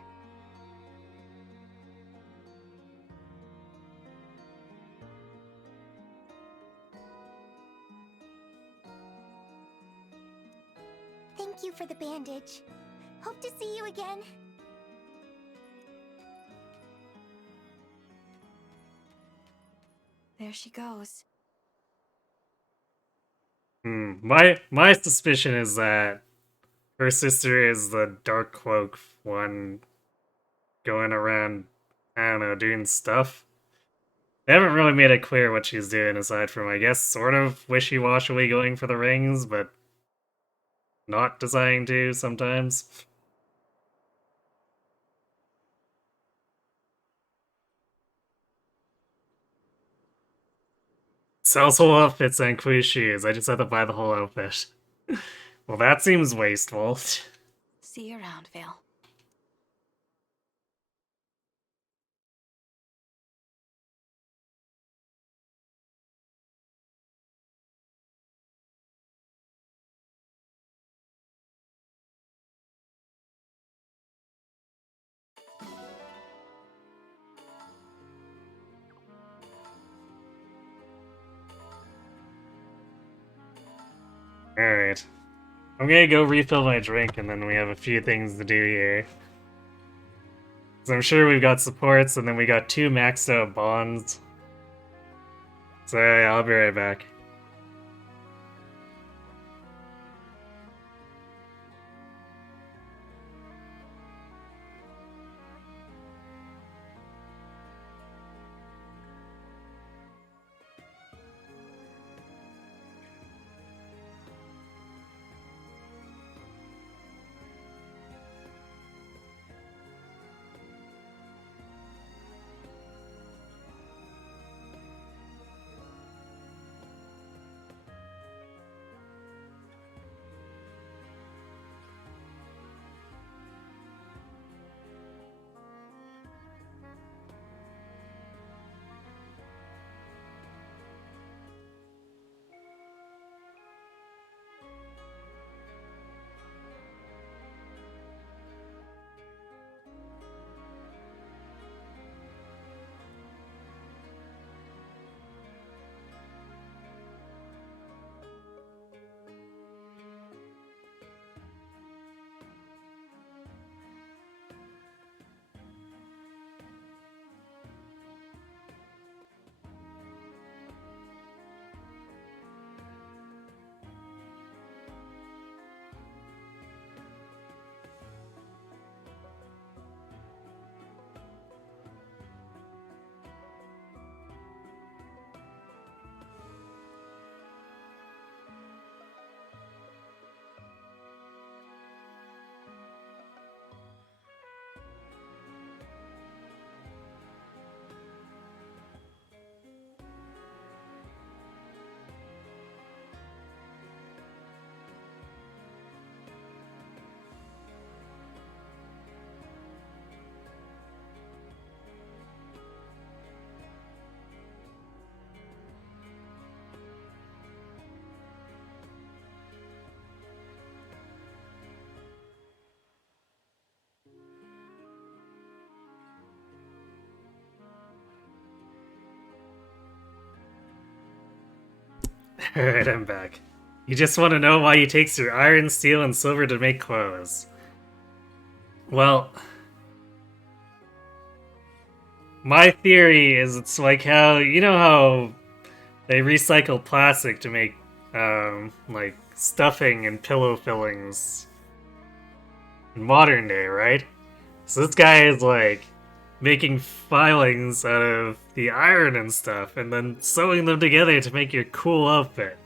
Thank you for the bandage. Hope to see you again. There she goes. My suspicion is that her sister is the Dark Cloak one going around, I don't know, doing stuff. They haven't really made it clear what she's doing aside from, I guess, sort of wishy-washily going for the rings, but not deciding to sometimes. Sells whole outfits and quiz shoes. I just have to buy the whole outfit. Well, that seems wasteful. See you around, Vale. Alright. I'm gonna go refill my drink and then we have a few things to do here. So I'm sure we've got supports and then we got 2 maxed out bonds. So yeah, I'll be right back. Alright, I'm back. You just want to know why he takes your iron, steel, and silver to make clothes. Well, my theory is it's like how, you know how they recycle plastic to make, like, stuffing and pillow fillings in modern day, right? So this guy is, like, making filings out of the iron and stuff, and then sewing them together to make your cool outfit.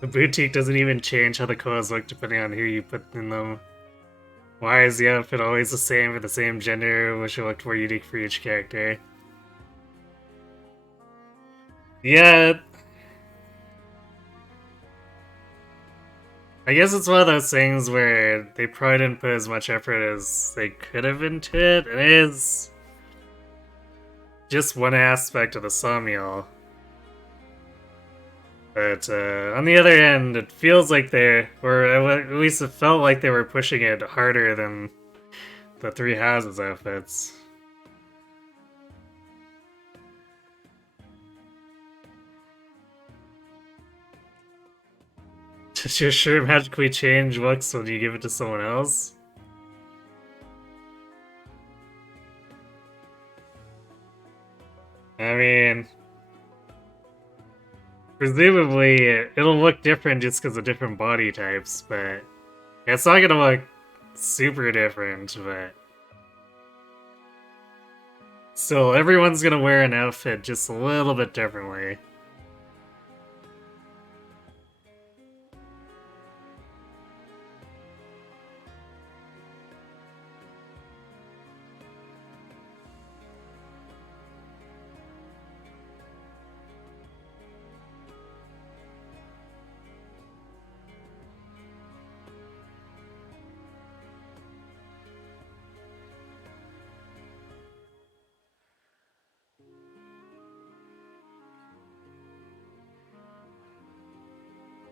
The boutique doesn't even change how the clothes look depending on who you put in them. Why is the outfit always the same for the same gender? Wish it looked more unique for each character. Yeah. I guess it's one of those things where they probably didn't put as much effort as they could have into it. It is just one aspect of the sawmill. But on the other end, it feels like or at least it felt like they were pushing it harder than the Three Houses outfits. Does your shirt magically change looks when you give it to someone else? I mean, presumably it'll look different just because of different body types, but it's not gonna look super different, but still, everyone's gonna wear an outfit just a little bit differently.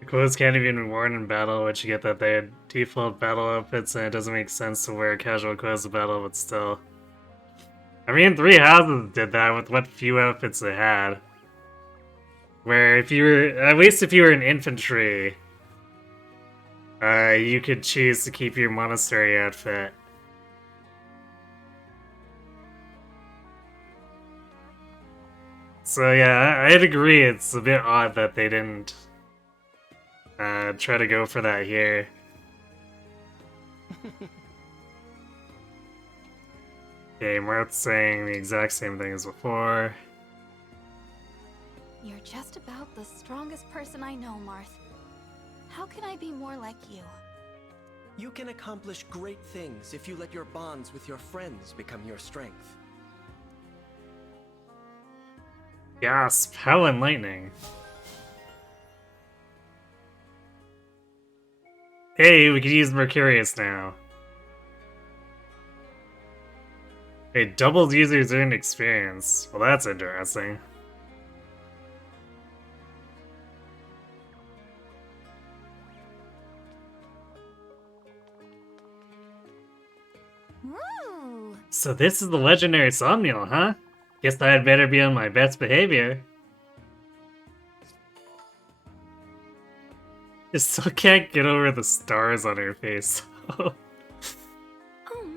Clothes can't even be worn in battle, which you get that they had default battle outfits, and it doesn't make sense to wear casual clothes to battle, but still. I mean, Three Houses did that with what few outfits they had. Where if you were, at least if you were in infantry, you could choose to keep your monastery outfit. So yeah, I'd agree it's a bit odd that they didn't try to go for that here. Okay, Marth's saying the exact same thing as before. You're just about the strongest person I know, Marth. How can I be more like you? You can accomplish great things if you let your bonds with your friends become your strength. Gasp, how enlightening. Hey, we can use Mercurius now. It doubles users' earned experience. Well, that's interesting. Woo! So this is the legendary Somnial, huh? Guess I'd better be on my best behavior. Just still can't get over the stars on her face. Oh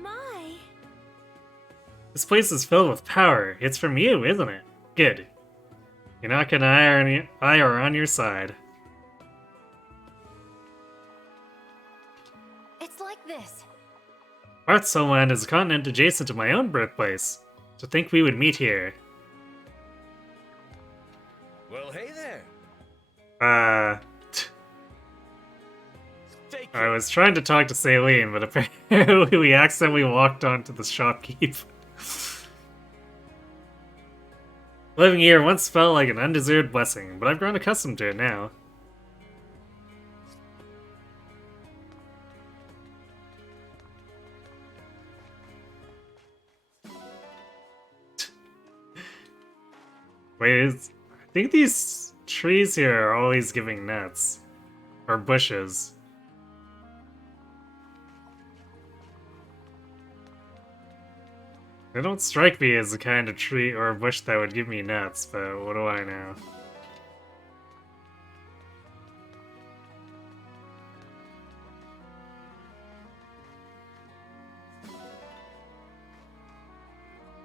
my. This place is filled with power. It's from you, isn't it? Good. You're not gonna I are on your side. It's like this. Hearthstoneland is a continent adjacent to my own birthplace. To think we would meet here. Well, hey there. I was trying to talk to Saline, but apparently we accidentally walked onto the shopkeep. Living here once felt like an undeserved blessing, but I've grown accustomed to it now. Wait, I think these trees here are always giving nuts. Or bushes. They don't strike me as the kind of tree or bush that would give me nuts, but what do I know?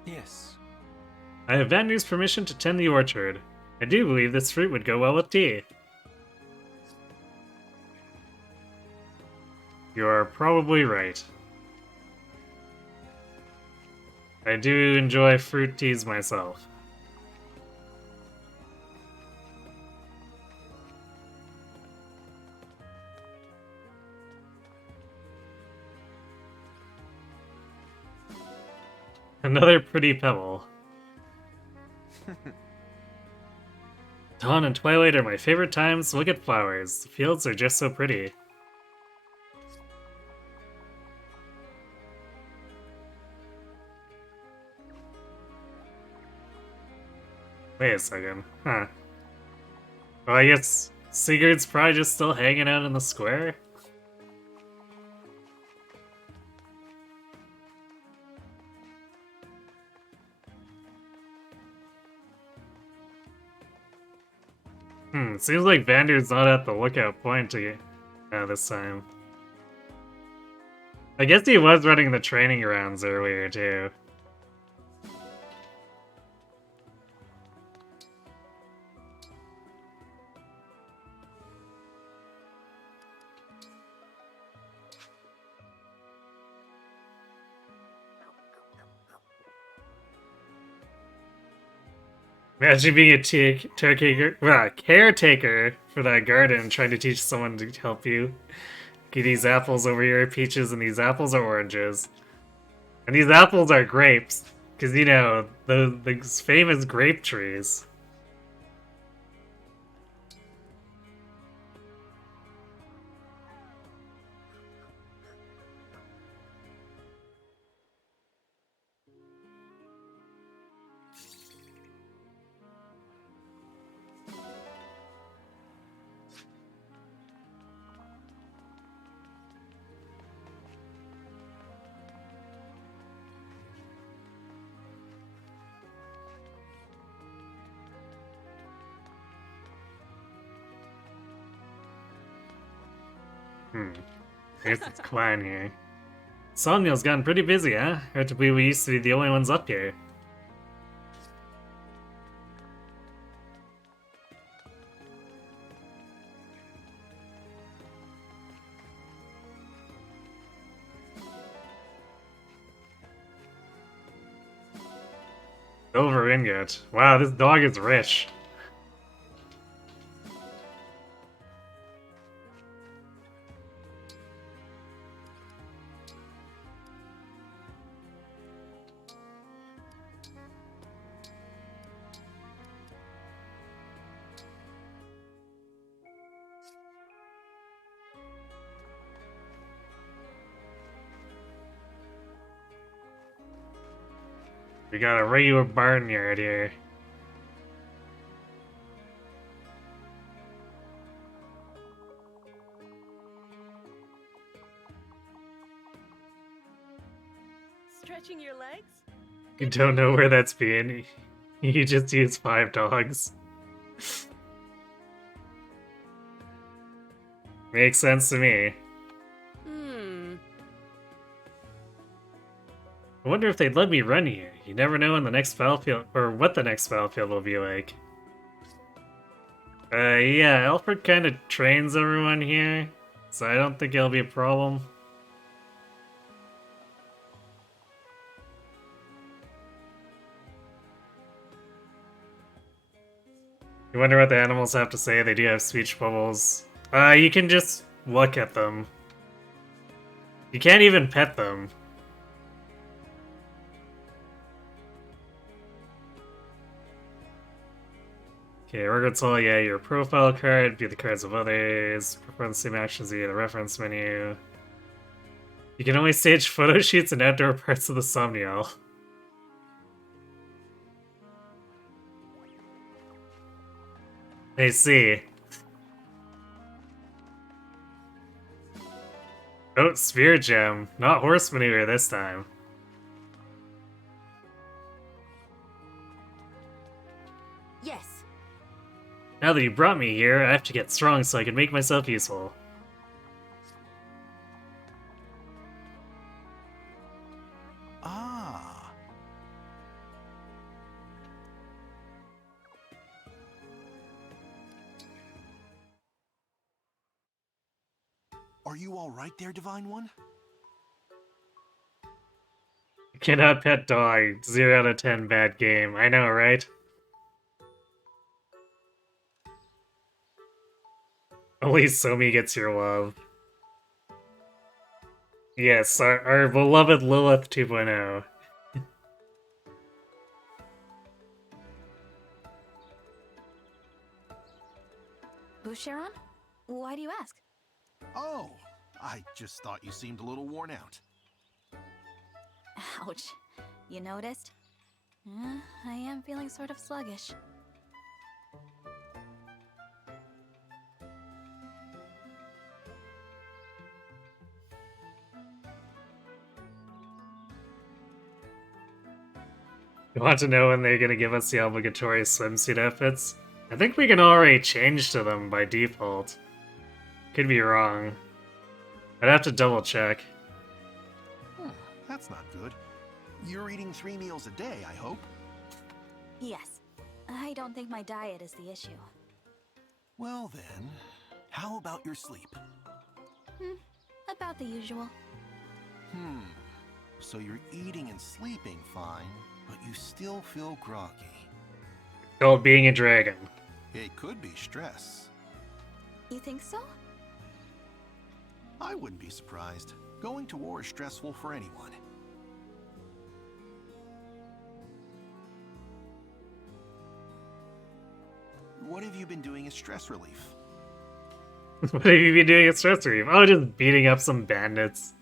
Yes. I have Vander's permission to tend the orchard. I do believe this fruit would go well with tea. You are probably right. I do enjoy fruit teas myself. Another pretty pebble. Dawn and twilight are my favorite times to look at flowers. The fields are just so pretty. Wait a second. Huh. Well, I guess Sigurd's probably just still hanging out in the square? Seems like Vander's not at the lookout point this time. I guess he was running the training rounds earlier, too. Imagine being a caretaker for that garden, trying to teach someone to help you. Okay, these apples over here are peaches, and these apples are oranges. And these apples are grapes, because, you know, the famous grape trees. There's this clan here. Somniel's gotten pretty busy, huh? Hard to believe we used to be the only ones up here. Silver ingot. Wow, this dog is rich. We got a regular barnyard here. Stretching your legs? You don't know where that's been. You just used 5 dogs. Makes sense to me. I wonder if they'd let me run here. You never know when the next battlefield, or what the next battlefield will be like. Yeah, Alfred kind of trains everyone here, so I don't think it'll be a problem. You wonder what the animals have to say? They do have speech bubbles. You can just look at them. You can't even pet them. Okay, we're gonna tell you your profile card, view the cards of others, perform the same actions via the reference menu. You can only stage photo shoots in outdoor parts of the Somniel. I see. Oh, Sphere Gem. Not horse maneuver this time. Yes. Now that you brought me here, I have to get strong so I can make myself useful. Ah. Are you all right there, Divine One? Cannot pet dog. 0 out of 10 bad game. I know, right? Only Somi gets your love. Yes, our beloved Lilith 2.0. Boucheron? Why do you ask? Oh, I just thought you seemed a little worn out. Ouch. You noticed? I am feeling sort of sluggish. You want to know when they're gonna give us the obligatory swimsuit outfits? I think we can already change to them by default. Could be wrong. I'd have to double check. That's not good. You're eating 3 meals a day, I hope? Yes. I don't think my diet is the issue. Well then, how about your sleep? About the usual. So you're eating and sleeping fine, but you still feel groggy. Called being a dragon. It could be stress. You think so? I wouldn't be surprised. Going to war is stressful for anyone. What have you been doing as stress relief? What have you been doing at stress relief? Oh, just beating up some bandits.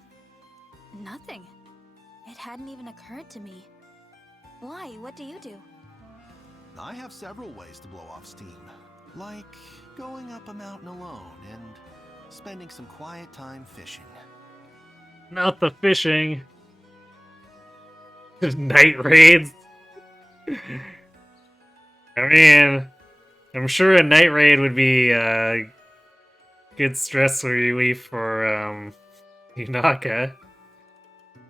Nothing. It hadn't even occurred to me. Why? What do you do? I have several ways to blow off steam. Like going up a mountain alone and spending some quiet time fishing. Not the fishing. Night raids. I mean, I'm sure a night raid would be good stress relief for Hinaka.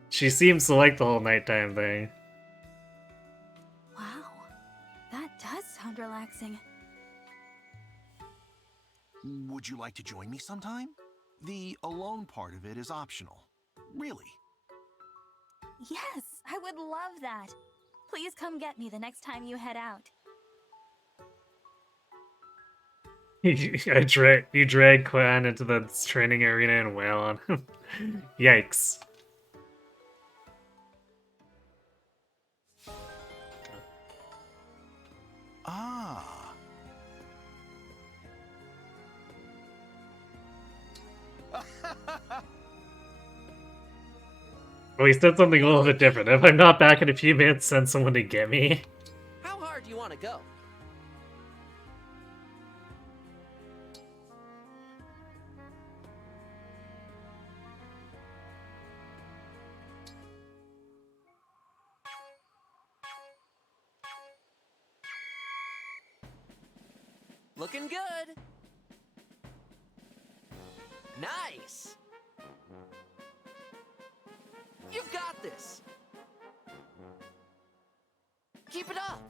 She seems to like the whole nighttime thing. Wow, that does sound relaxing. Would you like to join me sometime? The alone part of it is optional. Really. Yes, I would love that. Please come get me the next time you head out. You drag Quan into the training arena and wail on him. Yikes. Ah. Well, he said something a little bit different. If I'm not back in a few minutes, send someone to get me. How hard do you want to go? Looking good. Nice. You've got this. Keep it up.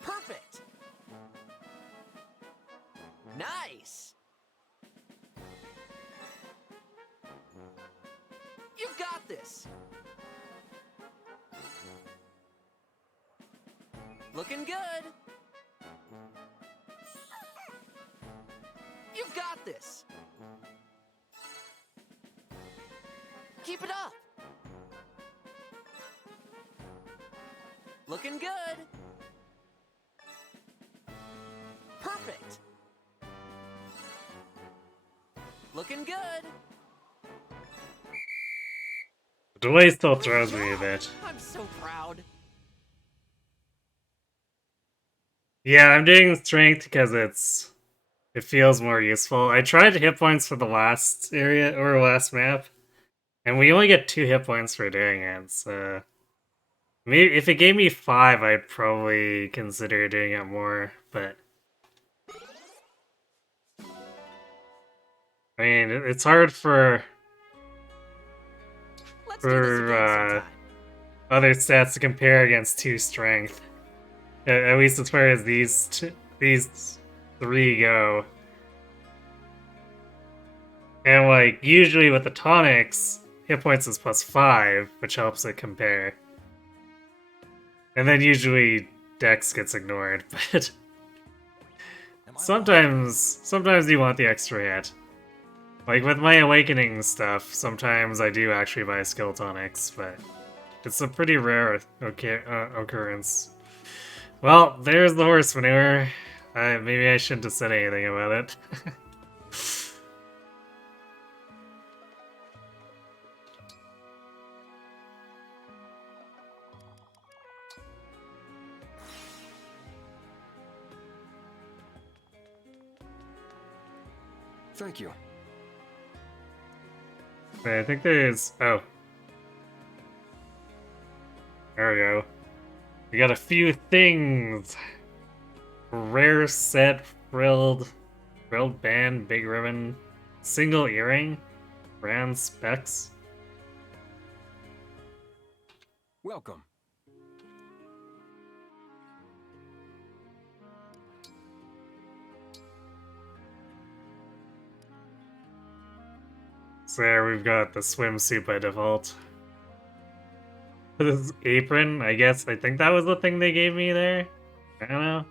Perfect. Nice. You've got this. Looking good. You've got this. Keep it up. Looking good. Perfect. Looking good. The delay still throws me a bit. I'm so proud. Yeah, I'm doing strength because it feels more useful. I tried hit points for the last area or last map, and we only get 2 hit points for doing it. So maybe if it gave me 5, I'd probably consider doing it more. But I mean, it's hard for other stats to compare against 2 strength. At least as far as these 3 go. And like usually with the tonics, hit points is +5, which helps it compare. And then usually Dex gets ignored, but sometimes you want the extra hit. Like with my awakening stuff, sometimes I do actually buy skill tonics, but it's a pretty rare occurrence. Well, there's the horse manure. Maybe I shouldn't have said anything about it. Thank you. I think there's... Oh. There we go. We got a few things. Rare set, frilled band, big ribbon, single earring, brand specs. Welcome. So there we've got the swimsuit by default. This apron, I guess. I think that was the thing they gave me there. I don't know.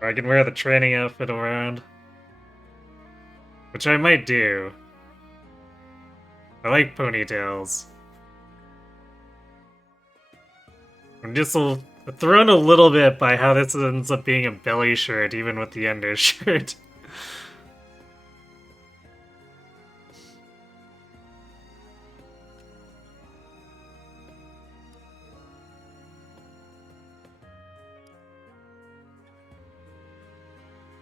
Or I can wear the training outfit around. Which I might do. I like ponytails. I'm just thrown a little bit by how this ends up being a belly shirt, even with the undershirt.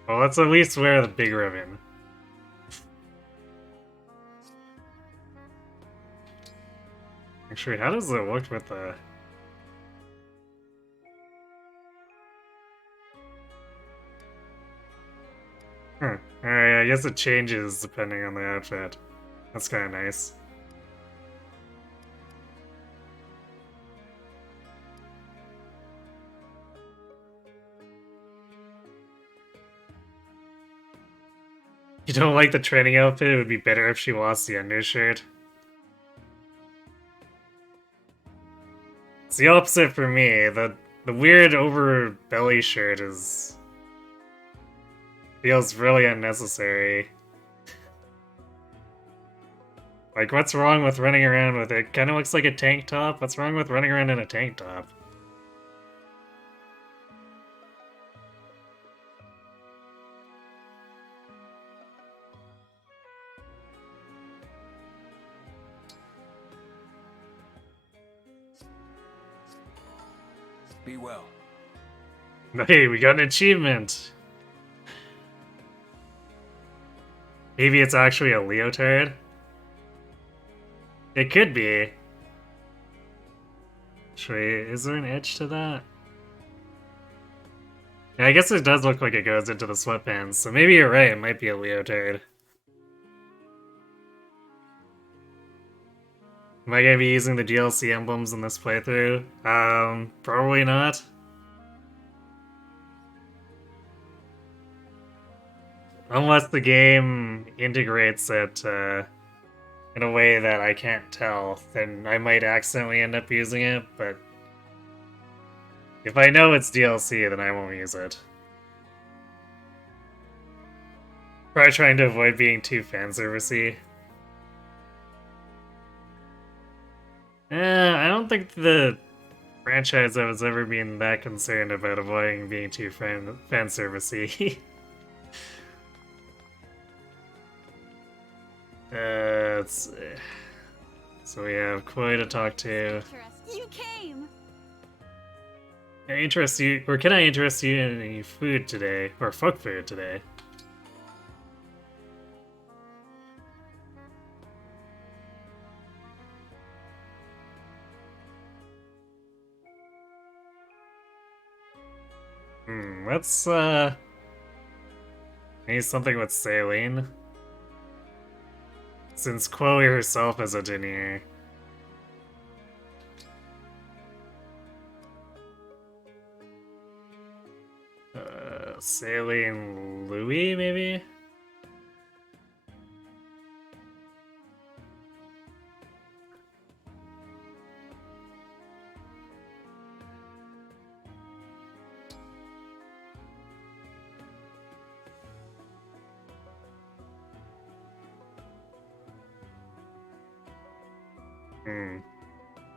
Well, let's at least wear the big ribbon. Actually, how does it look with the... guess it changes depending on the outfit. That's kind of nice. You don't like the training outfit? It would be better if she lost the undershirt. It's the opposite for me. The weird over belly shirt feels really unnecessary. Like, what's wrong with running around with it? Kind of looks like a tank top. What's wrong with running around in a tank top? Be well. Hey, we got an achievement! Maybe it's actually a leotard? It could be. Actually, is there an edge to that? Yeah, I guess it does look like it goes into the sweatpants, so maybe you're right, it might be a leotard. Am I gonna be using the DLC emblems in this playthrough? Probably not. Unless the game integrates it in a way that I can't tell, then I might accidentally end up using it, but if I know it's DLC, then I won't use it. Probably trying to avoid being too fanservice-y. I don't think the franchise has ever been that concerned about avoiding being too fanservice-y. Let's see. So we have Koi to talk to. You came! Can I interest you in any food today? Or folk food today? Let's, need something with saline. Since Chloe herself is a denier. Saline Louis, maybe?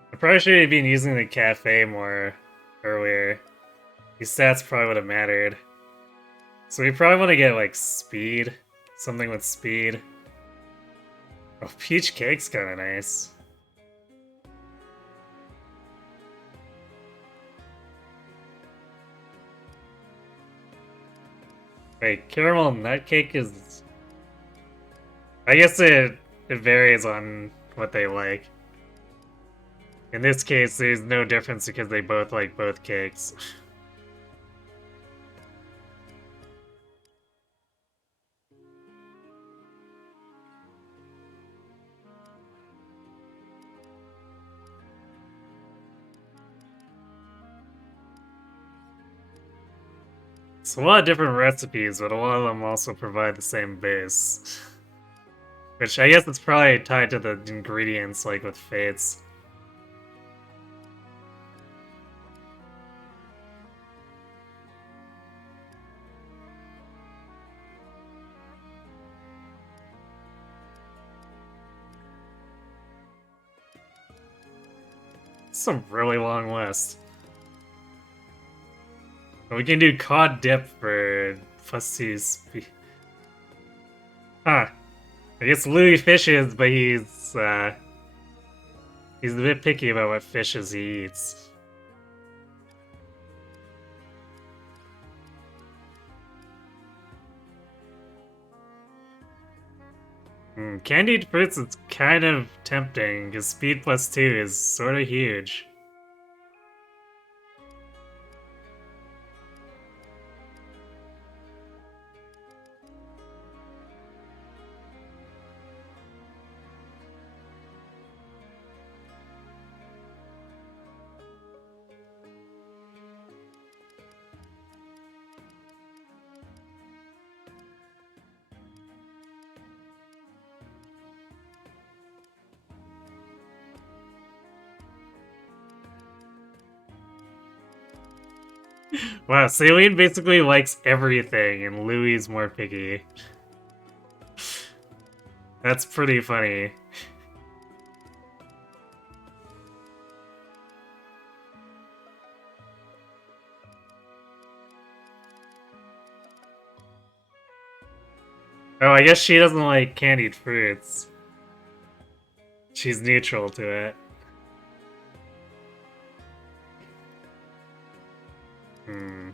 I probably should have been using the cafe more earlier. These stats probably would have mattered. So we probably want to get, like, speed. Something with speed. Oh, peach cake's kind of nice. Wait, caramel nut cake is... I guess it varies on what they like. In this case, there's no difference because they both like both cakes. It's a lot of different recipes, but a lot of them also provide the same base. Which I guess it's probably tied to the ingredients, like with Fates. It's a really long list. We can do cod dip for +2 speed. Huh. I guess Louis fishes, but he's a bit picky about what fishes he eats. Candied fruits is kind of tempting, because speed +2 is sort of huge. Wow, Celine basically likes everything, and Louie's more picky. That's pretty funny. Oh, I guess she doesn't like candied fruits. She's neutral to it. Hmm.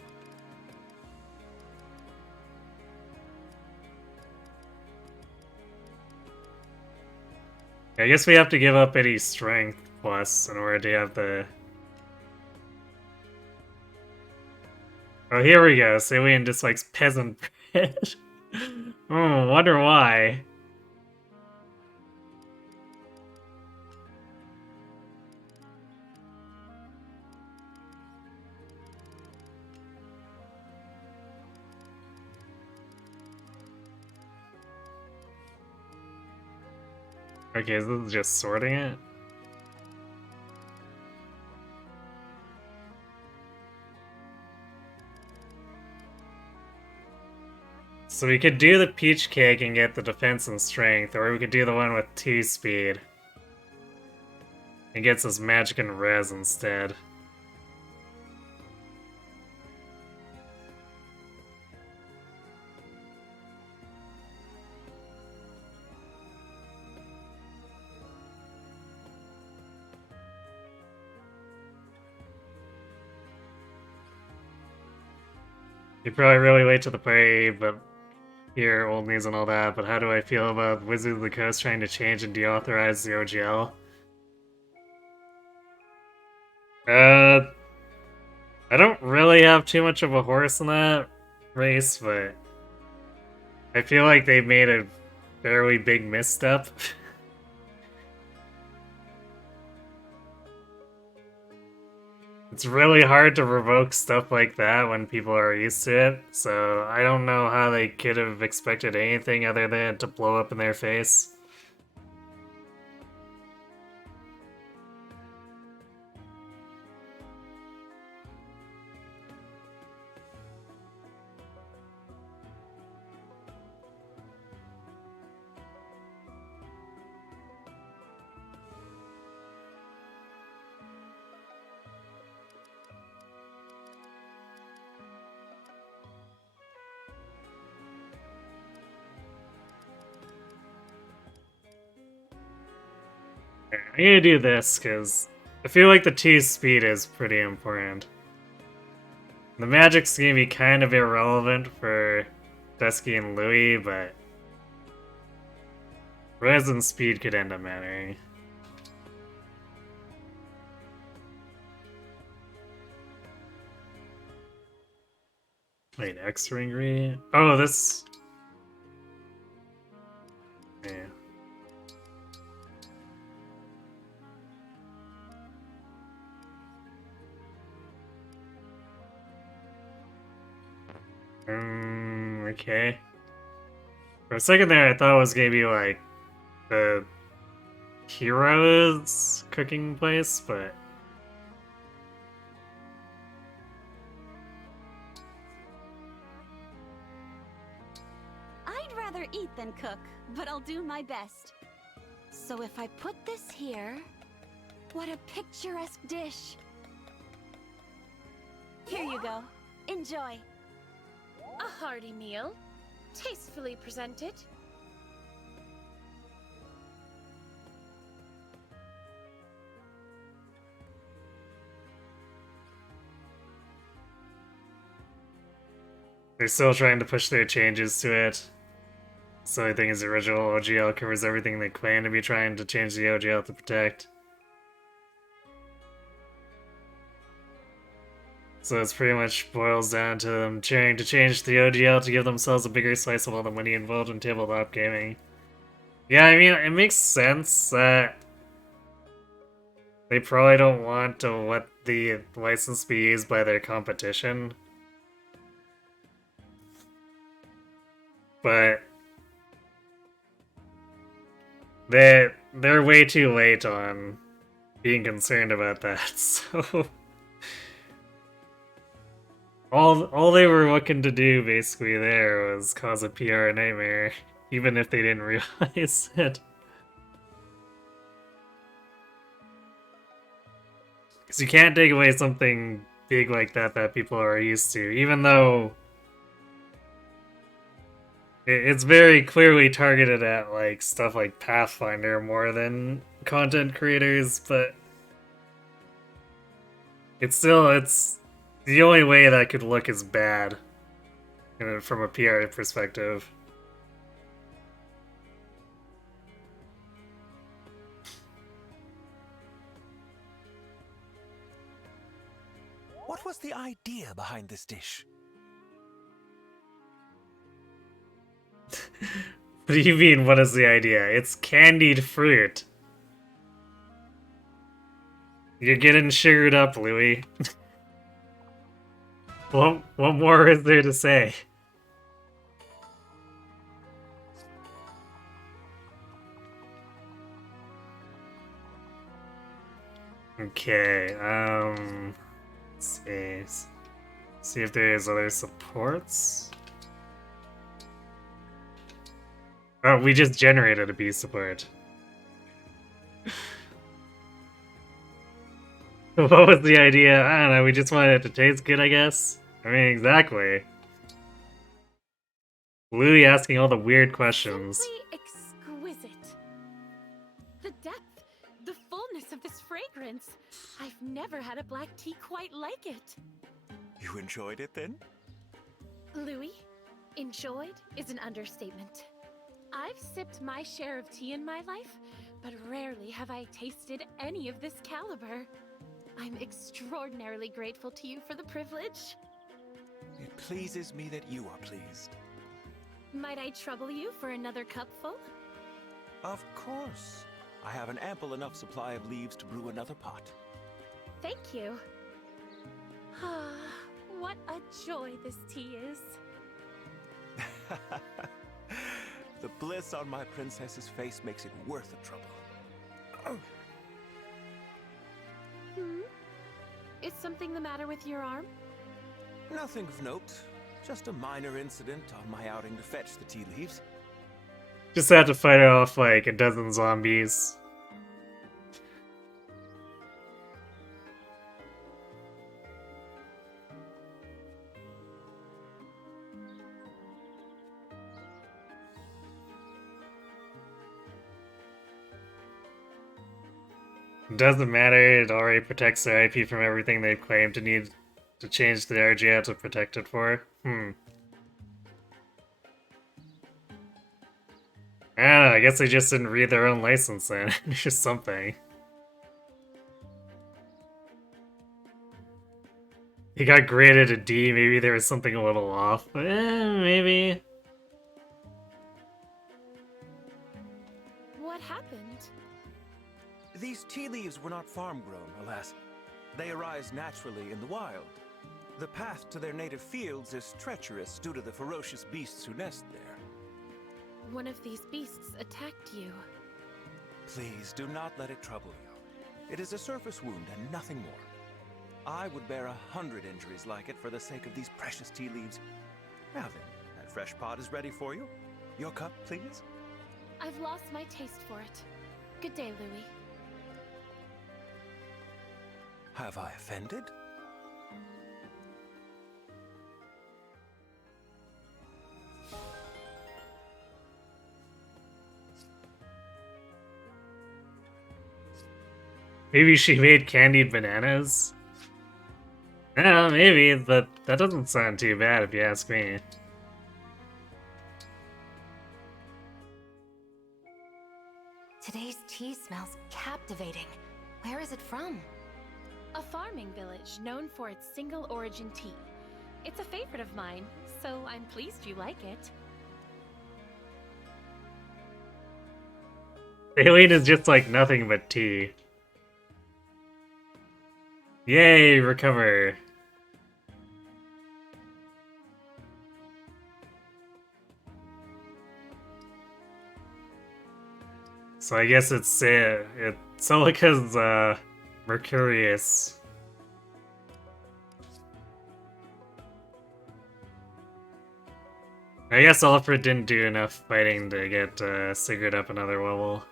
I guess we have to give up any strength plus in order to have the... Oh, here we go. Celine dislikes peasant bread. Oh, wonder why. Okay, so this is just sorting it? So we could do the peach cake and get the defense and strength, or we could do the one with 2 speed. It gets us magic and res instead. You probably really late to the party, but here, old news and all that, but how do I feel about Wizards of the Coast trying to change and deauthorize the OGL? I don't really have too much of a horse in that race, but I feel like they made a fairly big misstep. It's really hard to revoke stuff like that when people are used to it, so I don't know how they could have expected anything other than to blow up in their face. I'm gonna do this, because I feel like the 2 speed is pretty important. The magic's gonna be kind of irrelevant for Dusky and Louie, but res and speed could end up mattering. Wait, extra ingredient? Oh, this... Yeah. Okay. For a second there, I thought it was gonna be like the hero's cooking place, but I'd rather eat than cook, but I'll do my best. So if I put this here, what a picturesque dish. Here you go. Enjoy. A hearty meal, tastefully presented. they're still trying to push their changes to it. So I think his original OGL covers everything they claim to be trying to change the OGL to protect. So it's pretty much boils down to them trying to change the OGL to give themselves a bigger slice of all the money involved in tabletop gaming. Yeah, I mean, it makes sense that they probably don't want to let the license be used by their competition. But they're way too late on being concerned about that, so... all they were looking to do basically there was cause a PR nightmare, even if they didn't realize it. Because you can't take away something big like that people are used to, even though it's very clearly targeted at like stuff like Pathfinder more than content creators, but it's the only way that could look as bad from a PR perspective. What was the idea behind this dish? What do you mean, what is the idea? It's candied fruit. You're getting sugared up, Louis. What more is there to say? Okay, let's see if there's other supports. Oh, we just generated a B support. What was the idea? I don't know, we just wanted it to taste good, I guess? I mean, exactly. Louis asking all the weird questions. Simply exquisite. The depth, the fullness of this fragrance. I've never had a black tea quite like it. You enjoyed it then? Louis, enjoyed is an understatement. I've sipped my share of tea in my life, but rarely have I tasted any of this caliber. I'm extraordinarily grateful to you for the privilege. It pleases me that you are pleased. Might I trouble you for another cupful? Of course. I have an ample enough supply of leaves to brew another pot. Thank you. Ah, what a joy this tea is. The bliss on my princess's face makes it worth the trouble. Oh. Is something the matter with your arm? Nothing of note. Just a minor incident on my outing to fetch the tea leaves. Just had to fight off like a dozen zombies. It doesn't matter, it already protects their IP from everything they've claimed to need to change the RGL to protect it for. I don't know, I guess they just didn't read their own license then, or something. He got graded a D, maybe there was something a little off. Maybe. What happened? These tea leaves were not farm-grown, alas. They arise naturally in the wild. The path to their native fields is treacherous due to the ferocious beasts who nest there. One of these beasts attacked you. Please do not let it trouble you. It is a surface wound and nothing more. I would bear 100 injuries like it for the sake of these precious tea leaves. Now then, that fresh pot is ready for you. Your cup, please. I've lost my taste for it. Good day, Louis. Have I offended? Maybe she made candied bananas? Yeah, maybe, but that doesn't sound too bad if you ask me. Today's tea smells captivating. Where is it from? A farming village known for its single origin tea. It's a favorite of mine, so I'm pleased you like it. Aileen is just like nothing but tea. Yay, recover. So I guess it's Celica's Mercurius. I guess Alfred didn't do enough fighting to get Sigurd up another level.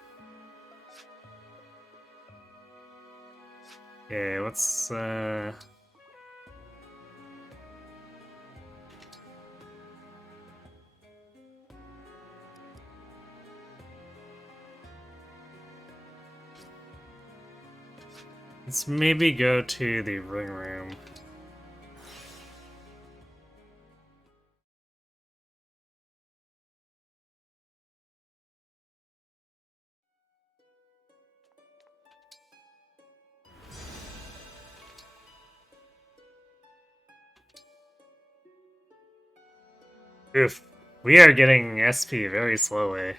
Okay, what's let's maybe go to the ring room. Oof. We are getting SP very slowly.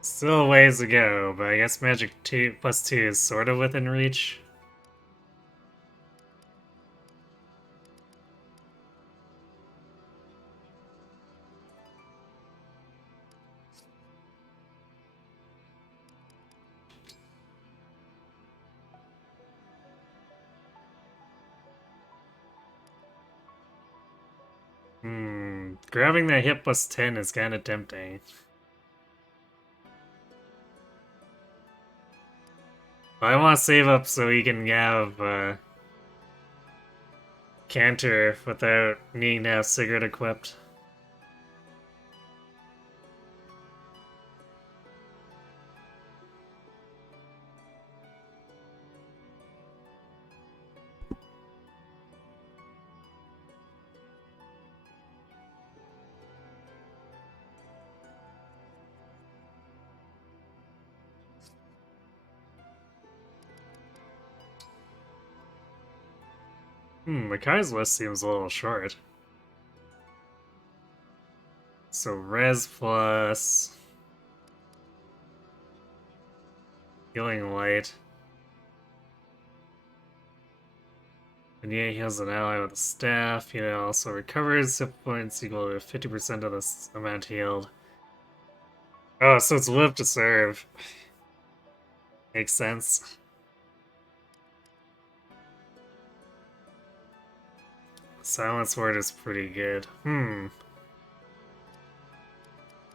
Still a ways to go, but I guess Magic 2 plus 2 is sort of within reach. Grabbing that hit plus 10 is kind of tempting. But I want to save up so we can have Canter without needing to have Sigurd equipped. Makai's list seems a little short. So res plus healing light. And yeah, he has an ally with a staff, also recovers hit points equal to 50% of the amount healed. Oh, so it's live to serve. Makes sense. Silence word is pretty good.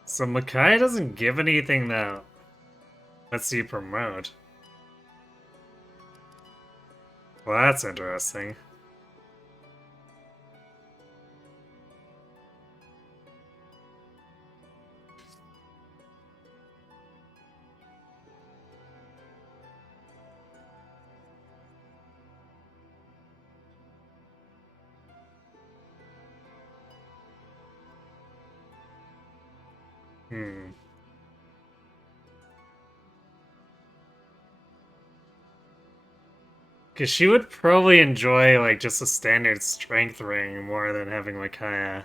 So Makai doesn't give anything that lets you promote. Well, that's interesting. Because she would probably enjoy, like, just a standard strength ring more than having Makaya.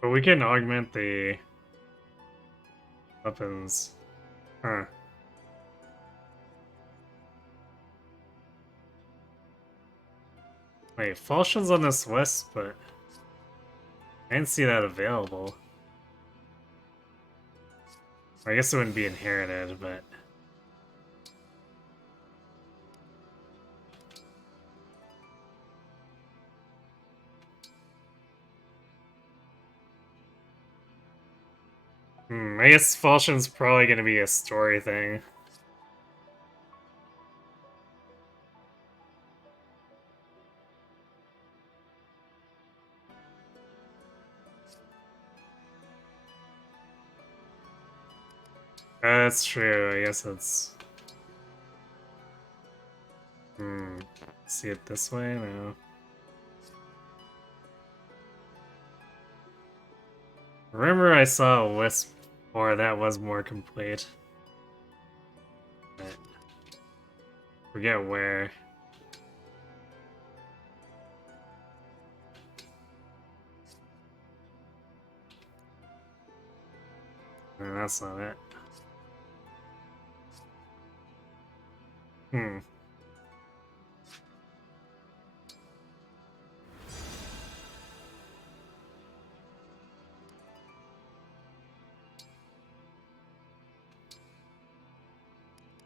But we can augment the weapons. Huh. Wait, Falchions on this list, but I didn't see that available. I guess it wouldn't be inherited, but... I guess Falchion's probably gonna be a story thing. That's true. I guess it's. See it this way? No. Remember I saw a wisp before that was more complete. But forget where. No, that's not it.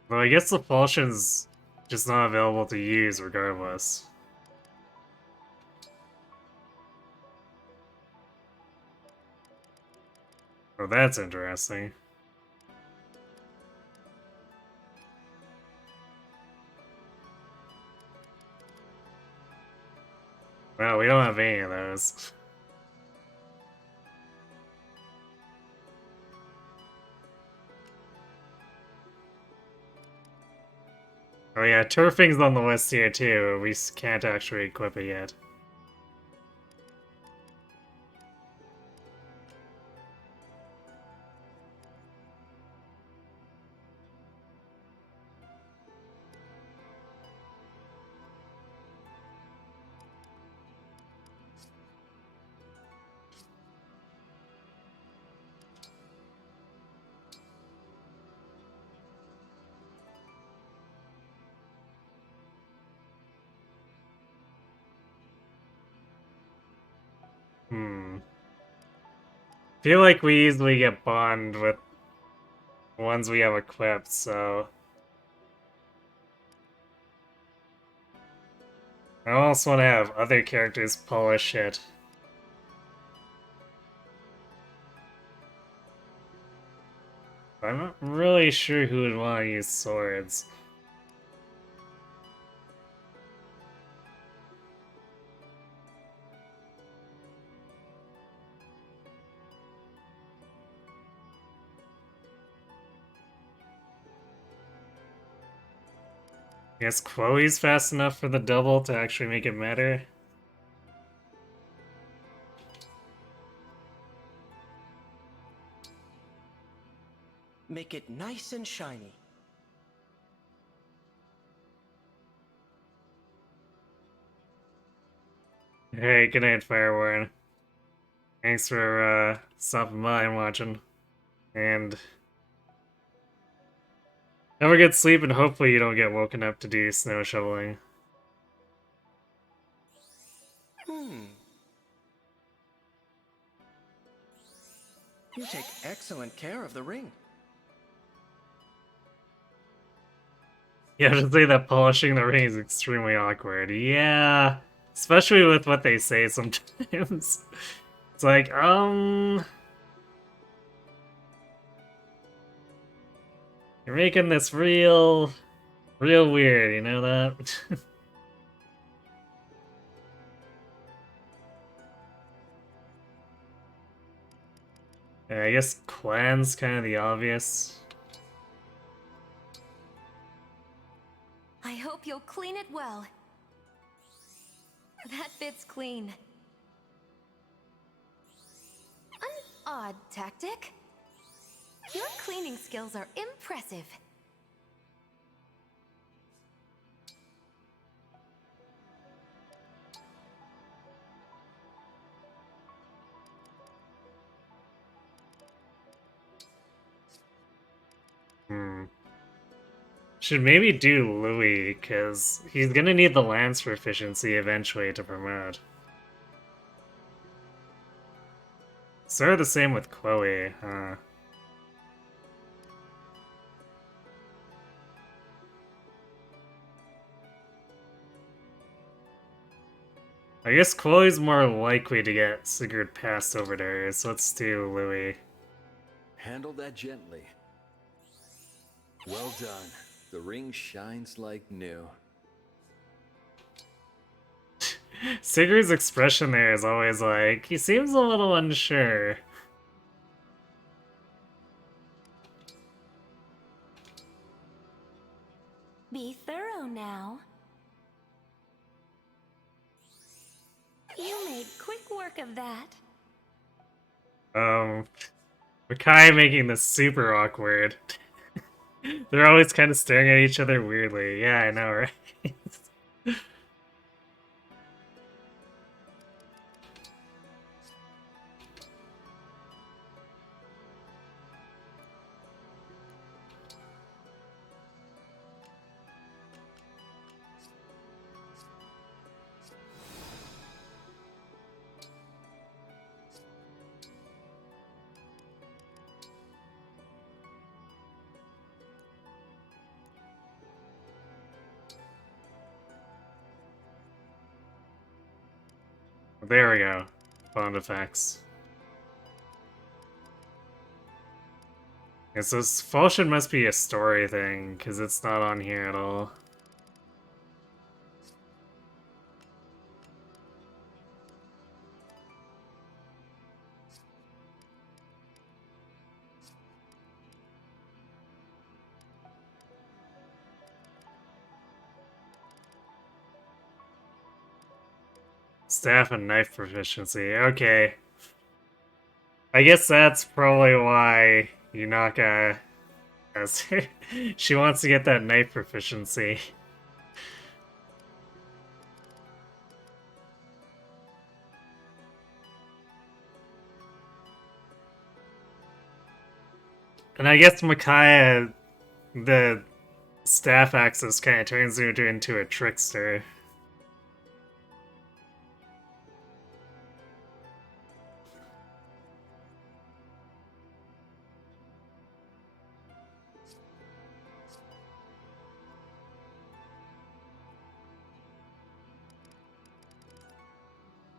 Well, I guess the Falchion's just not available to use regardless. Oh, that's interesting. Well, we don't have any of those. Oh yeah, Turfing's on the list here too. We can't actually equip it yet. Feel like we easily get bond with ones we have equipped, so I also want to have other characters polish it. I'm not really sure who would want to use swords. I guess Chloe's fast enough for the double to actually make it matter. Make it nice and shiny. Hey, good night, Firewarren. Thanks for stopping by and watching. And have a good sleep, and hopefully you don't get woken up to do snow shoveling. You take excellent care of the ring. You have to say that polishing the ring is extremely awkward. Yeah, especially with what they say sometimes. It's like, you're making this real weird, you know that? Yeah, I guess clan's kind of the obvious. I hope you'll clean it well. That fits clean. An odd tactic. Your cleaning skills are impressive. Should maybe do Louis, because he's gonna need the lance proficiency eventually to promote. Sort of the same with Chloe, huh? I guess Chloe's more likely to get Sigurd passed over to her, so let's do Louis. Handle that gently. Well done. The ring shines like new. Sigurd's expression there is always like, he seems a little unsure. Be thorough now. You made quick work of that. Makai making this super awkward. They're always kind of staring at each other weirdly. Yeah, I know, right? There we go. Bond effects. Yes, this Falchion must be a story thing, because it's not on here at all. Staff and knife proficiency. Okay. I guess that's probably why Yunaka has she wants to get that knife proficiency. And I guess Micaiah, the staff access kind of turns her into a trickster.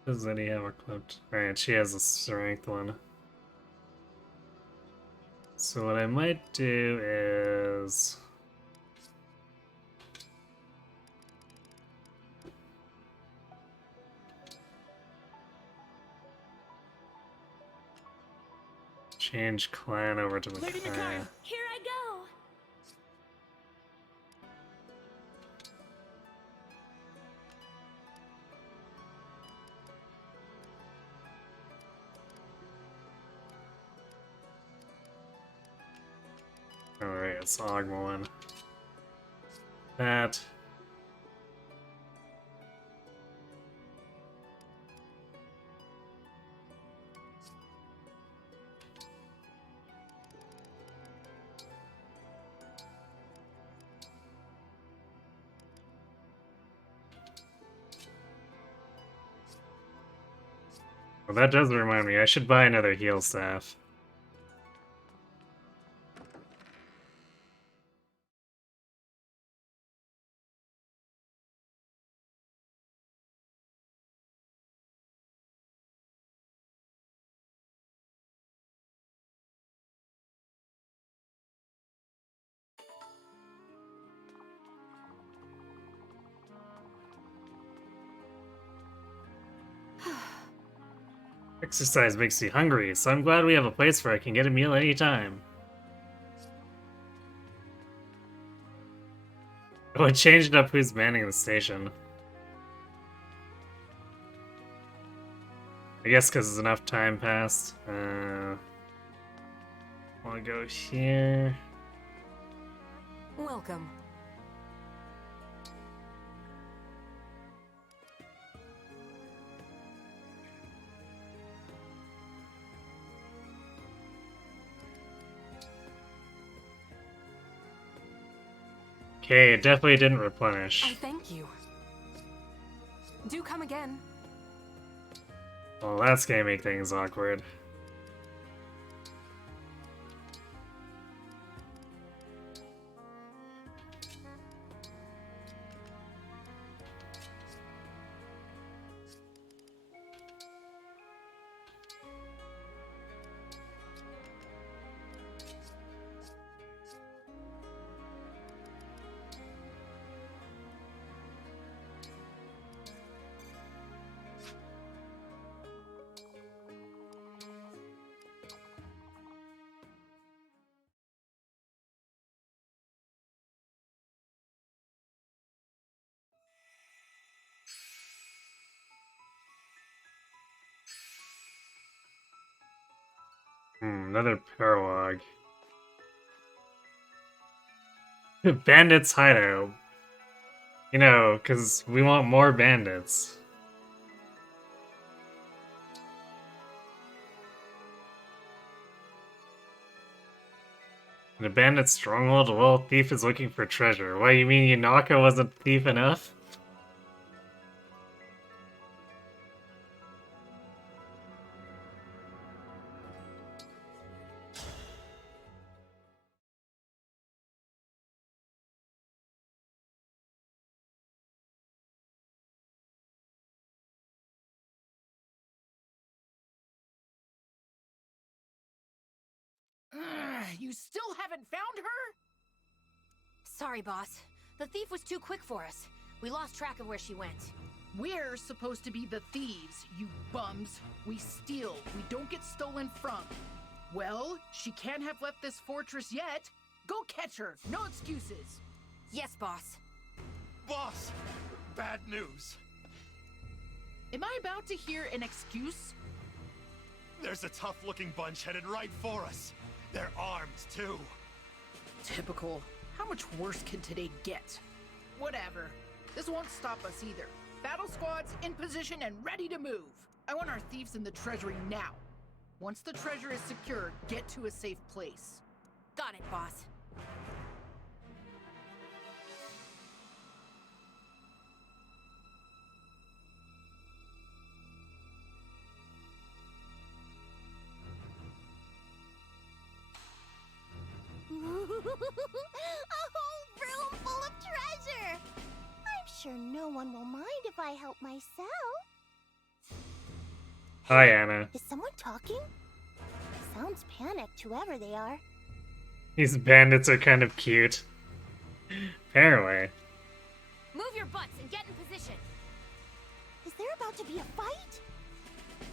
Does any have equipped? Alright, she has a strength one. So what I might do is... change clan over to Lady Micaiah. Micaiah, here I go! Alright, it's Ogma one. That. Well, that does remind me, I should buy another heal staff. Exercise makes me hungry, so I'm glad we have a place where I can get a meal anytime. Oh, it changed up who's manning the station. I guess because enough time passed. Wanna go here. Welcome. Okay, it definitely didn't replenish. I thank you. Do come again. Well, that's gonna make things awkward. Another paralog. Bandits hideout. You know, because we want more bandits. An abandoned stronghold, well, thief is looking for treasure. What, you mean Yunaka wasn't thief enough? You still haven't found her? Sorry, boss. The thief was too quick for us. We lost track of where she went. We're supposed to be the thieves, you bums. We steal, we don't get stolen from. Well, she can't have left this fortress yet. Go catch her, no excuses. Yes, boss. Boss, bad news. Am I about to hear an excuse? There's a tough-looking bunch headed right for us. They're armed, too. Typical. How much worse can today get? Whatever. This won't stop us either. Battle squads in position and ready to move. I want our thieves in the treasury now. Once the treasure is secure, get to a safe place. Got it, boss. A whole room full of treasure! I'm sure no one will mind if I help myself. Hi, Anna. Is someone talking? Sounds panicked, whoever they are. These bandits are kind of cute. Apparently. Move your butts and get in position. Is there about to be a fight?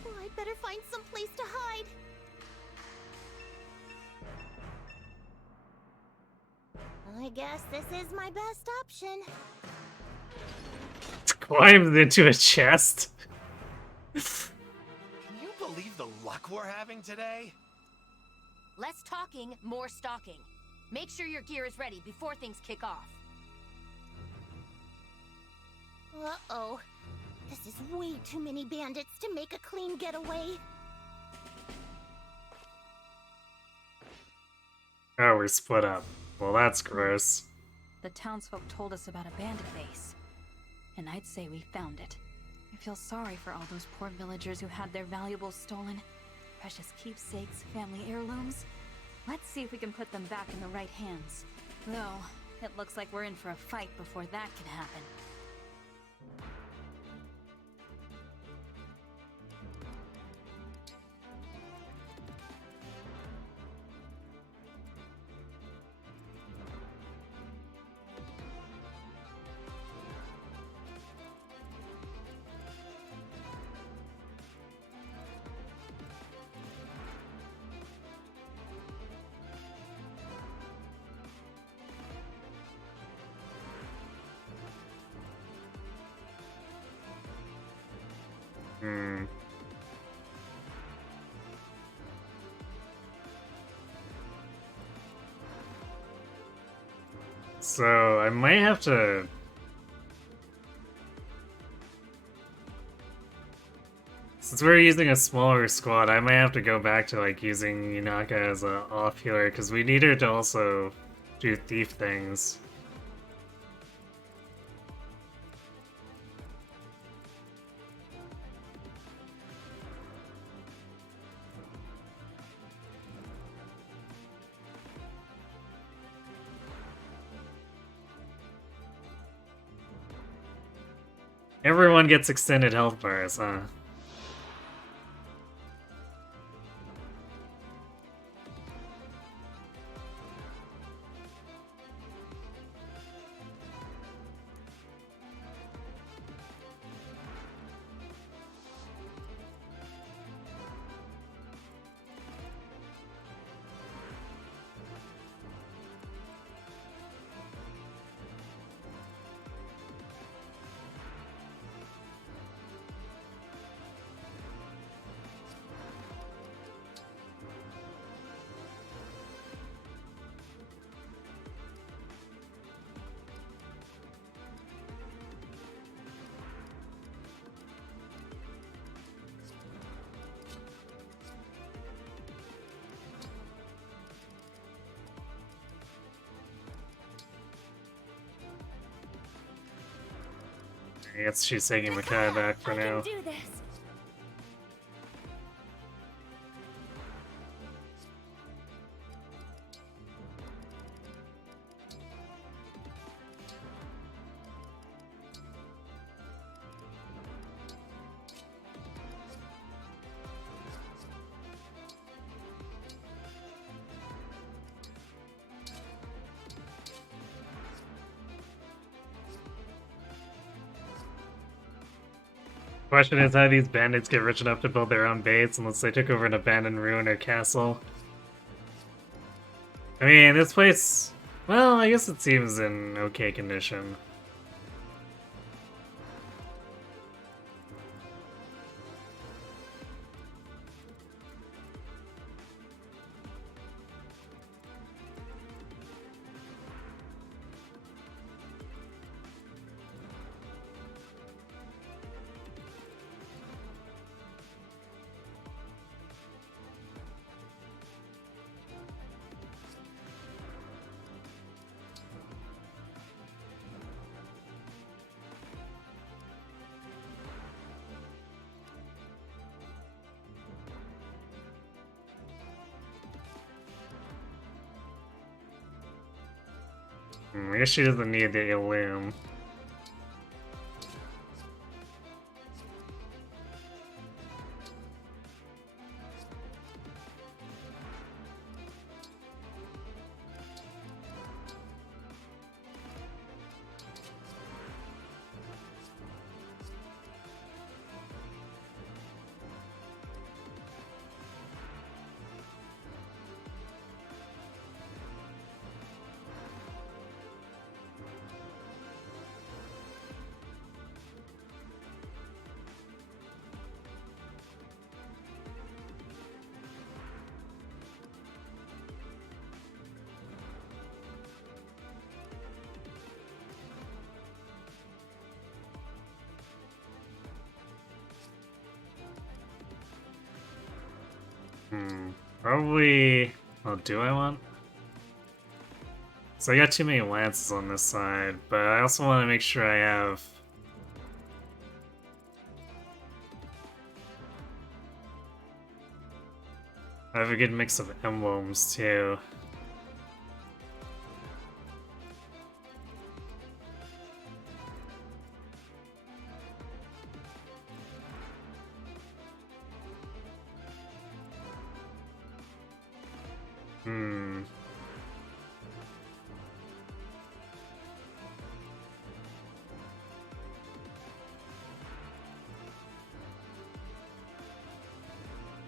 Well, I'd better find some place to hide. I guess this is my best option. Climbs into a chest. Can you believe the luck we're having today? Less talking, more stalking. Make sure your gear is ready before things kick off. Uh-oh. This is way too many bandits to make a clean getaway. Oh, we're split up. Well, that's gross. The townsfolk told us about a bandit base, and I'd say we found it. I feel sorry for all those poor villagers who had their valuables stolen. Precious keepsakes, family heirlooms. Let's see if we can put them back in the right hands. Though, it looks like we're in for a fight before that can happen. So, I might have to... Since we're using a smaller squad, I might have to go back to, like, using Yunaka as an off-healer, because we need her to also do thief things. Everyone gets extended health bars, huh? I guess she's taking Makai back for now. Do this. Question is, how do these bandits get rich enough to build their own base unless they took over an abandoned ruin or castle? I mean, this place, well, I guess it seems in okay condition. I guess she doesn't need the Emblem. Probably... Well, do I want? So I got too many lances on this side, but I also want to make sure I have... I have a good mix of emblems, too.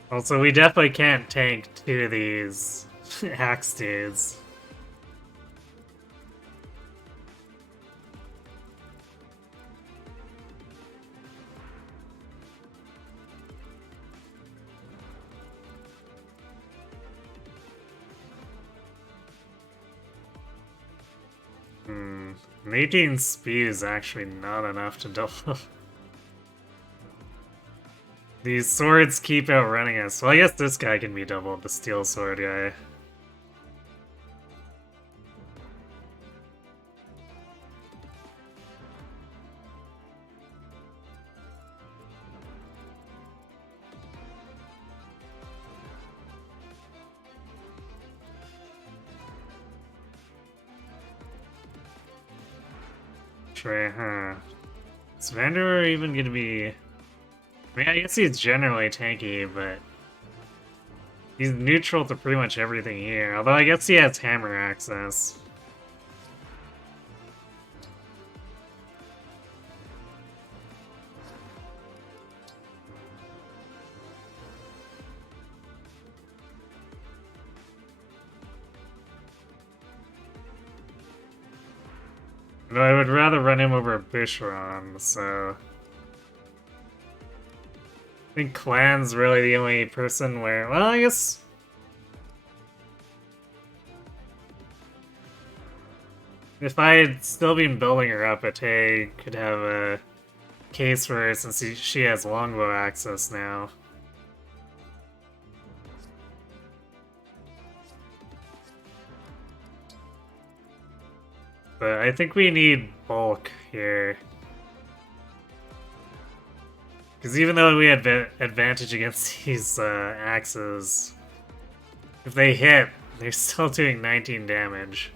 Also, we definitely can't tank two of these axe dudes. An 18 speed is actually not enough to double. These swords keep outrunning us. Well, I guess this guy can be doubled, the steel sword guy. Trey, huh? Is Vanderer even gonna be... I mean, I guess he's generally tanky, but he's neutral to pretty much everything here. Although I guess he has hammer access. But I would rather run him over Bishron, so... I think Clan's really the only person where... Well, I guess... If I had still been building her up, Ate could have a case for her since she has longbow access now. But I think we need bulk here. Because even though we had advantage against these axes, if they hit, they're still doing 19 damage.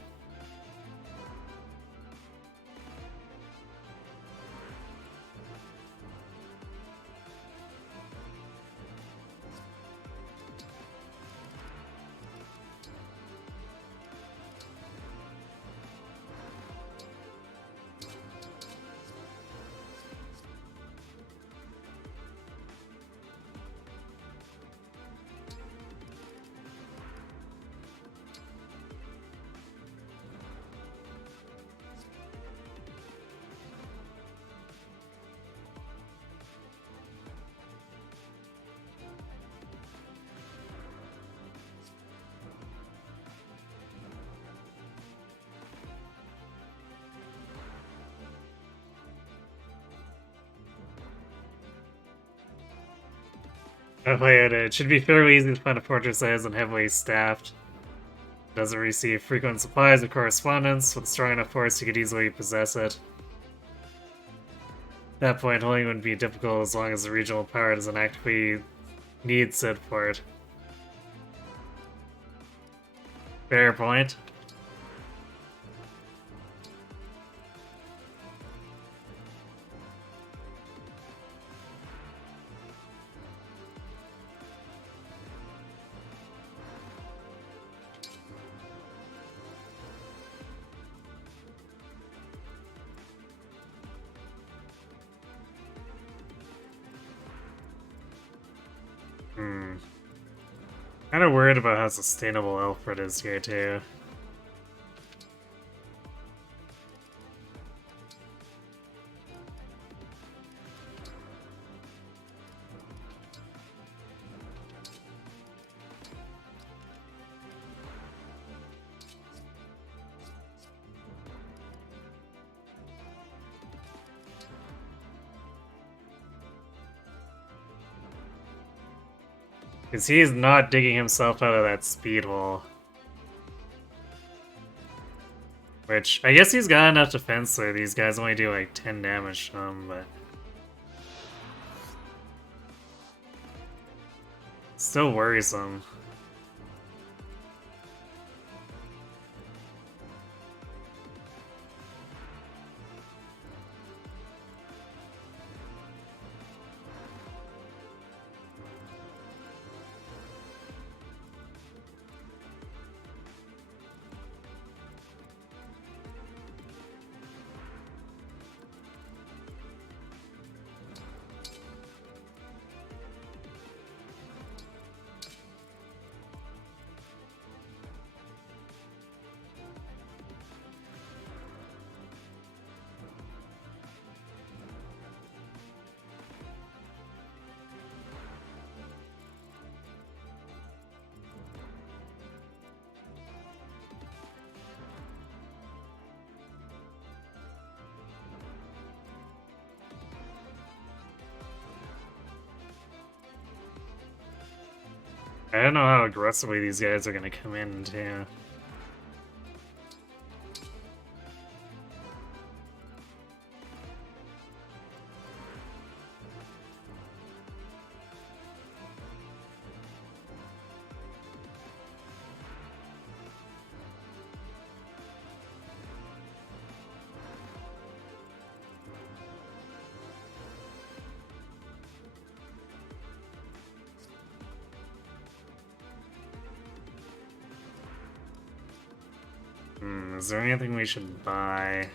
It should be fairly easy to find a fortress that isn't heavily staffed. It doesn't receive frequent supplies or correspondence. With a strong enough force, you could easily possess it. At that point, holding wouldn't be difficult as long as the regional power doesn't actively need said fort. Fair point. Kind of worried about how sustainable Alfred is here, too. Because he's not digging himself out of that speed hole. Which, I guess he's got enough defense where these guys only do like 10 damage to him, but... still worrisome. I don't know how aggressively these guys are gonna come in, too. Is there anything we should buy?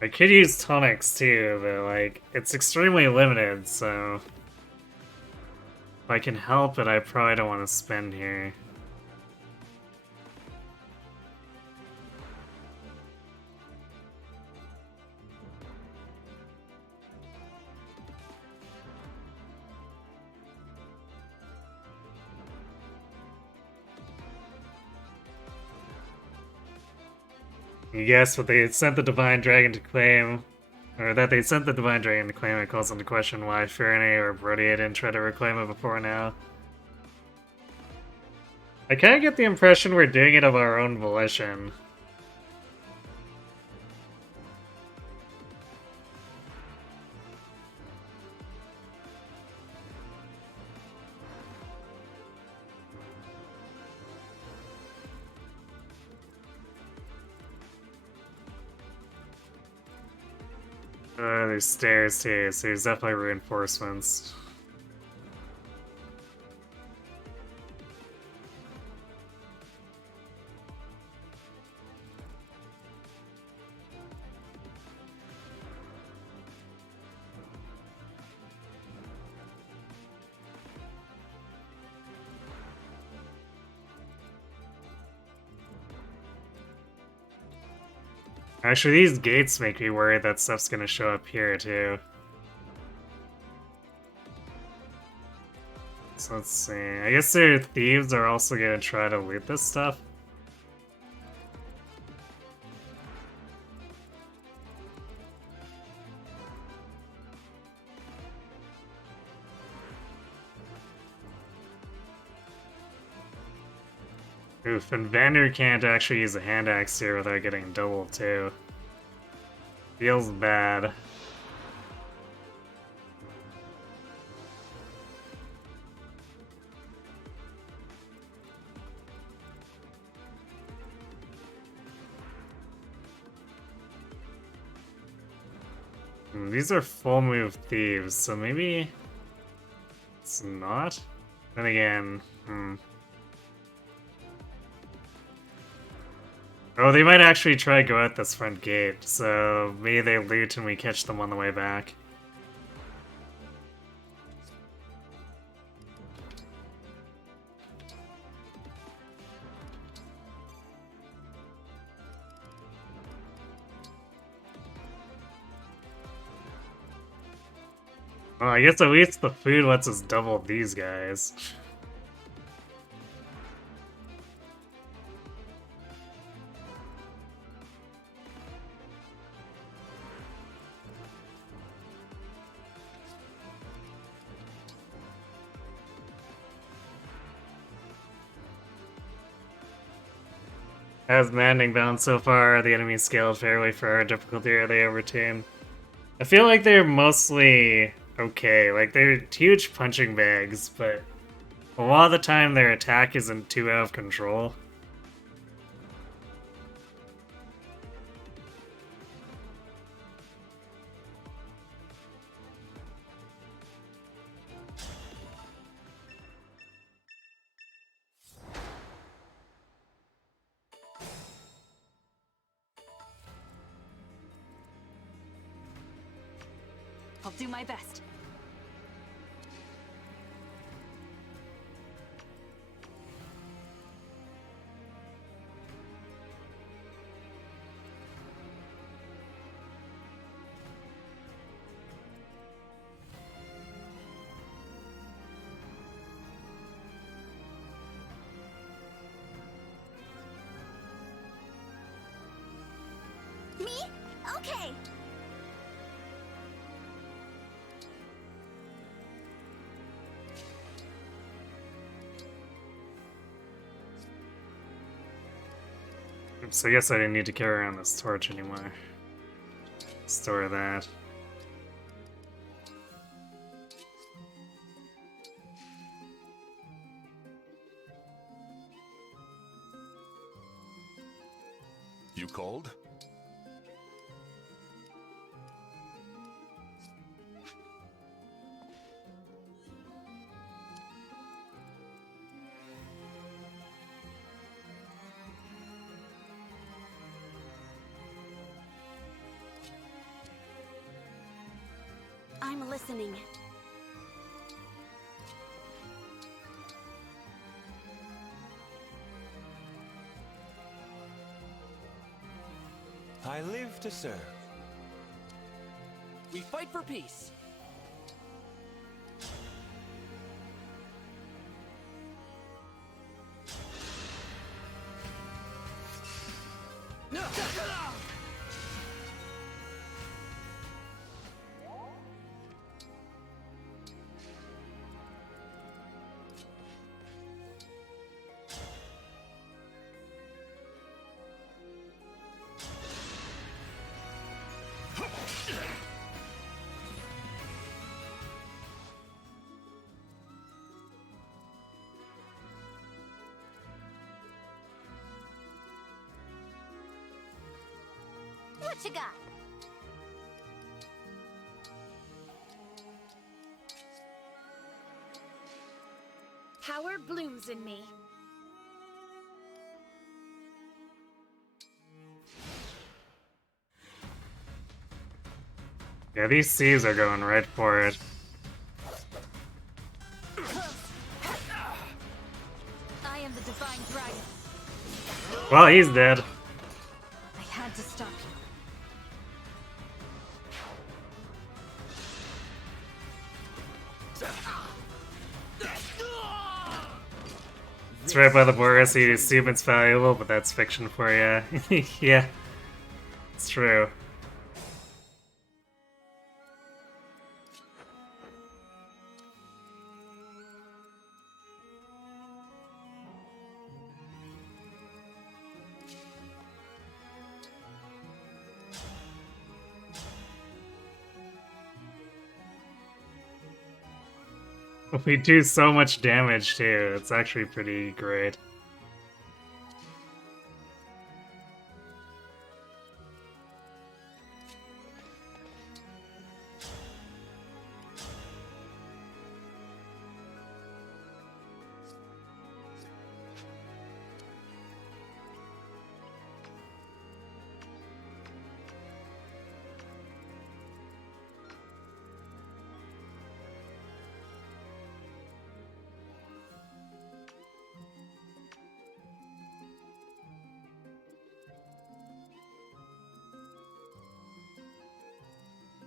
I could use tonics too, but like, it's extremely limited, so... if I can help it, I probably don't want to spend here. You guess what they sent the Divine Dragon to claim, or that they sent the Divine Dragon to claim, it calls into question why Faraday or Brody didn't try to reclaim it before now. I kind of get the impression we're doing it of our own volition. there's stairs too, so there's definitely reinforcements. Actually, these gates make me worried that stuff's gonna show up here, too. So let's see. I guess their thieves are also gonna try to loot this stuff. Oof, and Vander can't actually use a hand axe here without getting doubled, too. Feels bad. These are full move thieves, so maybe it's not? Then again, Oh, they might actually try to go out this front gate, so maybe they loot and we catch them on the way back. Well, I guess at least the food lets us double these guys. As Maddening bound so far, the enemy scaled fairly for our difficulty are they overtuned. I feel like they're mostly okay. Like, they're huge punching bags, but a lot of the time their attack isn't too out of control. I'll do my best. Me? Okay. So I guess I didn't need to carry around this torch anymore. Store that. You called? I'm listening. I live to serve. We fight for peace. What you got? power blooms in me. Yeah, these C's are going right for it. I am the divine dragon. Well, he's dead. I had to stop you. It's right by the border, so you assume it's valuable, but that's fiction for you. Yeah, it's true. We do so much damage too, it's actually pretty great.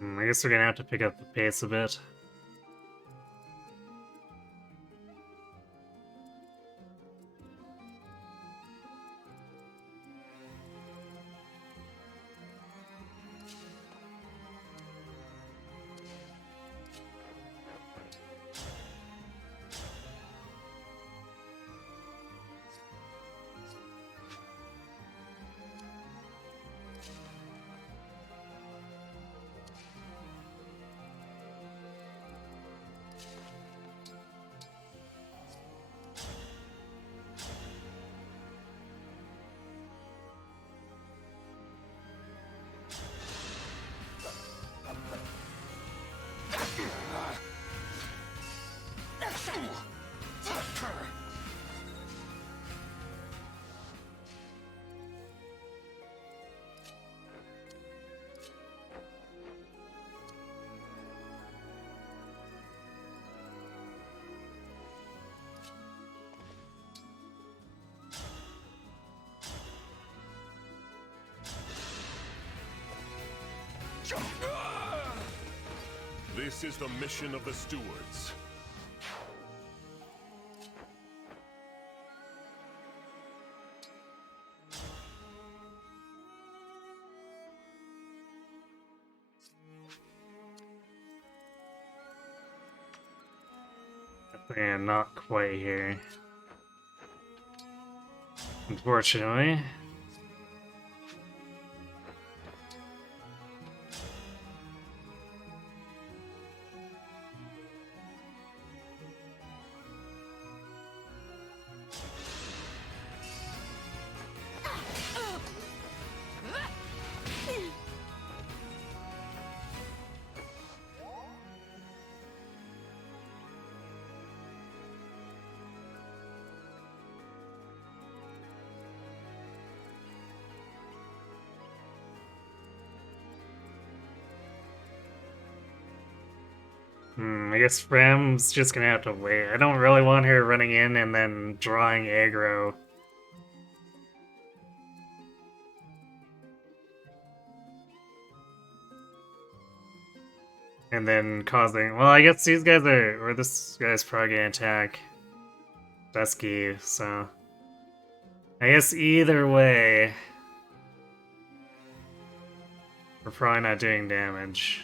I guess we're gonna have to pick up the pace a bit. This is the mission of the stewards. Yeah, not quite here. Unfortunately. I guess Fram's just gonna have to wait. I don't really want her running in and then drawing aggro. And then causing... Well, I guess these guys are... Or this guy's probably gonna attack Dusky, so... I guess either way... We're probably not doing damage.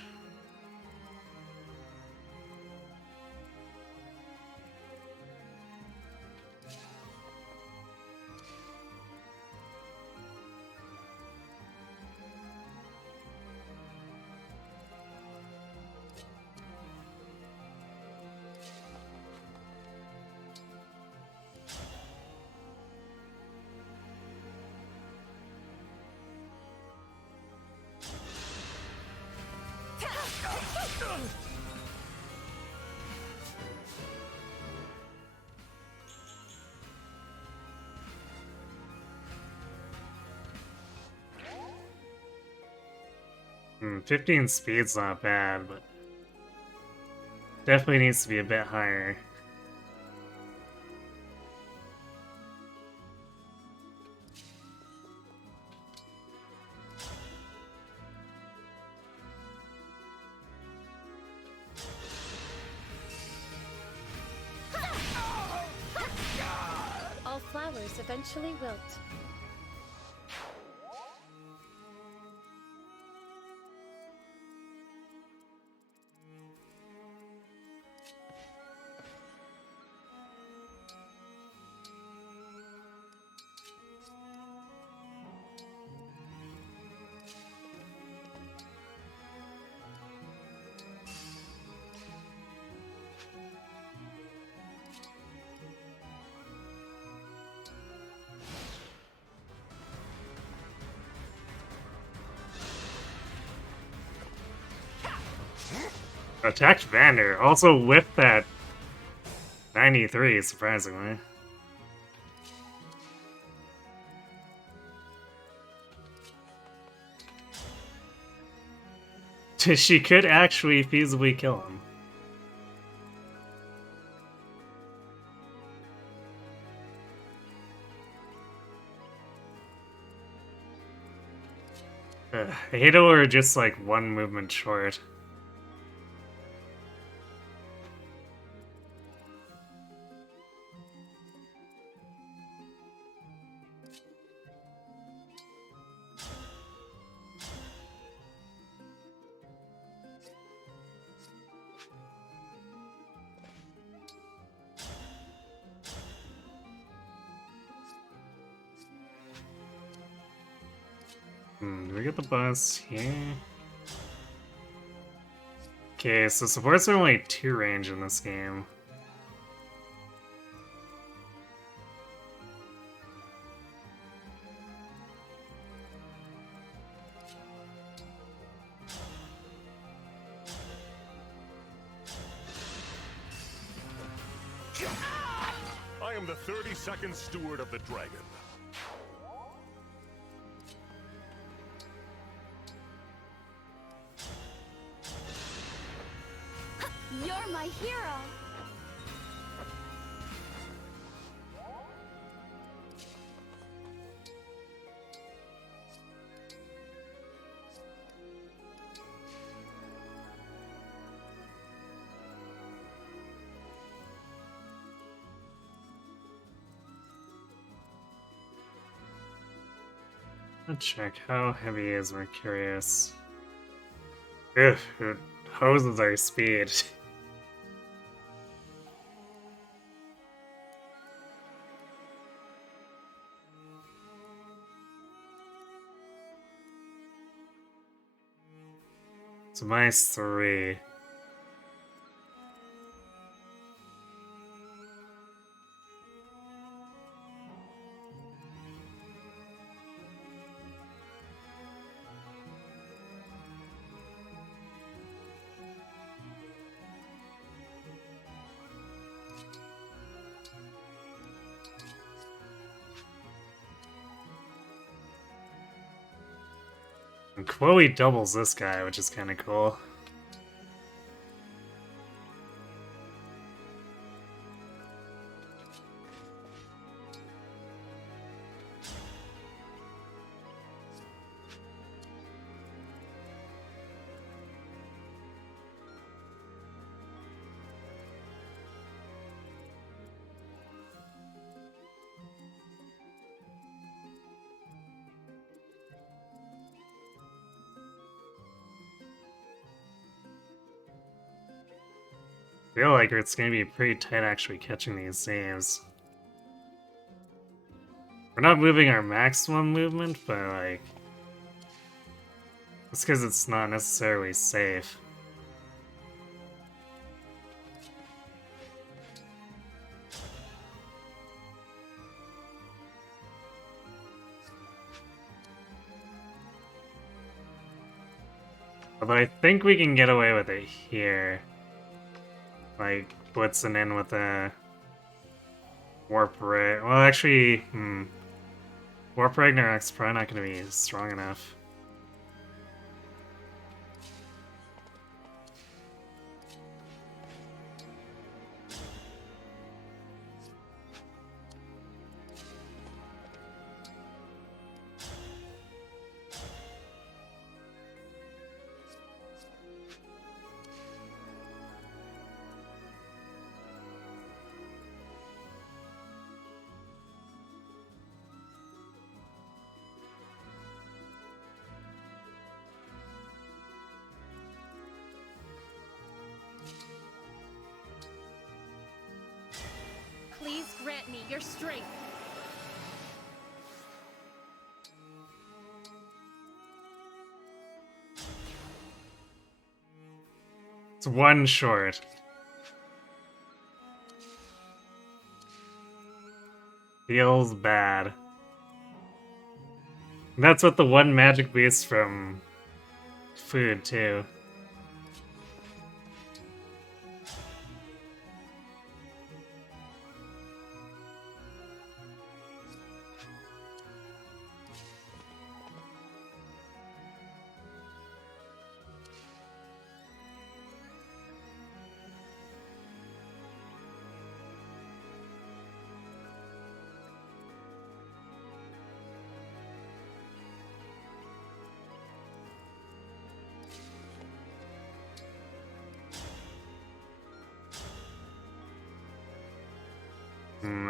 15 speed's not bad, but definitely needs to be a bit higher. All flowers eventually wilt. Attacked Vander, also with that 93, surprisingly. She could actually feasibly kill him. I hate how we're just like one movement short. Do we get the bus here? Okay, so supports are only 2 range in this game. I am the 32nd Steward of the Dragon. You're my hero! Let's check how heavy is Mercurius. Ugh, it hoses our speed. It's -3. And Chloe doubles this guy, which is kind of cool. I feel like it's gonna be pretty tight actually catching these saves. We're not moving our maximum movement, but like... It's because it's not necessarily safe. Although I think we can get away with it here. Like, blitzing in with a Warp Ray. Well, actually, Warp Ragnarok's probably not going to be strong enough. your strength. It's one short. Feels bad. That's what the one magic beast from food, too.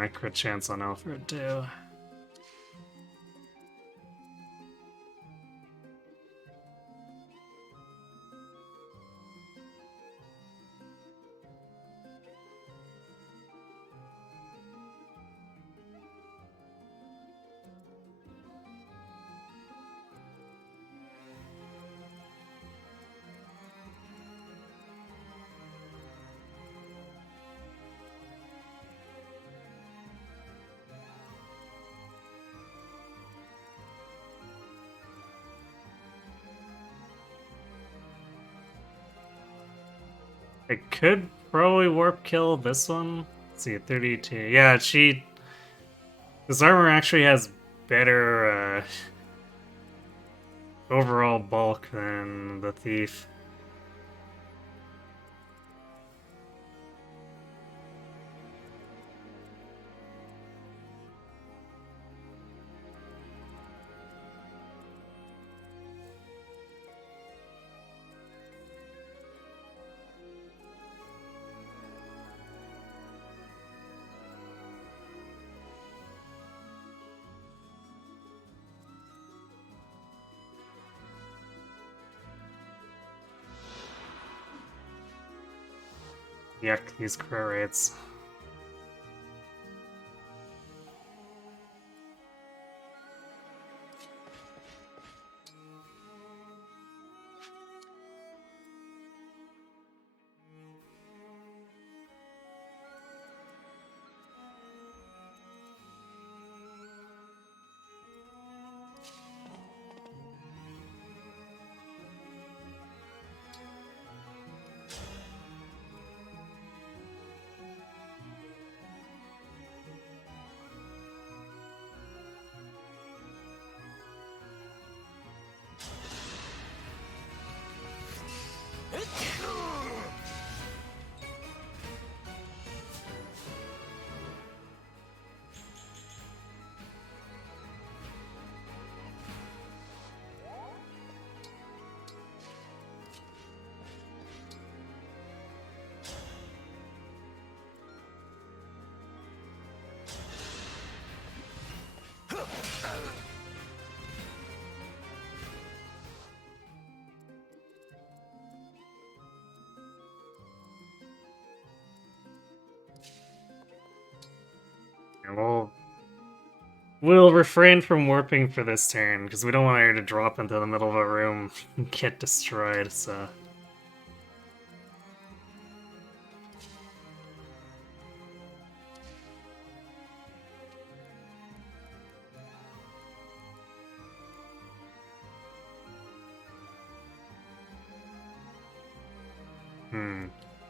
I crit chance on Alfred too. I could probably warp kill this one. Let's see, 32. Yeah, this armor actually has better overall bulk than the thief. Yuck, these crit rates. And we'll refrain from warping for this turn, because we don't want her to drop into the middle of a room and get destroyed, so...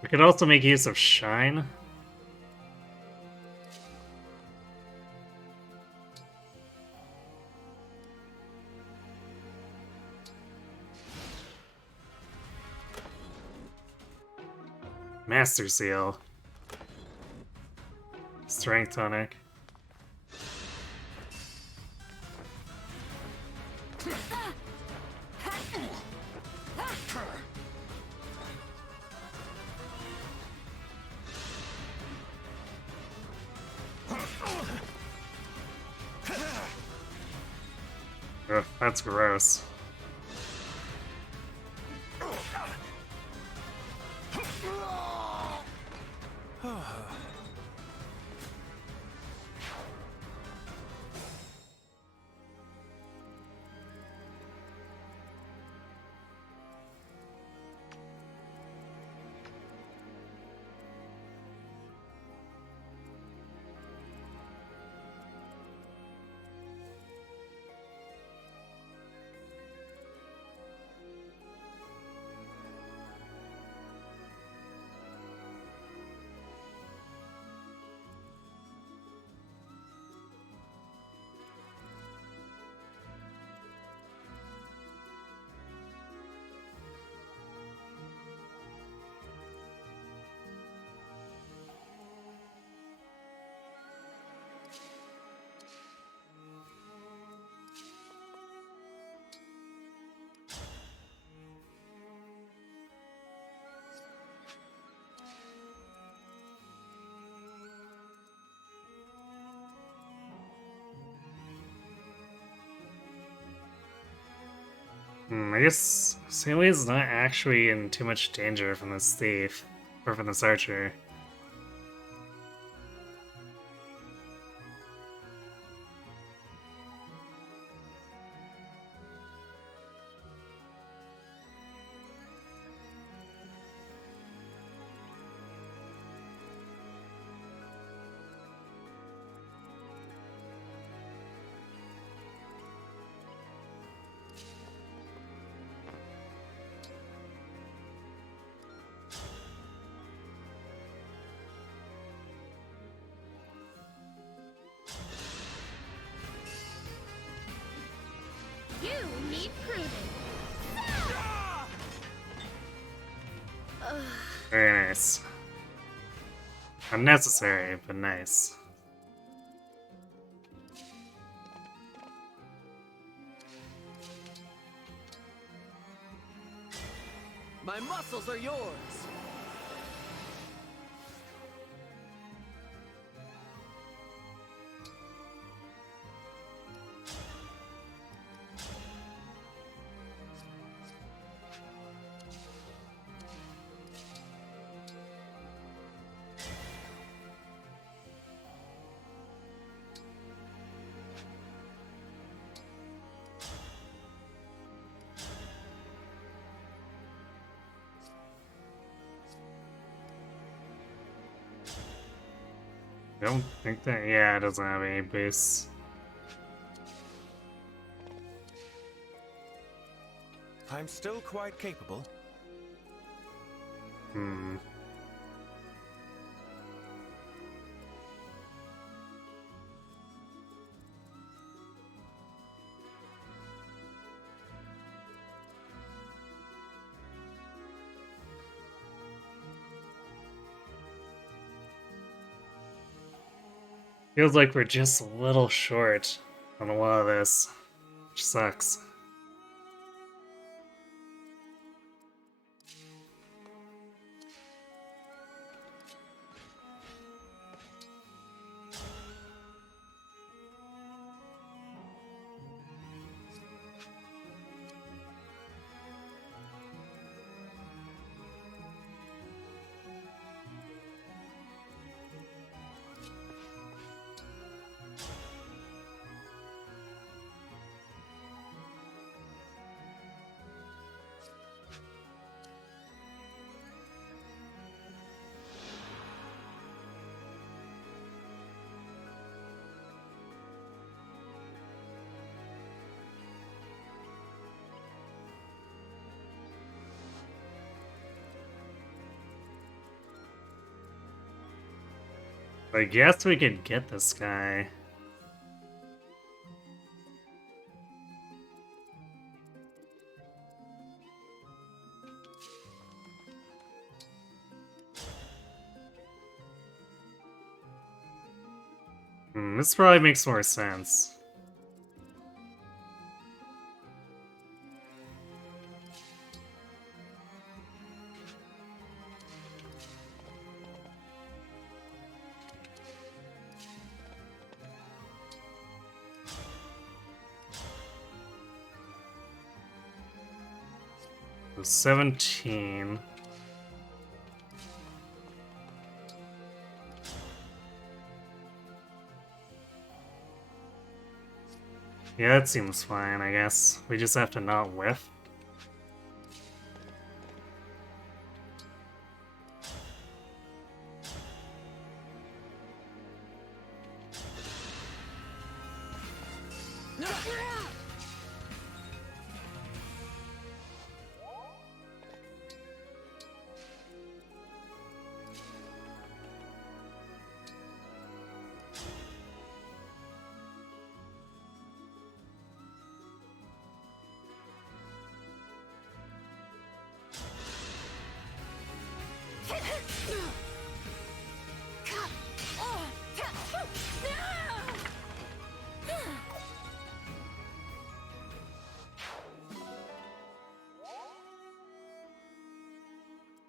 We could also make use of Shine. Master Seal. Strength Tonic. Ugh, that's gross. I guess Sally's not actually in too much danger from this thief, or from this archer. You need pruning. Very nice. Unnecessary, but nice. My muscles are yours! I don't think that. Yeah, it doesn't have any boosts. I'm still quite capable. Feels like we're just a little short on a lot of this, which sucks. I guess we could get this guy. This probably makes more sense. So 17. Yeah, that seems fine, I guess. We just have to not whiff.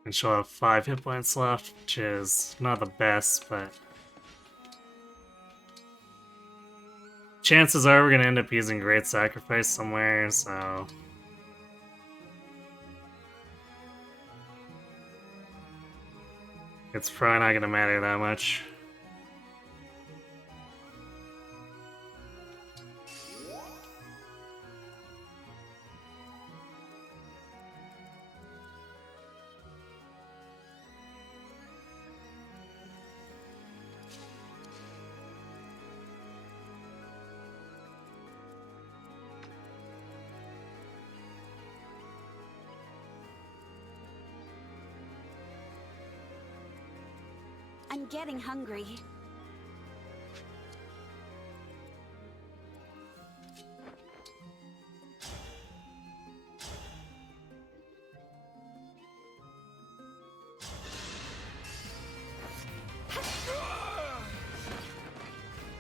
And she'll have 5 hit points left, which is not the best, but chances are we're gonna end up using Great Sacrifice somewhere, so it's probably not gonna matter that much. I'm getting hungry.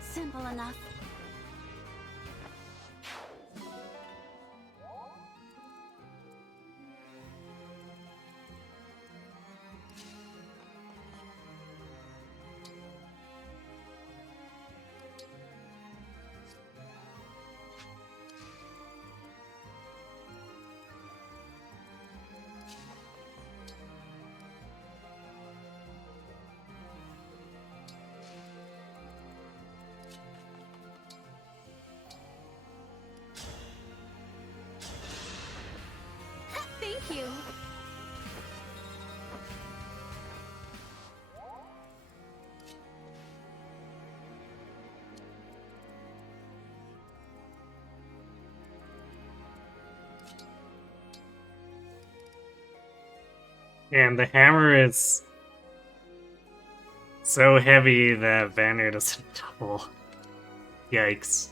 Simple enough. Thank you. And the hammer is so heavy that Banner doesn't double. Yikes.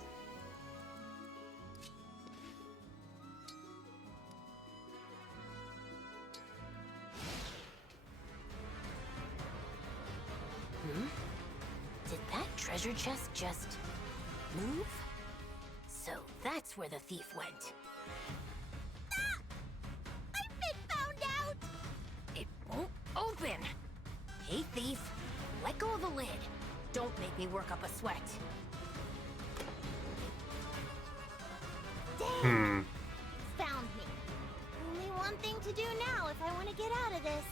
Did that treasure chest just move? So that's where the thief went. Ah! I've been found out! It won't open! Hey, thief, let go of the lid. Don't make me work up a sweat. Found me. Only one thing to do now if I want to get out of this.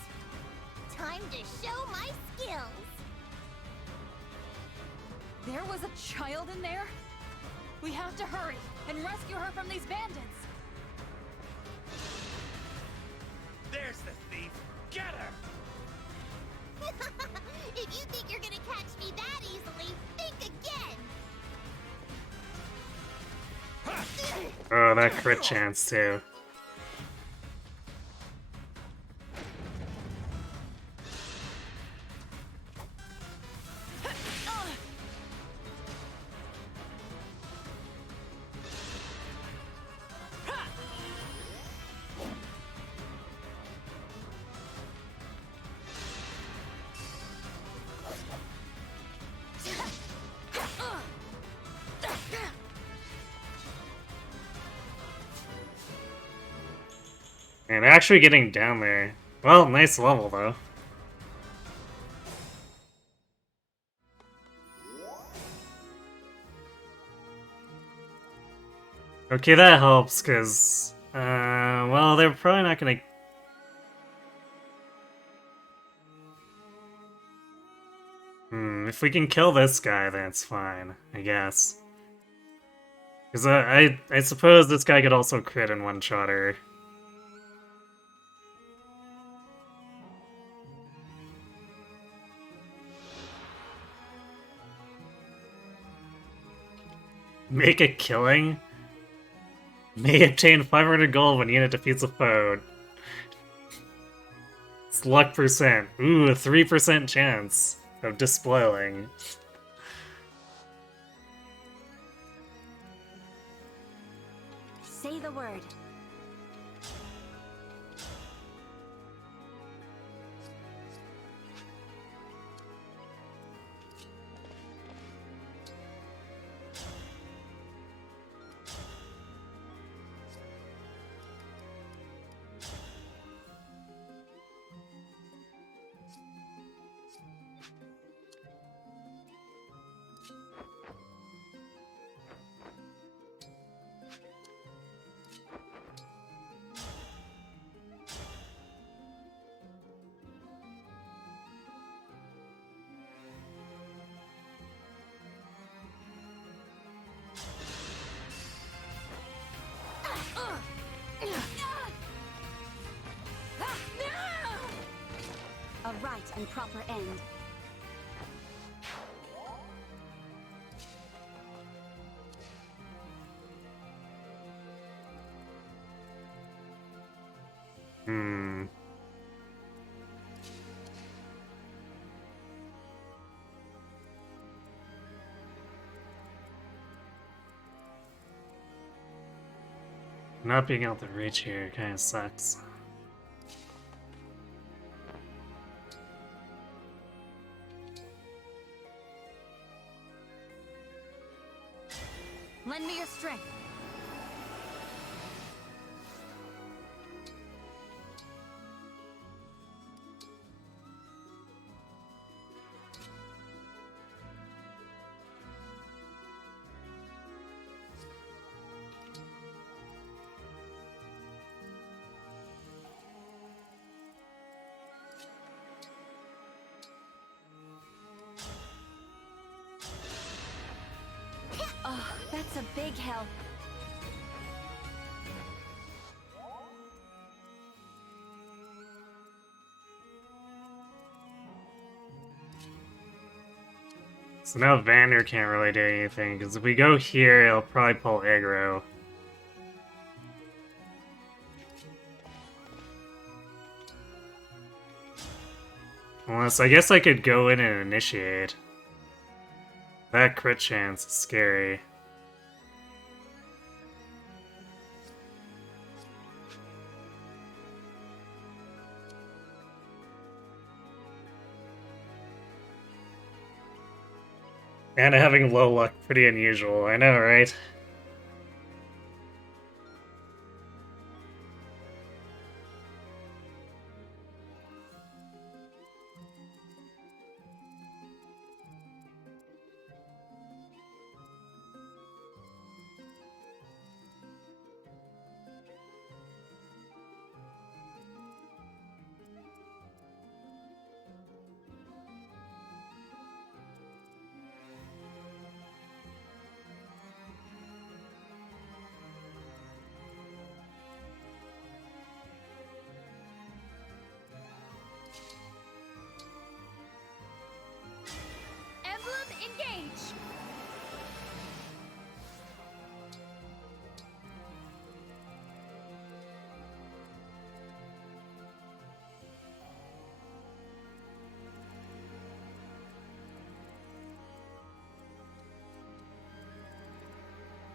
Time to show my skills. There was a child in there? We have to hurry and rescue her from these bandits. There's the thief. Get her! If you think you're gonna catch me that easily, think again. Oh, that crit chance too. And actually getting down there. Well, nice level though. Okay, that helps, because, well, they're probably not gonna... if we can kill this guy, that's fine, I guess. Because I suppose this guy could also crit in one-shotter. Make a killing? May obtain 500 gold when unit defeats a foe. It's luck percent. Ooh, a 3% chance of despoiling. Say the word. A right and proper end. Not being able to reach here kind of sucks. Lend me your strength. Oh, that's a big help. So now Vander can't really do anything, because if we go here, he'll probably pull aggro. Unless, I guess I could go in and initiate. That crit chance is scary. And having low luck, pretty unusual, I know, right? Emblem, engage!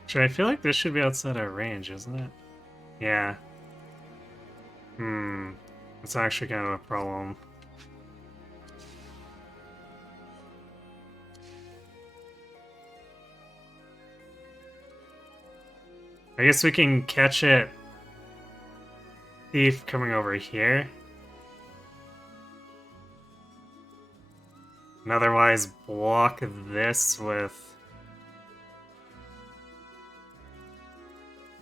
Actually, I feel like this should be outside our range, isn't it? Yeah. It's actually kind of a problem. I guess we can catch it. Thief coming over here. And otherwise block this with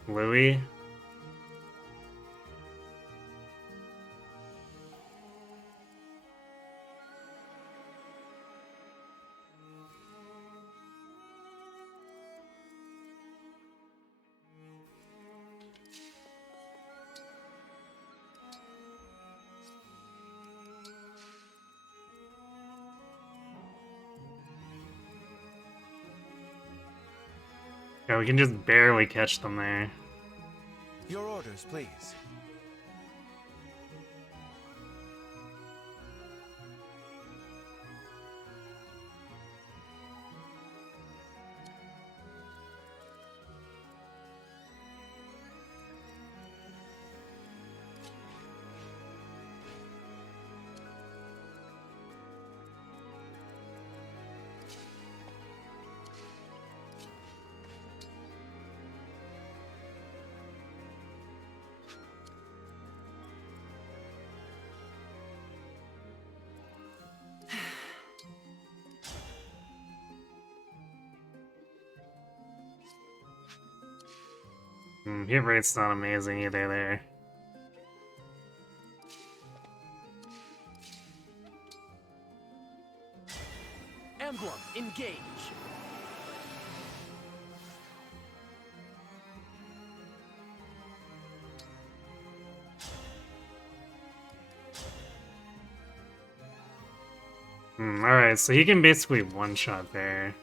Louis. Yeah, we can just barely catch them there. Your orders, please. Hit rate's not amazing either there. Emblem, engage. Alright, so he can basically one-shot there.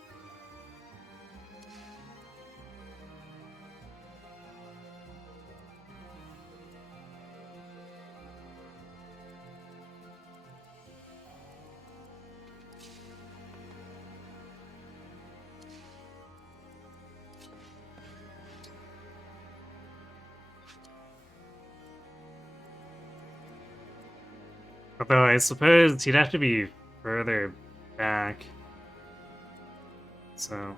Although I suppose he'd have to be further back. So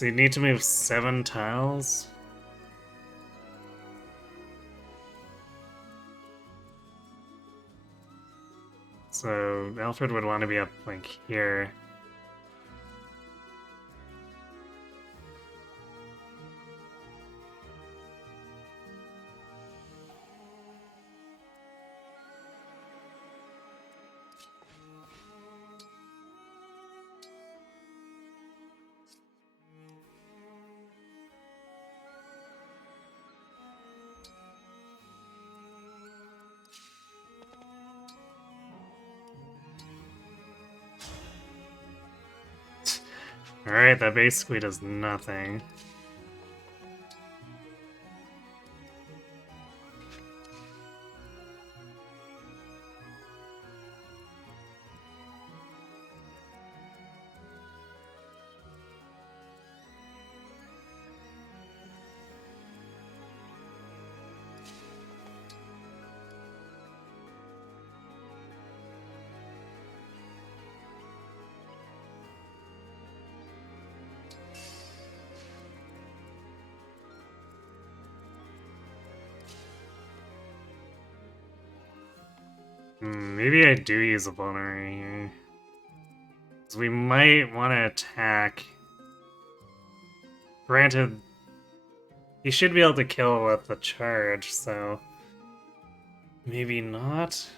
you'd need to move 7 tiles? So Alfred would want to be up like here. Alright, that basically does nothing. Maybe I do use a vulnerary here. So we might want to attack. Granted, he should be able to kill with the charge, so maybe not.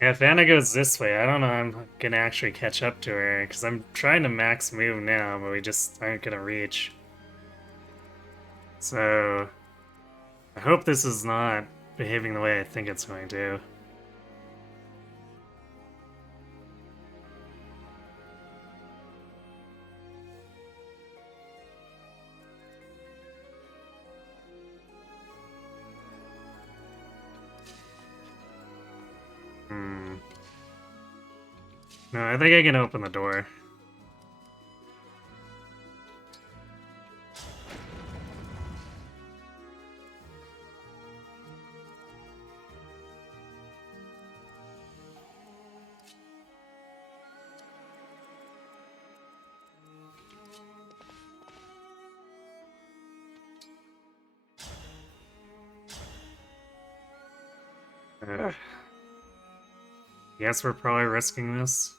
Yeah, if Anna goes this way, I don't know I'm gonna actually catch up to her, because I'm trying to max move now, but we just aren't gonna reach. So I hope this is not behaving the way I think it's going to. No, I think I can open the door. Guess we're probably risking this.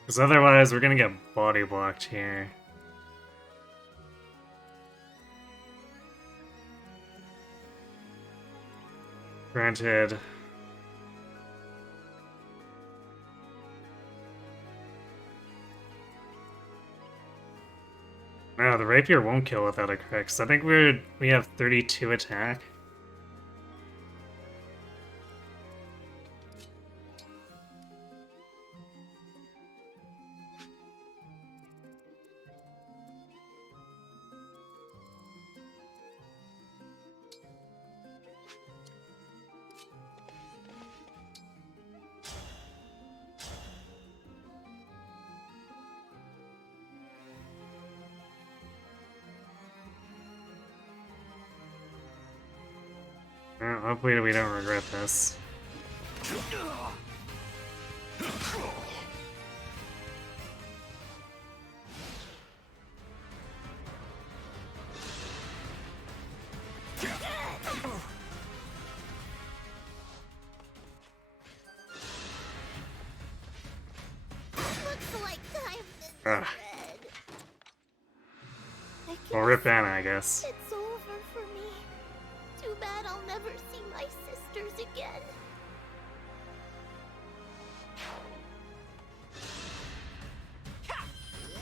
Because otherwise we're gonna get body blocked here. Granted. No, the rapier won't kill without a crit, so I think we have 32 attack. Well, hopefully we don't regret this. Looks like time is Ugh. red. Well, rip Anna, I guess. It's over for me. Too bad I'll never see my sisters again.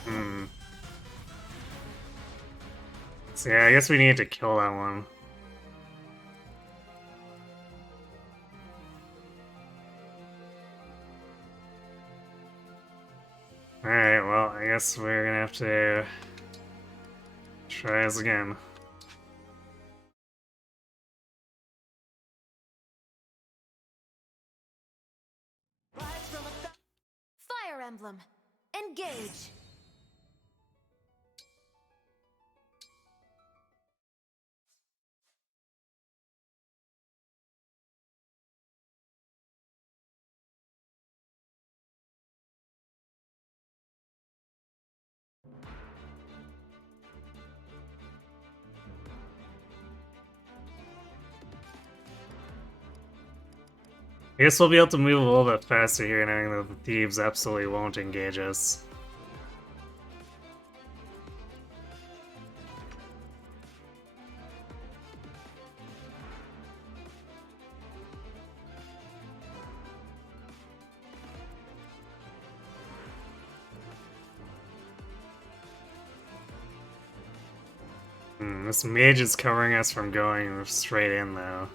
Hmm. So yeah, I guess we need to kill that one. Alright, well, I guess we're gonna have to try this again. Fire Emblem. Engage. I guess we'll be able to move a little bit faster here, knowing that the thieves absolutely won't engage us. This mage is covering us from going straight in, though.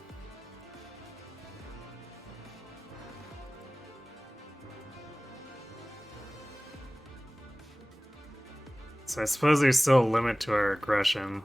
So I suppose there's still a limit to our aggression.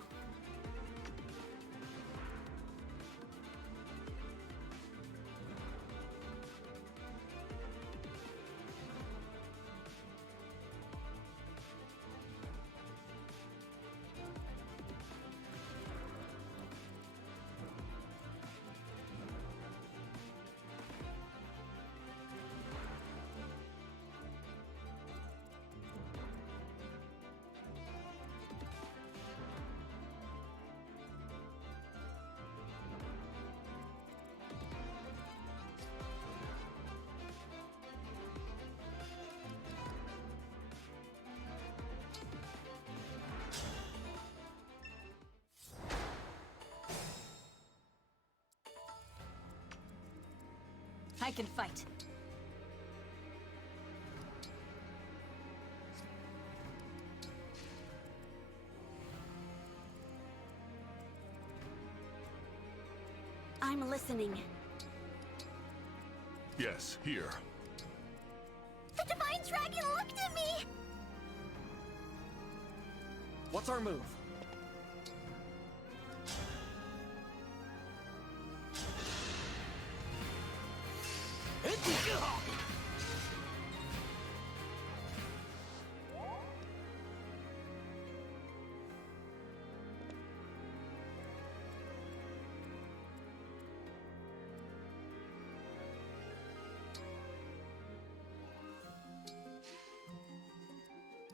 I can fight. I'm listening. Yes, here. The Divine Dragon looked at me! What's our move?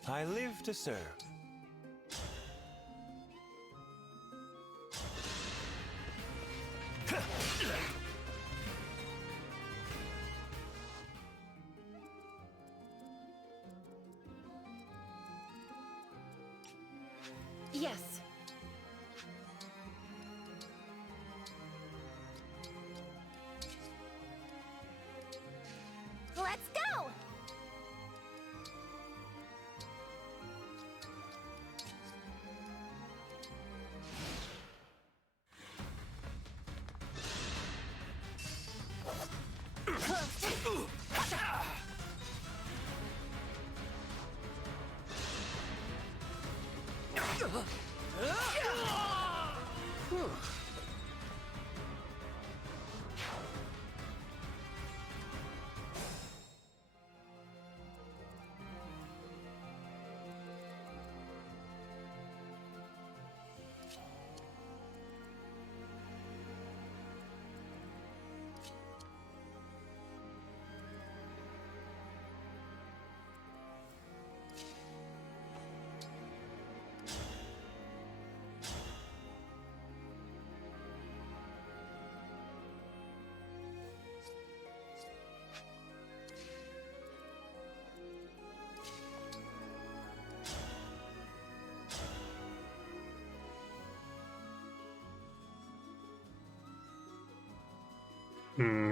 I live to serve. Yes. Let's go!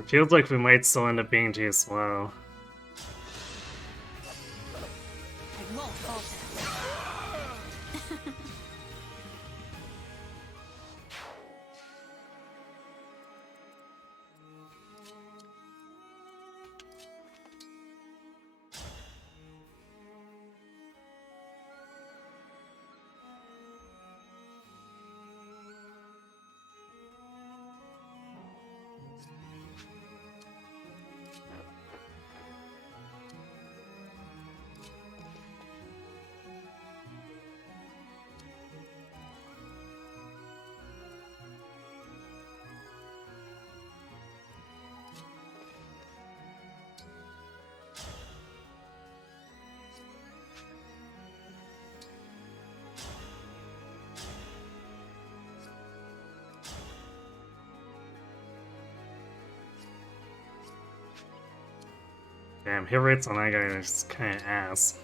Feels like we might still end up being too slow. I won't falter. Damn, hit rates on that guy is kinda ass.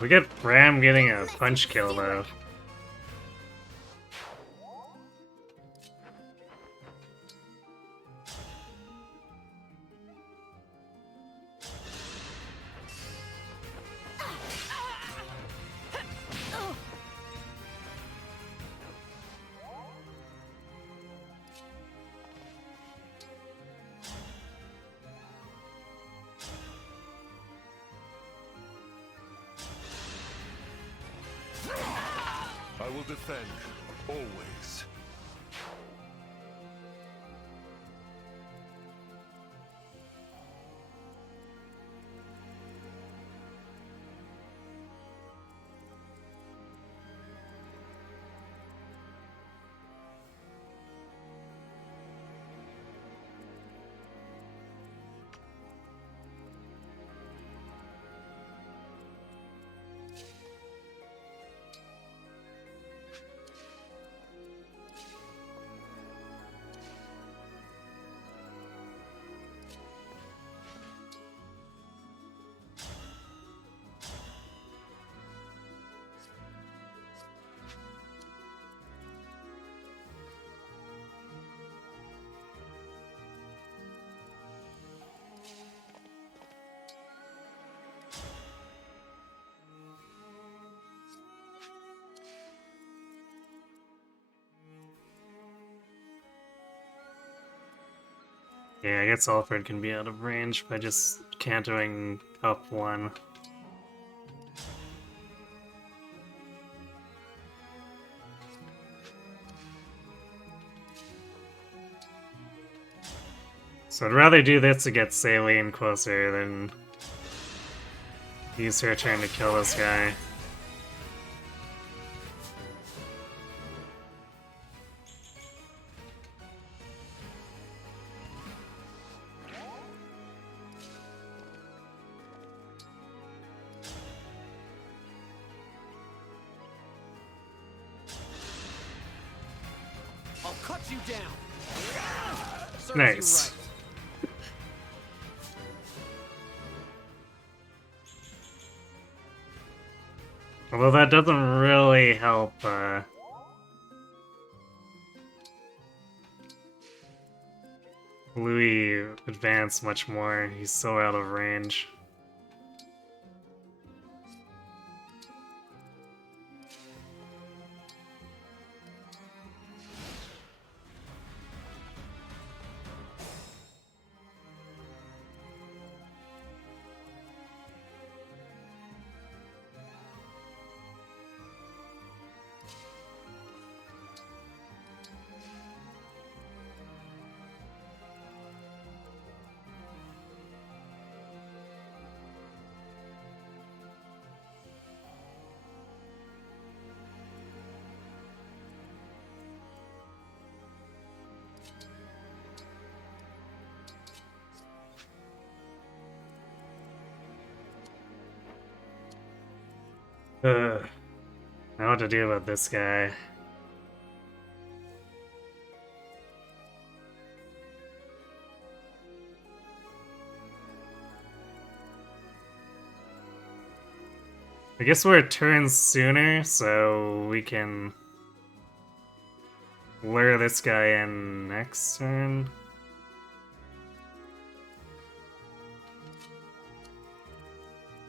We get Ram getting a punch kill though. I will defend, always. Yeah, I guess Alfred can be out of range by just cantering up one. So I'd rather do this to get Saline closer than use her turn to kill this guy. I'll cut you down. Serves Nice. you right. Although that doesn't really help, Louis advance much more. He's so out of range. I know what to do about this guy. I guess we're a turn sooner, so we can lure this guy in next turn.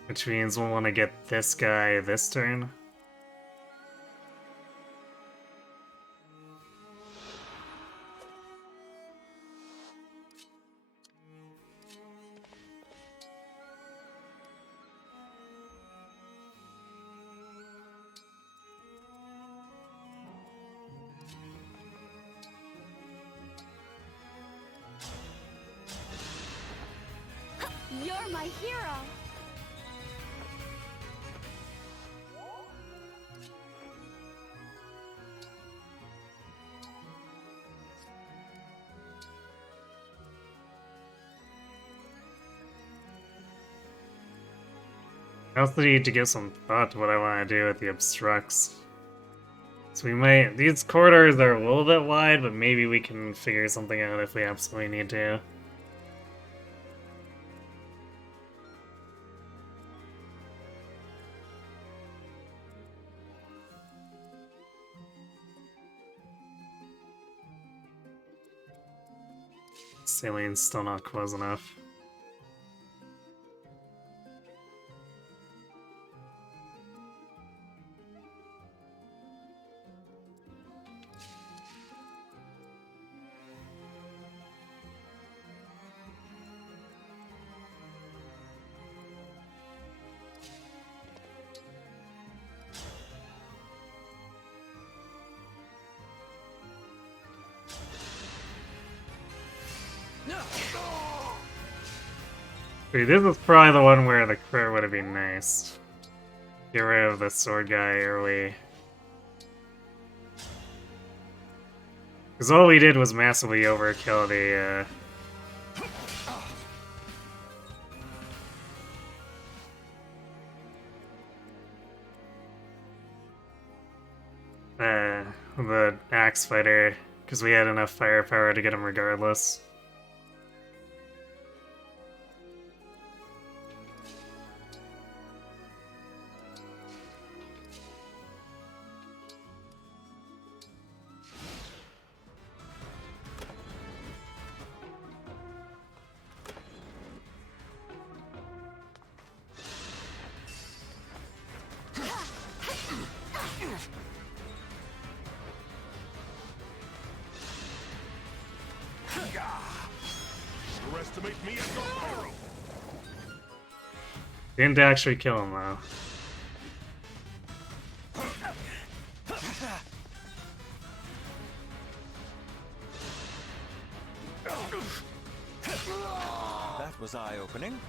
Which means we'll want to get this guy this turn. You're my hero! I also need to give some thought to what I want to do with the obstructs. So we might... These corridors are a little bit wide, but maybe we can figure something out if we absolutely need to. Salien's still not close enough. Dude, this is probably the one where the crit would have been nice. Get rid of the sword guy early. Because all we did was massively overkill the, the axe fighter, because we had enough firepower to get him regardless. Underestimate me as your hero. Didn't actually kill him though. That was eye-opening.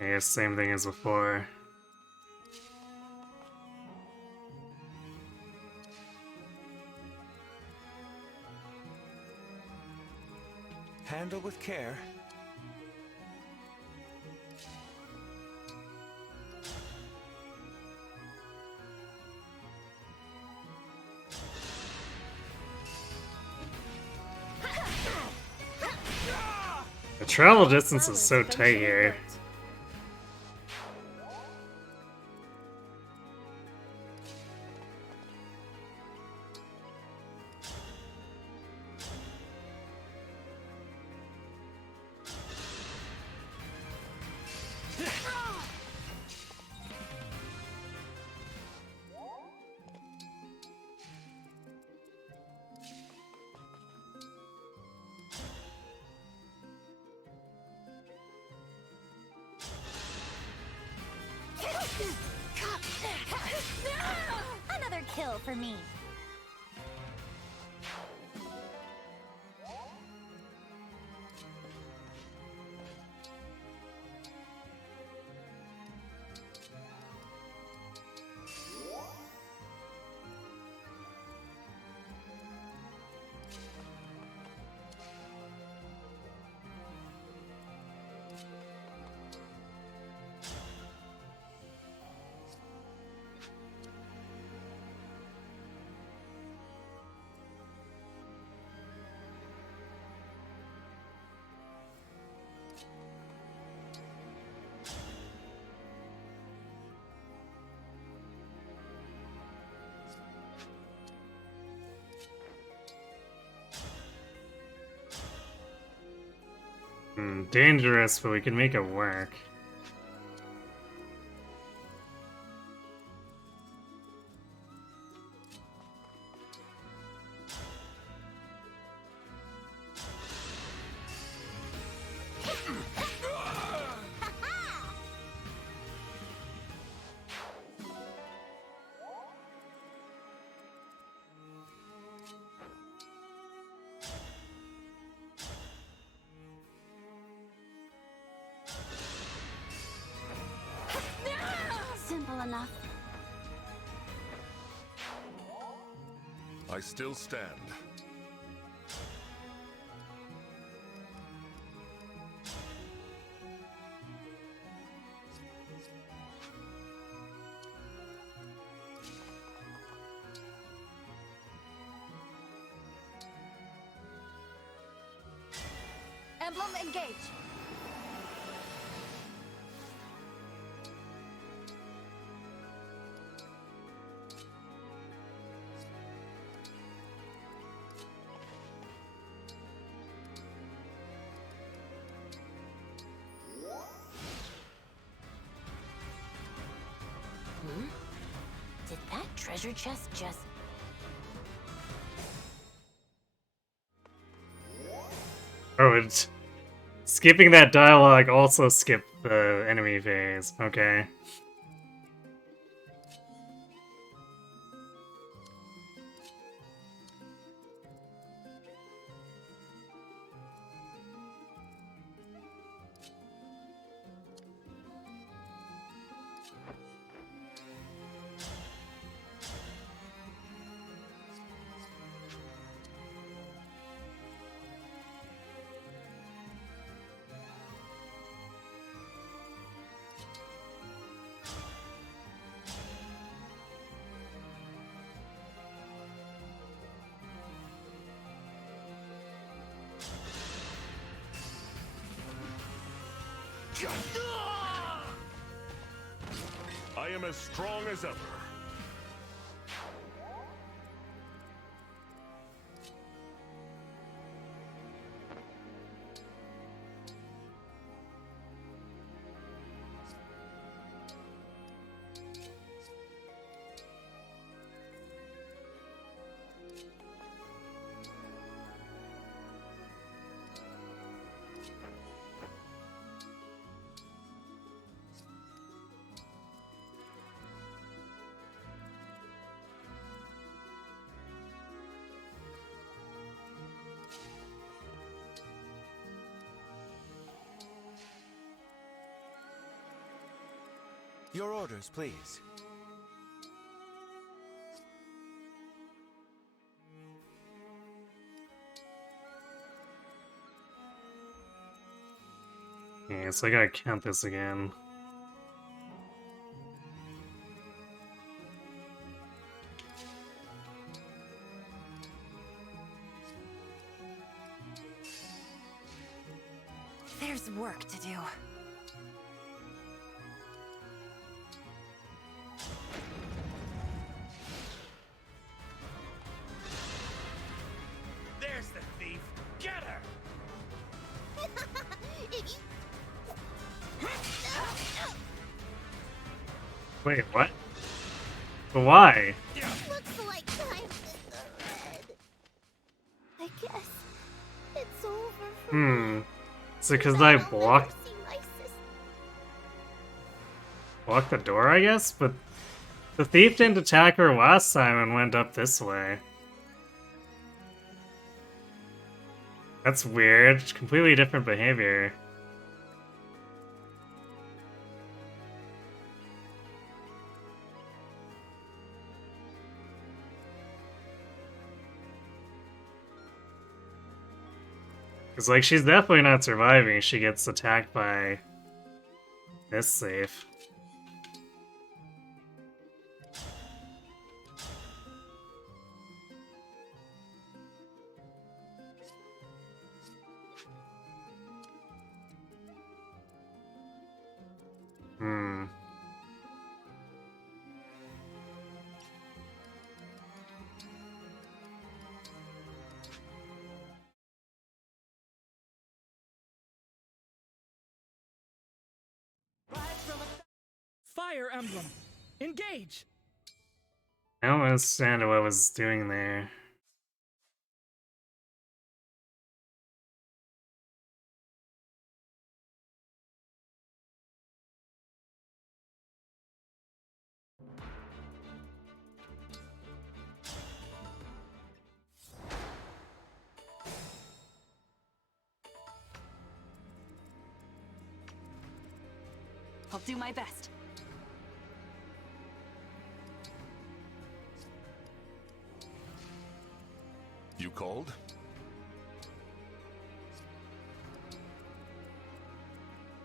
I guess same thing as before. Handle with care. The travel distance is so tight here. Another kill for me. Dangerous, but we can make it work. Simple enough. I still stand. Emblem, engage. Did that treasure chest just... Oh, it's... Skipping that dialogue also skipped the enemy phase. Okay. I am as strong as ever. Your orders, please. Yeah, so I gotta count this again. There's work to do. There's the thief! Get her! Wait, what? But why? Looks like time in the red. I guess it's over for me. Is it because I I'll blocked never see my sister. the door, I guess? But the thief didn't attack her last time and went up this way. That's weird. Completely different behavior. Because, like, she's definitely not surviving. She gets attacked by this safe. fire emblem. Engage! I don't understand what I was doing there. I'll do my best. You called?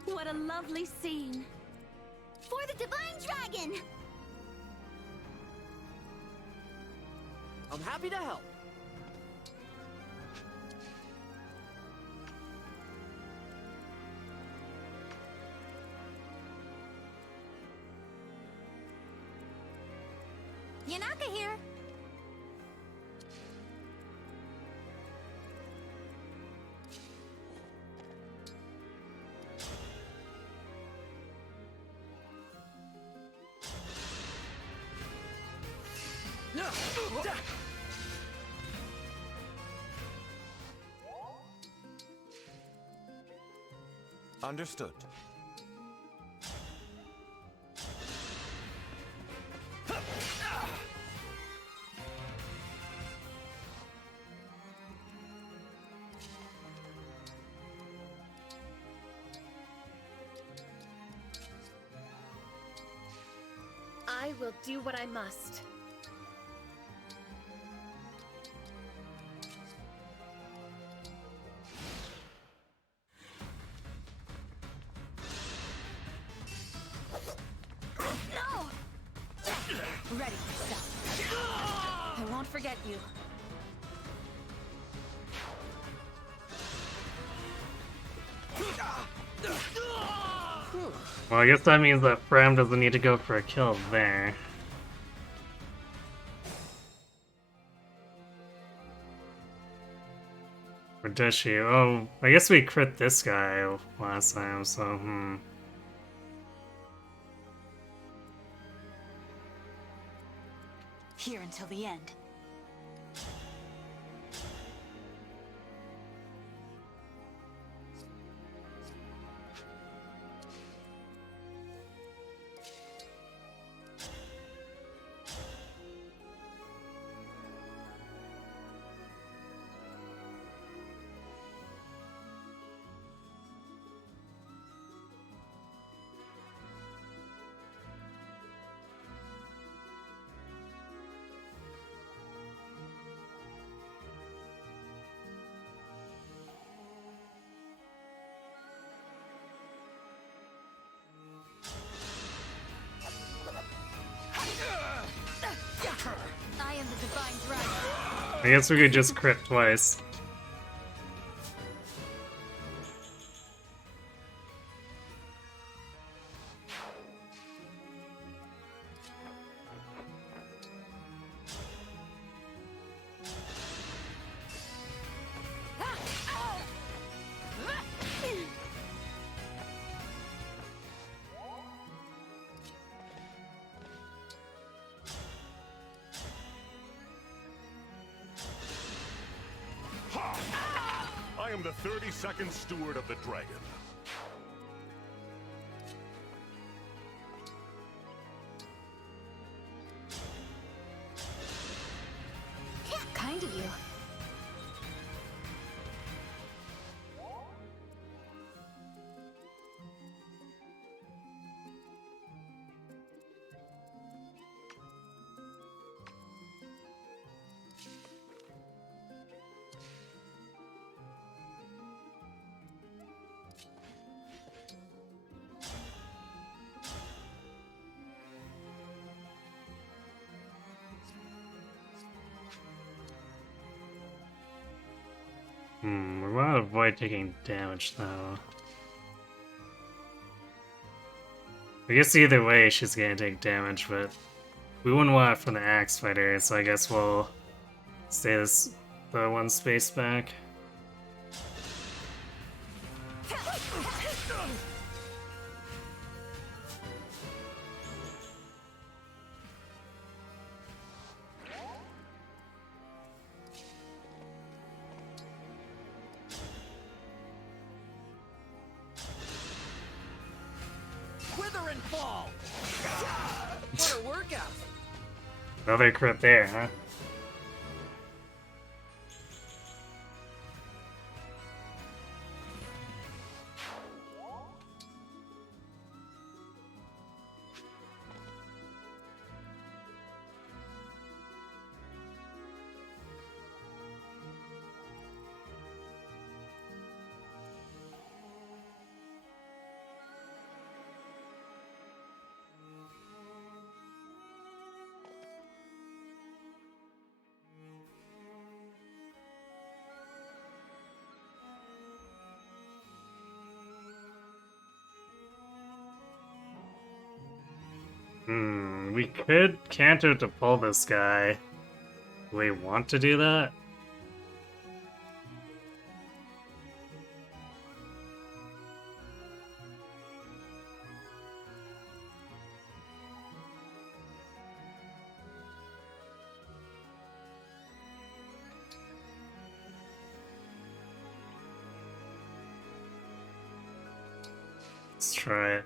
What a lovely scene. For the Divine Dragon! I'm happy to help. Yanaka here. Understood. I will do what I must. No! Ready myself. I won't forget you. Well, I guess that means that Fram doesn't need to go for a kill there. Or does she? Oh, I guess we crit this guy last time, so Here until the end. I am the Divine Dragon. I guess we could just crit twice. I am the 32nd Steward of the Dragon. Kind of you. We want to avoid taking damage, though. I guess either way she's gonna take damage, but we wouldn't want it from the Axe Fighter, so I guess we'll stay the one space back. and fall. What a workout. Another crit there, huh? We could canter to pull this guy. Do we want to do that? Let's try it.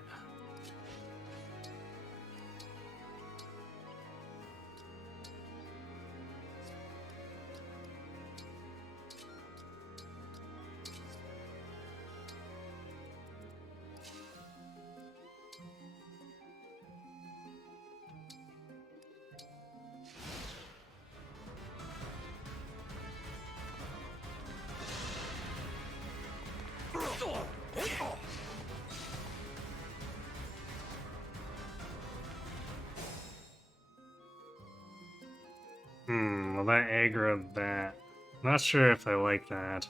Well that aggroed that. Not sure if I like that.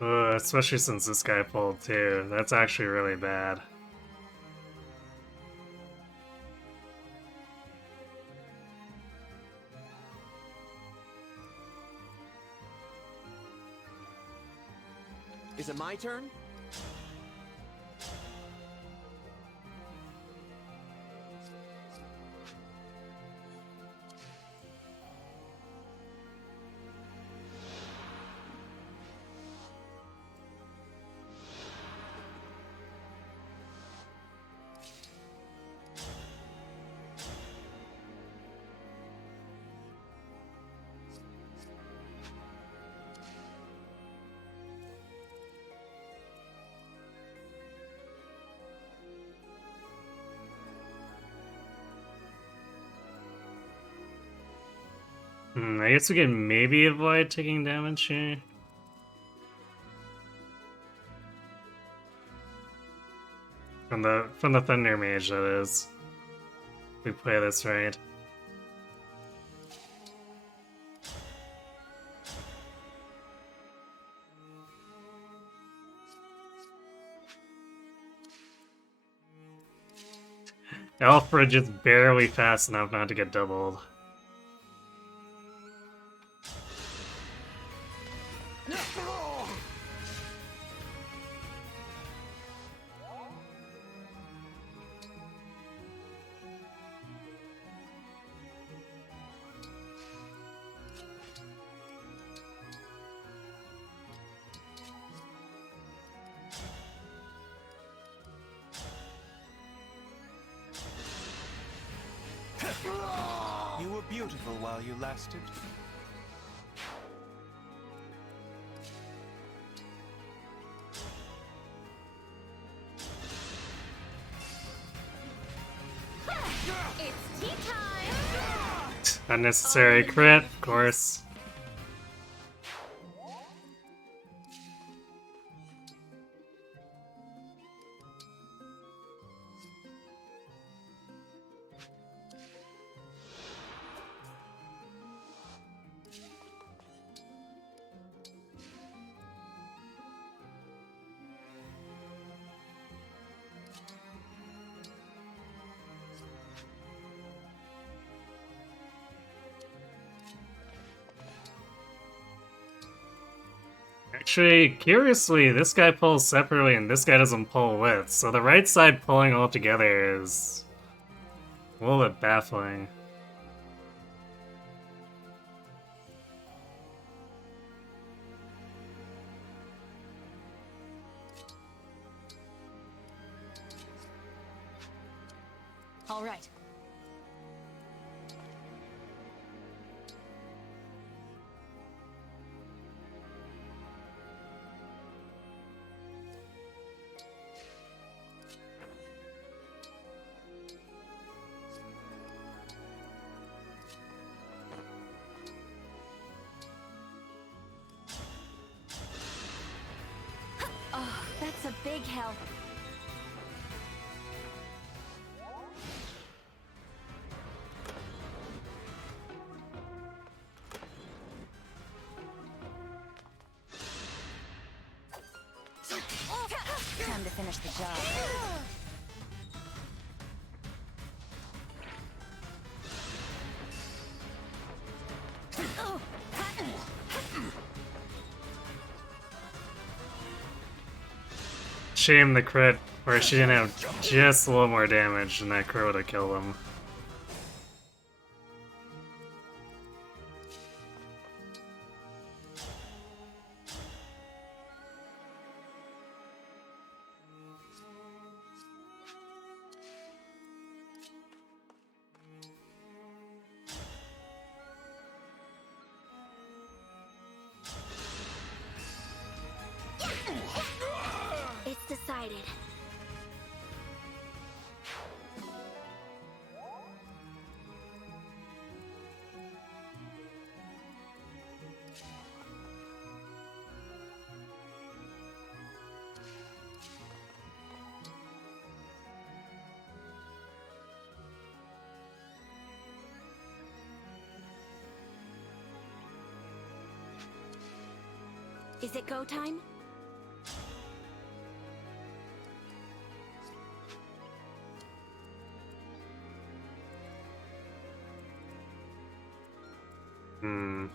Especially since this guy pulled too. That's actually really bad. Is it my turn? I guess we can maybe avoid taking damage here. From the Thunder Mage, that is. We play this right. Alfred just barely fast enough not to get doubled. You were beautiful while you lasted. It's tea time! Unnecessary crit, of course. Actually, curiously, this guy pulls separately and this guy doesn't pull with, so the right side pulling all together is a little bit baffling. All right. Oh, that's a big help. Time to finish the job. Shame the crit, or she didn't have just a little more damage, and that crit would have killed him. It's decided. Is it go time? Hmm.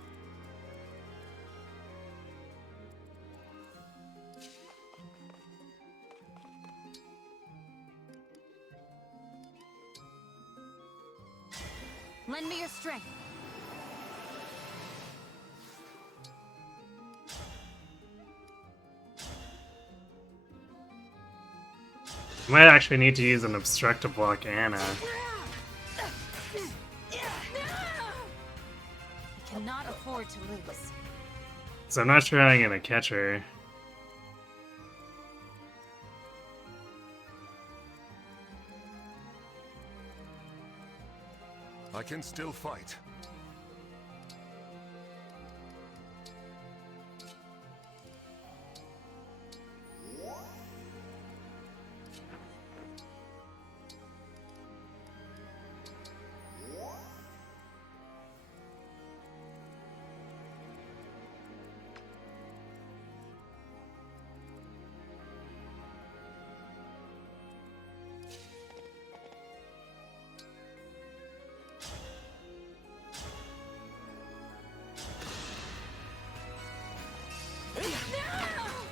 Lend me your strength. Might actually need to use an obstruct to block Anna. I cannot afford to lose. So I'm not sure how I'm gonna catch her. I can still fight.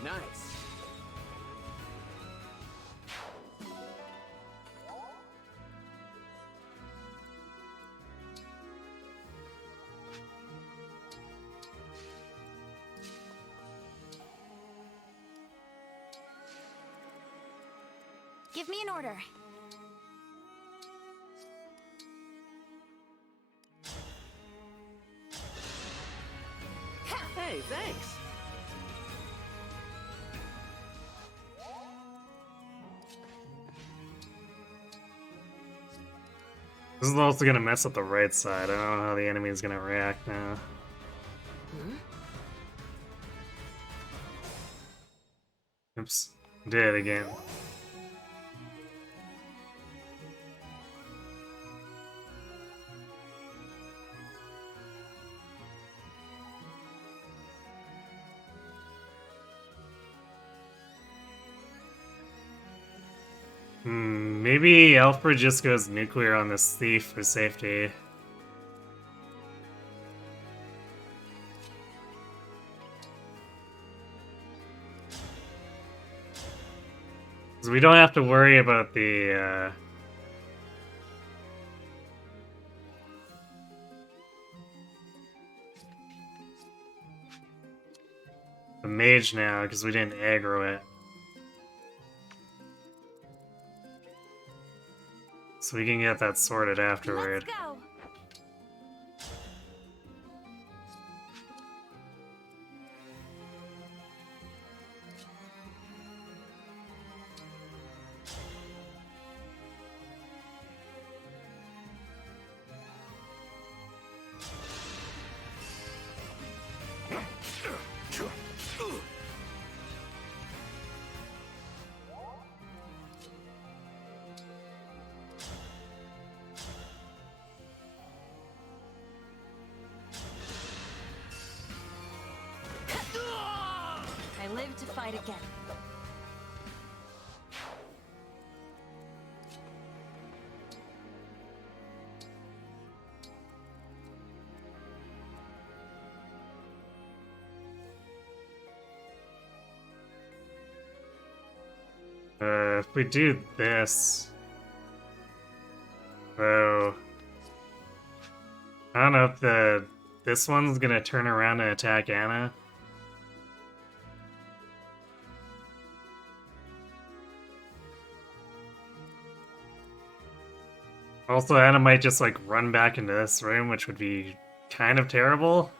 Nice. Give me an order. Hey, thanks. This is also gonna mess up the right side. I don't know how the enemy is gonna react now. Oops. Did it again. Maybe Alfred just goes nuclear on this thief for safety. So we don't have to worry about the mage now, because we didn't aggro it. So we can get that sorted afterward. Let's go. I live to fight again. If we do this, so I don't know if this one's gonna turn around and attack Anna. Also, Anna might just like run back into this room, which would be kind of terrible.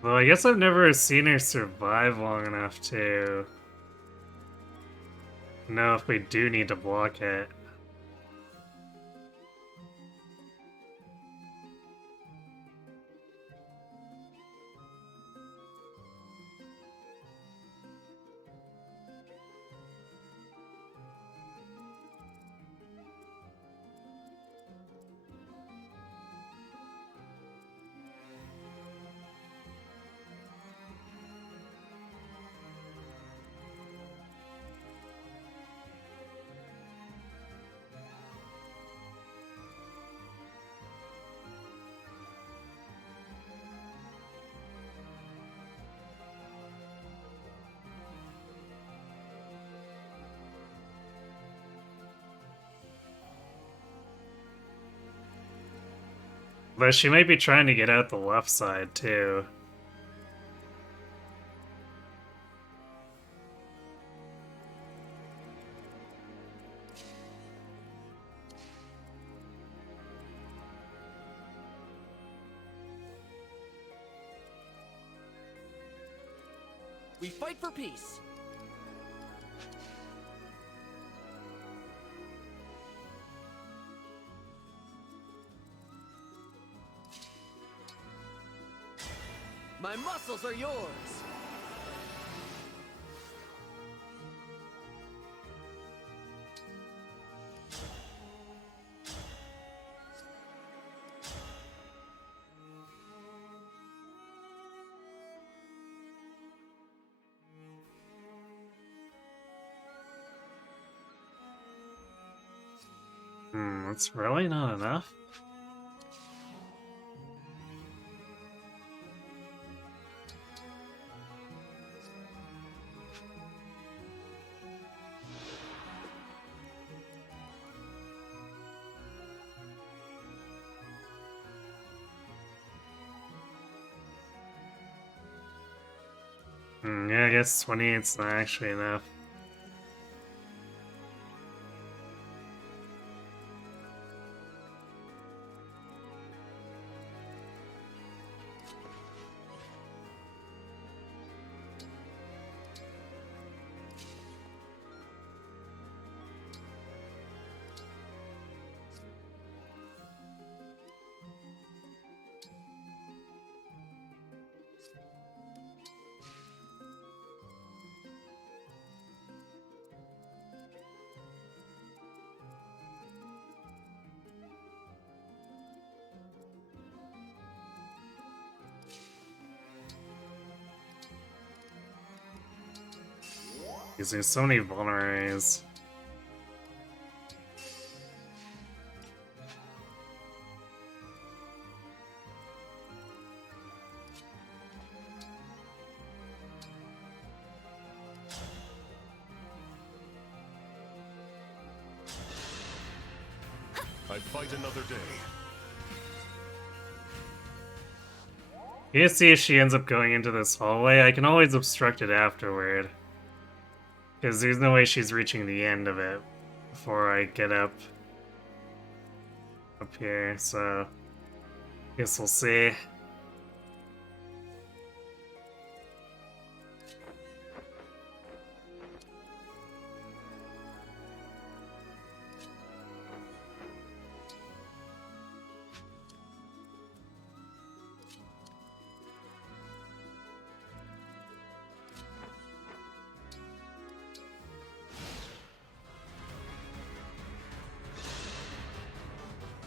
Well, I guess I've never seen her survive long enough to know if we do need to block it. But she might be trying to get out the left side, too. We fight for peace. My muscles are yours. That's really not enough. Yeah, I guess 28's not actually enough. Using so many vulneraries. I fight another day. You see if she ends up going into this hallway. I can always obstruct it afterward. Because there's no way she's reaching the end of it before I get up here, so guess we'll see.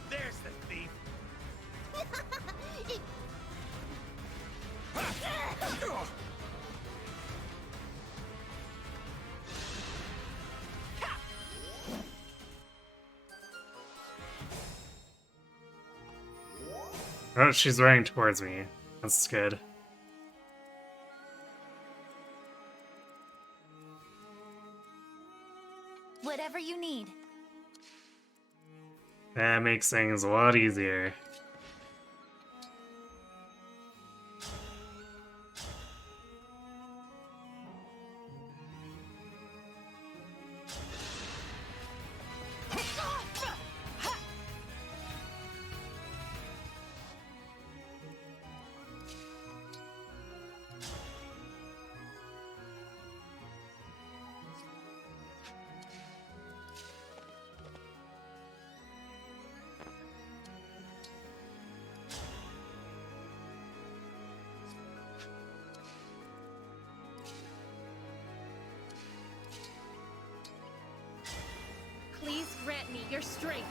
There's the thief. Oh, she's running towards me. That's good. Whatever you need. That makes things a lot easier. Please grant me your strength.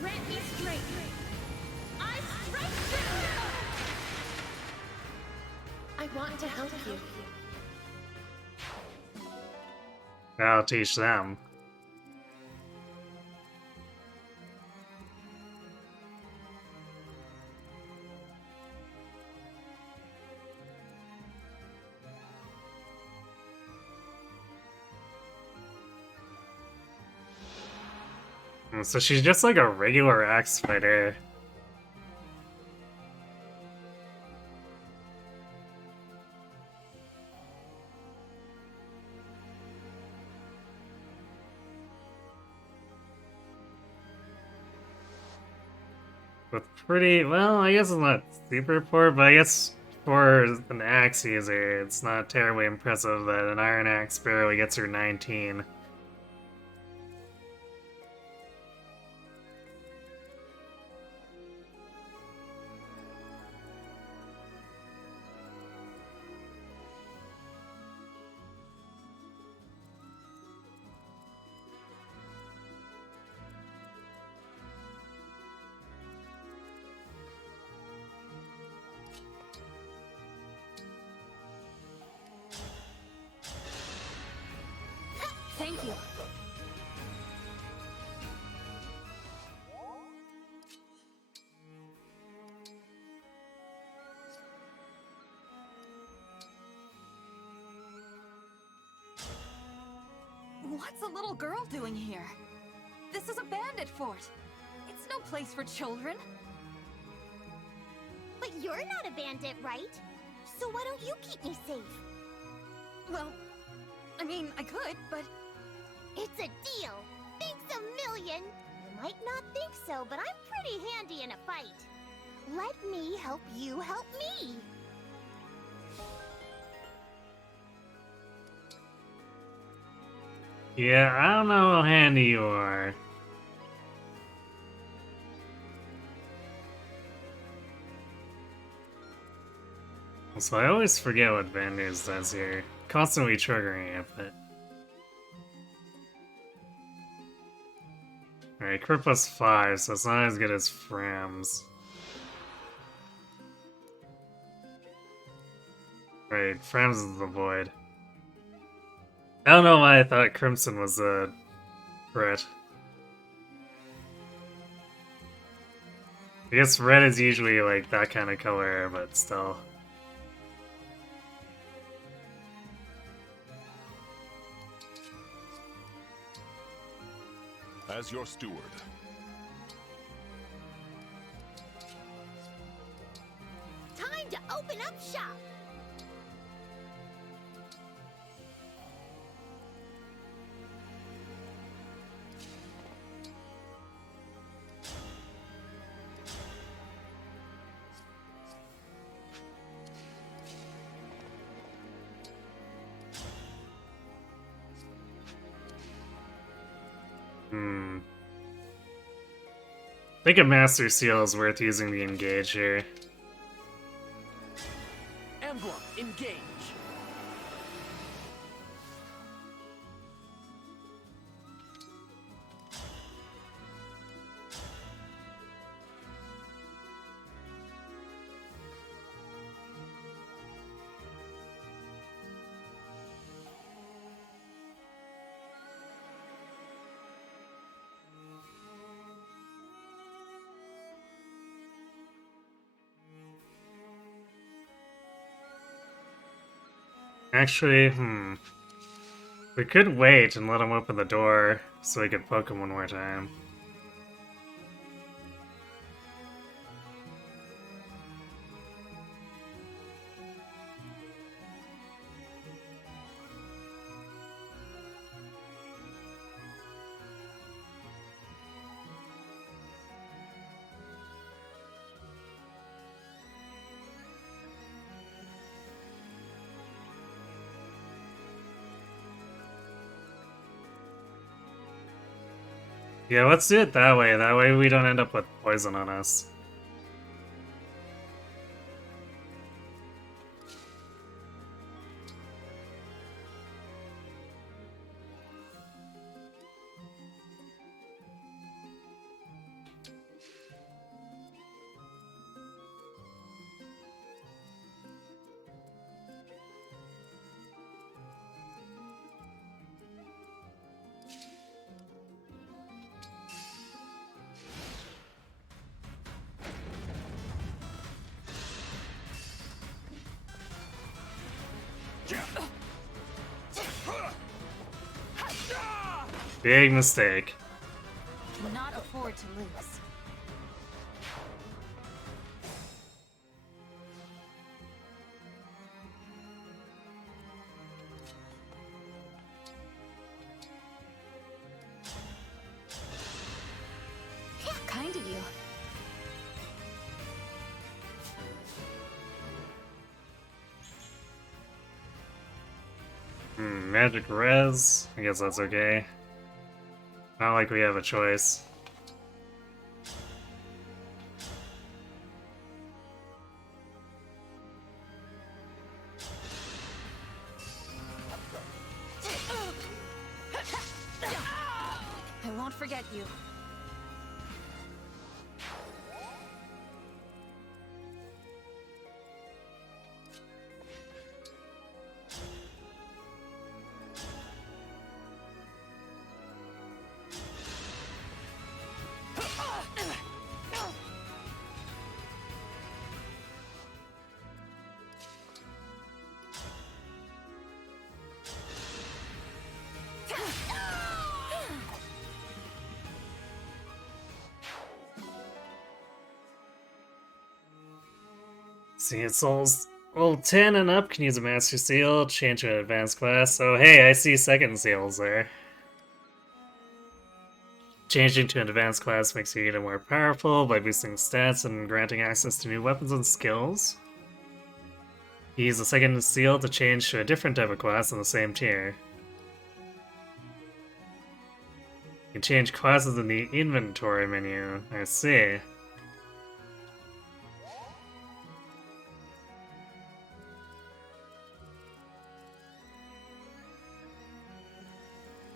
Grant me strength. I strike you! I want to help you. I'll teach them. So she's just like a regular axe fighter. With pretty, well, I guess it's not super poor, but I guess for an axe user, it's not terribly impressive that an iron axe barely gets her 19. Thank you. What's a little girl doing here? This is a bandit fort. It's no place for children. But you're not a bandit, right? So why don't you keep me safe? Well, I mean, I could, but... It's a deal! Thanks a million! You might not think so, but I'm pretty handy in a fight. Let me help you help me! Yeah, I don't know how handy you are. So I always forget what Bandays does here. Constantly triggering it, but... Alright, crit plus 5, so it's not as good as Fram's. Right, Fram's is the void. I don't know why I thought Crimson was a crit. I guess red is usually like that kind of color, but still. As your steward. Time to open up shop. I think a Master Seal is worth using the engage here. Emblem, engage. Actually, we could wait and let him open the door so we could poke him one more time. Yeah, let's do it that way. That way we don't end up with poison on us. Big mistake. Cannot afford to lose. Kind of you. Magic res. I guess that's okay. Not like we have a choice. I won't forget you. See, it's all 10 and up can use a Master Seal, change to an advanced class. So hey, I see second seals there. Changing to an advanced class makes you even more powerful by boosting stats and granting access to new weapons and skills. You use the second seal to change to a different type of class in the same tier. You can change classes in the inventory menu. I see.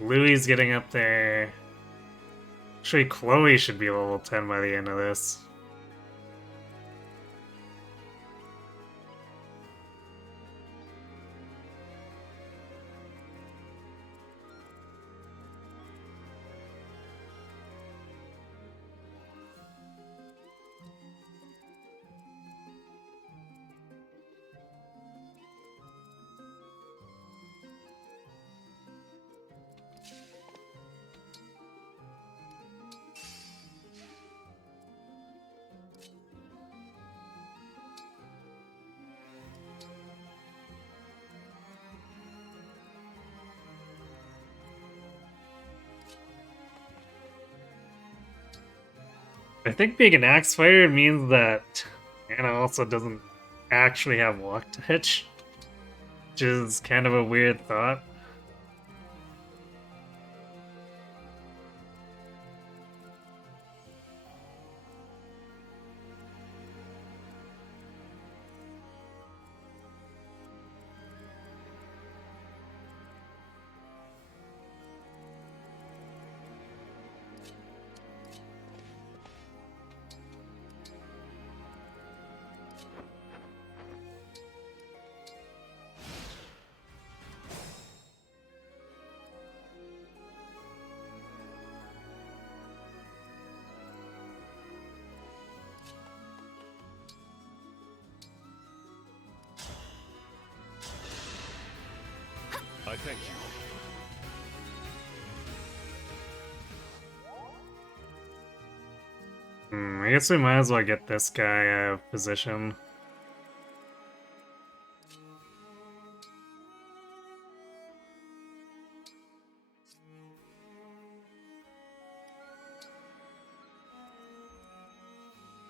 Louis getting up there. Actually, Chloe should be level 10 by the end of this. I think being an axe fighter means that Anna also doesn't actually have walk touch, which is kind of a weird thought. I thank you. I guess we might as well get this guy out of position.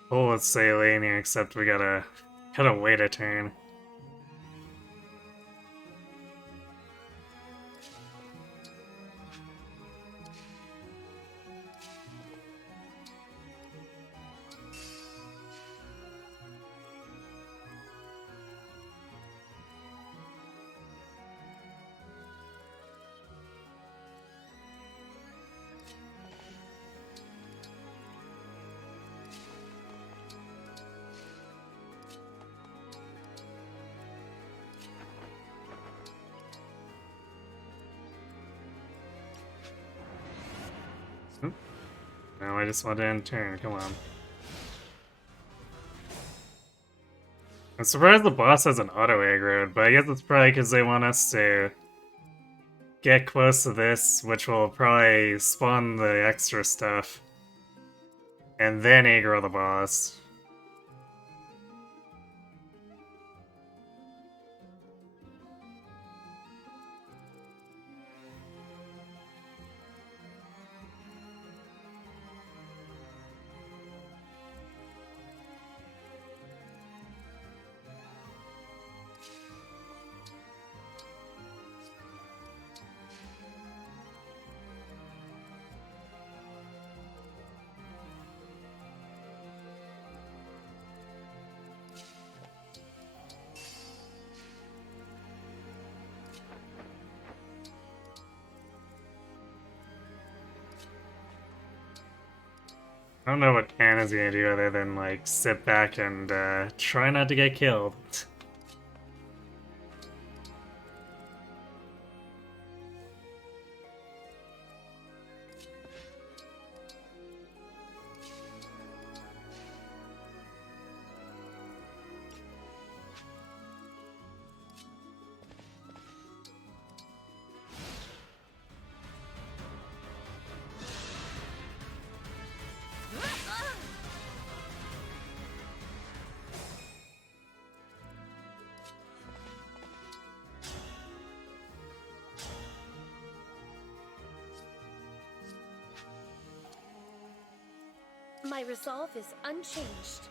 Oh, let's say lane here, except we gotta wait a turn. No, I just want to end turn, come on. I'm surprised the boss has an auto aggroed, but I guess it's probably because they want us to get close to this, which will probably spawn the extra stuff, and then aggro the boss. I don't know what Anna's gonna do other than, like, sit back and try not to get killed. My resolve is unchanged.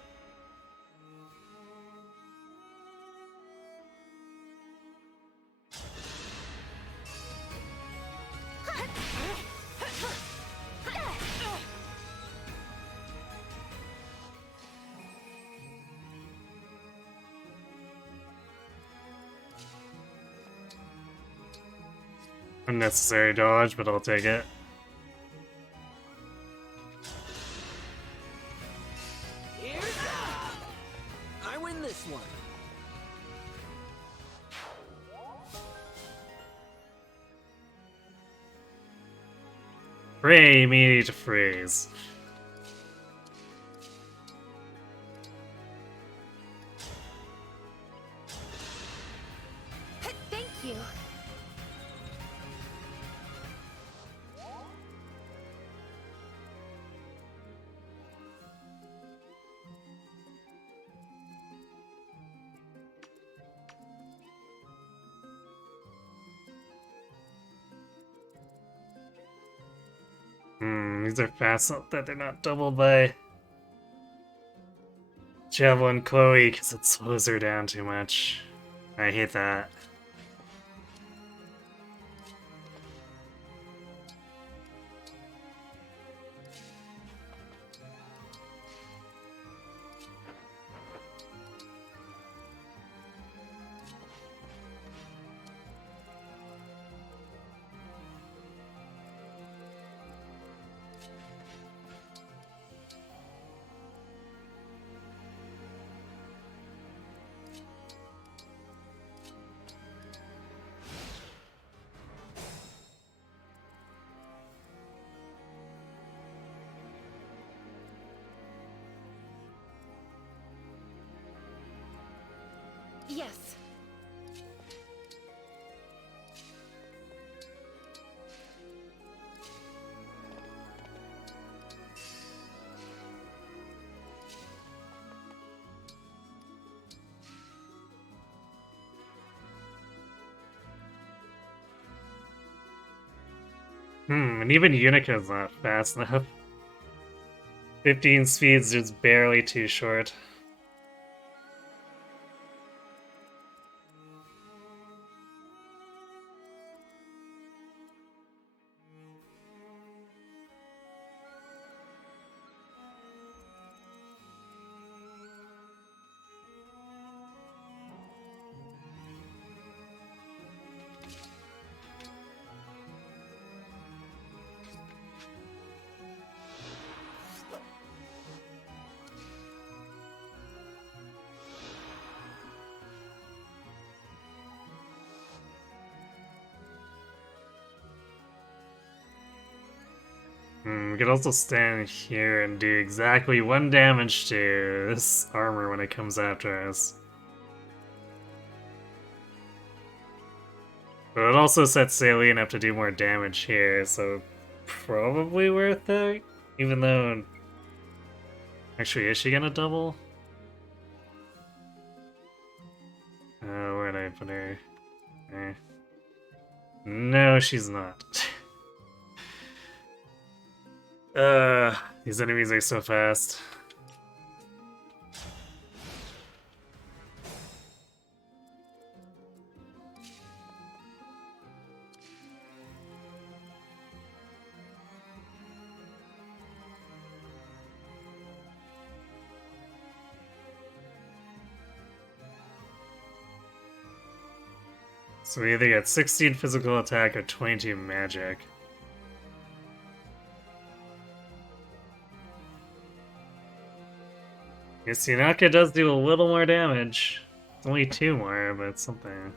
Unnecessary dodge, but I'll take it. this one. Pray me to freeze. Thank you. These are fast enough that they're not doubled by Javelin Chloe because it slows her down too much. I hate that. Yes. And even Unica's not fast enough. 15 speed's just barely too short. We could also stand here and do exactly 1 damage to this armor when it comes after us. But it also sets Saline up to do more damage here, so probably worth it. Even though... Actually, is she gonna double? Where'd I put her? No, she's not. These enemies are so fast. So we either get 16 physical attack or 22 magic. Yes, Yanaka does do a little more damage. It's only 2 more, but it's something.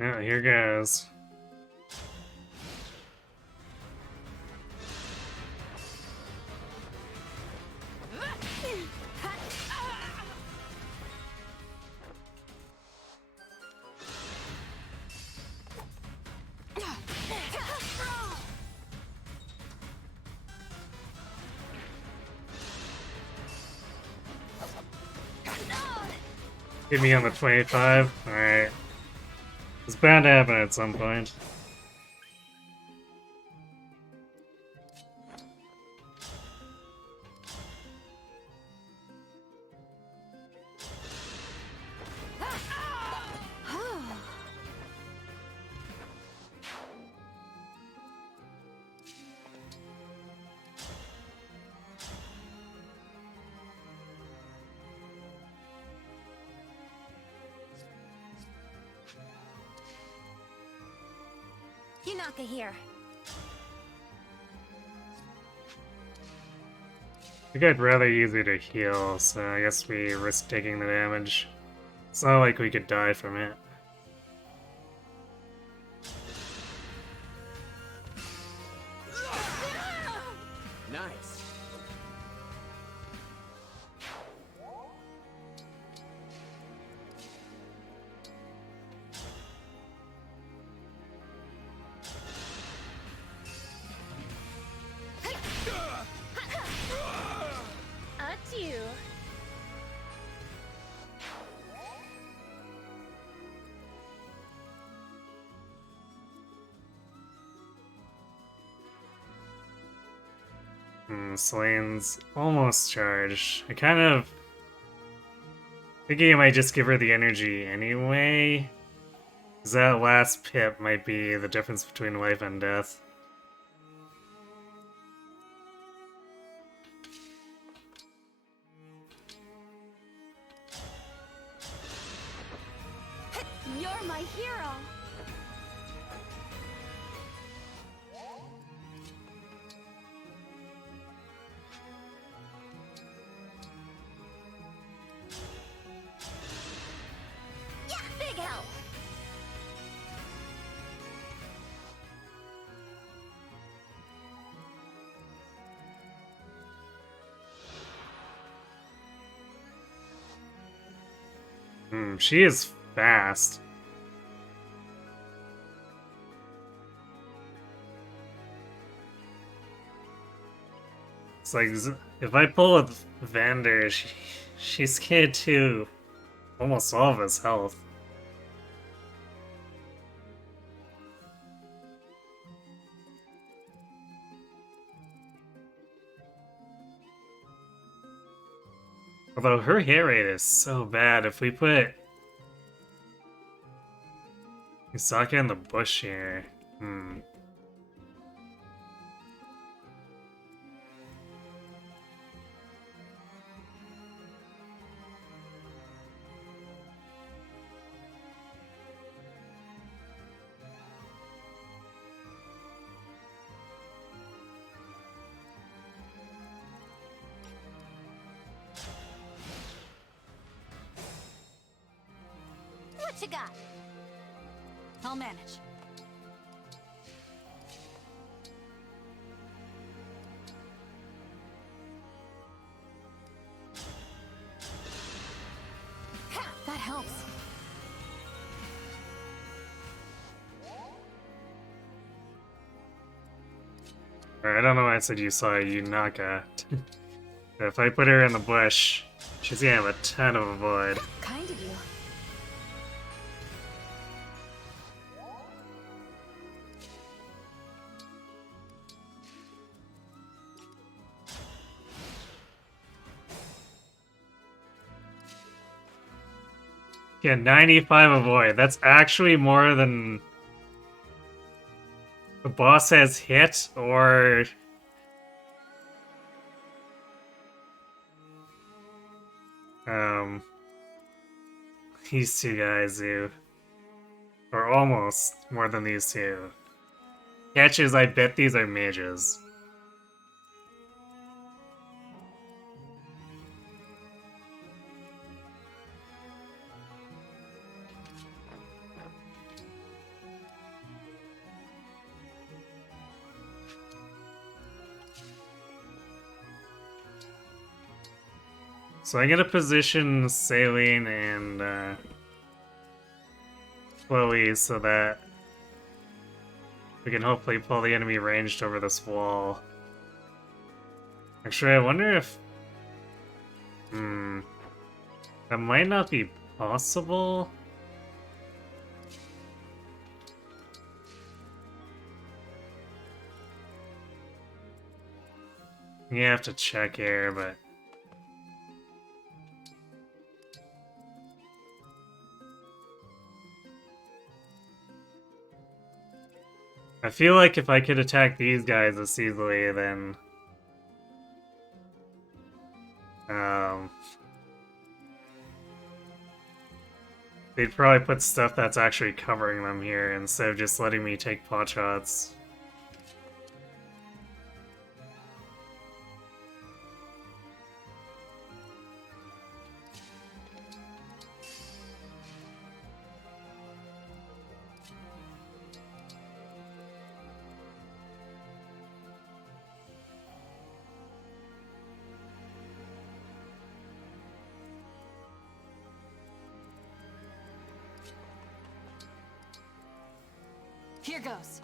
Yeah, here goes. Hit me on the 25. Alright. It's bound to happen at some point. Yunaka here. I think I'd rather use it to heal, so I guess we risk taking the damage. It's not like we could die from it. Nice. Adieu. Selene's almost charged. I kind of thinking I might just give her the energy anyway. 'Cause that last pip might be the difference between life and death. You're my hero. Yeah, big help. She is fast. It's like, if I pull with Vander, she's scared to almost all of his health. Although her hit rate is so bad, if we put Misaka in the bush here, What you got? I'll manage. That helps. I don't know why I said you saw Yunaka. If I put her in the bush, she's gonna have a ton of avoid. Kind of you. Yeah, 95 avoid. That's actually more than the boss has hit, or these two guys do. Or almost more than these two. Catch is, I bet these are mages. So I get a position Saline and Chloe so that we can hopefully pull the enemy ranged over this wall. Actually, I wonder if... that might not be possible. You have to check here, but... I feel like if I could attack these guys this easily, then... they'd probably put stuff that's actually covering them here instead of just letting me take pot shots. Here goes.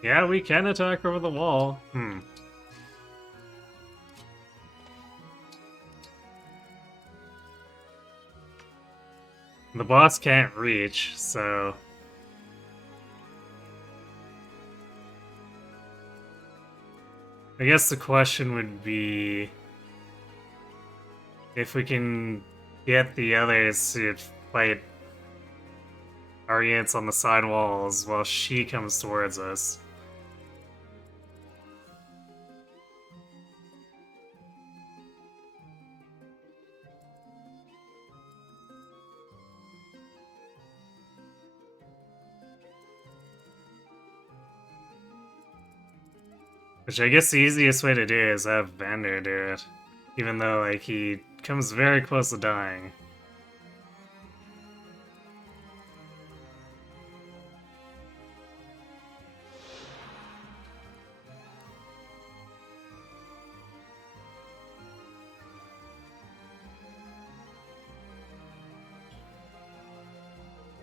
Yeah, we can attack over the wall. The boss can't reach, so... I guess the question would be... if we can get the others to fight our units on the side walls while she comes towards us. Which I guess the easiest way to do is have Vander do it. Even though, like, he comes very close to dying.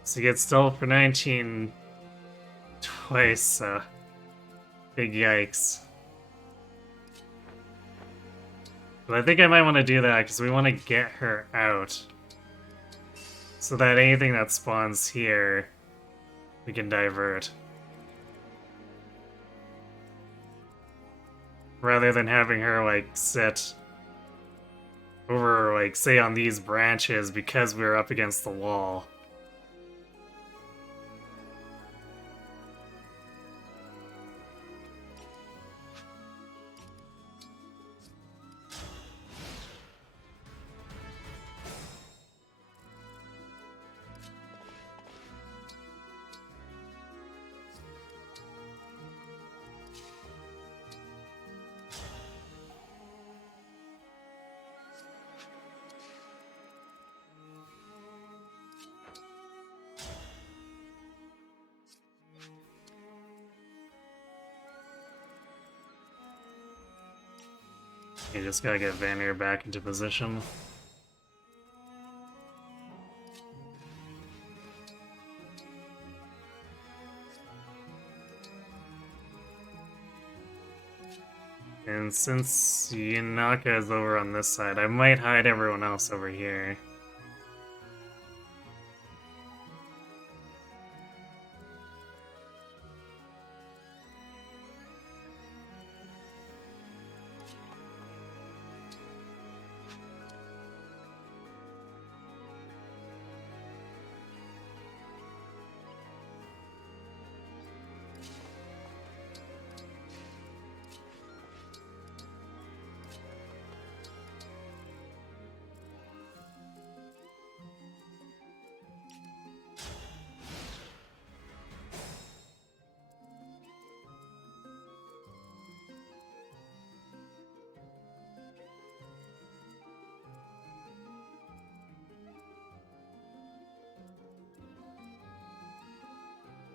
So he gets stealth for 19 twice, so... big yikes. But I think I might want to do that because we want to get her out. So that anything that spawns here, we can divert. Rather than having her, like, sit over, like, say on these branches because we're up against the wall. You just gotta get Vanir back into position. And since Yanaka is over on this side, I might hide everyone else over here.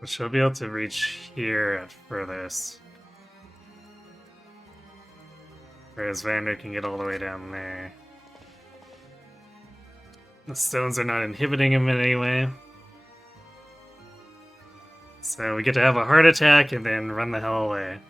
She'll be able to reach here at furthest. Whereas Vander can get all the way down there. The stones are not inhibiting him in any way. So we get to have a heart attack and then run the hell away.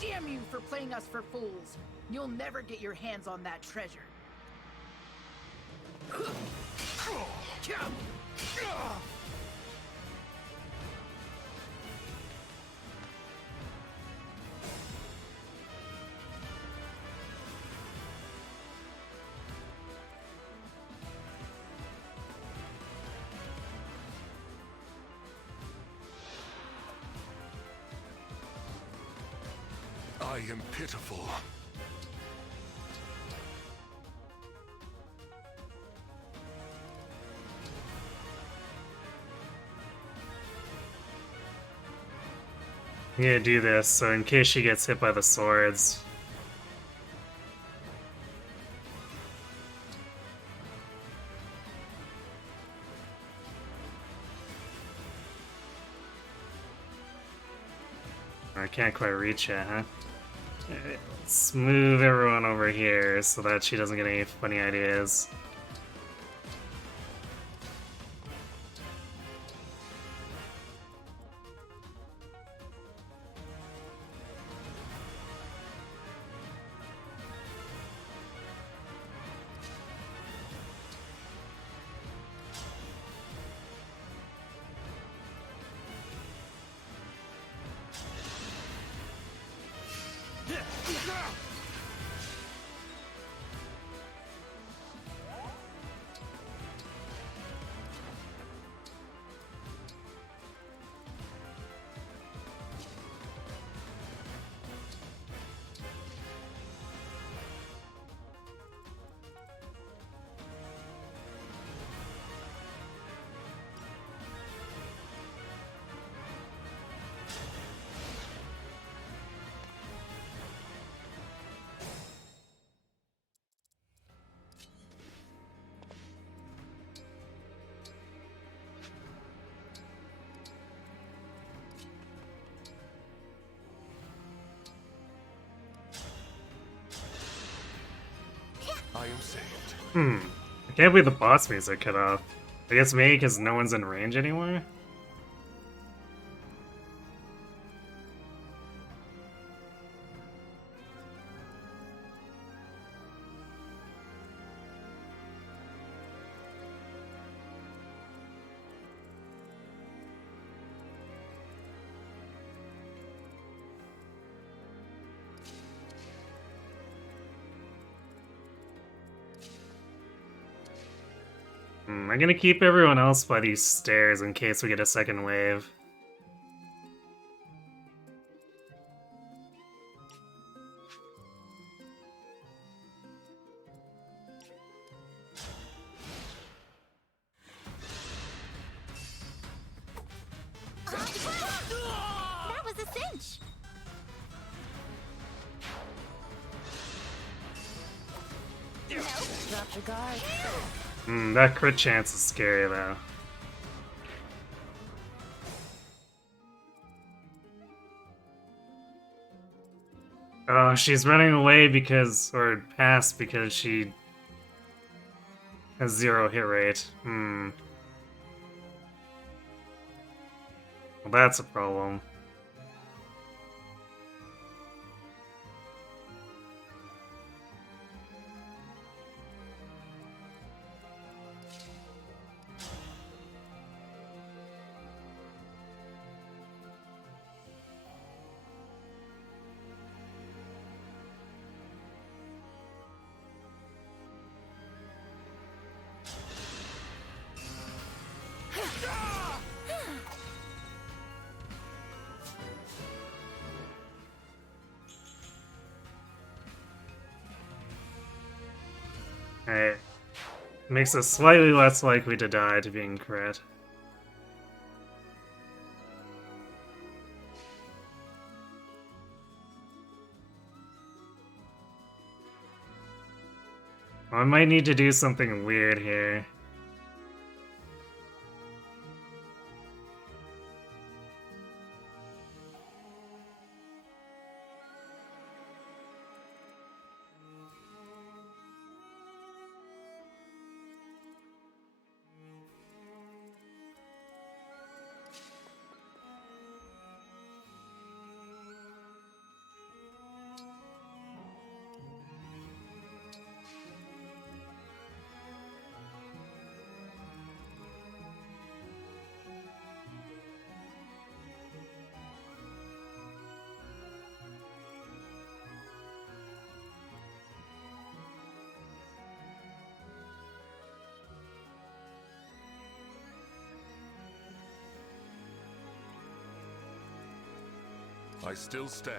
Damn you for playing us for fools! You'll never get your hands on that treasure. I am pitiful. I'm gonna do this, so in case she gets hit by the swords. I can't quite reach it, huh? Alright, let's move everyone over here so that she doesn't get any funny ideas. I am saved. I can't believe the boss music cut off. I guess maybe because no one's in range anymore? I'm gonna keep everyone else by these stairs in case we get a second wave. That was a cinch! Drop your guard. That crit chance is scary though. Oh, she's running away or past because she has 0 hit rate. Well, that's a problem. Alright. Makes us slightly less likely to die to being crit. I might need to do something weird here. I still stand.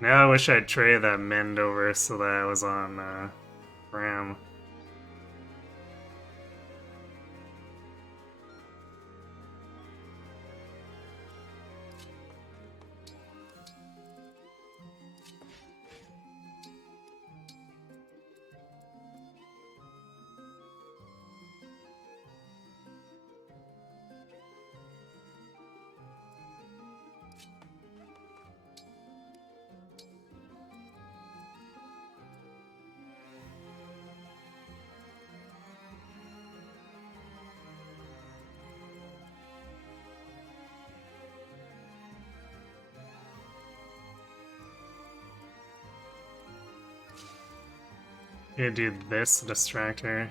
Now I wish I'd traded that mend over so that I was on Ram. Gonna do this to distract her.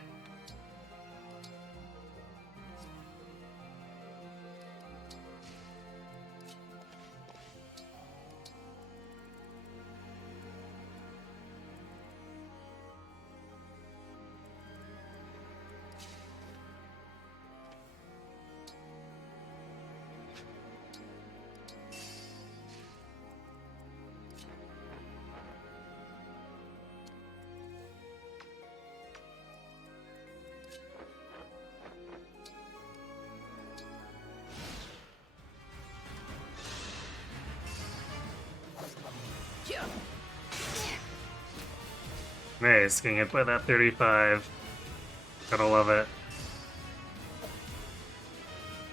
Nice, getting hit by that 35. Gotta love it.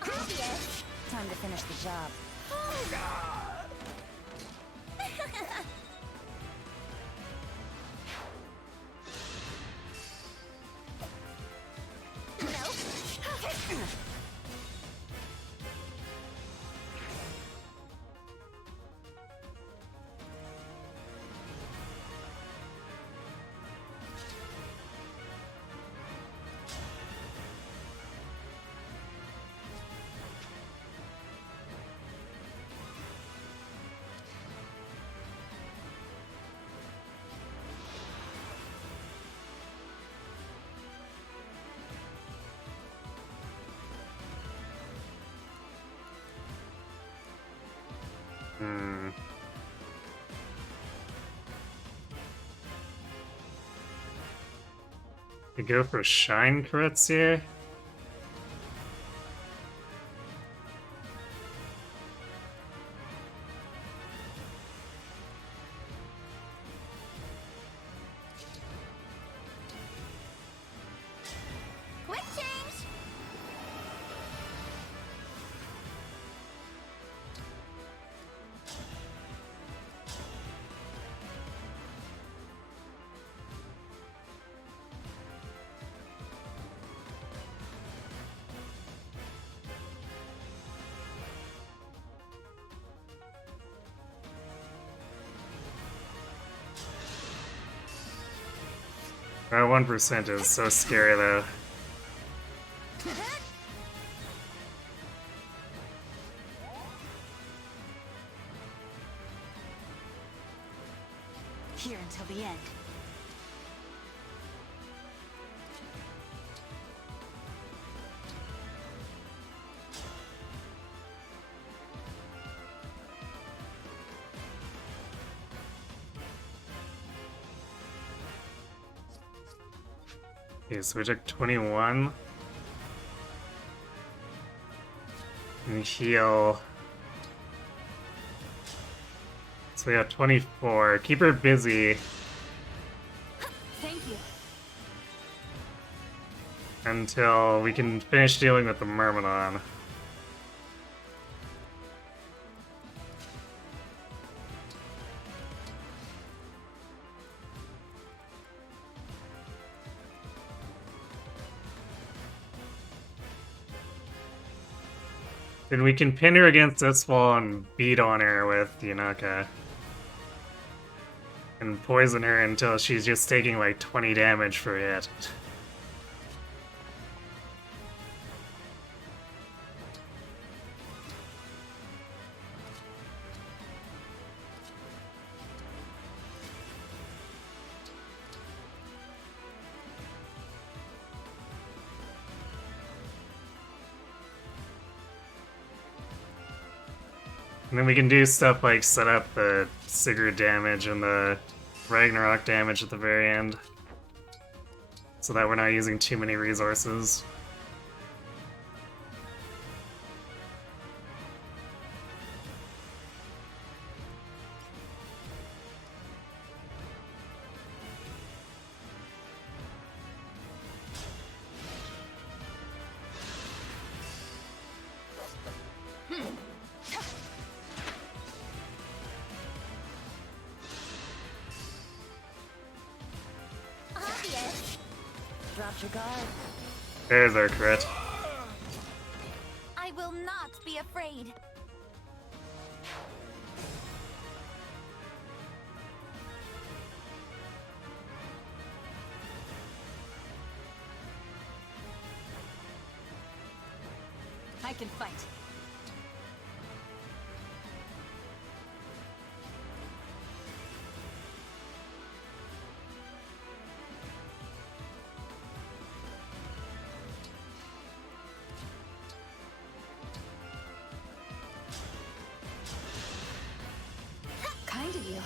Time to finish the job. You go for shine crits here? Quick change! That 1% is so scary though. Here until the end. Okay, so we took 21. And heal. So we have 24. Keep her busy. Thank you. Until we can finish dealing with the Myrmidon. Then we can pin her against this wall and beat on her with Yanaka. And poison her until she's just taking like 20 damage for it. And then we can do stuff like set up the Sigurd damage and the Ragnarok damage at the very end. So that we're not using too many resources. Obvious. Dropped your guard. There's our crit. I will not be afraid. I can fight. Kind of you.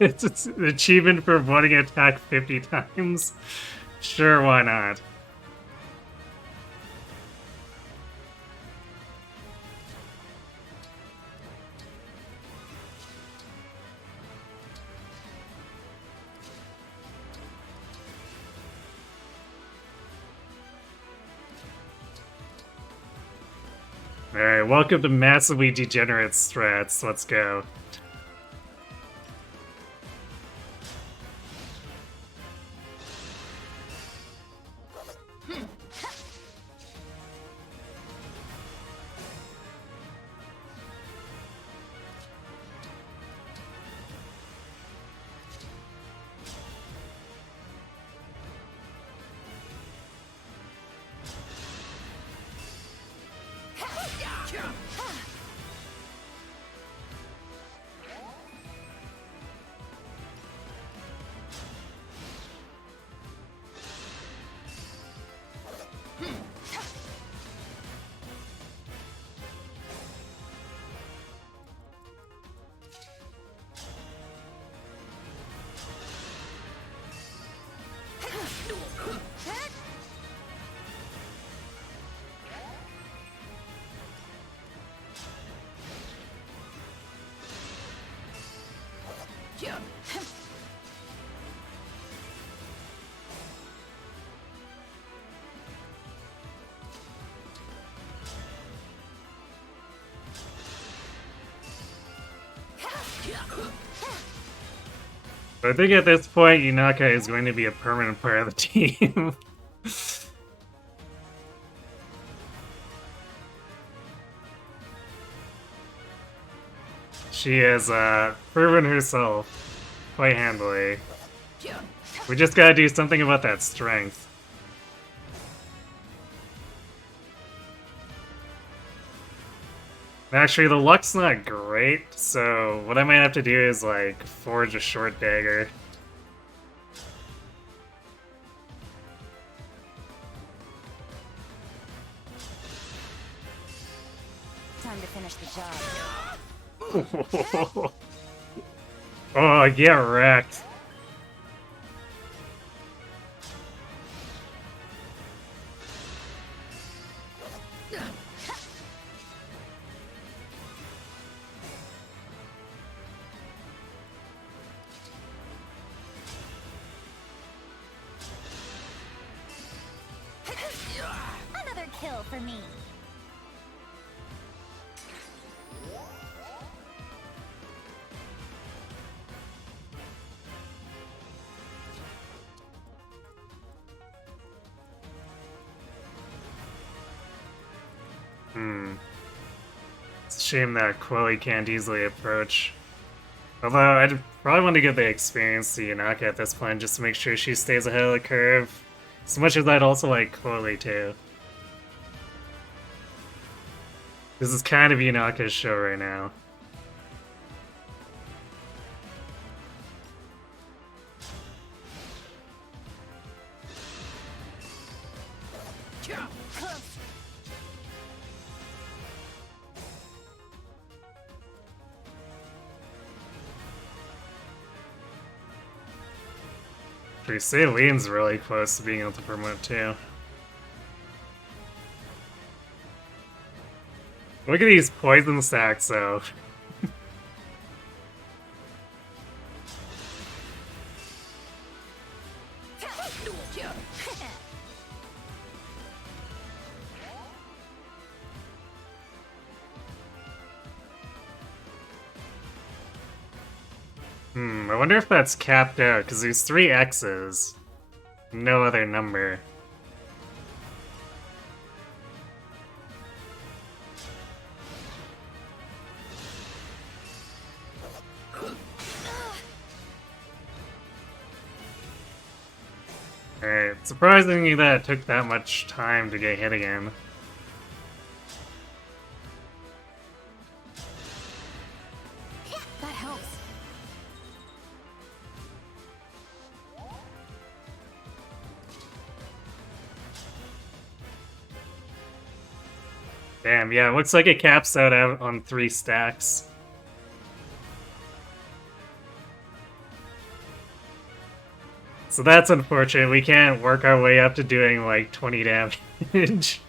It's an achievement for avoiding an attack 50 times. Sure, why not? Alright, welcome to Massively Degenerate Strats. Let's go. But I think at this point, Yunaka is going to be a permanent part of the team. She has proven herself quite handily. We just gotta do something about that strength. Actually, the luck's not great, so what I might have to do is, like, forge a short dagger. Time to finish the job. Oh, get wrecked. Another kill for me. It's a shame that Quelly can't easily approach. Although, I'd probably want to give the experience to Yunaka at this point, just to make sure she stays ahead of the curve. As much as I'd also like Quelly too. This is kind of Yunaka's show right now. Saylene's really close to being able to promote too. Look at these poison stacks though. I wonder if that's capped out, because there's 3 X's. No other number. Alright, surprisingly that it took that much time to get hit again. That helps. Damn, yeah, it looks like it caps out on 3 stacks. So that's unfortunate, we can't work our way up to doing like 20 damage.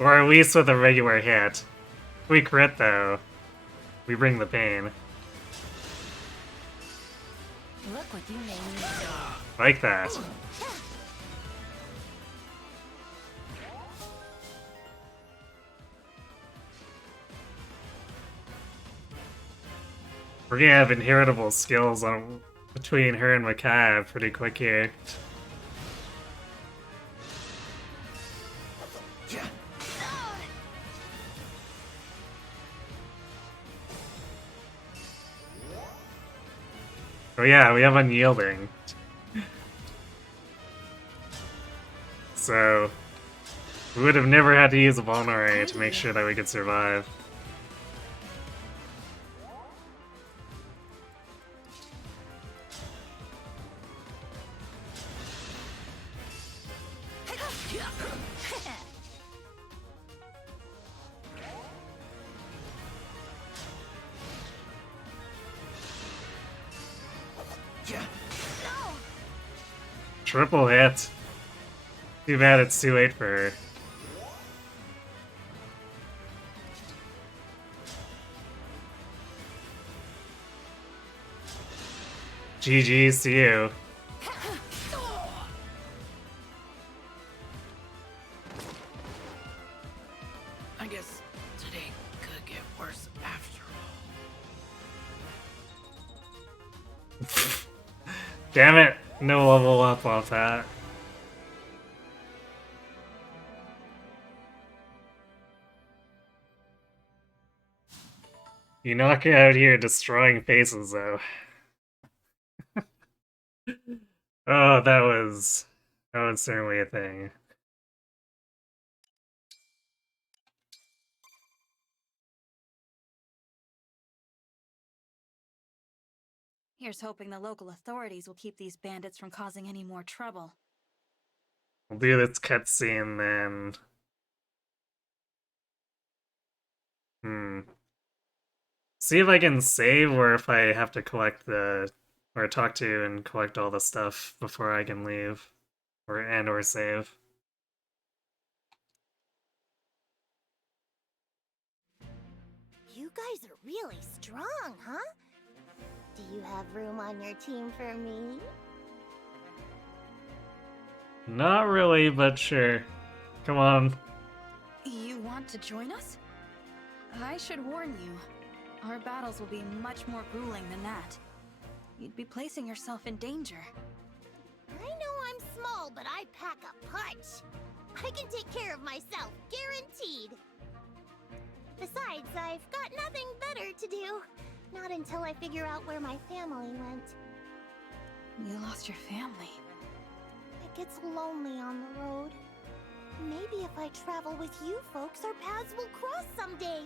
Or at least with a regular hit. If we crit though, we bring the pain. Look what you made me. Like that. We're gonna have inheritable skills on between her and Micaiah pretty quick here. Oh yeah, we have Unyielding. So, We would have never had to use a vulnerary to make sure that we could survive. Triple hit. Too bad it's too late for her. GG's to you. I guess today could get worse after all. Damn it, no level up off that. You knock it out here destroying faces though. Oh, that was certainly a thing. Here's hoping the local authorities will keep these bandits from causing any more trouble. We'll do this cutscene then. See if I can save or if I have to collect or talk to and collect all the stuff before I can leave. Or save. You guys are really strong, huh? Do you have room on your team for me? Not really, but sure. Come on. You want to join us? I should warn you, our battles will be much more grueling than that. You'd be placing yourself in danger. I know I'm small, but I pack a punch. I can take care of myself, guaranteed. Besides, I've got nothing better to do. Not until I figure out where my family went. You lost your family. It gets lonely on the road. Maybe if I travel with you folks, our paths will cross someday.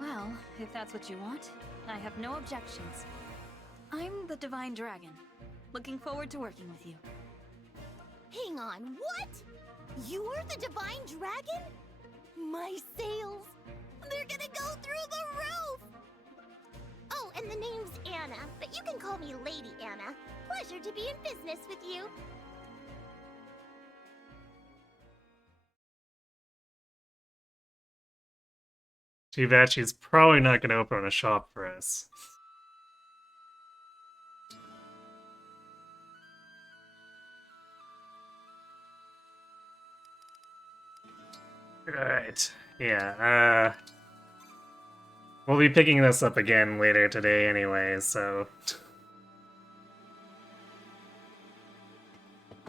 Well, if that's what you want, I have no objections. I'm the Divine Dragon. Looking forward to working with you. Hang on, what? You're the Divine Dragon? My sails, they're gonna go through the roof! Oh, and the name's Anna, but you can call me Lady Anna. Pleasure to be in business with you. Too bad she's probably not going to open a shop for us. Alright. Yeah, we'll be picking this up again later today anyway, so...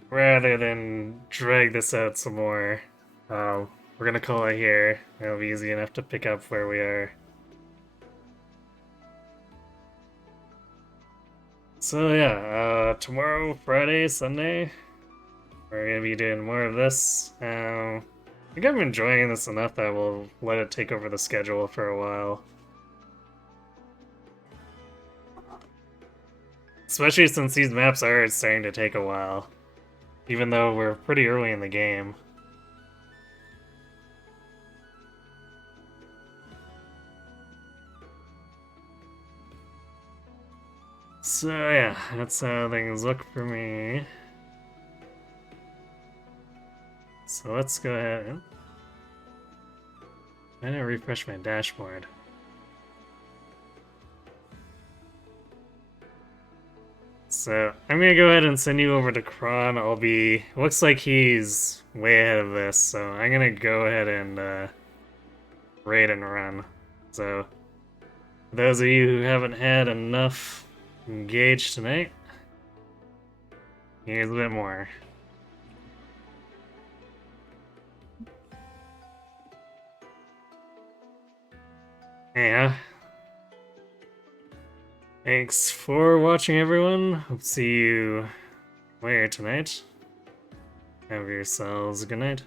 Rather than drag this out some more, we're gonna call it here. It'll be easy enough to pick up where we are. So yeah, tomorrow, Friday, Sunday, we're gonna be doing more of this. I think I'm enjoying this enough that we'll let it take over the schedule for a while. Especially since these maps are starting to take a while. Even though we're pretty early in the game. So yeah, that's how things look for me. So let's go ahead. I didn't refresh my dashboard. So I'm gonna go ahead and send you over to Kron. Looks like he's way ahead of this, so I'm gonna go ahead and raid and run. So for those of you who haven't had enough engaged tonight, here's a bit more. Yeah. Thanks for watching, everyone. Hope to see you later tonight. Have yourselves a good night.